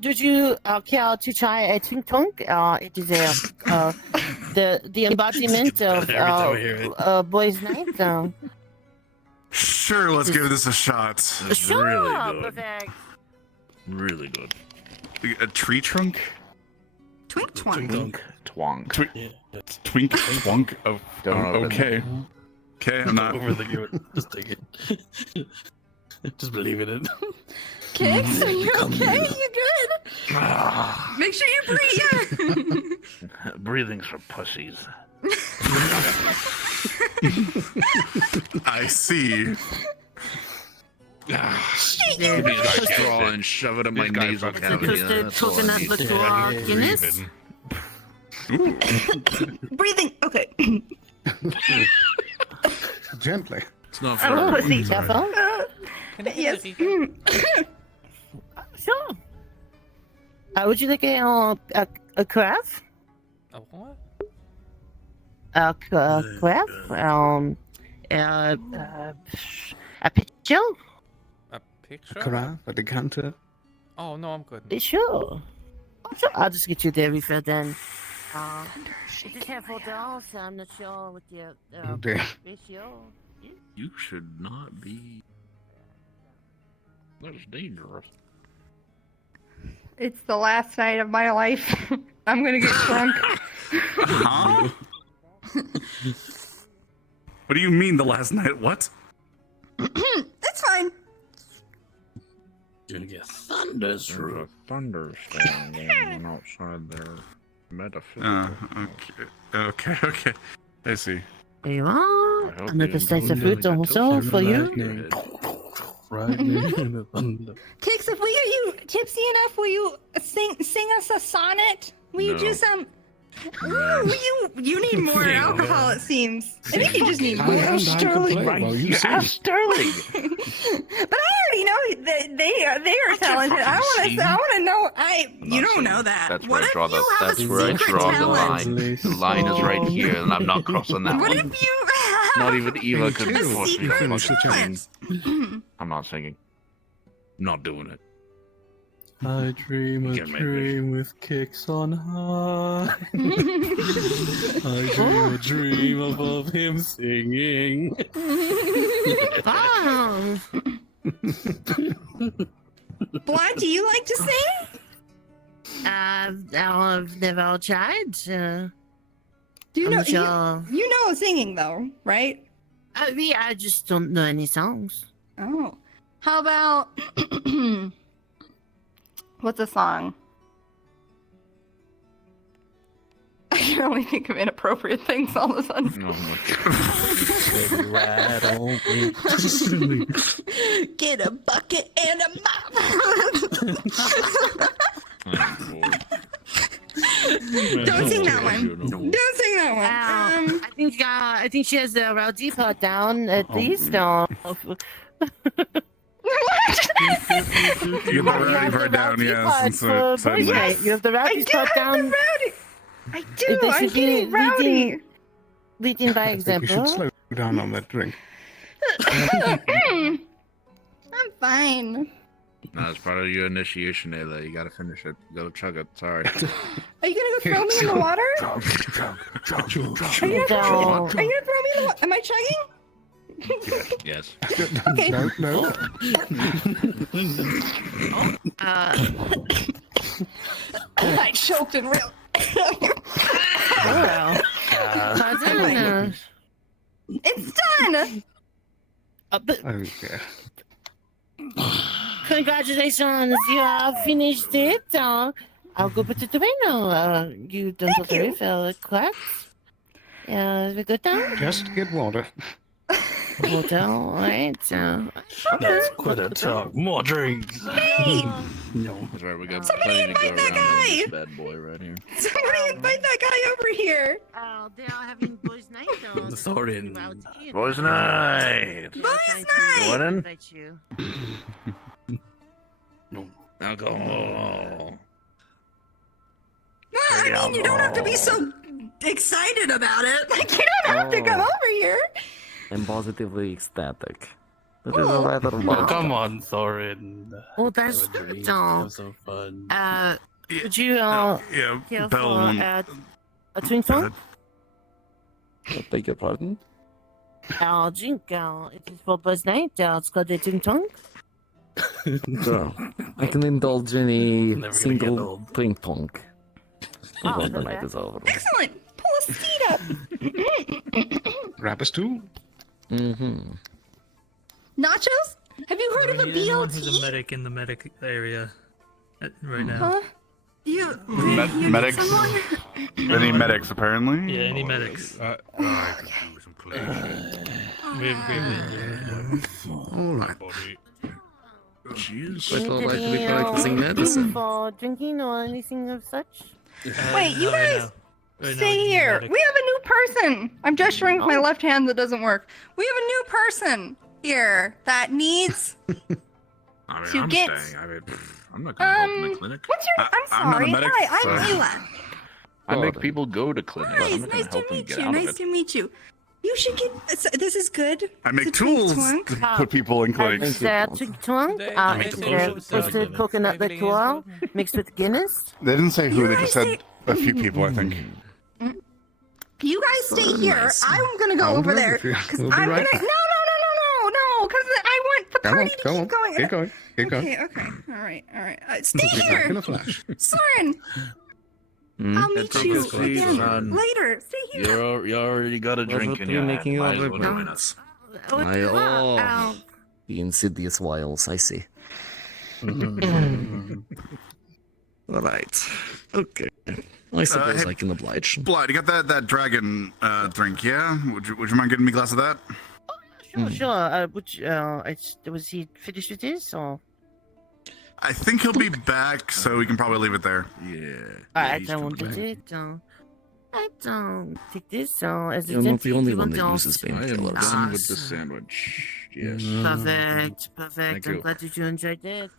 Did you care to try a twink tonk? It is the embodiment of boys' night. Sure, let's give this a shot. Sure, really good. perfect. Really good. A tree trunk? Twink twonk. Twonk. It's twink twonk of okay. Okay, I'm not overthinking it. Just take it. Just believe in it. Kicks, are you okay? You good? Make sure you breathe. Breathing's for pussies. I see. Give me a straw and shove it in my nasal cavity. That's all I need. Guinness. Breathing. Okay. Gently. It's not Oh, for pussy, careful. Yes. Sure. Would you like a craft? A what? A craft? A picture? A picture? Carafe, a decanter. Oh no, I'm good. Sure. I'll just get you the refill then. It is here for dolls, so I'm not sure what the dear. ratio is. You should not be. That's dangerous. It's the last night of my life. I'm gonna get drunk. Huh? What do you mean the last night? What? It's fine. Gonna get thunderstorm. Thunderstorm going on outside there. Metaphysical. Okay. I see. There you are. Another slice of fruit also for you. Kix, if we get you tipsy enough, will you sing us a sonnet? Will you do some Ooh, you need more alcohol, it seems. I think you just need more. And I can play while you sing. Sterling. But I already know that they are talented. I want to know. You don't know that. That's What where I if draw the. you have That's a where I secret draw the talent? line. The line is right here, and I'm not crossing that What one. if you Not even Eva could a force me to secret fucking talent? sing. I'm not singing. I'm not doing it. I dream a can't make me. dream with kicks on high. I dream a dream above him singing. Blind, do you like to sing? I've never tried. Do you know? You know singing though, right? Yeah, I just don't know any songs. Oh, how about what's a song? I can only think of inappropriate things all of a sudden. Oh my god. Get a bucket and a mop. Don't sing that one. Don't sing that one. I think she has the rowdy part down at least. You have the rowdy part down, yes. You have the rowdy part down. I do. I'm getting rowdy. Leading by I think you should example. slow down on that drink. I'm fine. No, it's part of your initiation, Ayla. You gotta finish it. You gotta chug it. Sorry. Are you gonna go throw me in the water? Are you gonna throw me in the water? Am I chugging? Yes. Okay. No. I choked in real. It's done. Okay. Congratulations, you have finished it. I'll go put it away now. You don't have to refill, correct? Yeah, we good now? Just get water. Water, alright. That's quite a talk. More drinks. Hey! No. That's right. We got Somebody plenty to go invite that around on this guy! bad boy right here. Somebody invite that guy over here. They are having boys' night though. Sorry. Boys' night. Boys' night. Warden? You. Alcohol. Well, I mean, you don't have to be so excited about it. Like, you don't have to come over here. I'm positively ecstatic. That is a rather long. Come on, Thorin. Oh, that's good. Have some fun. Would you care Bell. for a drink song? I beg your pardon? Drink. It is for boys' night. It's called a drink song. So, I can indulge in a Never gonna get single old. drink tonk. Before the night is over. Excellent. Pull a seat up. Grab a stool. Mm-hmm. Nachos? Have you heard of a Anyone who's a BLT? medic in the medic area right now? Huh? You Medics. Any medics, apparently. Yeah, any medics. Alright. Jeez. Quite all right to be practicing medicine. For drinking or anything of such? Wait, you not right guys now. Right now, stay he's a here. medic. We have a new person. I'm gesturing with my left hand that doesn't work. We have a new person here that needs I mean, to I'm get. staying. I mean, I'm not gonna help in the clinic. What's your? I'm I'm not a sorry. medic, Hi, I'm so- Ayla. I make people go to clinics. Hi, I'm it's not gonna nice to help them meet get you. out of Nice it. to meet you. You should get. This is good. I make It's a twink tools twunk. to put people in clinics. Drink song. Toasted coconut liqueur mixed with Guinness. They didn't say who, they just said a few people, I think. You guys stay here. nice. I'm gonna go I'll over be there right with you. because We'll be I'm right gonna. back. No, because I want the Come on, party to go keep on. going. Get going. Get going. Okay. All right. Stay We'll be back here. in a flash. Soren, I'll meet Take you a seat, again son. later. Stay here. You already got a drink in your hand. Might as well join us. The insidious wiles, I see. Alright. Okay. I suppose hey, I can oblige. Blood, you got that dragon drink, yeah? Would you mind getting me a glass of that? Sure. Was he finished with his or? I think he'll be back, so we can probably leave it there. Yeah. Alright, I wanted it. Take this. As a You're not the gentleman, only you one want that to- uses I am painkillers. done with the sandwich. Yes. Perfect. Thank I'm you. glad that you enjoyed it.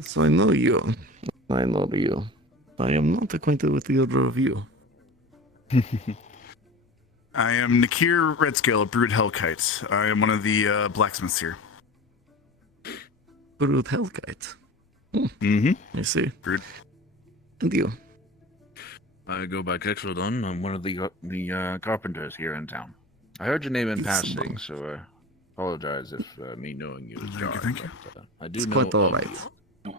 So I know you. I know you. I am not acquainted with either of you. I am Nakir Redscale, Brood Hellkite. I am one of the blacksmiths here. Brood Hellkite. Mm-hmm. I see. Brood. And you? I go by Kexeldon. I'm one of the carpenters here in town. I heard your name in passing, so apologize if me knowing you is jarring. Thank you. But, I do It's know quite all of right. you.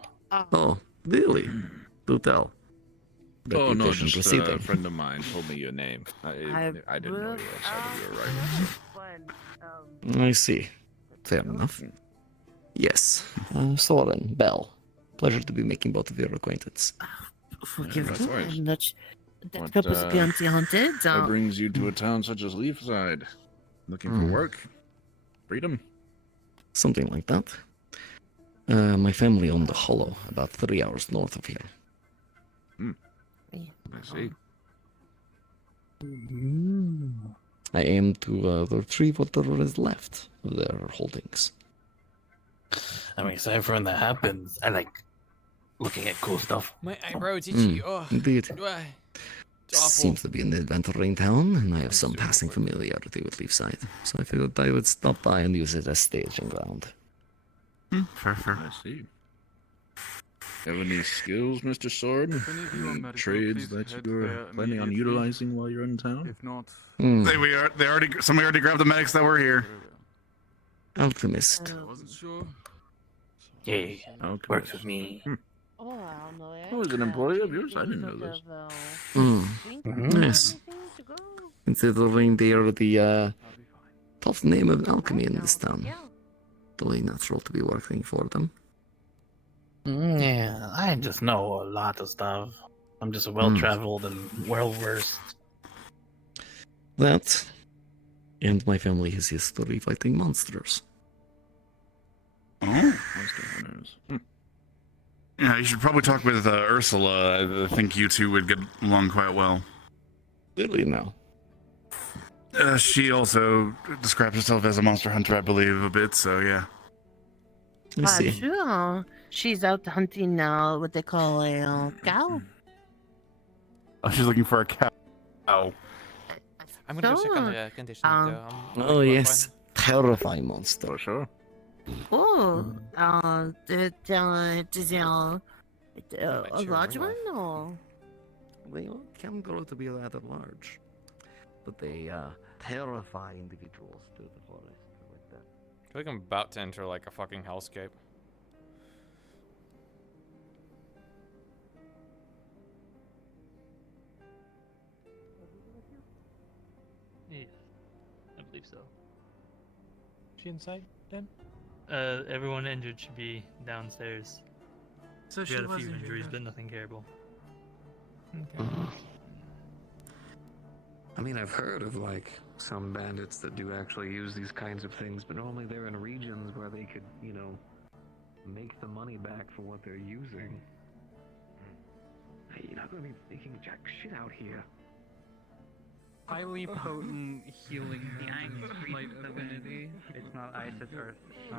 Oh, really? Do tell. Oh no, Reputation just preceding. a friend of mine told me your name. I didn't know you were I see. Fair enough. Yes. Soren, Bell. Pleasure to be making both of your acquaintance. Forgive that's me. right. I'm not. That What, cup was bounty hunted. What brings you to a town such as Leafside? Looking for work? Freedom? Something like that. My family owned a hollow about 3 hours north of here. I see. I aim to retrieve whatever is left of their holdings. I mean, aside from that happens, I like looking at cool stuff. My eyebrows itchy. Indeed. It's awful. Seems to be an adventuring town, and I have some passing familiarity with Leafside, so I figured I would stop by and use it as staging ground. Fair. I see. Have any skills, Mr. Sword? Any trades that you're planning on utilizing while you're in town? If not, Somebody already grabbed the medics that were here. Alchemist. wasn't sure. Yeah, works with me. Oh, is an employee of yours? I didn't know this. Yes. Considering they are the top name of alchemy in this town, totally natural to be working for them. Yeah, I just know a lot of stuff. I'm just well-traveled and well-versed. That, and my family has history fighting monsters. Oh. Monster hunters. Yeah, you should probably talk with Ursula. I think you two would get along quite well. Really now? She also describes herself as a monster hunter, I believe, a bit, so yeah. I see. Sure. She's out hunting now. What they call a cow. Oh, she's looking for a cow. I'm gonna go check on the condition though. Oh yes, terrifying monster. For sure. Oh, is it a large one or? They all can grow to be rather large, but they terrify individuals to the forest like that. I feel like I'm about to enter like a fucking hellscape. Yeah, I believe so. She inside then? Everyone injured should be downstairs. So we she had a was few injured, injuries, huh? but nothing terrible. I mean, I've heard of like some bandits that do actually use these kinds of things, but normally they're in regions where they could, you know, make the money back for what they're using. Hey, you're not gonna be making jack shit out here. Highly potent healing light affinity. It's not Isis Earth.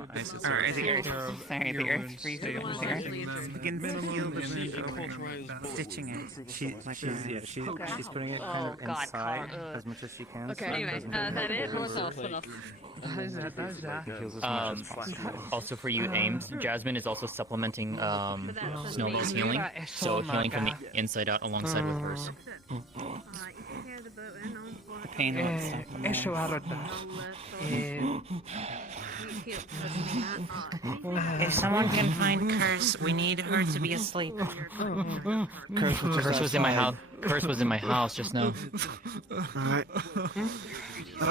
Isis Or Earth. is the Earth? Sorry, the Earth Wounds freezes. stay The on Earth them. begins to heal the Energy wound over culturalized stitching it. She's putting it kind of inside as much as she can. Okay, so it anyway, doesn't that get it? overloaded. Enough. Heals as much as possible. Also for you, Ames, Jasmine is also supplementing Snowball's healing, so healing from the inside out alongside with hers. Pain If someone can find Curse, we need her to be asleep. Curse was in my house. Curse was in my house just now. Alright.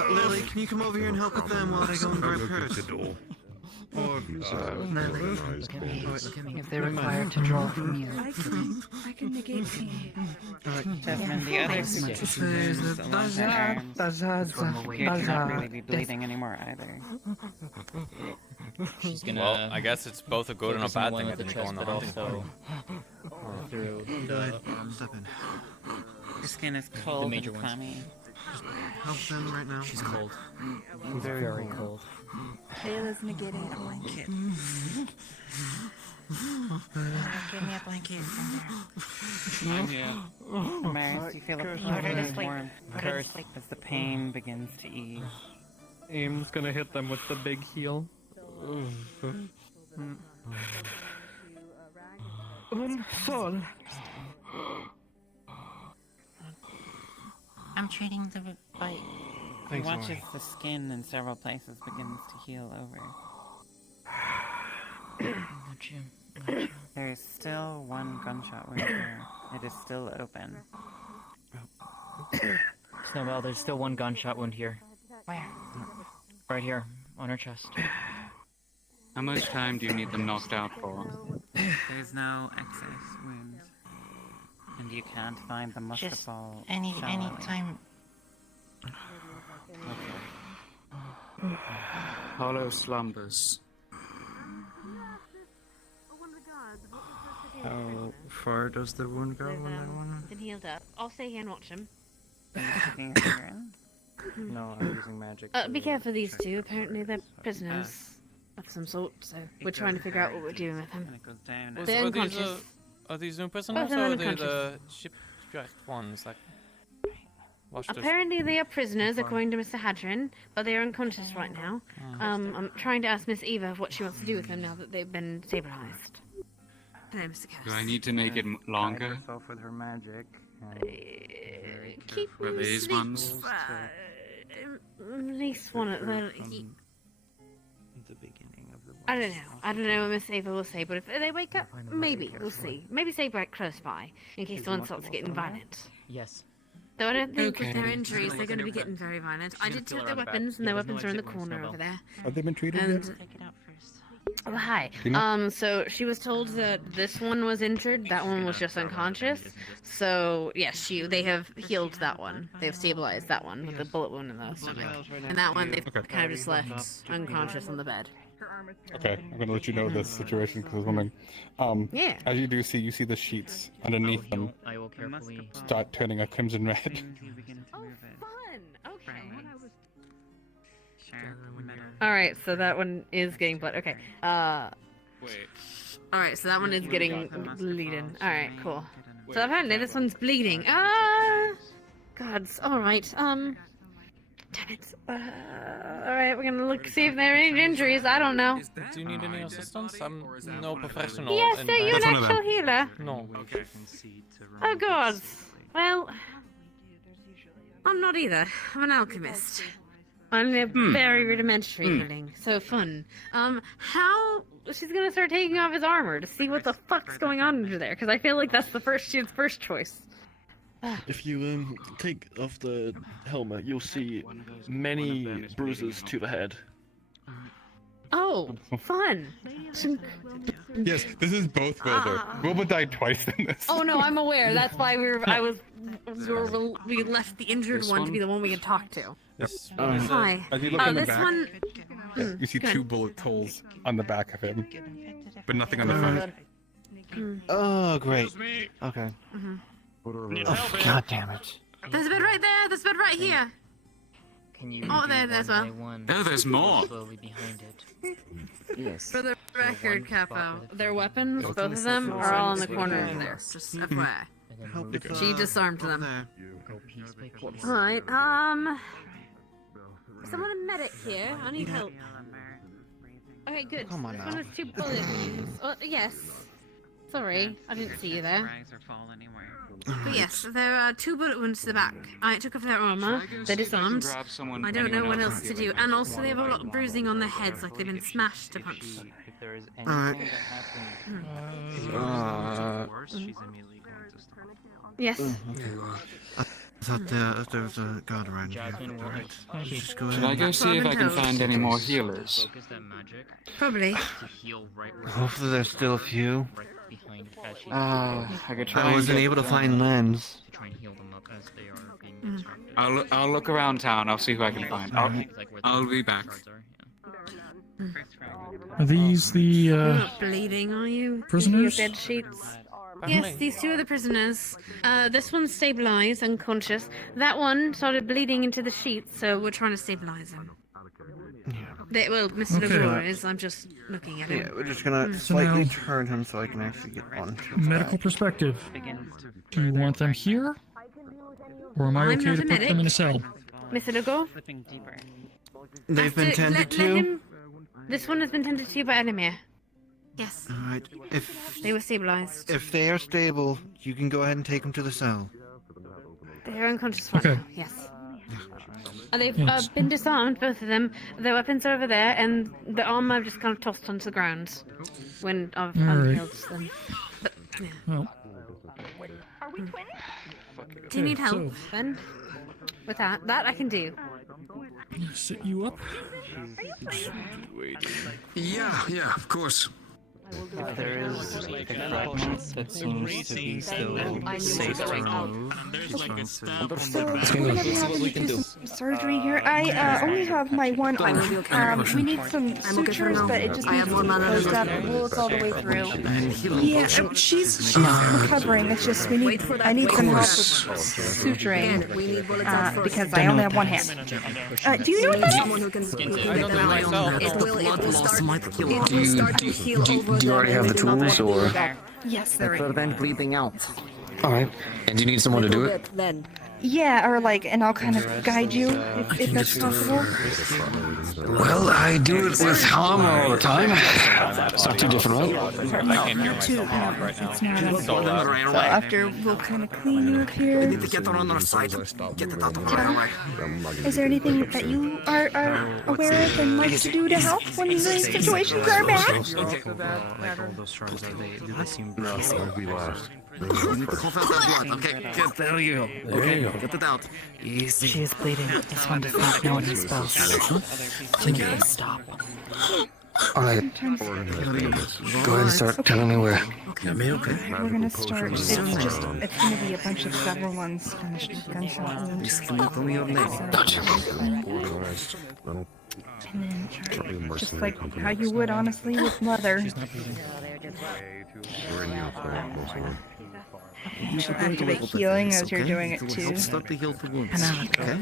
Lily, can you come over here and help with them while they go and grab Curse? If they're required to draw from you. I can negate pain. Jasmine, the other suggestion is she's not really be bleeding anymore either. She's gonna. Well, I guess it's both a good and a focus on bad the thing one I with the didn't go chest, on the but hunting also party. through Step in. Your skin is the cold major and ones. clammy. Help them right now. She's cold. She's Very cold. Layla's negating a blanket. Give me a blanket. I'm here. Amaris, you feel a Curse, little put her to bit sleep. warm. Put her to Curse. sleep as the pain begins to ease. Aim's gonna hit them with the big heel. Sol. I'm treating the bite. He Thanks, watches Lori. the skin in several places begins to heal over. Got you. There is still one gunshot wound here. It is still open. Snowbell, there's still one gunshot wound here. Where? Right here, on her chest. How much time do you need them knocked out for? There's no excess wounds. And you can't find the musket Just ball any shallowly. time. Hollow slumbers. How far does the wound go on that one? Been healed up. I'll stay here and watch him. No, I'm using magic. Be careful of these two. Apparently they're prisoners of some sort, so we're trying to figure out what we're doing with them. They're unconscious. Are these new prisoners Both of or them are they the unconscious. shipwrecked ones that washed ashore? Apparently they are prisoners, according to Mr. Hadron, but they are unconscious right now. I'm trying to ask Miss Eva what she wants to do with them now that they've been stabilized. Hello, Mr. Do I need to make it longer? Herself with her magic. Keep For them these asleep ones? for, at least one of them. The beginning of the I don't know. I don't know what Miss Ava will say, but if they wake up, maybe we'll see. Maybe stay right close by in case someone starts getting violent. Yes. Though I don't think Okay. with their injuries they're going to be getting very violent. I did check their weapons, and their weapons are in the corner over there. Have they been treated And yet? oh, hi. So she was told that this one was injured, that one was just unconscious. So yes, they have healed that one. They've stabilized that one with the bullet wound in the stomach, and that one they've kind of just left unconscious on the bed. Okay, I'm gonna let you know this situation because I was wondering. Yeah. As you do see, you see the sheets underneath them I will carefully. start turning a crimson red. Oh, fun. Okay. Sure. All right, so that one is getting blood. Okay. Wait. All right, so that one is getting bleeding. All right, cool. So apparently this one's bleeding. Ah, gods. All right. Damn it. All right, we're gonna see if there are any injuries. I don't know. Do you need any assistance? I'm no professional. Yes, in so you're an that. actual healer. No. Oh god. Well, I'm not either. I'm an alchemist. I'm a very rudimentary healing. So fun. How she's gonna start taking off his armor to see what the fuck's going on under there? Because I feel like that's his first choice. If you take off the helmet, you'll see many bruises to the head. Oh, fun. Yes, this is both Wilbur. Wilbur died twice in this. Oh no, I'm aware. That's why we left the injured This one to one? be the one we can talk to. This Hi. As you look on the This back, one. you see Good. 2 bullet holes on the back of him, but nothing on the front. Oh, great. Okay. Mhm. Oh, God damn it. There's a bed right there. There's a bid right here. Can you Oh, there's one. Oh, there's more. Slowly behind it. Yes. For the record, Capo, their weapons, both of them, are all in the corner over there. Just FYI. She disarmed them. Alright, someone a medic here. I need help. Okay, good. Come on now. One with 2 bullet wounds. Yes. Sorry, I didn't see you there. But yes, there are 2 bullet wounds to the back. I took off their armor. They're disarmed. Grab someone, I don't know anyone what else else to is do. healing. And also they have a lot of bruising on their heads, like they've been smashed a bunch. If there is Alright. anything that happens worse, she's immediately going to stop. Yes. I thought there was a guard around here. Alright. Just go Should ahead. I go see if I can find any more healers? Focus that magic Probably. to heal right where Hopefully there's still a few. right behind as she I could try. I and wasn't get able to them. find Lens. to try and heal them up as they are being Mm. disrupted. I'll look around town. I'll see who I can find. I'll be back. Are these the You're not bleeding, are you? prisoners? Your bed sheets. Yes, these two are the prisoners. This one's stabilized, unconscious. That one started bleeding into the sheets, so we're trying to stabilize him. Well, Mr. Okay. Legora is. I'm just looking at him. Yeah, we're just gonna So slightly now- turn him so I can actually get onto the Medical back. perspective. Do you want them here? Or am I I'm okay not to a put them in a medic. cell? Mr. Legore? They've been tended let to? him... This one has been tended to by Elimir. Yes. Alright, if They were stabilized. they are stable, you can go ahead and take them to the cell. They're unconscious right Okay. now, yes. They've Yes. been disarmed, both of them. Their weapons are over there, and the armor I've just kind of tossed onto the ground when I've Alright. unhealed them. But, yeah. Well, Do you need Okay, help, so- Ben? With that? That I can do. sit you up. Yeah, of course. If there is a fragment that seems to be still safe to remove, Surgery here. I only have my one arm. We need some sutures, but it just needs to be closed up. Bullets all the way through. Yeah, she's recovering. It's just I need some help with suturing because I only have one hand. Do you know what that is? Someone who can get them out. It will start to heal over Do you already have the tools, or Yes, there is. prevent bleeding out? All right. And do you need someone to do it? Then. Yeah, or and I'll kind of guide you if that's possible. Well, I do it with armor all the time. It's not too different, right? It's not. So after we'll kind of clean you up here. We need to get her on our side. Get it out of her way. Is there anything that you are aware of and like to do to help when these situations are bad? Like all those shrubs, do they seem... No, we lost. You need to cough out that blood. Okay, there you go. There you go. Get it out. Easy. She is bleeding. This one does not know any spells. Please stop. All right. Go ahead and start telling me where. Okay. We're gonna start. It's gonna be a bunch of several ones. Gunshot wounds. Tell me your name. And then just like how you would honestly with mother. You should activate healing as you're doing it too. Start to heal the wounds. Okay?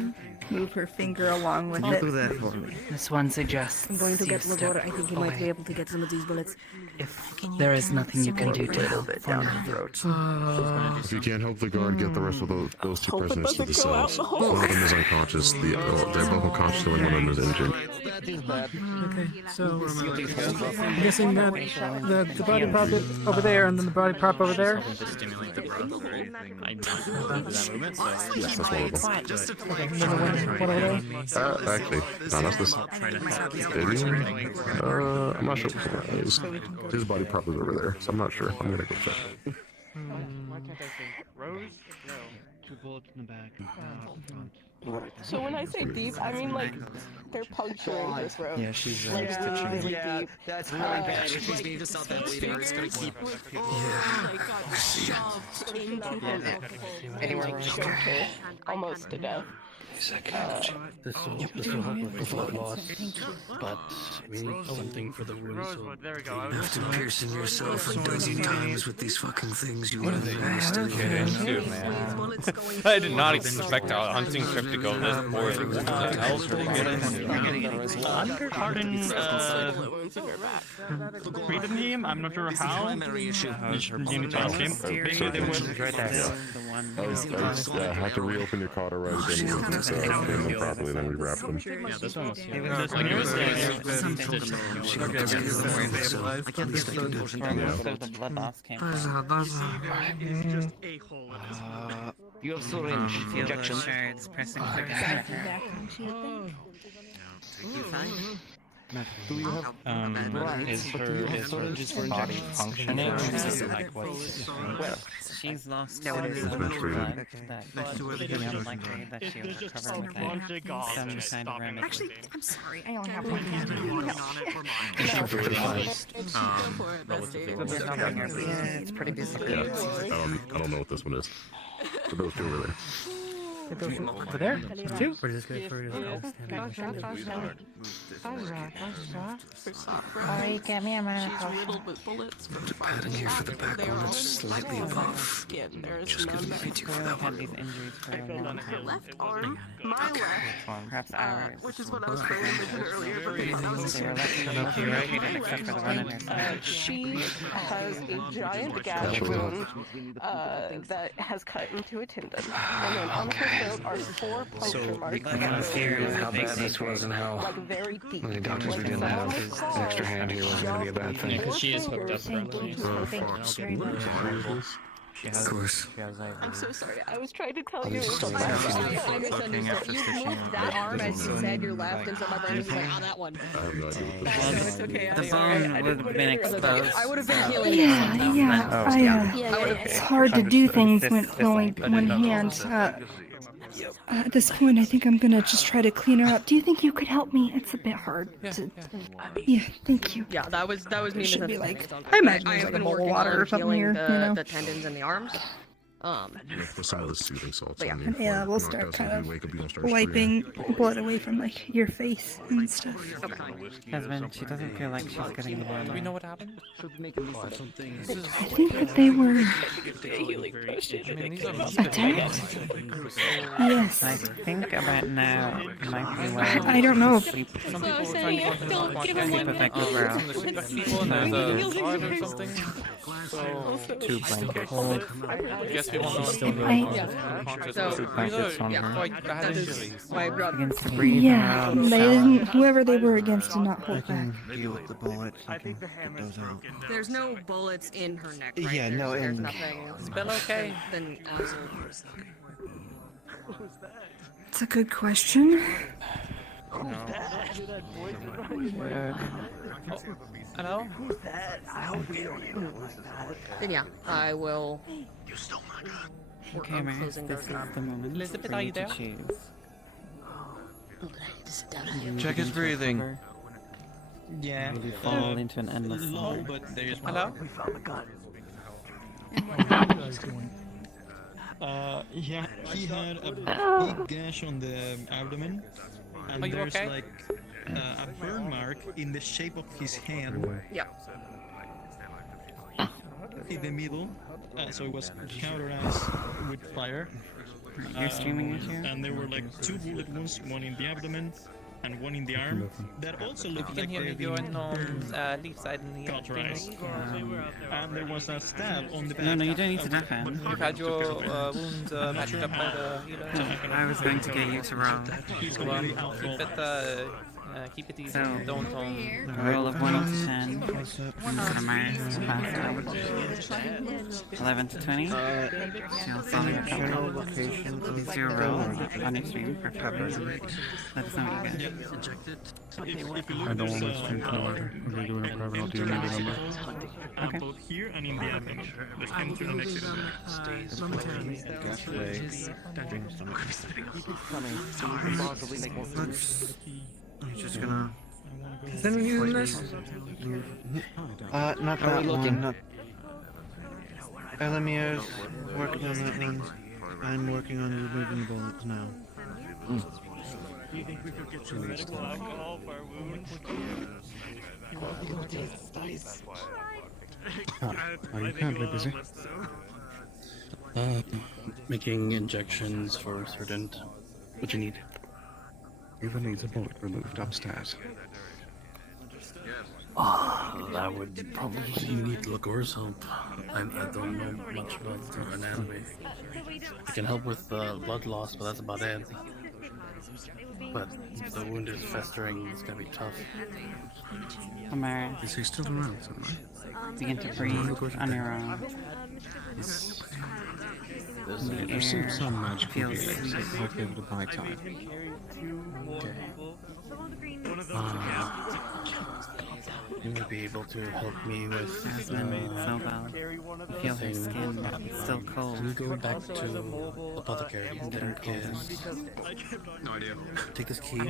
Move her finger along with You it. do that for me. This one suggests. I'm going to get you Legora. step I think he might be away. able to get some of these bullets. If there is nothing you can do to help for now. If you can't help the guard, get the rest of those two prisoners to the cells. One of them is unconscious. They're both unconscious, and one of them is injured. Okay, so I'm guessing that the body prop over there and then the body prop over there. Yes, that's one of them. Okay, and then the one over there. Actually, no, that's this. I'm not sure. His body prop is over there, so I'm not sure. I'm gonna go check. Rose? No. 2 bullets in the back. So when I say deep, I mean they're puncturing her throat. Yeah, she's really deep. That's really bad. If she's being just out that bleeding, it's gonna keep. Anywhere around almost to death. This will help with the blood loss, but we need something for the wounds. So There we go. After piercing yourself a dozen times with these fucking things, you What are would they have doing? Get into, man. I did not expect a hunting trip to go this poorly. What the hell should we get into? Pardon, freedom name? I'm not sure how. You need to ask him. Maybe there was right there. I have to reopen your card already, then we clean them properly, then we wrap them. Yeah, this one was The blood loss came You have syringe injection. It's pressing Is her body functioning? Like what's Well, she's lost some It's blood. been treated. That it's unlikely that she'll recover within some kind of remedy. Actually, I'm sorry. I only have one hand. It's pretty busy. I don't know what this one is. But those two over there. to go over there too? Or just go for Sorry, get me a minute. She's riddled with bullets from The padding here for the back one that's slightly above. skin. There is Just none gonna that give you two for that one. her left arm, my left, Perhaps ours. which is what I was trying to mention earlier, but they thought I was They were lucky rotated except for the one in her side. she has a giant gash wound that has cut into a tendon. And then on her throat are 4 puncture marks. How bad this was and how like very deep. many doctors we didn't have an extra hand here wasn't going to be a bad thing. Because she is hooked up currently. Thank you very much. Of course. I'm so sorry. I was trying to tell you. I misunderstood. You moved that arm as you said your left, and so my brain was like, ah, that one. I have no idea. It's okay. The bone would have been exposed. I would have been healing. It's hard to do things with only one hand. At this point, I think I'm gonna just try to clean her up. Do you think you could help me? It's a bit hard. Yeah, thank you. Yeah, that was me. Should be like, I imagine I there's have like a been bowl of working water on or something healing here, you know. the tendons in the arms. Yeah, put some of the soothing salts on you. Yeah, we'll You know, start that's kind when of you wake up, you don't start wiping screaming. blood away from like your face and stuff. Husband, she doesn't feel like she's getting warm. Do we know what happened? I think that they were attacked. Yes. I think about now might be when I don't know. Some people were trying to go into the podcast. People and there's a card or something. So 2 blankets. I guess we won't know until Two blankets on her. quite bad injuries. Begins to breathe Yeah, around. they didn't. Whoever they were against did not hold back. Deal with the bullets. I can get those out. There's no bullets in her neck. Right? Yeah, no, There's and- nothing. Is Bill okay? Then It's a good question. Hello? then yeah, I will. Okay, Maris, this is the moment Elizabeth, for are you you to there? choose. Check his breathing. Yeah. Will you fall into an endless slumber? But there's Hello? Yeah, he had a big gash on the abdomen, and Are you there's okay? like a burn mark in the shape of his hand Yeah. in the middle, so it was cauterized with fire. You're streaming it here? And there were like 2 bullet wounds, one in the abdomen and one in the arm. That also If looked you can like hear me, they've you're been on leaf side in the cauterized. And there was a stab on the back. No, you don't need to defend. You've had your wounds matched up by the healer. I was going to get you to roll. Keep it easy. So, Don't a roll of 1 to 10. For Maris, pass 11 to 20. So you'll solve your General problem. location. Please do a roll on your stream for peppers. Let us know what you get. I don't want my stream to order. If you're doing it private, I'll do your number. Okay. Both here and in the abdomen. There's entry and exit. I'm just gonna. Is anyone using this? Not How are that we looking? one. Not. Elamir's working on that one. I'm working on removing bullets now. Do you think we could get some medical alcohol for our wounds? Are you currently busy? Making injections for certain. What you need? Eva needs a bullet removed upstairs. That would probably need Lagore's help. I don't know much about anatomy. I can help with blood loss, but that's about it. But if the wound is festering, it's gonna be tough. Amaris, Is he still around somewhere? begin to breathe on your own. There seems some magical feels healing, so sweet. I might be able to buy time. Okay. You would be able to help me with Jasmine, so valid. Feel her skin, but it's still cold. Can you go back to apothecary and get her keys? No idea. Take this key.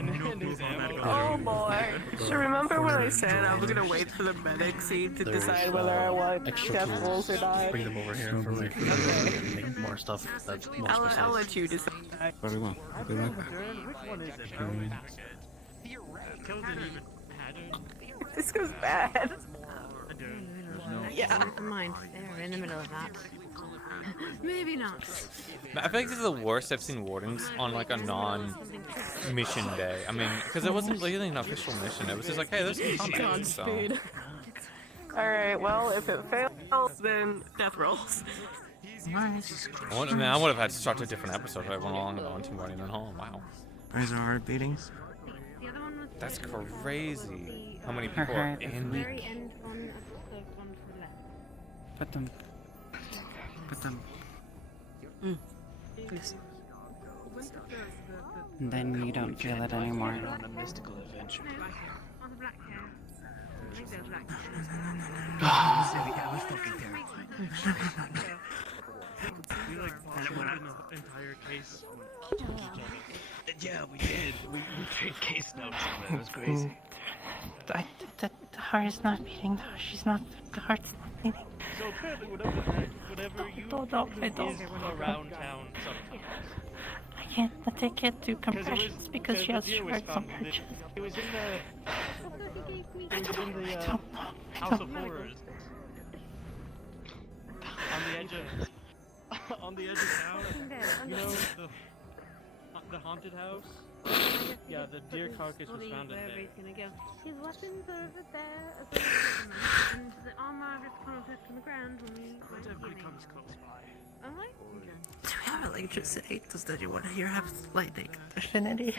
Oh boy. So remember when I said I was gonna wait for the medic scene to decide whether I want death rolls or not? Bring them over here for me. And make more stuff that's more specific. I'll let you decide. Very well. I'll be right back. This goes bad. Yeah. Never mind. They're in the middle of that. Maybe not. I feel like this is the worst I've seen Wardens on like a non-mission day. I mean, because it wasn't really an official mission. It was just like, hey, there's some combat. So. Alright, well, if it fails, then death rolls. Nice. I would have had to start a different episode if I went along on Team Guardian and home. Wow. Where's our heart beating? That's crazy. How many people are in? Put them. And then you don't feel it anymore. On a mystical adventure. We like an entire case. Yeah, we did. We trade case notes. That was crazy. The heart is not beating. She's not. The heart's not beating. So apparently, whatever you don't. is around town sometimes. I can't do compressions because she has shards on her chest. It was in the House of Horrors. On the edge of town. You know the haunted house. Yeah, the deer carcass was found in there. His weapons are over there, and the armor just kind of left on the ground when we went healing. Comes close by. Alright. Do we have electricity? Does anyone here have lightning affinity?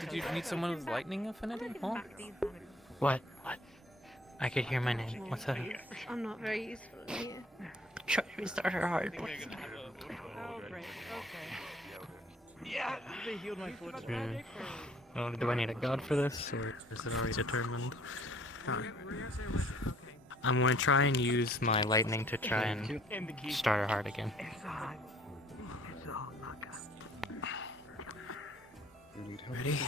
Did you meet someone with lightning affinity? Huh? What? I could hear my name. What's that? I'm not very useful here. Try to restart her heart. Oh, great. Okay. Yeah, they healed my foot. Oh, do I need a god for this, or Is it already determined? I'm going to try and use my lightning to try and start her heart again. Ready?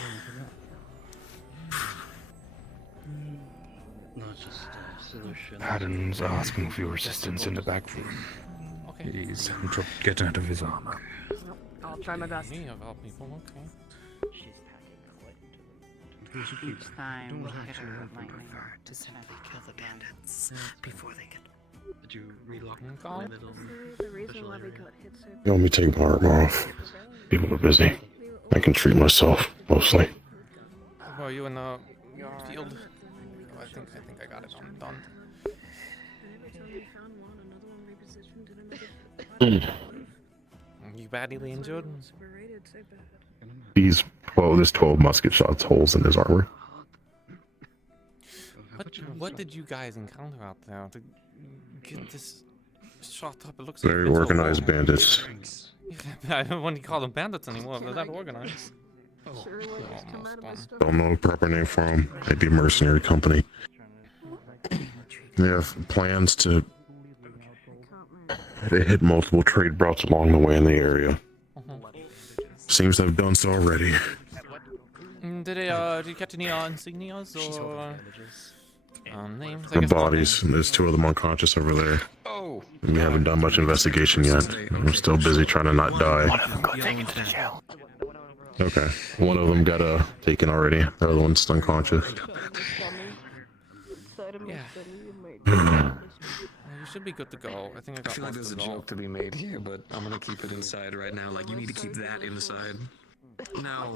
Not just a solution. Patton's asking for your assistance in the back room. He's getting out of his armor. I'll try my best. Me of all people, okay. Each time we hit her with lightning. To simply kill the bandits before they get. Did you relock my little The reason why we got hit so You want me to take my armor off? People are busy. I can treat myself, mostly. Oh, are you in the field? Oh, I think I got it. I'm done. You badly injured? There's 12 musket shots holes in his armor. What did you guys encounter out there to get this shot up? It looks Very organized bandits. I don't want to call them bandits anymore. They're that organized. Don't know the proper name for them. They'd be a mercenary company. They have plans to hit multiple trade routes along the way in the area. Seems to have done so already. Did you catch any insignias or names? The bodies. There's 2 of them unconscious over there. We haven't done much investigation yet. I'm still busy trying to not die. One of them got taken to jail. Okay. One of them got taken already. The other one's still unconscious. Yeah. You should be good to go. I think I got feel like there's a joke to be made here, but I'm gonna keep it inside right now. Like, you need to keep that inside. No,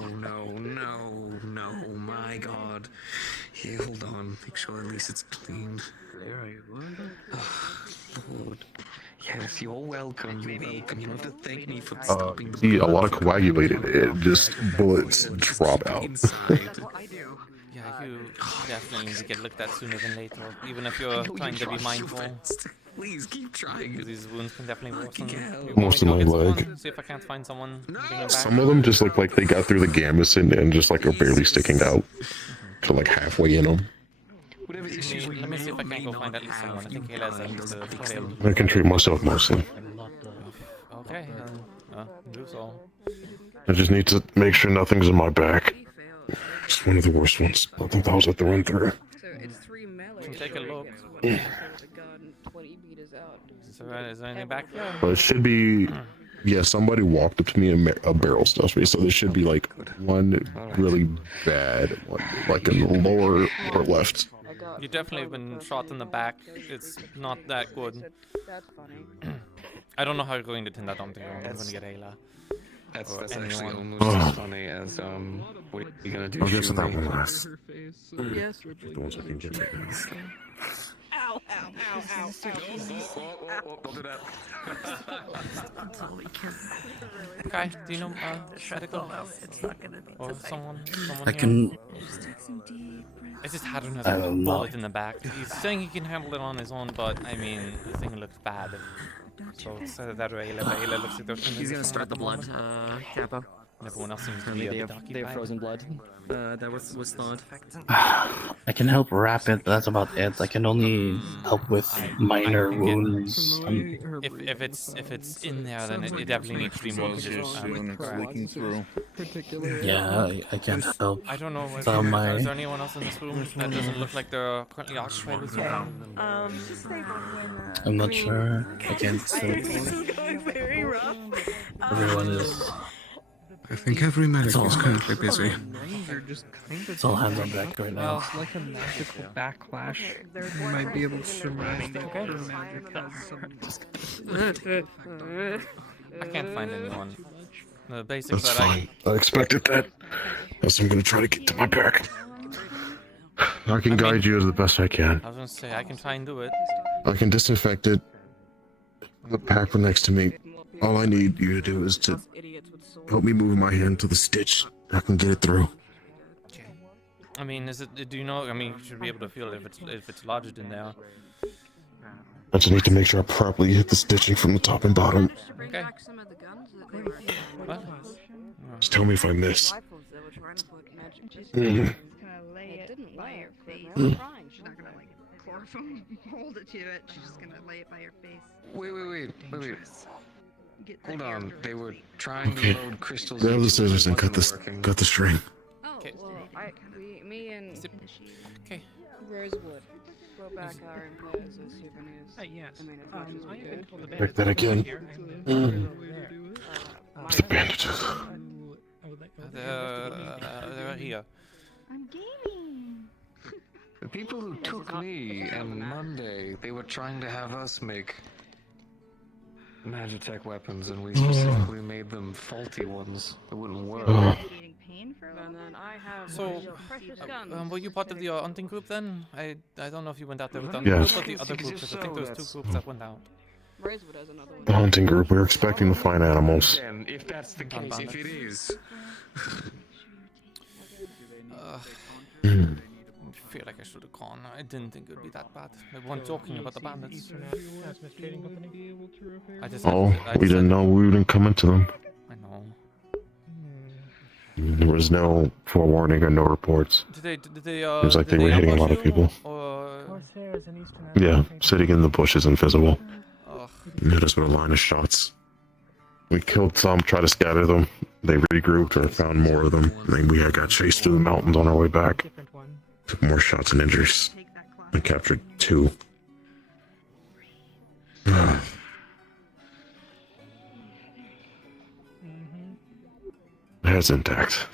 my god. Here, hold on. Make sure at least it's cleaned. Where are you? Lord. Yes, you're welcome. You're welcome. You don't have to thank me for A stopping the lot of coagulated. It just bullets drop out. Yeah, you definitely need to get looked at sooner than later, even if you're trying to be mindful. Please keep trying. Because these wounds can definitely worsen. Most of my leg. See if I can't find someone. Some of them just look like they got through the gamut and just like are barely sticking out to like halfway in them. Whatever issues we Let me see if I may can go not find at least someone. I think Kayla's at the I can treat myself mostly. Okay, do so. I just need to make sure nothing's in my back. It's one of the worst ones. I think that was at the run through. So it's 3 melee. Take a look. The gun 20 meters out. Is there anything back there? But it should be. Yeah, somebody walked up to me and a barrel stuffed me, so there should be like one really bad one, like in the lower or left. You definitely have been shot in the back. It's not that good. That's funny. I don't know how you're going to turn that on. I'm going to get Ayla. That's anyone. actually almost as funny as what are you gonna do? I'll get to shoot that me? one last. Yes. The ones I can get to. Ow, ow, ow, ow, ow. Don't do that. Okay, do you know medical? Or someone I can. It's just Hadron has I a don't bullet know. in the back. He's saying he can handle it on his own, but I mean, the thing looks bad. So it's either that or Ayla, but Ayla looks like there's He's gonna start the blood, Kappa. Everyone else seems to Apparently be a they bit have occupied. frozen blood. That was thawed. I can help wrap it, but that's about it. I can only help with minor wounds. If it's in there, then it definitely needs to be more leaking through. Yeah, I can't help. I don't know. So my... Is there anyone else in this room that doesn't look like they're currently occupied with something? I'm not sure. I can't say. This is going very rough. Everyone is. I think every medic is currently busy. It's all hands on deck right now. It's like a magical backlash. You might be able to surmise that her magic has I can't find anyone. The basics That's that fine. I expected that. So I'm gonna try to get to my back. I can guide you as the best I can. I was gonna say I can try and do it. I can disinfect it. The pack next to me. All I need you to do is to help me move my hand to the stitch. I can get it through. I mean, is it? Do you know? I mean, you should be able to feel if it's lodged in there. I just need to make sure I properly hit the stitching from the top and bottom. Okay. What? Just tell me if I miss. It didn't lie her face. Mm. She's not gonna like chloroform hold it to it. She's just gonna lay it by your face. Wait. Hold on. They were trying Okay. to load crystals. Grab the into it, scissors and cut wasn't the string. Oh, well, me and Okay. Rosewood brought back our employees as souvenirs. Yes. I mean, as much as we could. Check that again. Where's the bandages? They're here. I'm gaming. The people who took me and Monday, they were trying to have us make Magitech weapons, and we specifically made them faulty ones that wouldn't work. And then I have So, precious guns. were you part of the hunting group then? I don't know if you went out there with the Yes. hunting group or the other group, because I think there was two groups that went out. Rosewood has another one. The hunting group. We were expecting to find animals. Then, if that's the case, if it is, I feel like I should have gone. I didn't think it would be that bad. They weren't talking about the bandits. I just We didn't know we didn't come into them. I know. There was no forewarning or no reports. Did they It was like they were hitting a lot of people. Yeah, sitting in the bushes, invisible. Hit us with a line of shots. We killed some, tried to scatter them. They regrouped or found more of them. Then we got chased through the mountains on our way back. Took more shots and injuries. I captured 2. Head's intact.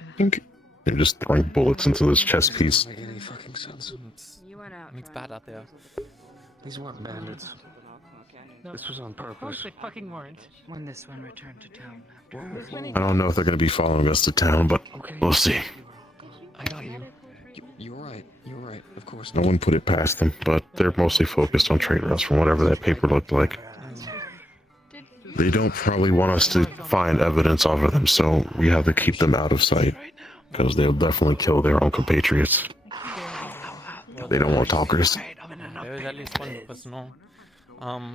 I think they're just throwing bullets into this chest piece. doesn't make any fucking sense. It's bad out there. These weren't bandits. This was on purpose. They fucking weren't. When this one returned to town I don't know if they're going to be following us to town, but we'll see. I got you. You're right. You're right. Of course. No one put it past them, but they're mostly focused on trade routes from whatever that paper looked like. They don't probably want us to find evidence of them, so we have to keep them out of sight, because they'll definitely kill their own compatriots. They don't want talkers. There is at least one person.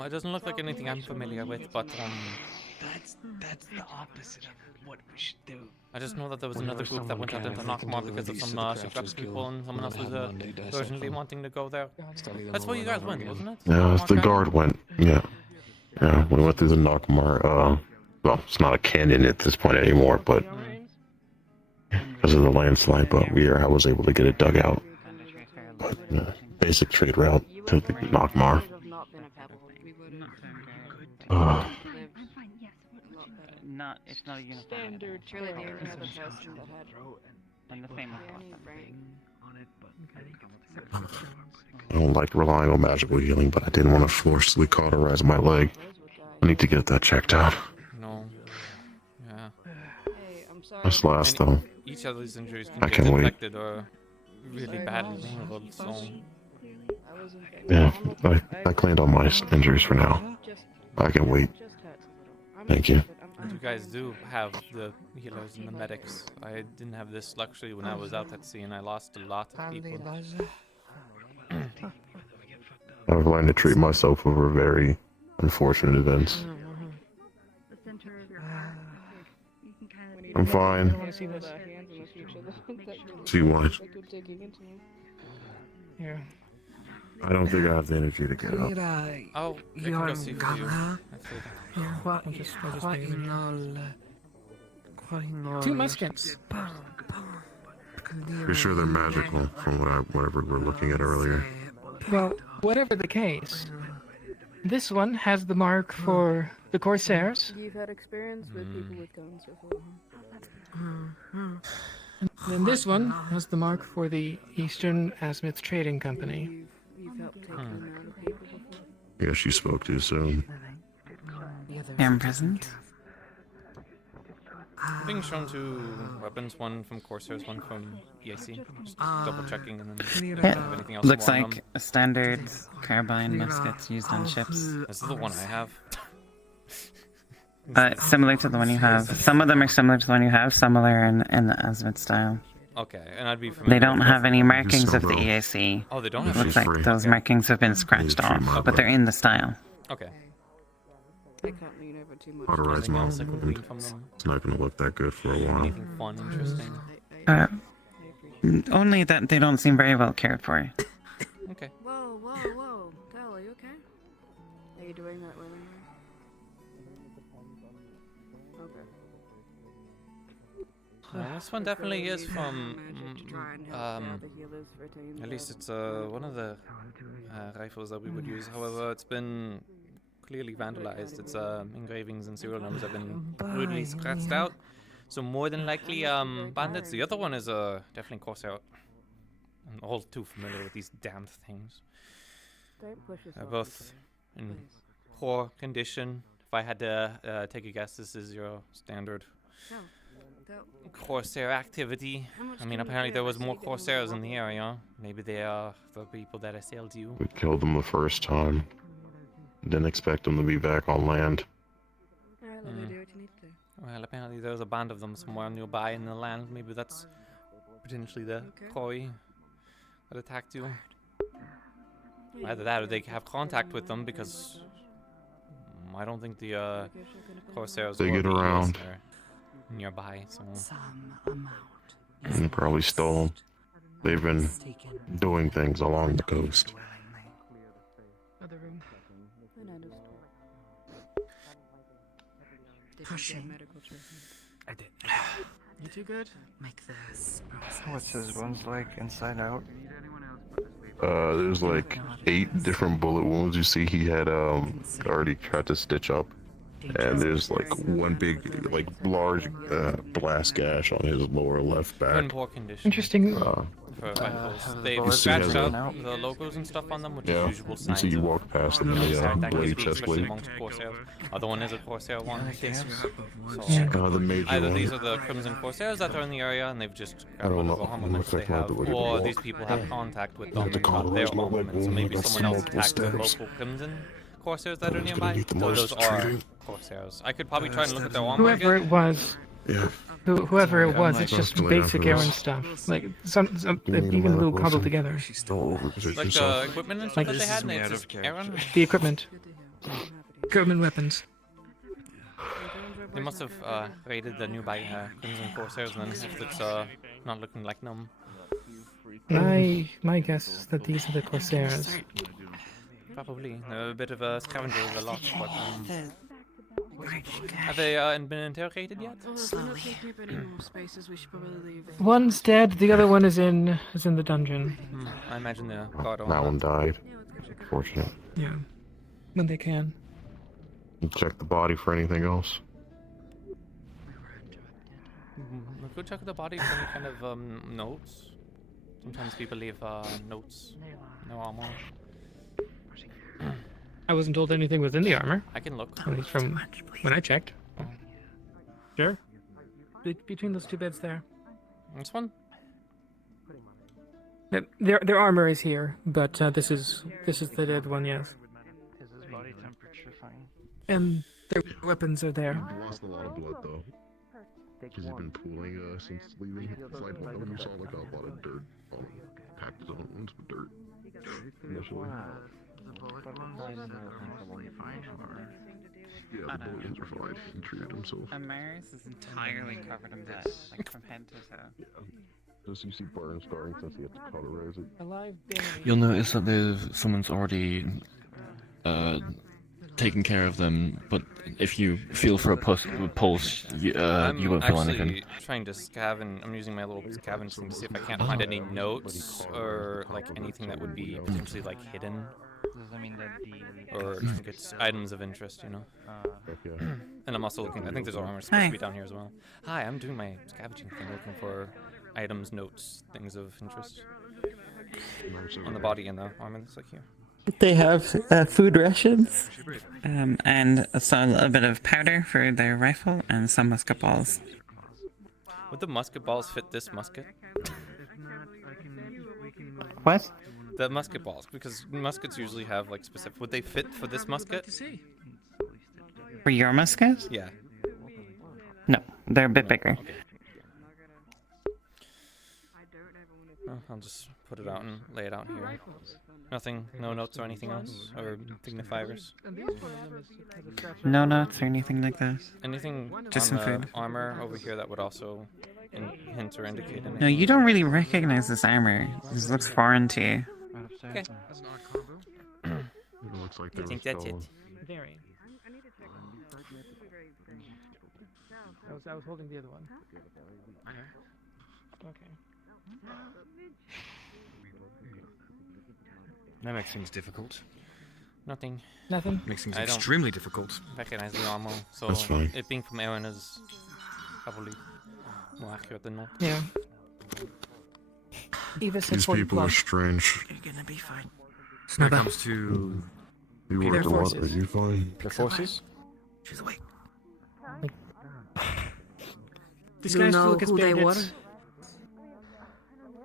It doesn't look like anything I'm familiar with, but That's the opposite of what we should do. I just know that there was another group that went out into Nockmar because of some shipwrecked people, and someone else was urgently wanting to go there. That's where you guys went, wasn't it? Yeah, the guard went. Yeah. Yeah, we went through the Nockmar. Well, it's not a canyon at this point anymore, but because of the landslide, but I was able to get it dug out. But basic trade route to Nockmar. It's not a uniform. Standard. Surely the only other person that had And the famous I don't like relying on magical healing, but I didn't want to forcibly cauterize my leg. I need to get that checked out. No. Yeah. Hey, I'm sorry. This last though. Each of these injuries I can can get wait. infected or really badly wounded, so... Yeah, I cleaned all my injuries for now. I can wait. Thank you. You guys do have the healers and the medics. I didn't have this luxury when I was out at sea, and I lost a lot of people. I've learned to treat myself over very unfortunate events. I'm fine. See what? Yeah. I don't think I have the energy to get up. Oh, I can go see for you. Two muskets. Pretty sure they're magical from whatever we were looking at earlier. Well, whatever the case, this one has the mark for the Corsairs. You've had experience with people with guns before. And then this one has the mark for the Eastern Asmith Trading Company. You've helped take them out of people before. Yeah, she spoke too soon. I'm present. Being shown two weapons, one from Corsairs, one from EAC. Just double checking and then have anything else Looks more on like them. a standard carbine muskets used on ships. This is the one I have. Similar to the one you have. Some of them are similar to the one you have, similar in the Asmith style. Okay, and I'd be familiar They don't with have both. any markings of the EAC. Oh, they don't have Looks any? like those markings have been scratched off, but they're in the style. Okay. They can't lean over too much. Cauterize my else I can wound. glean from them? It's not going to look that good for a while. Anything fun, interesting? Only that they don't seem very well cared for. Okay. Whoa, whoa, whoa. Cal, are you okay? Are you doing that willingly? Okay. This one definitely is from, at least it's one of the rifles that we would use. However, it's been clearly vandalized. Its engravings and serial numbers have been brutally scratched out. So more than likely bandits. The other one is definitely Corsair. I'm all too familiar with these damned things. They're both in poor condition. If I had to take a guess, this is your standard Corsair activity. I mean, apparently there was more Corsairs in the area. Maybe they are the people that assailed you. We killed them the first time. Didn't expect them to be back on land. Well, apparently there's a band of them somewhere nearby in the land. Maybe that's potentially the Koi that attacked you. Either that or they have contact with them, because I don't think the Corsairs They or get the around. EAS are nearby, so... And they probably stole them. They've been doing things along the coast. Other room. Pushing. I did. You too good? Make this. What's his wounds like inside out? There's like 8 different bullet wounds. You see he had already tried to stitch up. And there's like one big, like large blast gash on his lower left They're back. in poor condition. Interesting. For rifles. They've bullets scratched been out the logos and stuff on them, which Yeah, is usual you signs see you of walk past them in the military blade activity, chest especially plate. amongst Corsairs. Other one is a Corsair one. The major Either one. these are the Crimson Corsairs that are in the area and they've just I grabbed don't whatever know. armaments they Looks like have, my ability to or walk. these people have contact with I them have to and got their cauterize my leg armaments, so wound maybe like someone else multiple attacked the steps. local Crimson Corsairs that are It's gonna nearby. need the So most those are treating. Corsairs. I could probably try and look at their armor Whoever again. it was. Yeah. Whoever it was, I'm it's like, just I'll lay down basic for this. errand stuff. Like some Give me even the a little medical cobbled stuff. together. She's still overpositioned Like herself. equipment and stuff Like- that they This had, is and me it's out of just Aaron. The equipment. Government weapons. They must have raided the nearby Crimson Corsairs then, if it's not looking like them. My guess is that these are the Corsairs. Probably. They're a bit of a scavenger of the lot, but have they been interrogated yet? Oh, if we're not taking up any more spaces, we should probably leave. One's dead, the other one is in the dungeon. I imagine they're guard on That one died. Unfortunate. Yeah. When they can. Check the body for anything else. We could check the body for any kind of notes. Sometimes people leave notes. No armor. I wasn't told anything was in the armor. I can look. At least from when I checked. Sure. Between those two beds there. This one? Their armor is here, but this is the dead one, yes. Is his body temperature fine? And their weapons are there. He lost a lot of blood though. Because he's been pooling since leaving. It's like you saw like a lot of dirt on him. Packed his own wounds with dirt. Initially. Yeah, the bullet wounds were fine. He treated himself. Amaris is entirely covered in blood, like from head to toe. Yeah. Just you see burn scarring since he had to cauterize it. You'll notice that someone's already taken care of them, but if you feel for a pulse, you won't feel anything. I'm actually trying to scavenge. I'm using my little scavenge thing to see if I can't find any notes or like anything that would be potentially like hidden. Does that mean that Or I think it's items of interest, you know. And I'm also looking. I think there's armor supposed to be down here as well. Hi, I'm doing my scavenging thing, looking for items, notes, things of interest on the body and the armor that's like here. They have food rations, and a little bit of powder for their rifle, and some musket balls. Would the musket balls fit this musket? What? The musket balls, because muskets usually have like specific. Would they fit for this musket? For your musket? Yeah. No, they're a bit bigger. Okay. Oh, I'll just put it out and lay it out here. Nothing, no notes or anything else, or dignifiers. No notes or anything like that. Anything Just on some the food. armor over here that would also hint or indicate anything? No, you don't really recognize this armor. This looks foreign to you. Okay. It looks like I think that's it. Very. I was holding the other one. Okay. That makes things difficult. Nothing. Nothing? Makes things I don't extremely difficult. recognize the armor, so That's fine. it being from Aaron is probably more accurate than not. Yeah. Eva said These 40 people are plus. strange. You're gonna be fine. When it comes to You Their work a lot, are forces. you fine? the forces, She's awake. These You guys know look as who they bandits.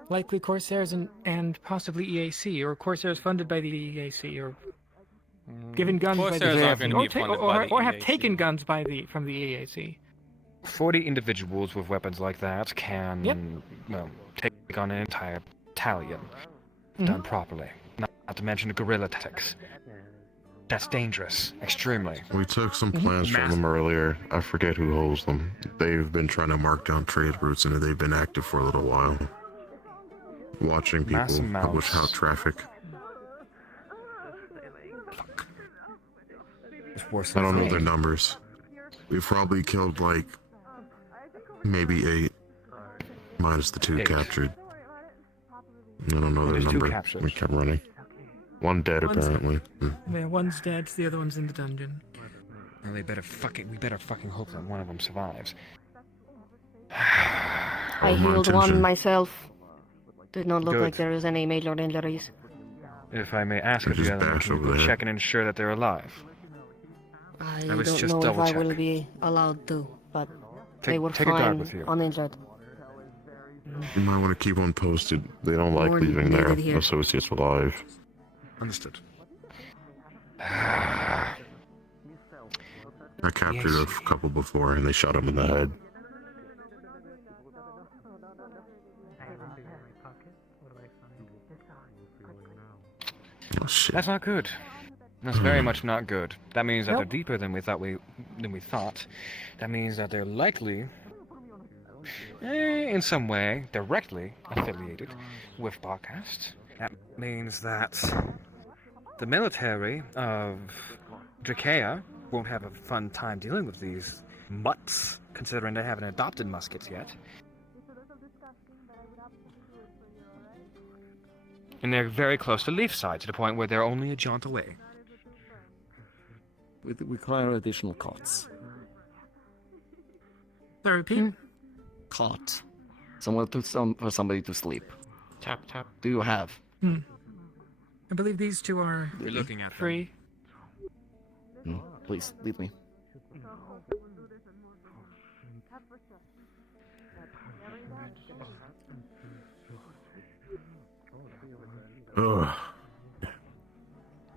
Likely Corsairs and possibly EAC, or Corsairs funded by the EAC, or given guns by the Corsairs aren't EAC, gonna be funded by the or have EAC. taken guns from the EAC. 40 individuals with weapons like that can, well, take on an entire battalion, done properly. Not to mention the guerrilla tactics. That's dangerous, extremely. We took some plans from them earlier. I forget who holds them. They've been trying to mark down trade routes and they've been active for a little while. Watching people Mass amounts. publish how traffic. It's worse I than don't know free. their numbers. We've probably killed like maybe 8, minus the 2 8. captured. I don't know their There's 2 number. captured. We kept running. 1 dead One's- apparently. Yeah, one's dead, the other one's in the dungeon. Well, we better fucking hope that one of them survives. I my healed intention. one myself. Did not look Good. like there was any major injuries. If I may ask They're of the just other, bashed can you over go there. check and ensure that they're alive? I I was don't just know if double I check. will be allowed to, but they Take- were take a guard fine, with you. uninjured. You might want to keep one posted. They don't like More leaving their needed here. associates alive. Understood. I captured a couple before and they shot them in the head. Oh shit. That's not good. That's very much not good. That means that Nope. they're deeper than we thought. That means that they're likely, in some way, directly affiliated with Barcast. That means that the military of Drakea won't have a fun time dealing with these mutts, considering they haven't adopted muskets yet. And they're very close to Leafside, to the point where they're only a jaunt away. We require additional cots. Sorry, repeat. Cot. For somebody to sleep. Tap, tap. Do you have? I believe these two are We're looking at them. free. Please, leave me. Ugh.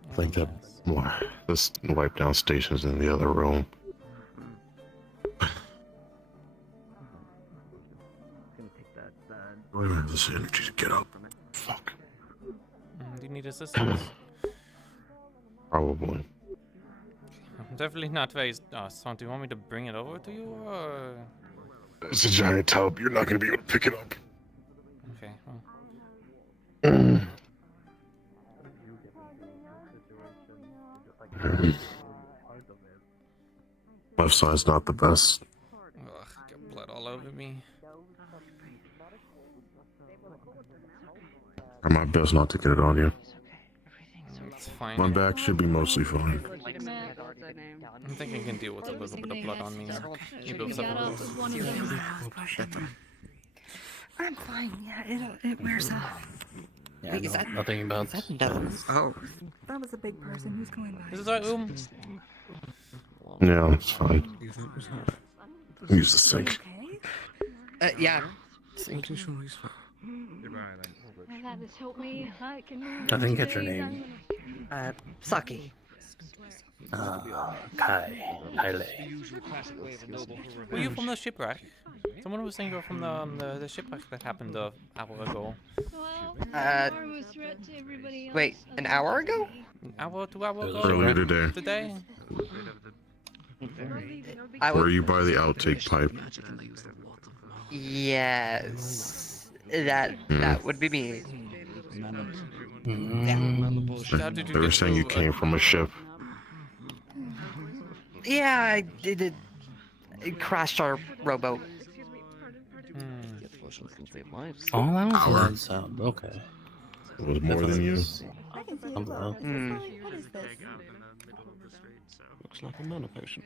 I think that this wipe down station's in the other room. I don't have this energy to get up. Fuck. Do you need assistance? Probably. I'm definitely not very strong. Do you want me to bring it over to you, or...? It's a giant tub. You're not gonna be able to pick it up. Okay, well... Left side's not the best. Ugh, got blood all over me. Try my best not to get it on you. It's fine. My back should be mostly fine. I think I can deal with a little bit of blood on me. Keep it separate. I'm fine. Yeah, it wears off. Yeah, Wait, is that nothing about Oh, that was a big person. Who's going by? This is our room. Yeah, it's fine. Use the sink. Yeah. I didn't get your name. Saki. Kai. Haile. Were you from the shipwreck? Someone was saying you were from the shipwreck that happened an hour ago. Wait, an hour ago? An hour, 2 hours ago? Earlier today. Today? Were you by the outtake pipe? Yes. That would be me. They were saying you came from a ship. Yeah, I did it. It crashed our rowboat. Oh, that was a loud sound. Okay. It was more than you. Looks like a mana potion.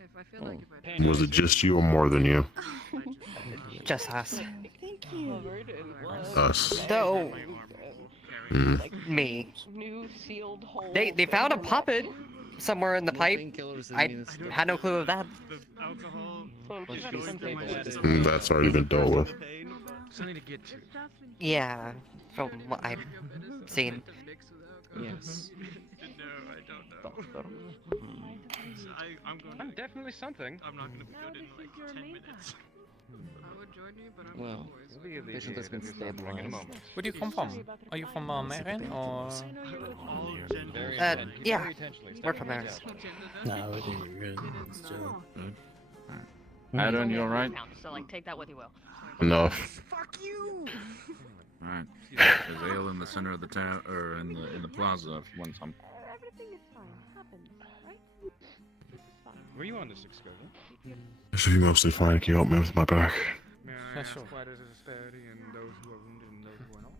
Was it just you or more than you? Just us. Us. So, me. They found a puppet somewhere in the pipe. I had no clue of that. That's already been dealt with. Yeah, from what I've seen. Yes. I'm definitely something. I'm not gonna be good in like 10 minutes. Well, patient has been stabilized. Where do you come from? Are you from Meren or? Yeah, we're from there. No, we're doing good. Still. Aaron, you alright? So like, take that with you will. Enough. Fuck you. Alright. There's ale in the center of the town, or in the plaza if you want some. Everything is fine. Happens, right? Were you on this excursion? I should be mostly fine. Can you help me with my back? Sure. Why there's a disparity in those who are wounded and those who are not?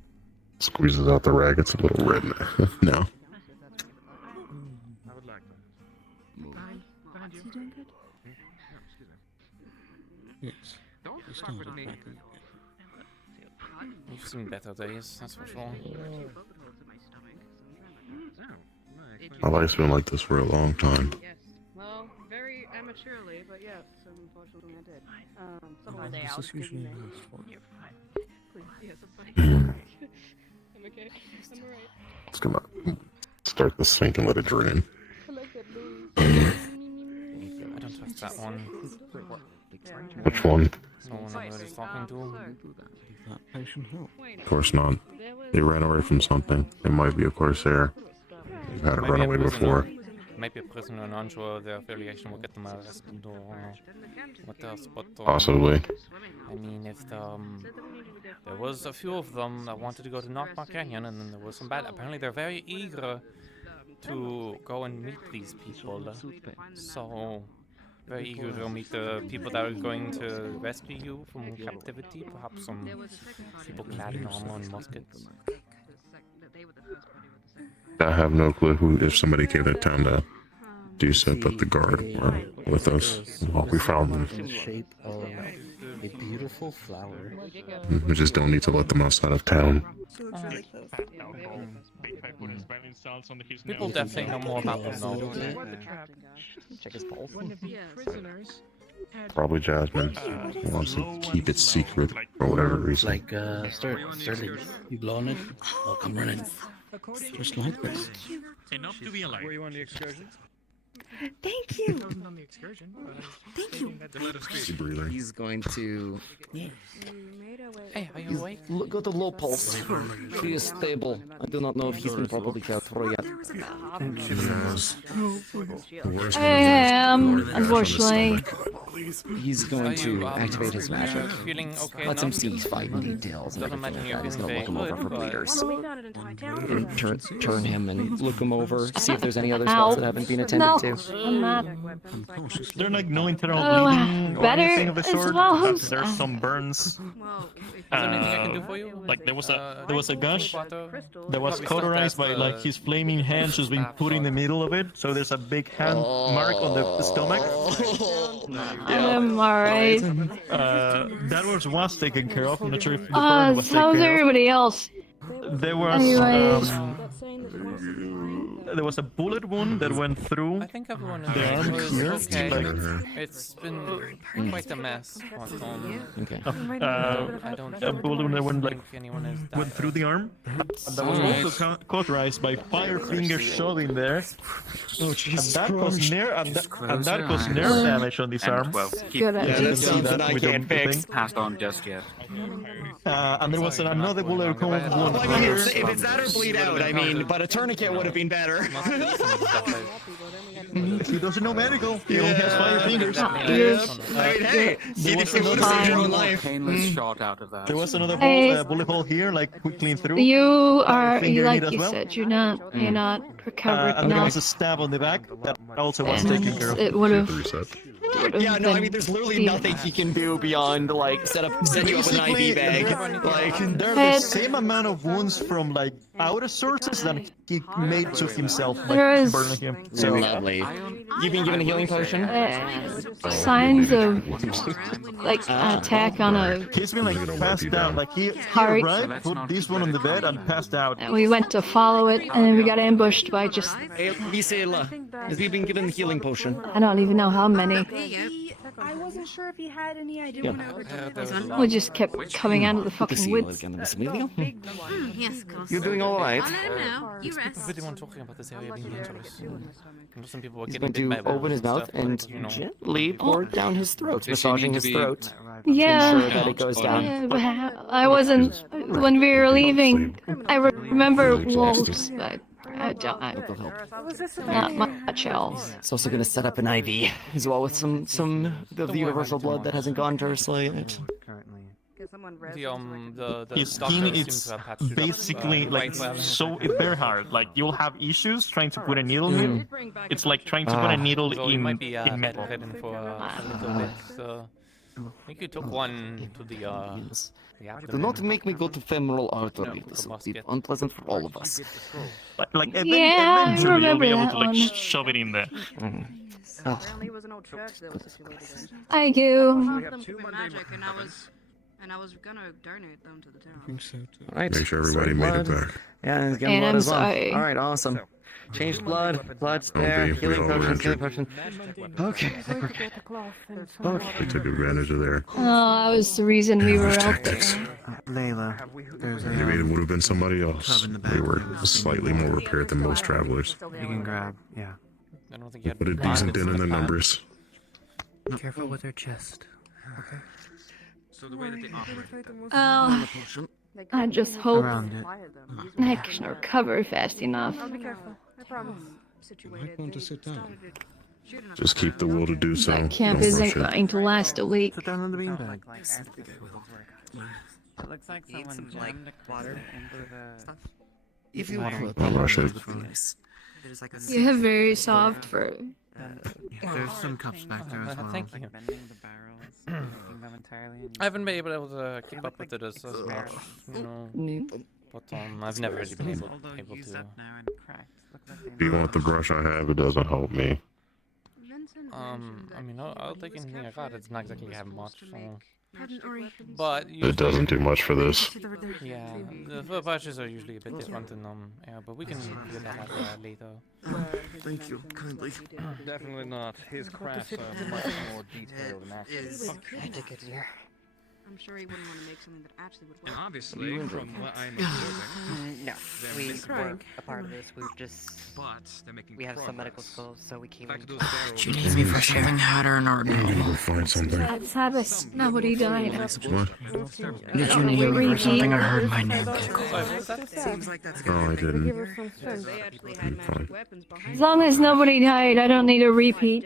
Squeezes out the rag. It's a little red now. I would like that. Is he doing good? Yes. He's still back. You've seen better days, that's for sure. My life's been like this for a long time. Yes. Well, very amateurly, but yes, unfortunately I did. Somehow they This out. is usually his fault. Please, yes, I'm okay. I'm alright. It's gonna start the sink and let it drain. I like that move. I don't trust that one. Which one? No one nobody's talking to. That patient help. Of course not. They ran away from something. It might be a Corsair. We've had it run away before. maybe a prisoner and unsure of their affiliation will get them arrested or what else, but Possibly. I mean, if there was a few of them that wanted to go to Knockbar Canyon, and then there was some bad. Apparently, they're very eager to go and meet these people. So, very eager to meet the people that are going to rescue you from captivity. Perhaps some people clad in armor and muskets. I have no clue who, if somebody came to town to do so, but the guard were with us while we found them. In shape of a beautiful flower. We just don't need to let them outside of town. People definitely know more about them though. Check his pulse. Probably Jasmine wants to keep it secret for whatever reason. Like, Sterling, you blowing it? I'll come running. Just like this. Enough to be alive. Were you on the excursion? Thank you. Wasn't on the excursion. Thank you. He's going to. Hey, are you awake? Go to low pulse. He is stable. I do not know if he's been properly cared for yet. I am, unfortunately. He's going to activate his magic. Feeling okay Let him enough? see fine details and Doesn't everything imagine like that. He's you're gonna look him over for good, bleeders. but- And turn him and look him over, see if there's any other spots that haven't been attended to. I'm not. They're like no internal Oh, bleeding or better anything of the as sort. well. There's some burns. Is there anything I can do for you? Like there was a gush that was Probably stuff cauterized by that's, like his flaming hands just being put in the middle of it. So there's a big hand mark on the stomach. I'm alright. That was taken care of. I'm not sure if the burn was taken How's care of. everybody else? There was Anyways. there was a bullet wound that went through I think everyone the arm was here. okay. Like, It's been quite a mess. Okay. I don't a bullet wound that went like think anyone is went through the arm. And that was also cauterized by Firefinger shot in there. Oh, And Jesus that caused Christ. that caused nerve damage on this arm. Good Yeah, you can see something that I with the can't fix. thing. Passed on just yet. And there was another bullet wound Well, I mean, here. if it's that or bleed out, I mean, but a tourniquet would have been better. He doesn't know medical. He only has 5 fingers. I mean, hey, There was it would have saved your own life. Painless shot out of that. There was another Hey. bullet hole here, like clean through. You are, Finger you like hit as you well. said, you're not recovered And there enough. was a stab on the back that also was And taken care of. it would have. Yeah, no, I mean, there's literally nothing he can do beyond, like, set you up with an IV bag. Like, there are the same amount of wounds from, like, outer sources that he made to himself, like, There is- burning him. So lovely. You've been given a healing potion? Signs of like an attack on a. He's been, like, passed out. Like, he Heart. arrived, put this one on the bed, and passed out. And we went to follow it, and then we got ambushed by just. Hey, Visela, has he been given the healing potion? I don't even know how many. I wasn't sure if he had any. I didn't want to We just kept coming out of the fucking woods. Yes, of course. You're doing all right. I'll let him know. You People rest. really weren't talking about this area being dangerous. I know some people were He's getting going bit by to open his wolves mouth and and stuff, but, you know. gently pour down his throat, Does he massaging need his to be- throat. Yeah. Ensure that it goes down. Yeah, but I wasn't. When we were leaving, I remember wolves, but I don't. Not much else. It's also going to set up an IV as well with some of the universal blood that hasn't gone to Ursula yet. The His doctor skin seems is to have patched it up, basically like quite well. so it's very hard. Like you'll have issues trying to put a needle in. It's like trying to put a needle So you might be in metal. bedridden for a little bit. So I think you took one to the Do abdomen. not make me go to femoral artery. This will be unpleasant for all of us. Like Yeah, I eventually you'll remember be able that to like one. shove it in there. Oh. I do. Magic, and I was gonna donate them to the town. Alright. Make sure everybody made it back. Yeah, he's And getting blood I'm as well. sorry. Alright, awesome. Changed blood's Oh, there, babe, we healing all potion, went healing through. potion. Okay, I think we're good. They took advantage of their. Oh, that was the reason we were out tactics. there. Layla, there's Maybe it would have been somebody else. They were slightly more prepared than most travelers. you can grab, yeah. I don't think you had Put a decent in the numbers. Careful with her chest. Okay. So the way that they operate. Oh, I just hope Around it. I can recover fast enough. I'll be careful. I promise. situated, going to they sit down? started to shoot enough Just keep the will to do so. That camp Don't isn't rush it. going to last a week. Sit down on the beanbag. It looks like someone jammed a water into the... If you Don't want rush it. there's like a You have very soft fur. There's some cups back there as well. Thank you. Bending the barrels, making them entirely. And I haven't been able to keep up with it as much, you know. But I've never really been able to. If you want the brush I have, it doesn't help me. I mean, I'll take anything I got. It's not exactly have much, so. Pardon, Ori. But It doesn't do much for this. yeah, the fur patches are usually a bit different in yeah, but we can figure that out later. Thank you, kindly. Definitely not. His crafts are much more detailed and accurate. I'm sure he wouldn't want to make something that actually would work. Obviously, from what I'm observing, no, they're we missing- weren't a part of this. We've just. But they're making We have some medical progress. skills, so we came Back in. to those barrels. Do you need me for shaving hat or an art? I'm gonna go find something. That's Habis. Nobody died. What? Did you need me for something? I heard my name tickle. Seems like that's No, I didn't. They actually had magic weapons behind As long as nobody died, I don't need a repeat.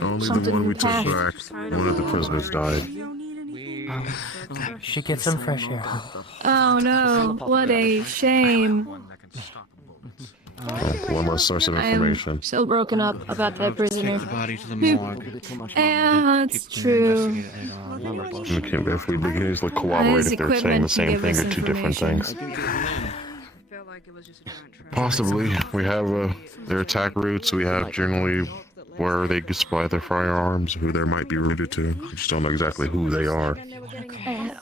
Only the one we took back. One of the prisoners died. Should get some fresh air. Oh no, what a shame. One less source of information. I'm so broken up about that prisoner. Take the body to the morgue. Yeah, that's true. Okay, but if we can easily corroborate if they're saying the same thing or two different things. Possibly. We have their attack routes. We have generally where they supply their firearms, who they might be rooted to. We just don't know exactly who they are.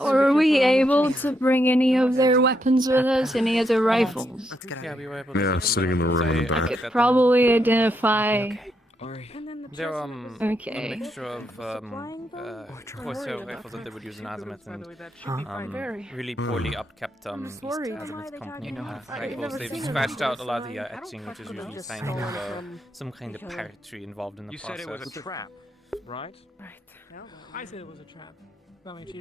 Or are we able to bring any of their weapons with us? Any of their rifles? Yeah, we were able to. Yeah, sitting in the room in the I back. could probably identify. They're Okay. a mixture of Corsair rifles that they would use in Azimuth and really poorly upkept East Azimuth Company rifles. They've scratched out a lot of the etching, which is usually a sign of some kind of piratery involved in the process. You said it was a trap, right? Right. I said it was a trap.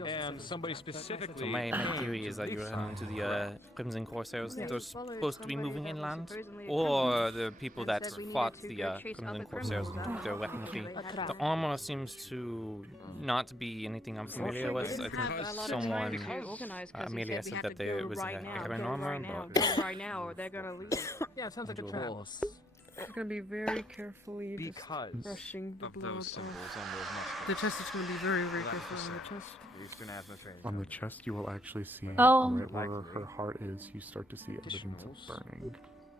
And somebody specifically. So my theory is that you're heading into the Crimson Corsairs. They're supposed to be moving inland, or the people that fought the Crimson Corsairs and their weaponry. The armor seems to not be anything I'm familiar with. I think someone, Amelia, said that there was a Iron armor, but right now, or they're gonna leave. Yeah, it sounds like a trap. We're gonna be very carefully Because just brushing the of blood those symbols on those muscles. The chest is gonna be very, very careful on the chest. On the chest, you will actually see Oh. right where her heart is. You start to see evidence of burning,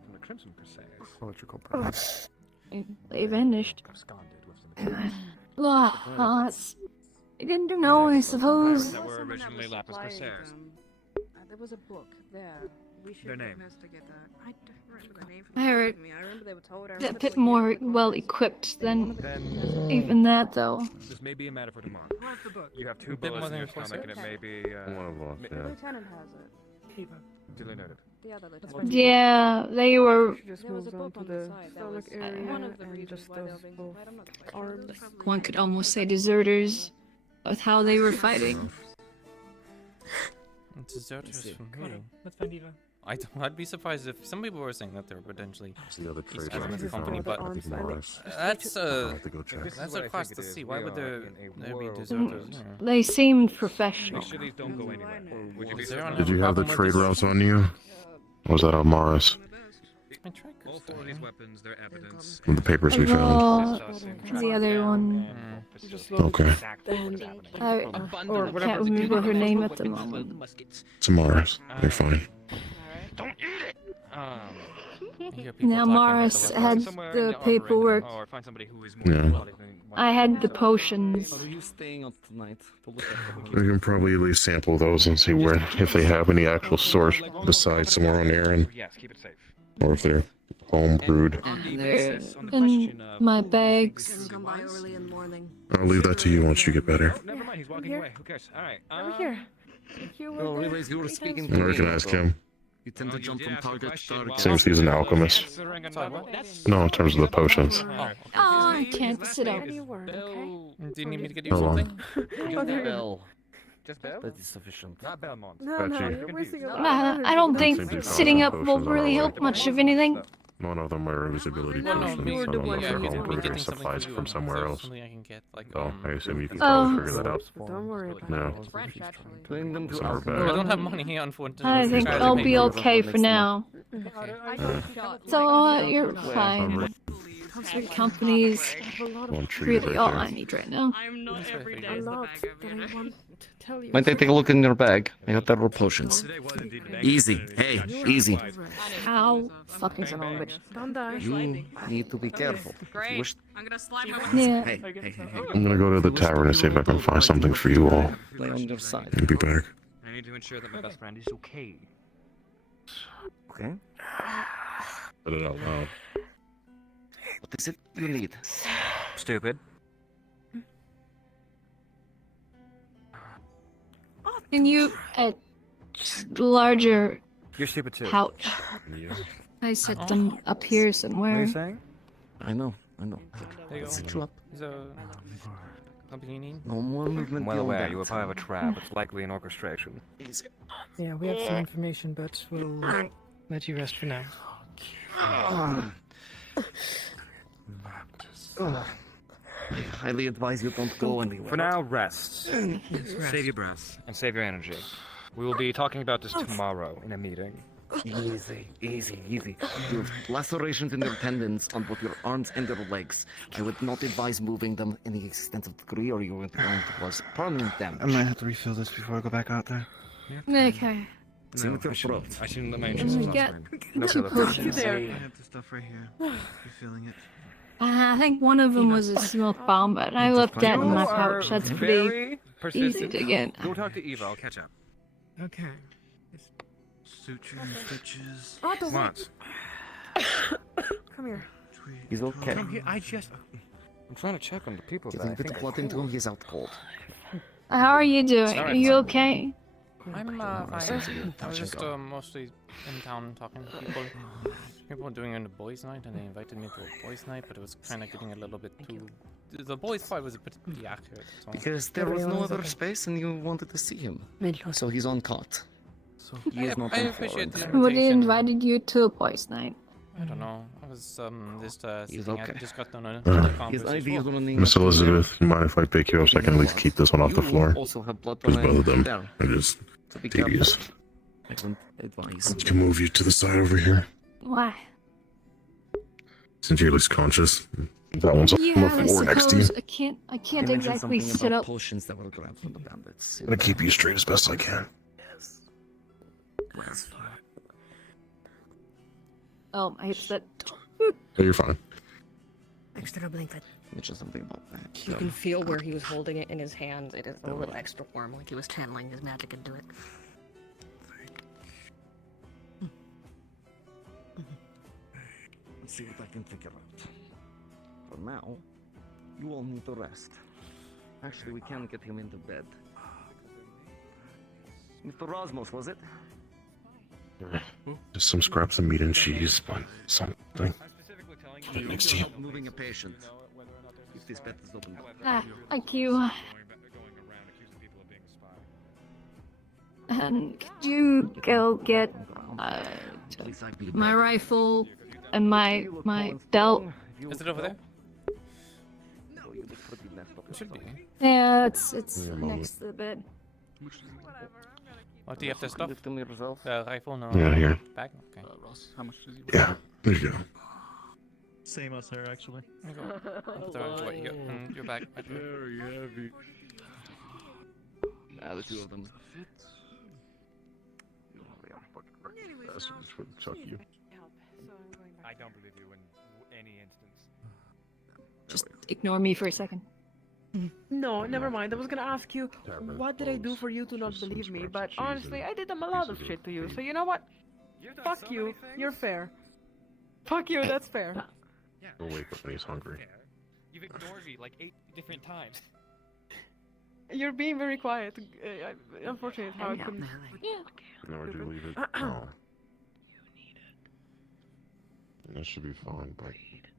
From the Crimson Crusade. electrical burning. They vanished. Lost. I didn't know, I suppose. That were originally Lapis Corsaires. There was a book there. We should Their name. investigate that. I don't remember the name. I heard I remember they were told. I a remember bit they were more given- well equipped than Then even that, though. this may be a matter for tomorrow. Where's the book? You have two A bit bullets more in than your a stomach, and it may be. One of us, The yeah. lieutenant has it. Duly noted. The other lieutenant. Yeah, they were. Just there was a book on the side. That was one of the reasons why they were being supplied. I'm not quite sure. One could almost say deserters with how they were fighting. deserters from who? Let's find Eva. I'd be surprised if some people were saying that they're potentially The other East trade Azimuth routes Company, we but found, I think Morris. that's I'll have to go check. that's across the sea. Why would there be deserters here? They seemed professional. Make sure these don't go anywhere. Would you be Did you have the trade routes on you? Or was that on Morris? All four of these weapons, their evidence. With the papers we found. Well, the other one. Okay. I can't remember her name at the moment. It's Morris. They're fine. Don't eat it. Now Morris had the paperwork. Or find somebody who is Yeah. more I had the potions. Are you staying up tonight to look at We can probably at least sample those and see where if they have any actual source besides somewhere on Aaron. Yes, keep it safe. Or if they're home brewed. They're in my bags. Come by early in the morning. I'll leave that to you once you get better. Never mind, he's walking away. Who cares? All right. Over here. You No, really, you were speaking I can ask him. You tend to jump from target to target. Seems he's an alchemist. No, in terms of the potions. Oh, I can't sit up. Do you need me to get you How long? something? Bell. Just Bell? That is sufficient. Not Belmont. No, Got no, you. you're wasting a lot. Nah, I don't think sitting up will really help much of anything. None of them are invisibility Well, no, potions. me, None of them yeah, are me home brewed or getting something supplies for you from and somewhere also else. something I can get, like, So I assume you can Oh. probably figure that out. Don't worry about No. it. It's French, actually. Bring them to It's our I bag. don't have money, unfortunately. I think Guys, I'll pay be for it. okay for now. So you're I'm fine. Your company's one tree really right all there. I need right now. I'm not every day A is the lot bag of that I dinner. want to tell you. Might I take a look in your bag? I got several potions. Easy. Hey, easy. How? Fucking son of a bitch. Don't die. You need to be careful. Great. Wish- I'm gonna slide my Yeah. Hey, hey, hey, hey. I'm gonna go to the tavern and see if I can find something for you all. Lay on your side. And be back. I need to ensure that my best friend is okay. Okay. Put it out loud. What is it you need? Stupid. Can you larger You're stupid too. pouch? Yeah. I set them up here What are somewhere. you saying? I know. There you go. Sit you up. So, something you need? No more movement. Well beyond aware, that. you were part of a trap. It's likely an orchestration. Yeah, we have some information, but we'll let you rest for now. I highly advise you don't go anywhere. For now, rest. Save your breath. And save your energy. We will be talking about this tomorrow in a meeting. Easy. You have lacerations in your tendons on both your arms and your legs. I would not advise moving them in any extensive degree, or you will going to cause permanent damage. I might have to refill this before I go back out there. Okay. Same with your throat. I shouldn't let my Let engines me stop. get No two further potions. questions. I have the stuff right here. You're feeling it. I think one of them was a smoke bomb, but I left that in my pouch. That's pretty easy to get. Go talk to Eva. I'll catch up. Okay. Suture and stitches. Oh, the What? Come here. He's okay. Come here. I'm trying to check on the people Give that him I a bit think of blood into him, he's out cold. How are you doing? Sorry, Are you I'm okay? I'm fine. I was just mostly in town talking to people. People were doing a boys' night, and they invited me to a boys' night, but it was kind of getting a little bit too. The boys' part was a bit accurate. So. Because there was no other space and you wanted to see him. So he's on cot. He is not I on appreciate the floor. What invitation. invited you to a boys' night? I don't know. I was just He's sitting okay. at just got done a His IV is conversation. running. Miss Elizabeth, you mind if I pick you up so I can at least keep this one off the You floor? also have blood Because both of them there. are just So be tedious. careful. I don't advise. I can move you to the side over here. Why? Since you're at least conscious. That one's on Yeah, the I floor next to you. suppose I can't I exactly mentioned something sit about up. potions that were grabbed from the bandits. I'm gonna keep you straight as best I can. Oh, I hit that. Hey, you're fine. Extra blanket. Mention something about that. You can feel where he was holding it in his hands. It is a little extra warm, like he was channeling his magic into it. Let's see what I can figure out. For now, you all need to rest. Actually, we can get him into bed. Mr. Rosmos, was it? Just some scraps of meat and cheese, but something. Next to you. Moving a patient. If this bed is open. Thank you. And could you go get my rifle and my belt? Is it over there? It should be. Yeah, it's Yeah, next to the bed. What do you have to stuff? Rifle? No. Yeah, here. Bag? Okay. How much does he Yeah, there you go. Same as her, actually. What you got in your bag? Very heavy. The two of them. Chuck you. I don't believe you in any instance. Just ignore me for a second. No, never mind. I was gonna ask you, what did I do for you to not believe me? But honestly, I did a lot of shit to you. So you know what? Fuck you. You're fair. Fuck you. That's fair. He'll wake up when he's hungry. You've ignored me like 8 different times. You're being very quiet. Unfortunately, how I couldn't. Yeah. No, would you leave it? No. That should be fine, but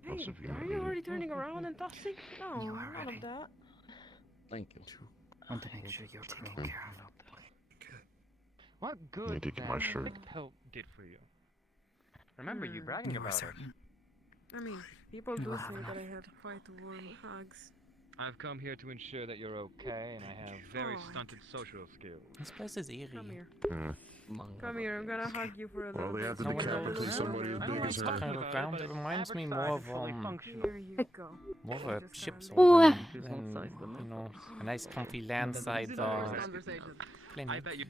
most Hey, of you are you already turning around and tossing? No, none of that. Thank you. I want to make sure you're taken care of. What good need to get my shirt. thick pelt did for you? remember you bragging about it. I mean, people do say that I have quite warm hugs. I've come here to ensure that you're okay, and I have very stunted social skills. This place is eerie. Come here. Hmm. Come here, I'm gonna hug you for a little Well, they bit. have to decapitate somebody as big as her. Kind of ground. It reminds me more of Here you go. more of a ship's Oh. than you know, a nice comfy landside plane. I bet you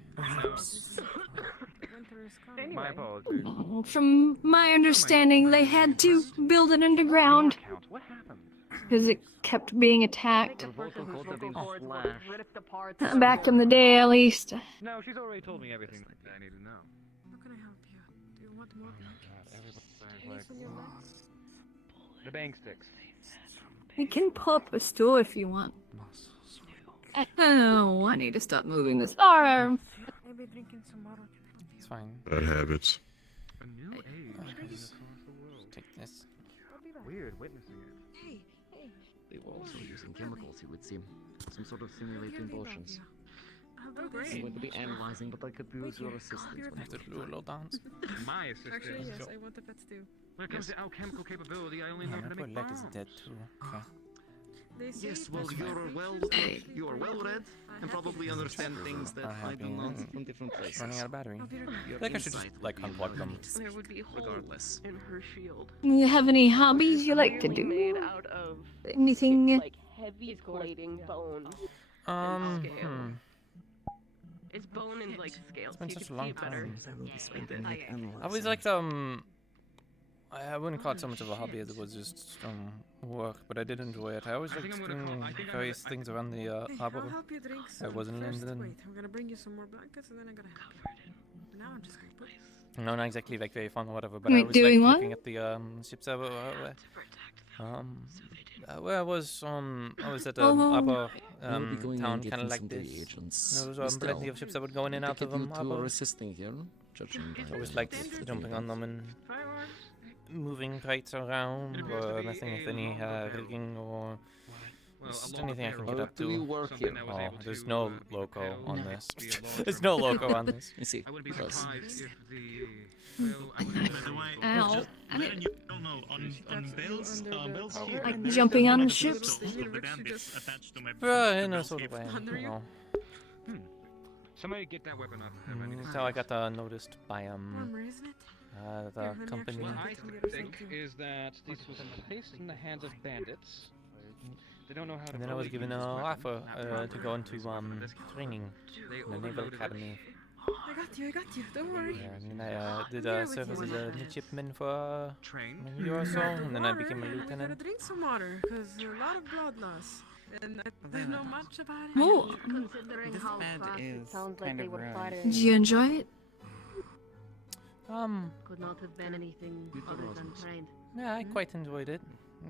Anyway. My apologies. From my understanding, they had to build it underground What happened? because it kept being attacked. Ripped apart. Back in the day, at least. No, she's already told me everything that I need to know. How can I help you? Do you want more? Like, the bang sticks. We can pull up a stool if you want. Oh, I need to stop moving this arm. Maybe drinking some water. It's fine. Bad habits. A new age. Just take this. Weird witnessing it. Hey, hey. They were also using chemicals, it would seem. Some sort of simulating potions. Oh, I'm great. going to be analyzing, but I could use your assistance. Have to do a little dance. My assistant. Actually, yes, I want the pets too. When it comes to alchemical capability, I only know Oh, how my to poor make leg bombs. is dead too. Okay. They say Yes, well, That's you are well read and probably understand things that I do not from different places. Running out of battery. Your I think I should just insight like would be unplug them. There would be holes regardless. in her shield. You have any hobbies you like to Clearly made do? out of Anything? like heavy plating bone. Hmm. It's bone and like scales. It's been You such can a long see it better. time. I always liked I wouldn't call it so much of a hobby as it was just work, but I did enjoy it. I always liked doing various things around the Hey, I'll harbor. help you drink I some. was in First, London. wait, I'm gonna bring you some more blankets and then I'm gonna help you. Now I'm just gonna put No, not exactly like very fun or whatever, but I Wait, was doing like what? looking at the ships where I was at a harbor We'll be going town and kind getting of like some this. day agents. There was plenty of ships that would go in and out of them. You Harbor. are assisting here, judging by I always the liked fact jumping that on them and moving kites around or messing with any rigging or just anything I can get up do you to. work here? Oh, there's no loco on this. There's no loco on this. You see, I wouldn't be plus. surprised if the. Well, I wouldn't. Ow. You don't know on Bill's here. Like jumping on the ships? The band is attached to my. In a sort of way, you know. Somebody get that weapon up. That's how I got noticed by warmer, isn't it? the company. What I think is that this was placed in the hands of bandits. They don't know how to. And then I was given an offer to go into training in the Naval Academy. I got you, don't worry. Yeah, and then I did serve as a midshipman for a year or so, and then I became a I lieutenant. gotta drink some water, because a lot of blood loss. And I don't know much about it. Oh. Considering This how bed fast is it sounds like kind they of would ruined. fight Did you enjoy it? Could not have been anything other than trained. Yeah, I quite enjoyed it.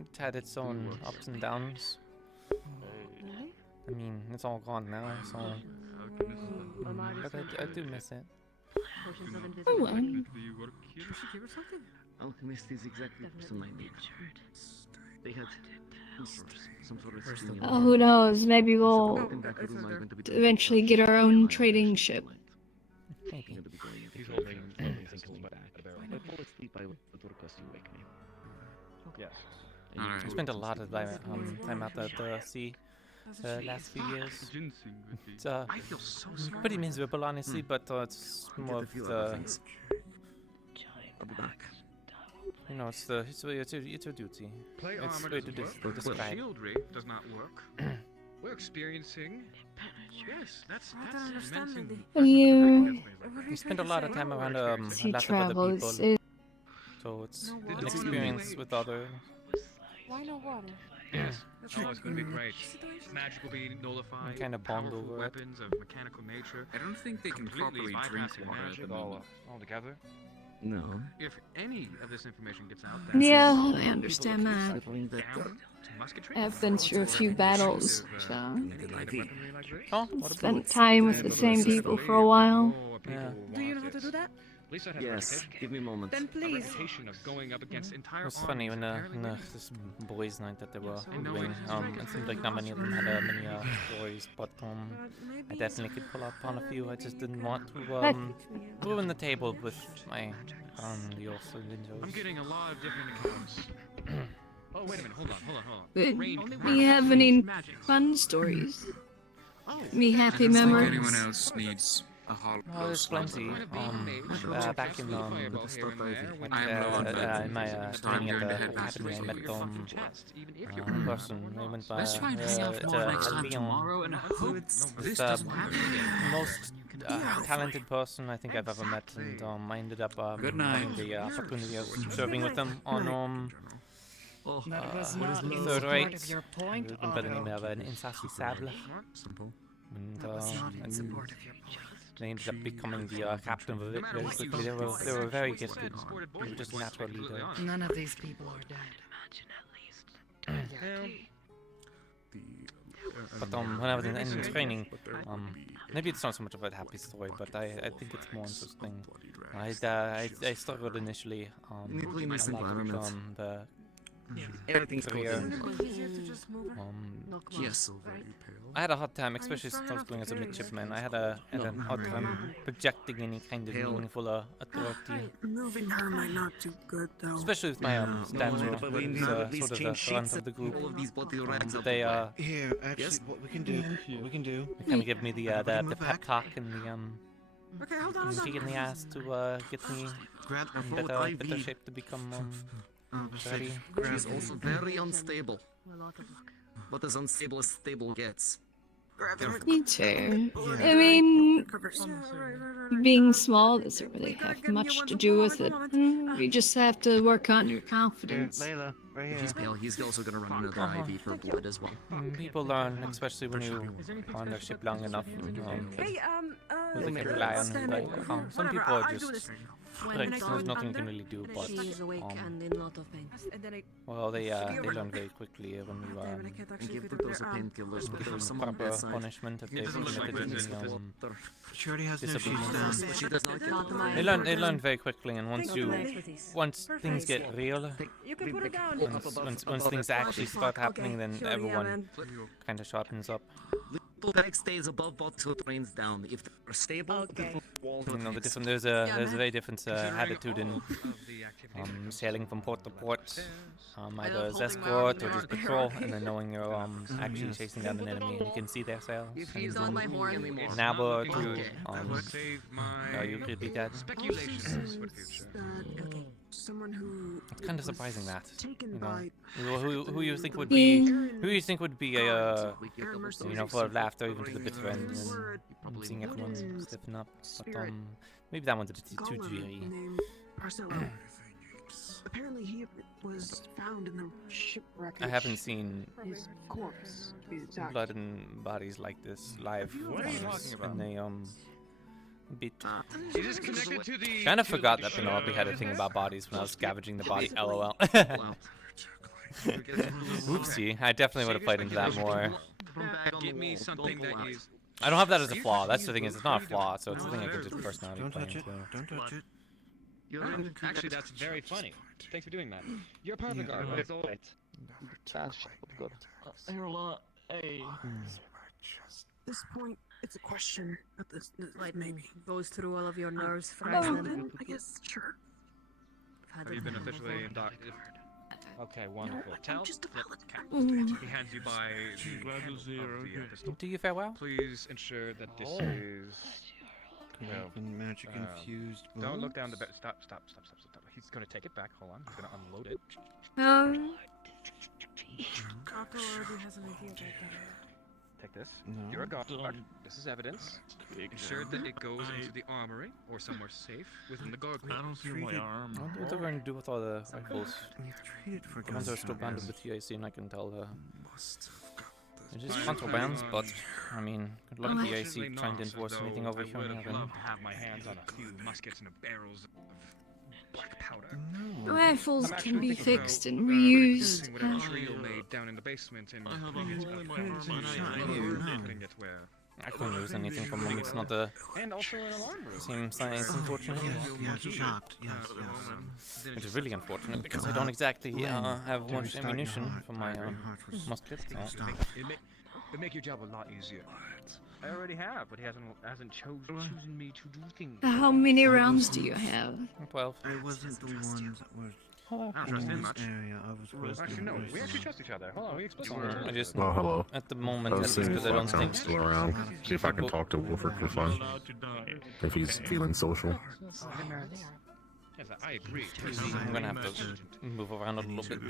It had its own ups and downs. I mean, it's all gone now, so. But I do miss it. Potions of Oh, invisibility. You should give her something. Alchemist is exactly the person I need. They had some sort of scheme. Oh, who knows? Maybe we'll eventually get our own trading ship. Maybe. Yes. I spent a lot of time out at the sea the last few years. It's pretty miserable, honestly, but it's more of the. I'll be back. You know, it's your duty. Play It's armor way to doesn't work. describe. Shieldry does not work. We're experiencing. Yes, that's immense. You spend a lot of time around a Sea lot of travel other people, is so it's an experience with other. Why no water? Yes. Oh, it's going to be great. Magic will be nullified. Kind of bond powerful over it. weapons of mechanical nature. I don't think they can Completely properly drink bypassing water at magic the moment. all together. No. If any of this information gets out, that's Yeah, it. I understand People that. are down to musketry. I've been through a few battles, so Oh, what spent time with the same people for a while. Yeah. Do you know how to do that? At least I'd have Yes, a reputation. give me a moment. Then please. A reputation of going up against entire It was funny when this boys' night that they were doing. It seemed like not many of them had many stories, but I definitely could pull up on a few. I just didn't want to ruin the table with my grandiose I'm videos. getting a lot of different accounts. Oh, wait a minute. Hold on. Do you have any fun stories? Me happy memories? Anyone else needs a hollow There's plenty. Back in my training at the academy, I met a person. They went by. Let's try and hang out more next time tomorrow, and I hope this doesn't happen again. Most talented person I think I've ever met, and I ended up having the opportunity of serving with them on third rate. By the name of an Insassable. And they ended up becoming the captain of it very quickly. They were very gifted. They were just natural leaders. None of these people are dead. But when I was in training, maybe it's not so much of a happy story, but I think it's more interesting. I struggled initially. Everything's career. Yes. I had a hard time, especially since I was going as a midshipman. I had an hard time projecting any kind of meaningful authority. Removing her might not do good, though. Especially with my stature, sort of the front of the group. They here, actually, what we can do. They kind of give me the pep talk and the kick in the ass to get me in better shape to become ready. She's also very unstable. But as unstable as stable gets. Me too. I mean, being small doesn't really have much to do with it. You just have to work on your confidence. Layla, right here. He's pale. He's also gonna run another IV for blood as well. People learn, especially when you are on their ship long enough. They can rely on you. Like, some people are just like, there's nothing you can really do, but well, they learn very quickly when you give them those painkillers, but there's some proper punishment if they've committed any She already has no shoes down, but she does not get they learn very quickly, and once things get real, once things actually start happening, then everyone kind of sharpens up. Little deck stays above, but so it rains down. If they're stable, you know, there's a very different attitude in sailing from port to port, either as escort or just patrol, and then knowing you're actually chasing down an enemy and you can see their sails. An hour or two, you could be dead. Someone who it's kind of surprising that, you know, who you think would be a full of laughter even to the bitter end, and seeing everyone stiffen up. But maybe that one's a bit too dreary. Apparently he was found in the shipwreck. I haven't seen his corpse. blood and bodies like this live, and they bit. Kind of forgot that Penelope had a thing about bodies when I was scavenging the body. LOL. Oopsie, I definitely would have played into that more. Give me something that is. I don't have that as a flaw. That's the thing, is it's not a flaw, so it's a thing I can just personality play into. Don't touch it. Actually, that's very funny. Thanks for doing that. You're part of the guard, it's alright. At this point, it's a question of this, like, maybe. Goes through all of your nerves, Then, I guess, sure. Have you been officially inducted? Okay, wonderful. Tell just a he hands you by the pistol. Do you farewell? Please ensure that this is. Magic infused. Don't look down the bed. Stop. He's gonna take it back. Hold on. He's gonna unload it. Take this. No. You're a guard. This is evidence. Ensure that it goes into the armory or somewhere safe within the guard. I don't see my arm. I wonder what they're going to do with all the rifles. The ones that are still banded with EAC, and I can tell they're just contrabands, but I mean, good luck EAC trying to enforce anything over here. I have my hands on a few muskets and barrels of black powder. Rifles can be fixed and reused. With a trio made down in the basement and putting it where I couldn't lose anything from them. It's not a. And also an alarm room. Seems like it's unfortunate. Yes, chopped. Yes. Which is really unfortunate because I don't exactly have much ammunition for my musket. So. It'd make your job a lot easier. I already have, but he hasn't chosen me to do things. How many rounds do you have? 12. It wasn't the ones that were. I don't trust him much. Area. I was Actually, no, we actually trust each other. Hold on, we explicitly I just. Oh, hello. At the moment, I at was least, seeing because I don't think. still around. See if I can talk to Wolford for fun. If he's feeling social. Yes, I agree. I'm gonna have to move around a little bit.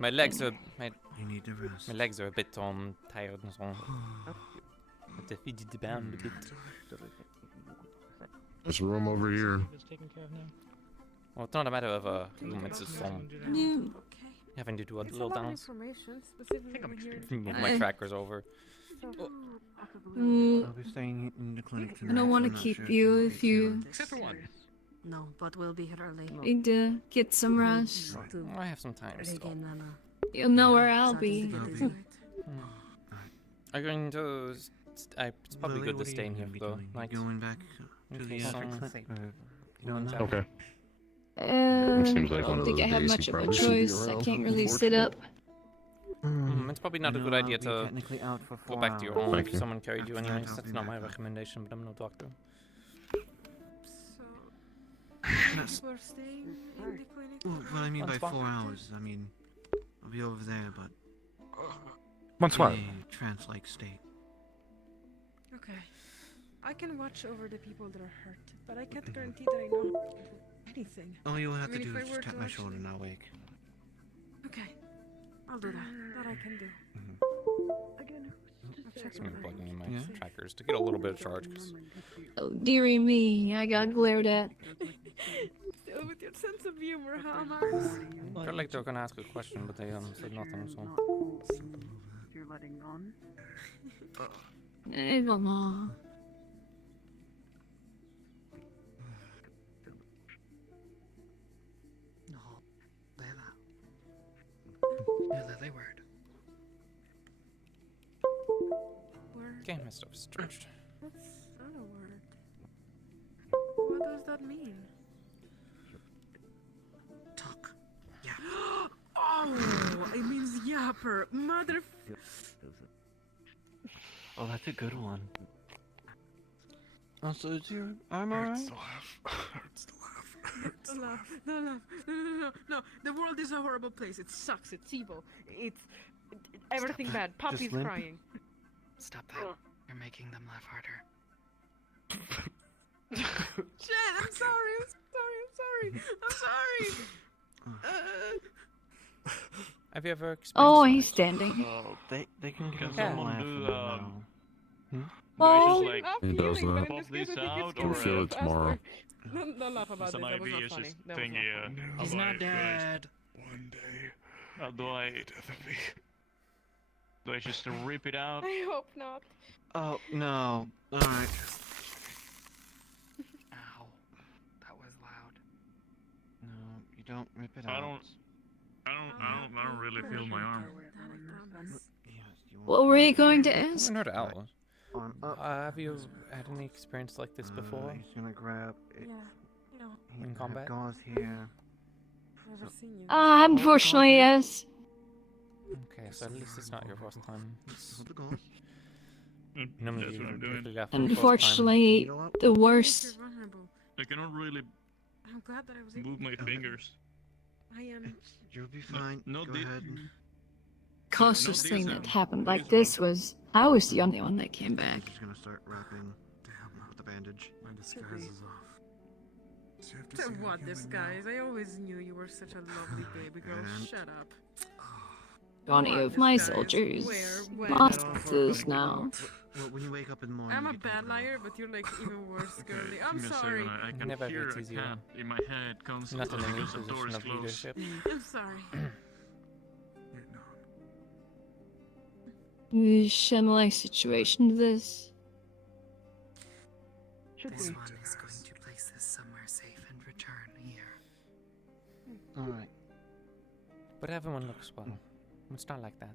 My legs are my legs are a bit tired and so on. Have to feed it down a bit. There's room over here. Well, it's not a matter of room, it's just having to do a little dance. Move my trackers over. I'll be staying in the clinic tonight. I don't want to keep you if you Except for one. No, but we'll be here early. need to get some rest. I have some time still. You'll know where I'll be. Are you going to? It's probably good to stay in here for the night. Going back to the Okay. Seems like I one don't of think those I have days much he of a probably should be choice. I around, can't really sit up. It's probably not a good idea to go back to your home Thank if you. someone carried you anyways. That's not my recommendation, but I'm no doctor. We're staying in the clinic. Well, what I mean by Once 4 hours, I mean, I'll be over there, but Once what? in a trance-like state. Okay. I can watch over the people that are hurt, but I can't guarantee that I know anything. All you'll have I mean, to do if I is were just tap to my actually- shoulder and I'll wake. Okay. I'll do that. That I can do. Again, I'll check I'm my plugging in my Yeah. trackers to get a little bit of charge. 'Cause Oh, dearie me, I got glared at. Still with your sense of humor, huh, Mars? I felt like they were gonna ask a question, but they said nothing. So. You're letting on. I don't know. No, Layla. Layla, they word. Word? Game has stretched. That's not a word. What does that mean? Talk. Oh, it means yapper. Mother. Oh, that's a good one. Also, is your arm alright? Don't laugh. Don't laugh. No. The world is a horrible place. It sucks. It's evil. It's everything bad. Poppy's limp. crying. Stop that. You're making them laugh harder. Shit, I'm sorry. I'm sorry. Have you ever experienced? Oh, he's standing. Oh, they can Can get someone laughing do, now. Oh, like He does that. pop this out You'll or feel it tomorrow. Don't laugh about it's this. an That was IV not is funny. just That was thingy. not funny. He's not dead. One day. Do I just rip it out? I hope not. Oh, no. Alright. Ow. That was loud. No, you don't rip it I out. don't really feel my arm. what were you going to I ask? haven't heard of owls. Arm up. Have you had any experience like this before? He's gonna grab it. Yeah, In combat? Gauze here. never seen you. Unfortunately, yes. Okay, so at least it's not your first time. Hold the gauze. Normally That's you what I'm doing. usually have for the first Unfortunately, the worst. You're vulnerable. I cannot really I'm glad that I was able move my fingers. I am. You'll be fine. No, Go the- ahead. Closest thing that happened like this was I was the only one that came I'm back. just gonna start wrapping with the bandage. My disguise is off. So what disguise? I always knew you were such a lovely baby girl. And- Shut up. Any of my soldiers, Where? masters now. Well, when you wake up in the morning, I'm a you can bad take it off. liar, but you're like even worse, girly. I'm Give me a sorry. second, I can Never hear gets a easier. cat in my head constantly Not in any because the door position is of closed. leadership. I'm sorry. Similar situation to this. This one is going to place this somewhere safe and return here. Alright. But everyone looks well. It's not like that.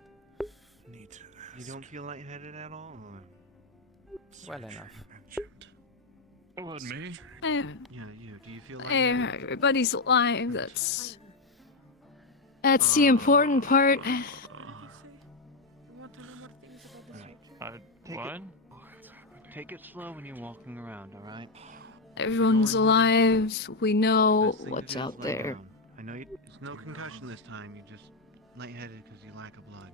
You don't feel lightheaded at all? Well enough. What, me? Yeah, you. Do you feel lightheaded? Everybody's alive. That's the important part. What? Take it slow when you're walking around, alright? Everyone's alive. We know what's out there. I know it's no concussion this time. You're just lightheaded because you lack of blood.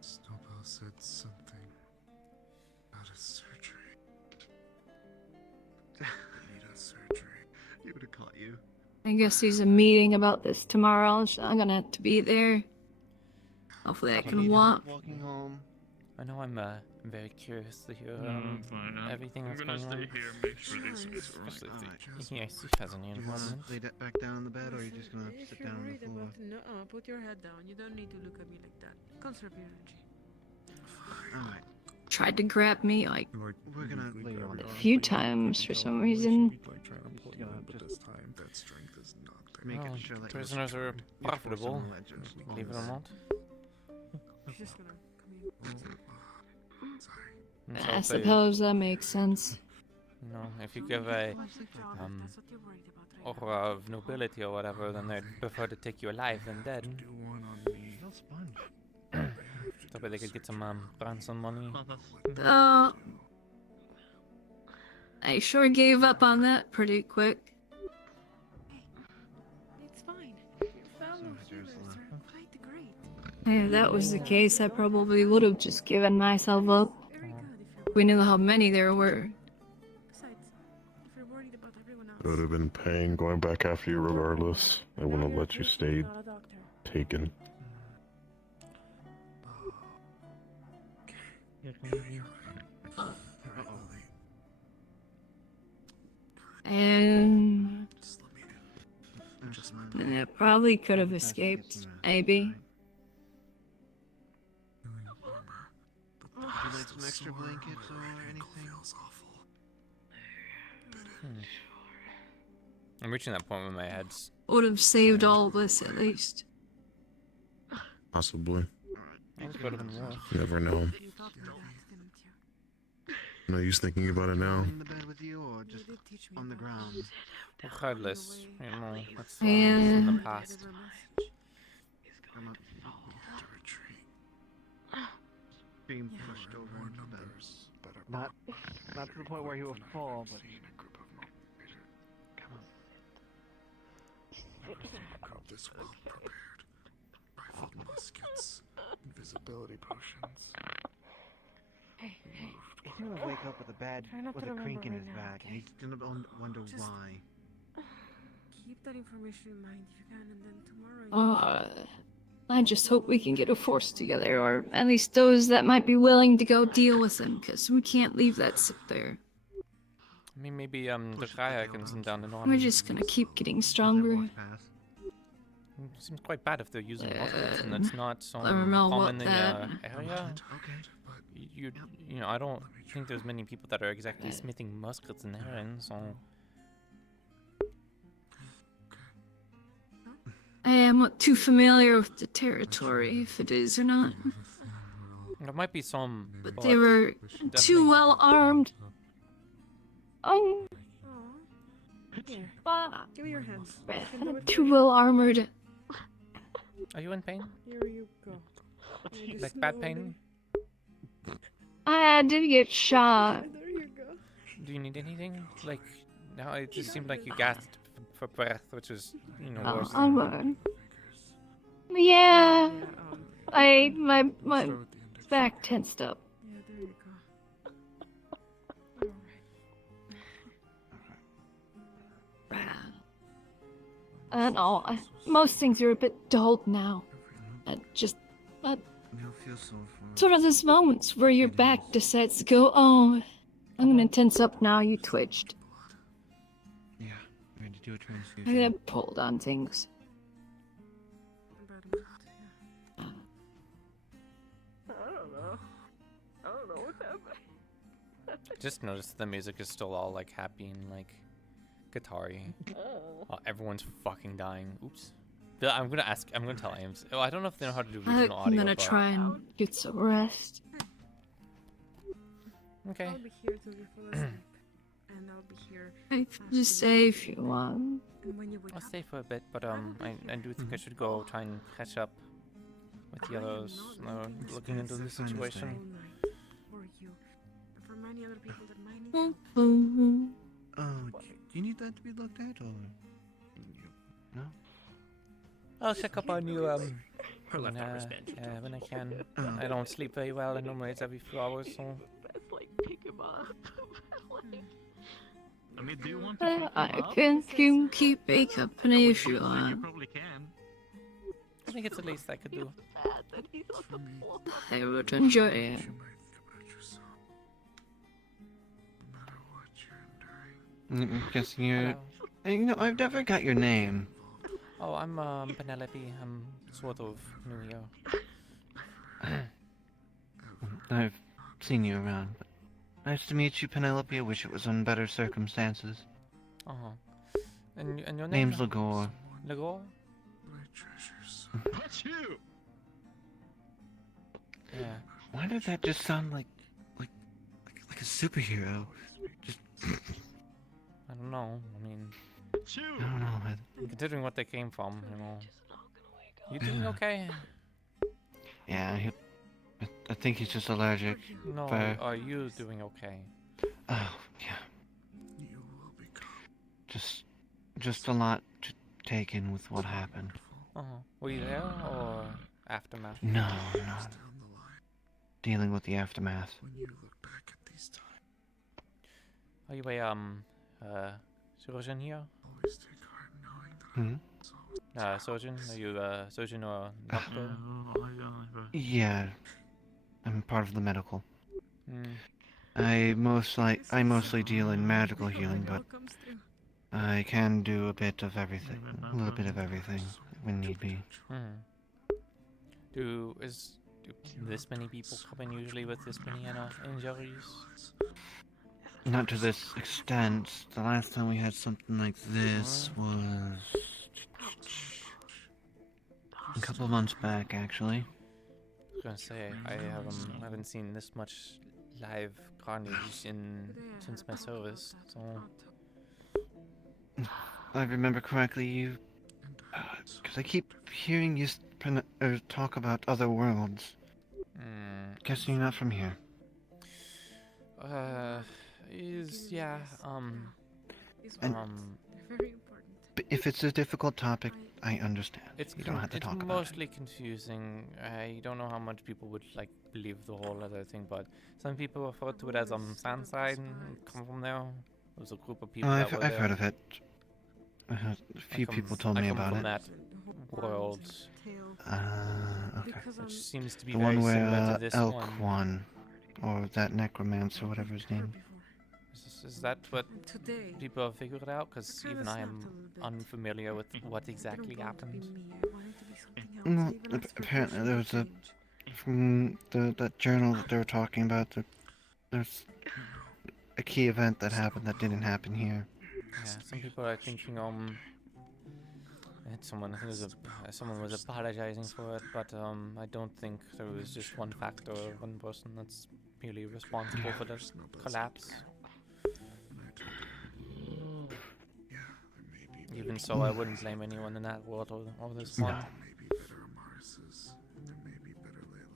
Snowball said something about a surgery. Need a surgery. He would have caught you. I guess there's a meeting about this tomorrow, so I'm gonna have to be there. Hopefully I can walk. Walking home. I know I'm very curious to hear everything that's I'm gonna going on. stay here, make sure these things are Especially right. if he has any Do you want involvement. to lay back down on the bed, or are you just gonna sit down on the floor? Put your head down. You don't need to look at me like that. Conserve your energy. Alright. Tried to grab me like We're gonna lay you on a few times for some reason. That strength is not there. Making sure that prisoners are profitable, believe it or not. She's just gonna come in. And so I if they- suppose that makes sense. You know, if you give a aura of nobility or whatever, then they'd prefer to take you alive than dead. Little sponge. That way they could get some ransom money. I sure gave up on that pretty quick. It's fine. Your fellow healers are quite great. If that was the case, I probably would have just given myself up. We knew how many there were. Besides, if you're worried about everyone else, It would have been pain going back after you regardless. I wouldn't have let you stay taken. And it probably could have escaped, maybe. Would you like some extra blankets or anything? I'm reaching that point where my head's... Would have saved all this at least. Possibly. It could have been worse. You never know. No use thinking about it now. In the bed with you, or just on the ground? Regardless, you know, that's in the past. I'm being pushed over into the bed. Not to the point where he will fall, but come on. Got this well prepared. Rifled muskets, invisibility potions. He's gonna wake up with a crink in his back, and he's gonna wonder why. keep that information in mind if you can, and then tomorrow. I just hope we can get a force together, or at least those that might be willing to go deal with him, because we can't leave that sit there. I mean, maybe the Kaya can send down an We're army. just gonna keep getting stronger. Seems quite bad if they're using muskets, and it's not so I don't know common what in the that- area. You know, I don't think there's many people that are exactly smithing muskets in Erin, so... I am not too familiar with the territory, if it is or not. There might be some, But they were too well armed. Here, But give me your hands. too well armored. Are you in pain? Here you go. Like bad pain? I did get shot. There you go. Do you need anything? Like, now it just seemed like you gasped for breath, which was, you know, worse. Yeah, my back tensed up. Yeah, there you go. And most things are a bit dulled now. Sort of those moments where your back decides to go, oh, I'm gonna tense up now, you twitched. Yeah, we're going to do a I transfusion. get pulled on things. I don't know what's happening. Just noticed the music is still all like happy and like guitar-y. Oh. Everyone's fucking dying. Oops. I'm gonna ask. I'm gonna tell Ames. Oh, I don't know if they know how to do I'm regional audio. gonna but... try and get some rest. Okay. I'll be here till you fall asleep, and I'll be here. I can just stay if you want. And when you wake I'll up, stay for a bit, but I do think I should go try and catch up with the others looking into the situation. or you, and for many other people that might need. Oh, do you need that to be looked at, or no? I'll check up on you when I can. I don't sleep very well, and normally it's every few hours, so. That's like pick him up. I mean, do you want to pick him I up? can keep Baker Penny if you want. You probably can. I think it's the least I could do. I would enjoy it. I'm guessing you're. You know, I've never got your name. Oh, I'm Penelope. I'm sort of new here. I've seen you around. But nice to meet you, Penelope. I wish it was under better circumstances. And your name? Name's Lagore. Lagore? That's you. Yeah. Why did that just sound like a superhero? Just. I don't know. I mean. I don't know. Considering what they came from, you know. You doing okay? Yeah, I think he's just allergic. No, but... are you doing okay? Oh, yeah. Just a lot to take in with what happened. Were you there or aftermath? No. Dealing with the aftermath. Are you a surgeon here? Surgeon? Are you a surgeon or a doctor? Yeah, I'm part of the medical. I mostly deal in magical healing, but I can do a bit of everything, a little bit of everything when need be. Do this many people come in usually with this many injuries? Not to this extent. The last time we had something like this was a couple of months back, actually. I was gonna say I haven't seen this much live carnage since my service. So If I remember correctly, because I keep hearing you talk about other worlds. Guessing you're not from here. But if it's a difficult topic, I understand. You don't have to talk about it. It's mostly confusing. I don't know how much people would believe the whole other thing, but some people refer to it as Sandside and come from there. There's a group of people. I've heard of it. A few people told me about it. That world. Okay. Which seems to be the very one similar where to this Elk one. Or that necromancer, whatever his name. Is that what people have figured out? Because even I am unfamiliar with what exactly happened. Well, apparently there was from that journal that they were talking about, there's a key event that happened that didn't happen here. Yeah, some people are thinking someone was apologizing for it, but I don't think there was just one factor or one person that's merely responsible for the collapse. Even so, I wouldn't blame anyone in that world or this one.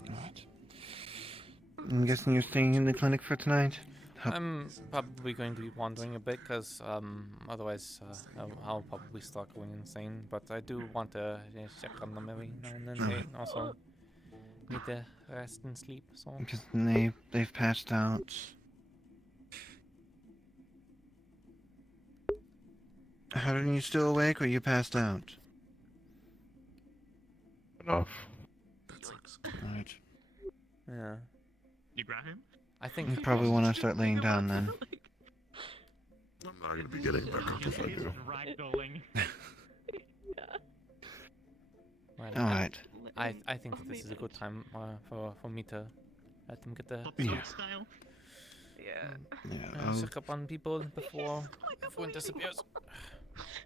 Right. I'm guessing you're staying in the clinic for tonight? I'm probably going to be wandering a bit, because otherwise I'll probably start going insane. But I do want to check on them every now and then. They also need to rest and sleep. So Because they've passed out. How are you still awake, or you passed out? Enough. Right. yeah. You grab him? I think You probably want to start laying down then. I'm not gonna be getting back up if I do. Well, Alright. I think that this is a good time for me to let them get the style. Yeah. check up on people before everyone disappears.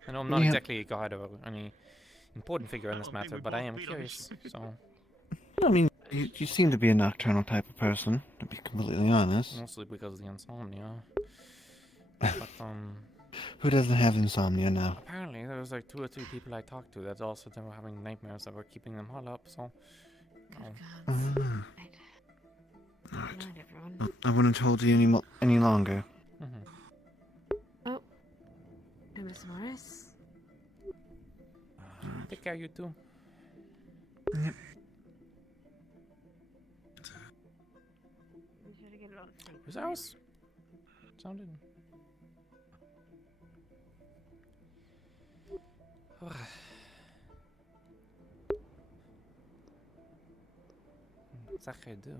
I know I'm not exactly a guard or any important figure in this matter, but I am curious, so... I mean, you seem to be a nocturnal type of person, to be completely honest. Mostly because of the insomnia. But, Who doesn't have insomnia now? apparently there was like 2 or 3 people I talked to that also they were having nightmares that were keeping them held up, so... Alright. I wouldn't hold you any longer. Oh. Hey, Miss Morris. Take care, you too. Yep. Who's ours? Sounded... What's that guy do?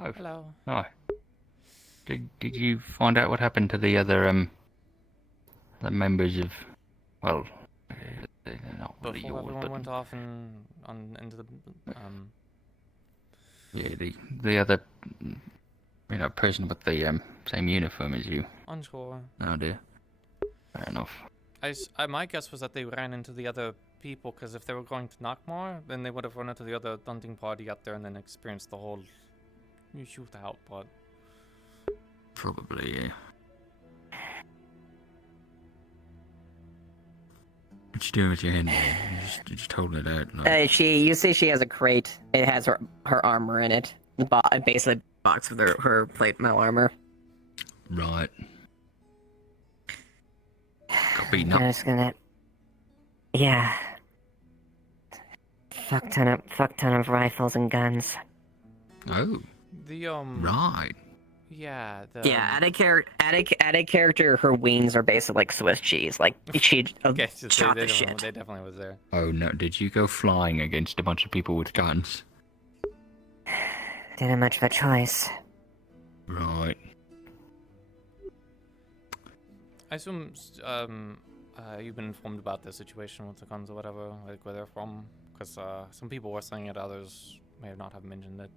Oh. Hello. Oh. Did you find out what happened to the other the members of, well, they're not really Before yours, everyone but went off and into the yeah, the other, person with the same uniform as you. unsure. Oh dear. Fair enough. My guess was that they ran into the other people, because if they were going to Knockmore, then they would have run into the other hunting party out there and then experienced the whole shootout, but... Probably, yeah. What you doing with your hand there? You're just holding it out. Like... You see she has a crate. It has her armor in it. Basically a box with her plate metal armor. Right. Got beaten up. I'm just gonna... Yeah. Fuck ton of rifles and guns. Oh. The, Right. Yeah, the... Yeah, add a character, her wings are basically like Swiss cheese. Like, she okay, shot they the shit. They definitely was there. Oh no, did you go flying against a bunch of people with guns? Didn't have much of a choice. Right. I assume, you've been informed about the situation with the guns or whatever, like where they're from? Because, some people were saying it, others may not have mentioned it.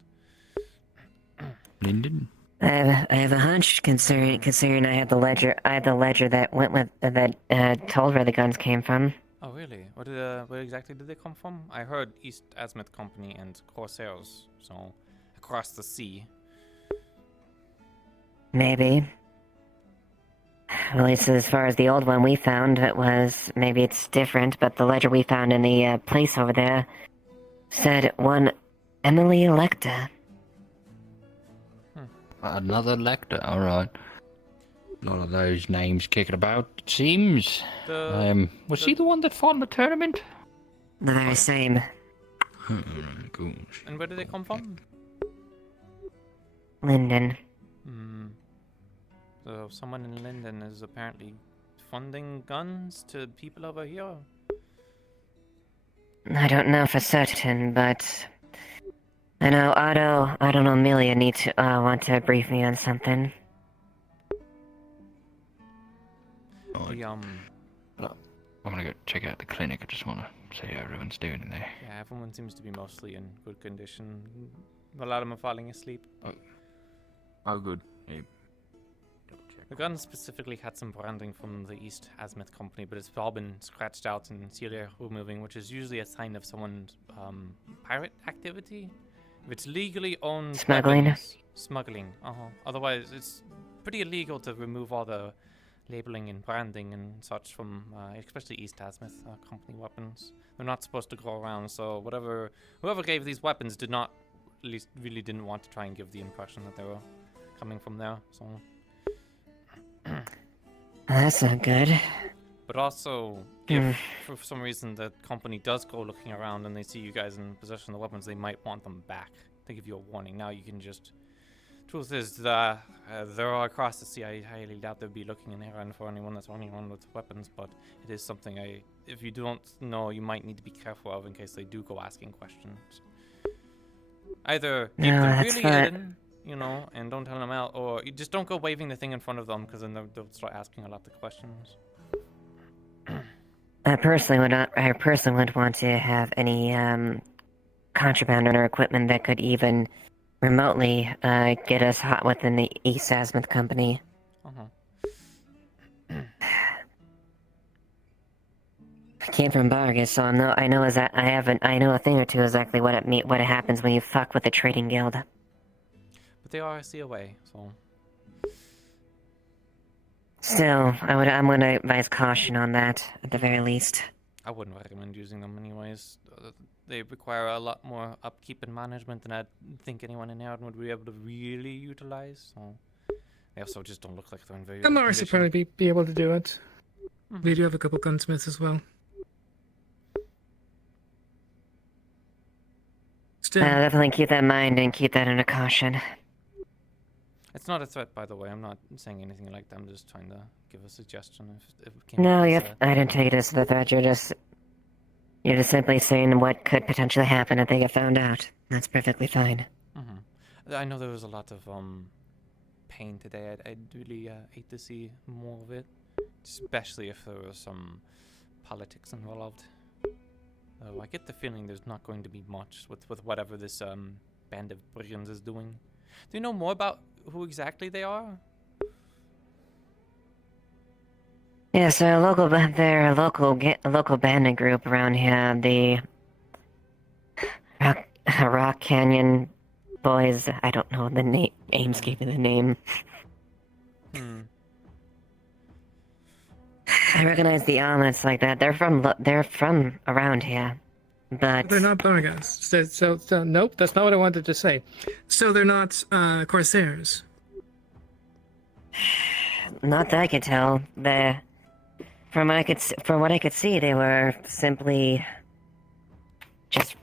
Linden? I have a hunch considering I had the ledger that went with that told where the guns came from. Oh really? Where exactly did they come from? I heard East Azimuth Company and Corsairs, so across the sea. Maybe. At least as far as the old one we found, maybe it's different, but the ledger we found in the place over there said one Emily Electa. Another Lecter, alright. A lot of those names kicking about, it seems. Was she the one that fought in the tournament? The very same. Alright, cool. And where did they come from? Linden. So someone in Linden is apparently funding guns to people over here? I don't know for certain, but I know Otto and Amelia want to brief me on something. I'm gonna go check out the clinic. I just wanna see how everyone's doing in there. Yeah, everyone seems to be mostly in good condition. A lot of them are falling asleep. Oh good. Yeah. The gun specifically had some branding from the East Azimuth Company, but it's all been scratched out and serial removing, which is usually a sign of someone's pirate activity. If it's legally owned Smuggling. weapons, smuggling. Otherwise, it's pretty illegal to remove all the labeling and branding and such from, especially East Azimuth Company weapons. They're not supposed to go around. So whoever gave these weapons did not, at least, really didn't want to try and give the impression that they were coming from there. So. That's not good. But also, if for some reason the company does go looking around and they see you guys in possession of the weapons, they might want them back. They give you a warning. Now you can just... Truth is, they're all across the sea. I highly doubt they'd be looking in around for anyone that's running around with weapons, but it is something if you don't know, you might need to be careful of in case they do go asking questions. Either keep them really hidden, and don't tell them out, or you just don't go waving the thing in front of them, because then they'll start asking a lot of questions. I personally would want to have any contraband or equipment that could even remotely get us hot within the East Azimuth Company. I came from Bargus, so I know I know a thing or two exactly what it happens when you fuck with the trading guild. But they are a COA, so. Still, I'm gonna advise caution on that at the very least. I wouldn't recommend using them anyways. They require a lot more upkeep and management than I think anyone in here would be able to really utilize. So they also just don't look like they're in very good Morris would condition. probably be able to do it. We do have a couple gunsmiths as well. Still. Definitely keep that in mind and keep that under caution. It's not a threat, by the way. I'm not saying anything like that. I'm just trying to give a suggestion. If it came No, up as I didn't take it as the threat. You're just simply saying what could potentially happen if they get found out. That's perfectly fine. I know there was a lot of pain today. I'd really hate to see more of it, especially if there was some politics involved. I get the feeling there's not going to be much with whatever this band of brigands is doing. Do you know more about who exactly they are? Yes, they're a local bandit group around here. The Rock Canyon Boys. I don't know the name. Ames gave me the name. I recognize the elements like that. They're from around here, but they're not Bargas. So nope, that's not what I wanted to say. So they're not Corsairs. Not that I could tell. From what I could see, they were simply just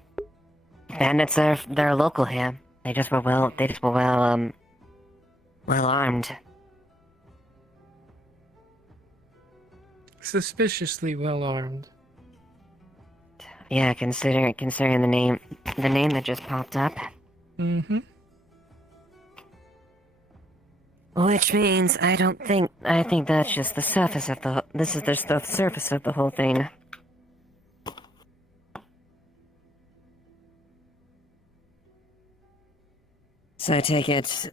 bandits. They're local here. They just were well armed. Suspiciously well armed. Yeah, considering the name that just popped up. Mm-hmm. Which means I think that's just the surface of this is just the surface of the whole thing. So I take it.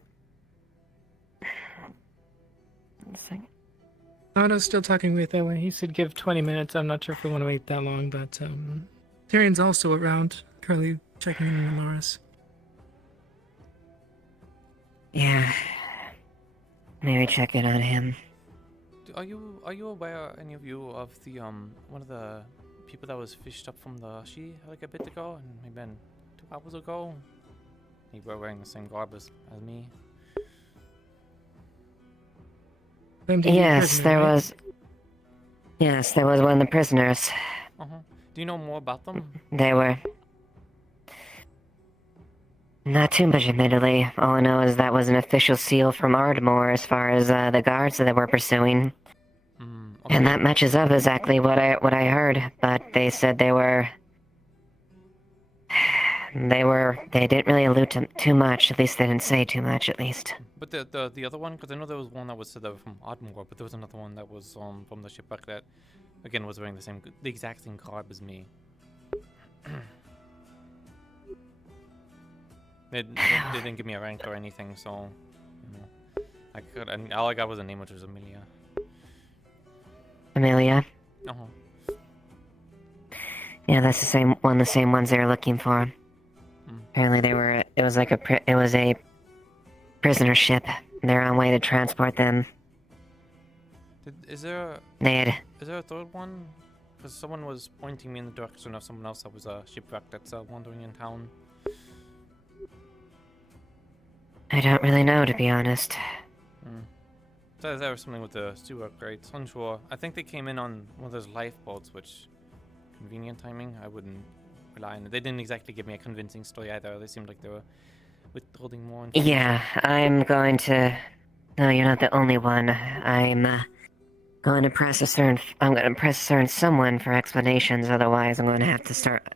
Otto's still talking with Owen. He said give 20 minutes. I'm not sure if we want to wait that long, but Tyrion's also around, currently checking in on Loris. Yeah. Maybe check in on him. Are you aware, any of you, of the one of the people that was fished up from the She like a bit ago, and maybe 2 hours ago? He were wearing the same garb as me. Yes, there was. Yes, there was one of the prisoners. Do you know more about them? They were. Not too much, admittedly. All I know is that was an official seal from Ardmore as far as the guards that they were pursuing. Okay. And that matches up exactly what I heard. But they said they didn't really allude to too much. At least they didn't say too much. At least. But the other one, because I know there was one that was said they were from Ardmore, but there was another one that was from the shipwreck that, again, was wearing the exact same garb as me. They didn't give me a rank or anything, so all I got was a name, which was Amelia. Amelia. Yeah, that's the same ones they were looking for. Apparently, it was a prisoner ship. They're on way to transport them. Is there a third one? Because someone was pointing me in the direction of someone else that was a shipwreck that's wandering in town. I don't really know, to be honest. So there was something with the sewer crates. Unsure. I think they came in on one of those lifeboats, which convenient timing. I wouldn't rely on it. They didn't exactly give me a convincing story either. They seemed like they were withholding more information. Yeah, I'm going to. No, you're not the only one. I'm going to press a certain someone for explanations. Otherwise, I'm going to have to start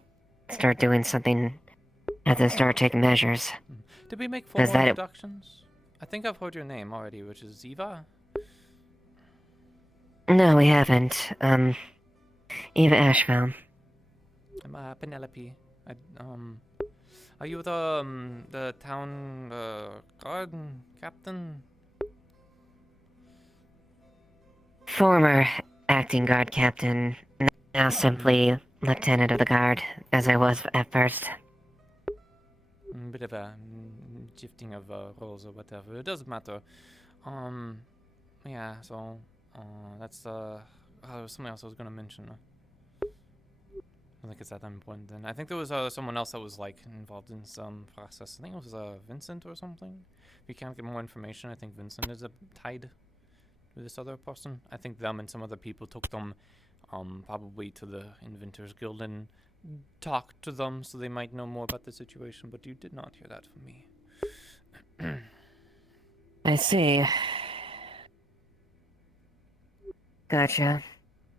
doing something. Have to start taking measures. Did we make formal introductions? I think I've heard your name already, which is Ziva. No, we haven't. Eva Ashville. I'm Penelope. Are you the town guard captain? Former acting guard captain, now simply lieutenant of the guard, as I was at first. Bit of a shifting of roles or whatever. It doesn't matter. Yeah. So, that's there was something else I was gonna mention. I think it's that important. Then I think there was someone else that was like involved in some process. I think it was Vincent or something. If you can't get more information, I think Vincent is tied with this other person. I think them and some other people took them probably to the Inventors Guild and talked to them so they might know more about the situation, but you did not hear that from me. I see. Gotcha.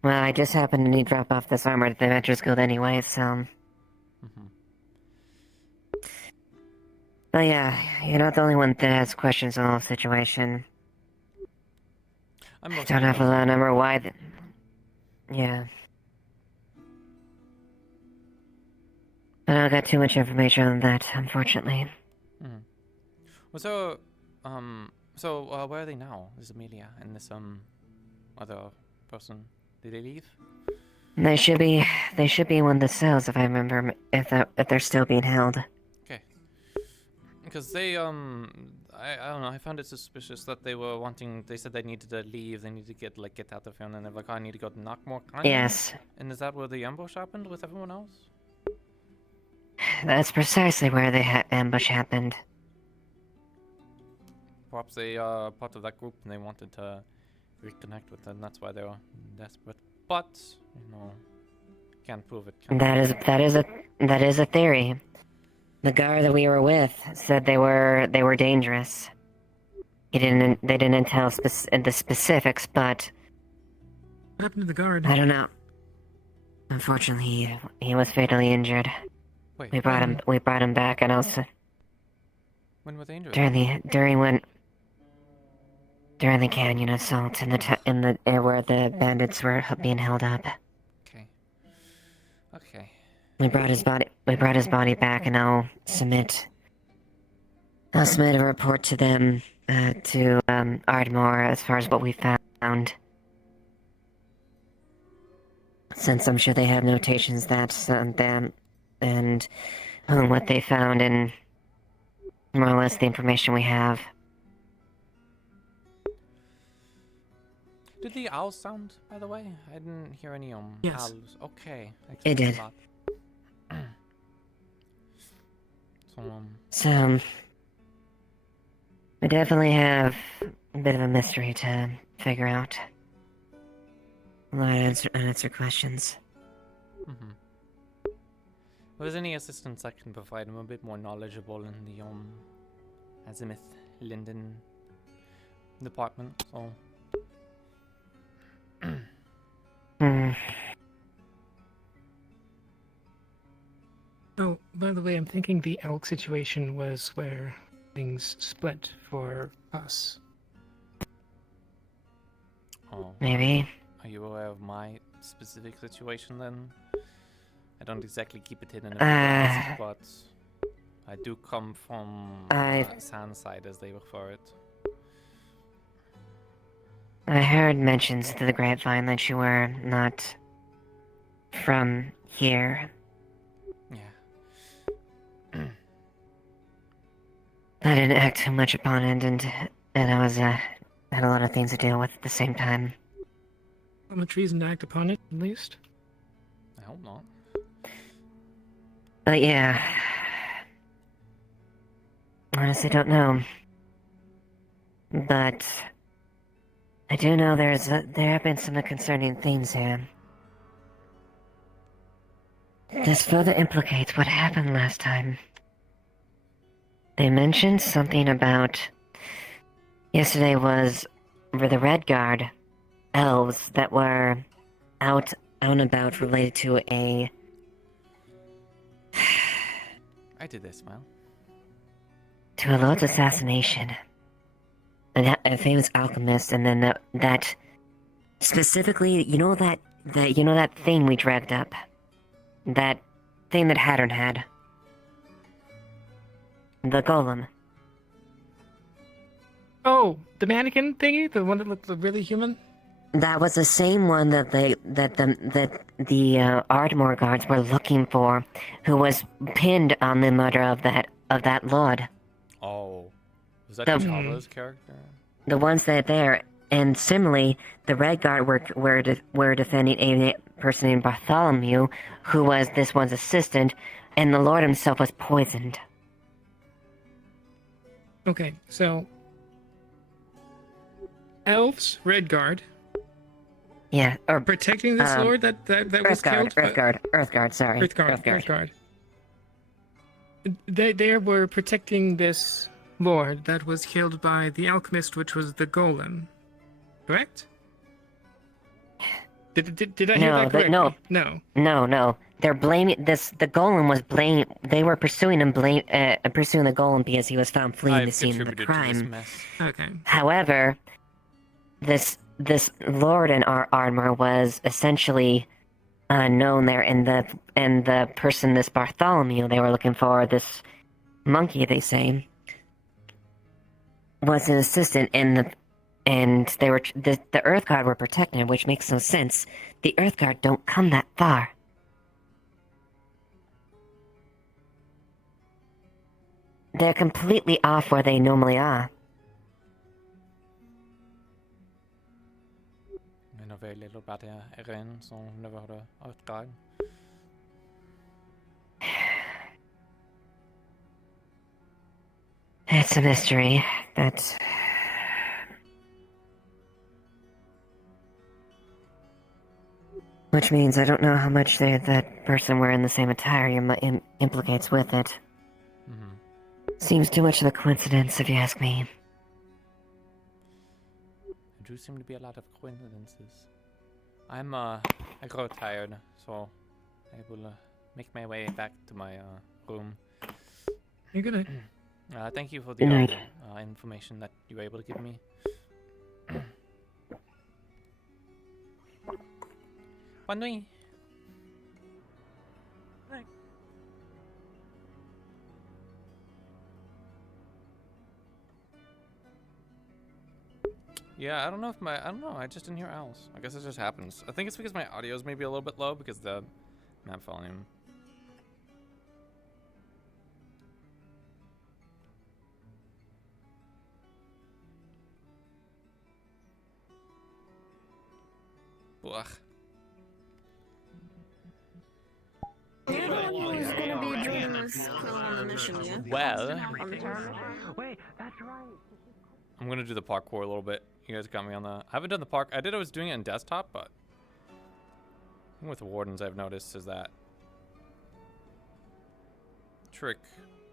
Well, I just happened to need to drop off this armor at the Inventors Guild anyway, so... But yeah, you're not the only one that has questions on the whole situation. I don't have a number why yeah. I don't got too much information on that, unfortunately. Well, so, where are they now? This Amelia and this, other person. Did they leave? They should be in one of the cells, if I remember, if they're still being held. Okay. Because they, I don't know, I found it suspicious that they were wanting, they said they needed to leave, they needed to get out of here, and then they're like, I need to go to Knockmore Canyon? Yes. And is that where the ambush happened with everyone else? That's precisely where the ambush happened. Perhaps they are part of that group and they wanted to reconnect with them, that's why they were desperate. But, you know, can't prove it. That is a theory. The guard that we were with said they were dangerous. They didn't tell the specifics, but What happened to the guard? I don't know. Unfortunately, he was fatally injured. Wait, we brought him back, and also when were they injured? During the canyon assault in the where the bandits were being held up. Okay. We brought his body back, and I'll submit a report to them, to Ardmore, as far as what we found. Since I'm sure they have notations that them and what they found, and more or less the information we have. Did the owls sound, by the way? I didn't hear any Yes. owls. Okay. It did. So, we definitely have a bit of a mystery to figure out. A lot of unanswered questions. If there's any assistance I can provide, I'm a bit more knowledgeable in the Azimuth Linden department, so. Oh, by the way, I'm thinking the elk situation was where things split for us. Oh. Maybe. Are you aware of my specific situation then? I don't exactly keep it hidden, but I do come from Sandside, as they refer it. I heard mentions to the grapevine that you were not from here. Yeah. I didn't act too much upon it, and I was had a lot of things to deal with at the same time. Well, much reason to act upon it, at least. I hope not. But yeah, honestly don't know. But I do know there have been some concerning things here. This further implicates what happened last time. They mentioned something about yesterday was for the Red Guard elves that were out and about related to a Lord's assassination. A famous alchemist, and then that specifically, you know that You know that thing we dragged up? That thing that Hattern had. The golem. Oh, the mannequin thingy? The one that looked really human? That was the same one that the Ardmore guards were looking for, who was pinned on the murder of that lord. Oh, was that The- Java's character? The ones that are there, and similarly, the Red Guard were defending a person named Bartholomew, who was this one's assistant, and the Lord himself was poisoned. Okay, so elves, Redguard. Yeah, or protecting this lord that was killed. Earthguard, sorry. Earthguard. They were protecting this lord that was killed by the alchemist, which was the golem. Correct? Did I hear that correctly? No. They're blaming this. The golem was They were pursuing pursuing the golem because he was found fleeing the scene of the crime. Okay. However, this lord in our armor was essentially unknown there, and the person, this Bartholomew, they were looking for, this monkey, they say, was an assistant, and they were the Earthguard were protecting him, which makes no sense. The Earthguard don't come that far. They're completely off where they normally are. I know very little about Eren, so I've never heard of Outguard. It's a mystery. That's... Which means I don't know how much that person wearing the same attire implicates with it. Seems too much of a coincidence, if you ask me. There do seem to be a lot of coincidences. I grow tired, so I will make my way back to my room. You're good. Thank you for the Good night. information that you were able to give me. Bonne nuit. Yeah, I don't know if I don't know, I just didn't hear owls. I guess it just happens. I think it's because my audio is maybe a little bit low because the map volume. Ugh. Who's gonna be joining us on the mission, yeah? Well, Wait, that's right. I'm gonna do the parkour a little bit. You guys got me on the. I haven't done the park. I was doing it in desktop, but with the Wardens, I've noticed is that trick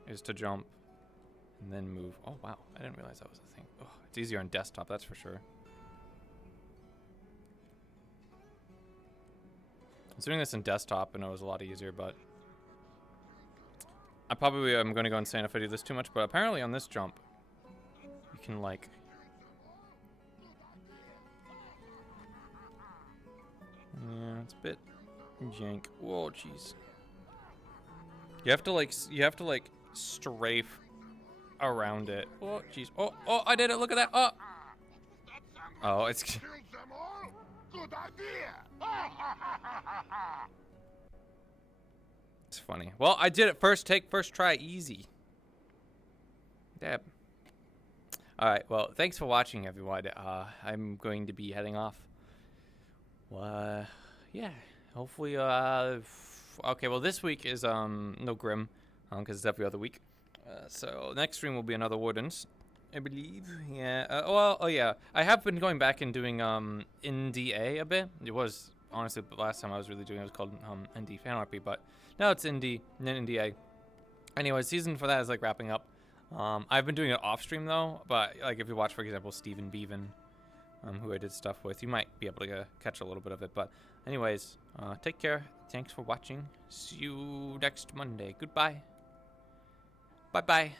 is to jump and then move. Oh wow, I didn't realize that was a thing. Oh, it's easier on desktop, that's for sure. I was doing this in desktop and it was a lot easier, but I'm gonna go insane if I do this too much. But apparently on this jump, you can like. Yeah, it's a bit jank. Whoa, jeez. You have to like strafe around it. Oh, jeez. Oh, I did it. Look at that. Oh, it's. Good idea. It's funny. Well, I did it first try, easy. Dab. All right. Well, thanks for watching, everyone. I'm going to be heading off. Well, yeah. Hopefully, okay. Well, this week is no Grim, because it's every other week. So next stream will be another Wardens, I believe. Yeah. Yeah. I have been going back and doing NDA a bit. It was honestly the last time I was really doing it was called ND Fan RP, but now it's ND and then NDA. Anyway, season for that is like wrapping up. I've been doing it off stream though, but like if you watch, for example, Steven Bevan, who I did stuff with, you might be able to catch a little bit of it. But anyways, take care. Thanks for watching. See you next Monday. Goodbye. Bye-bye.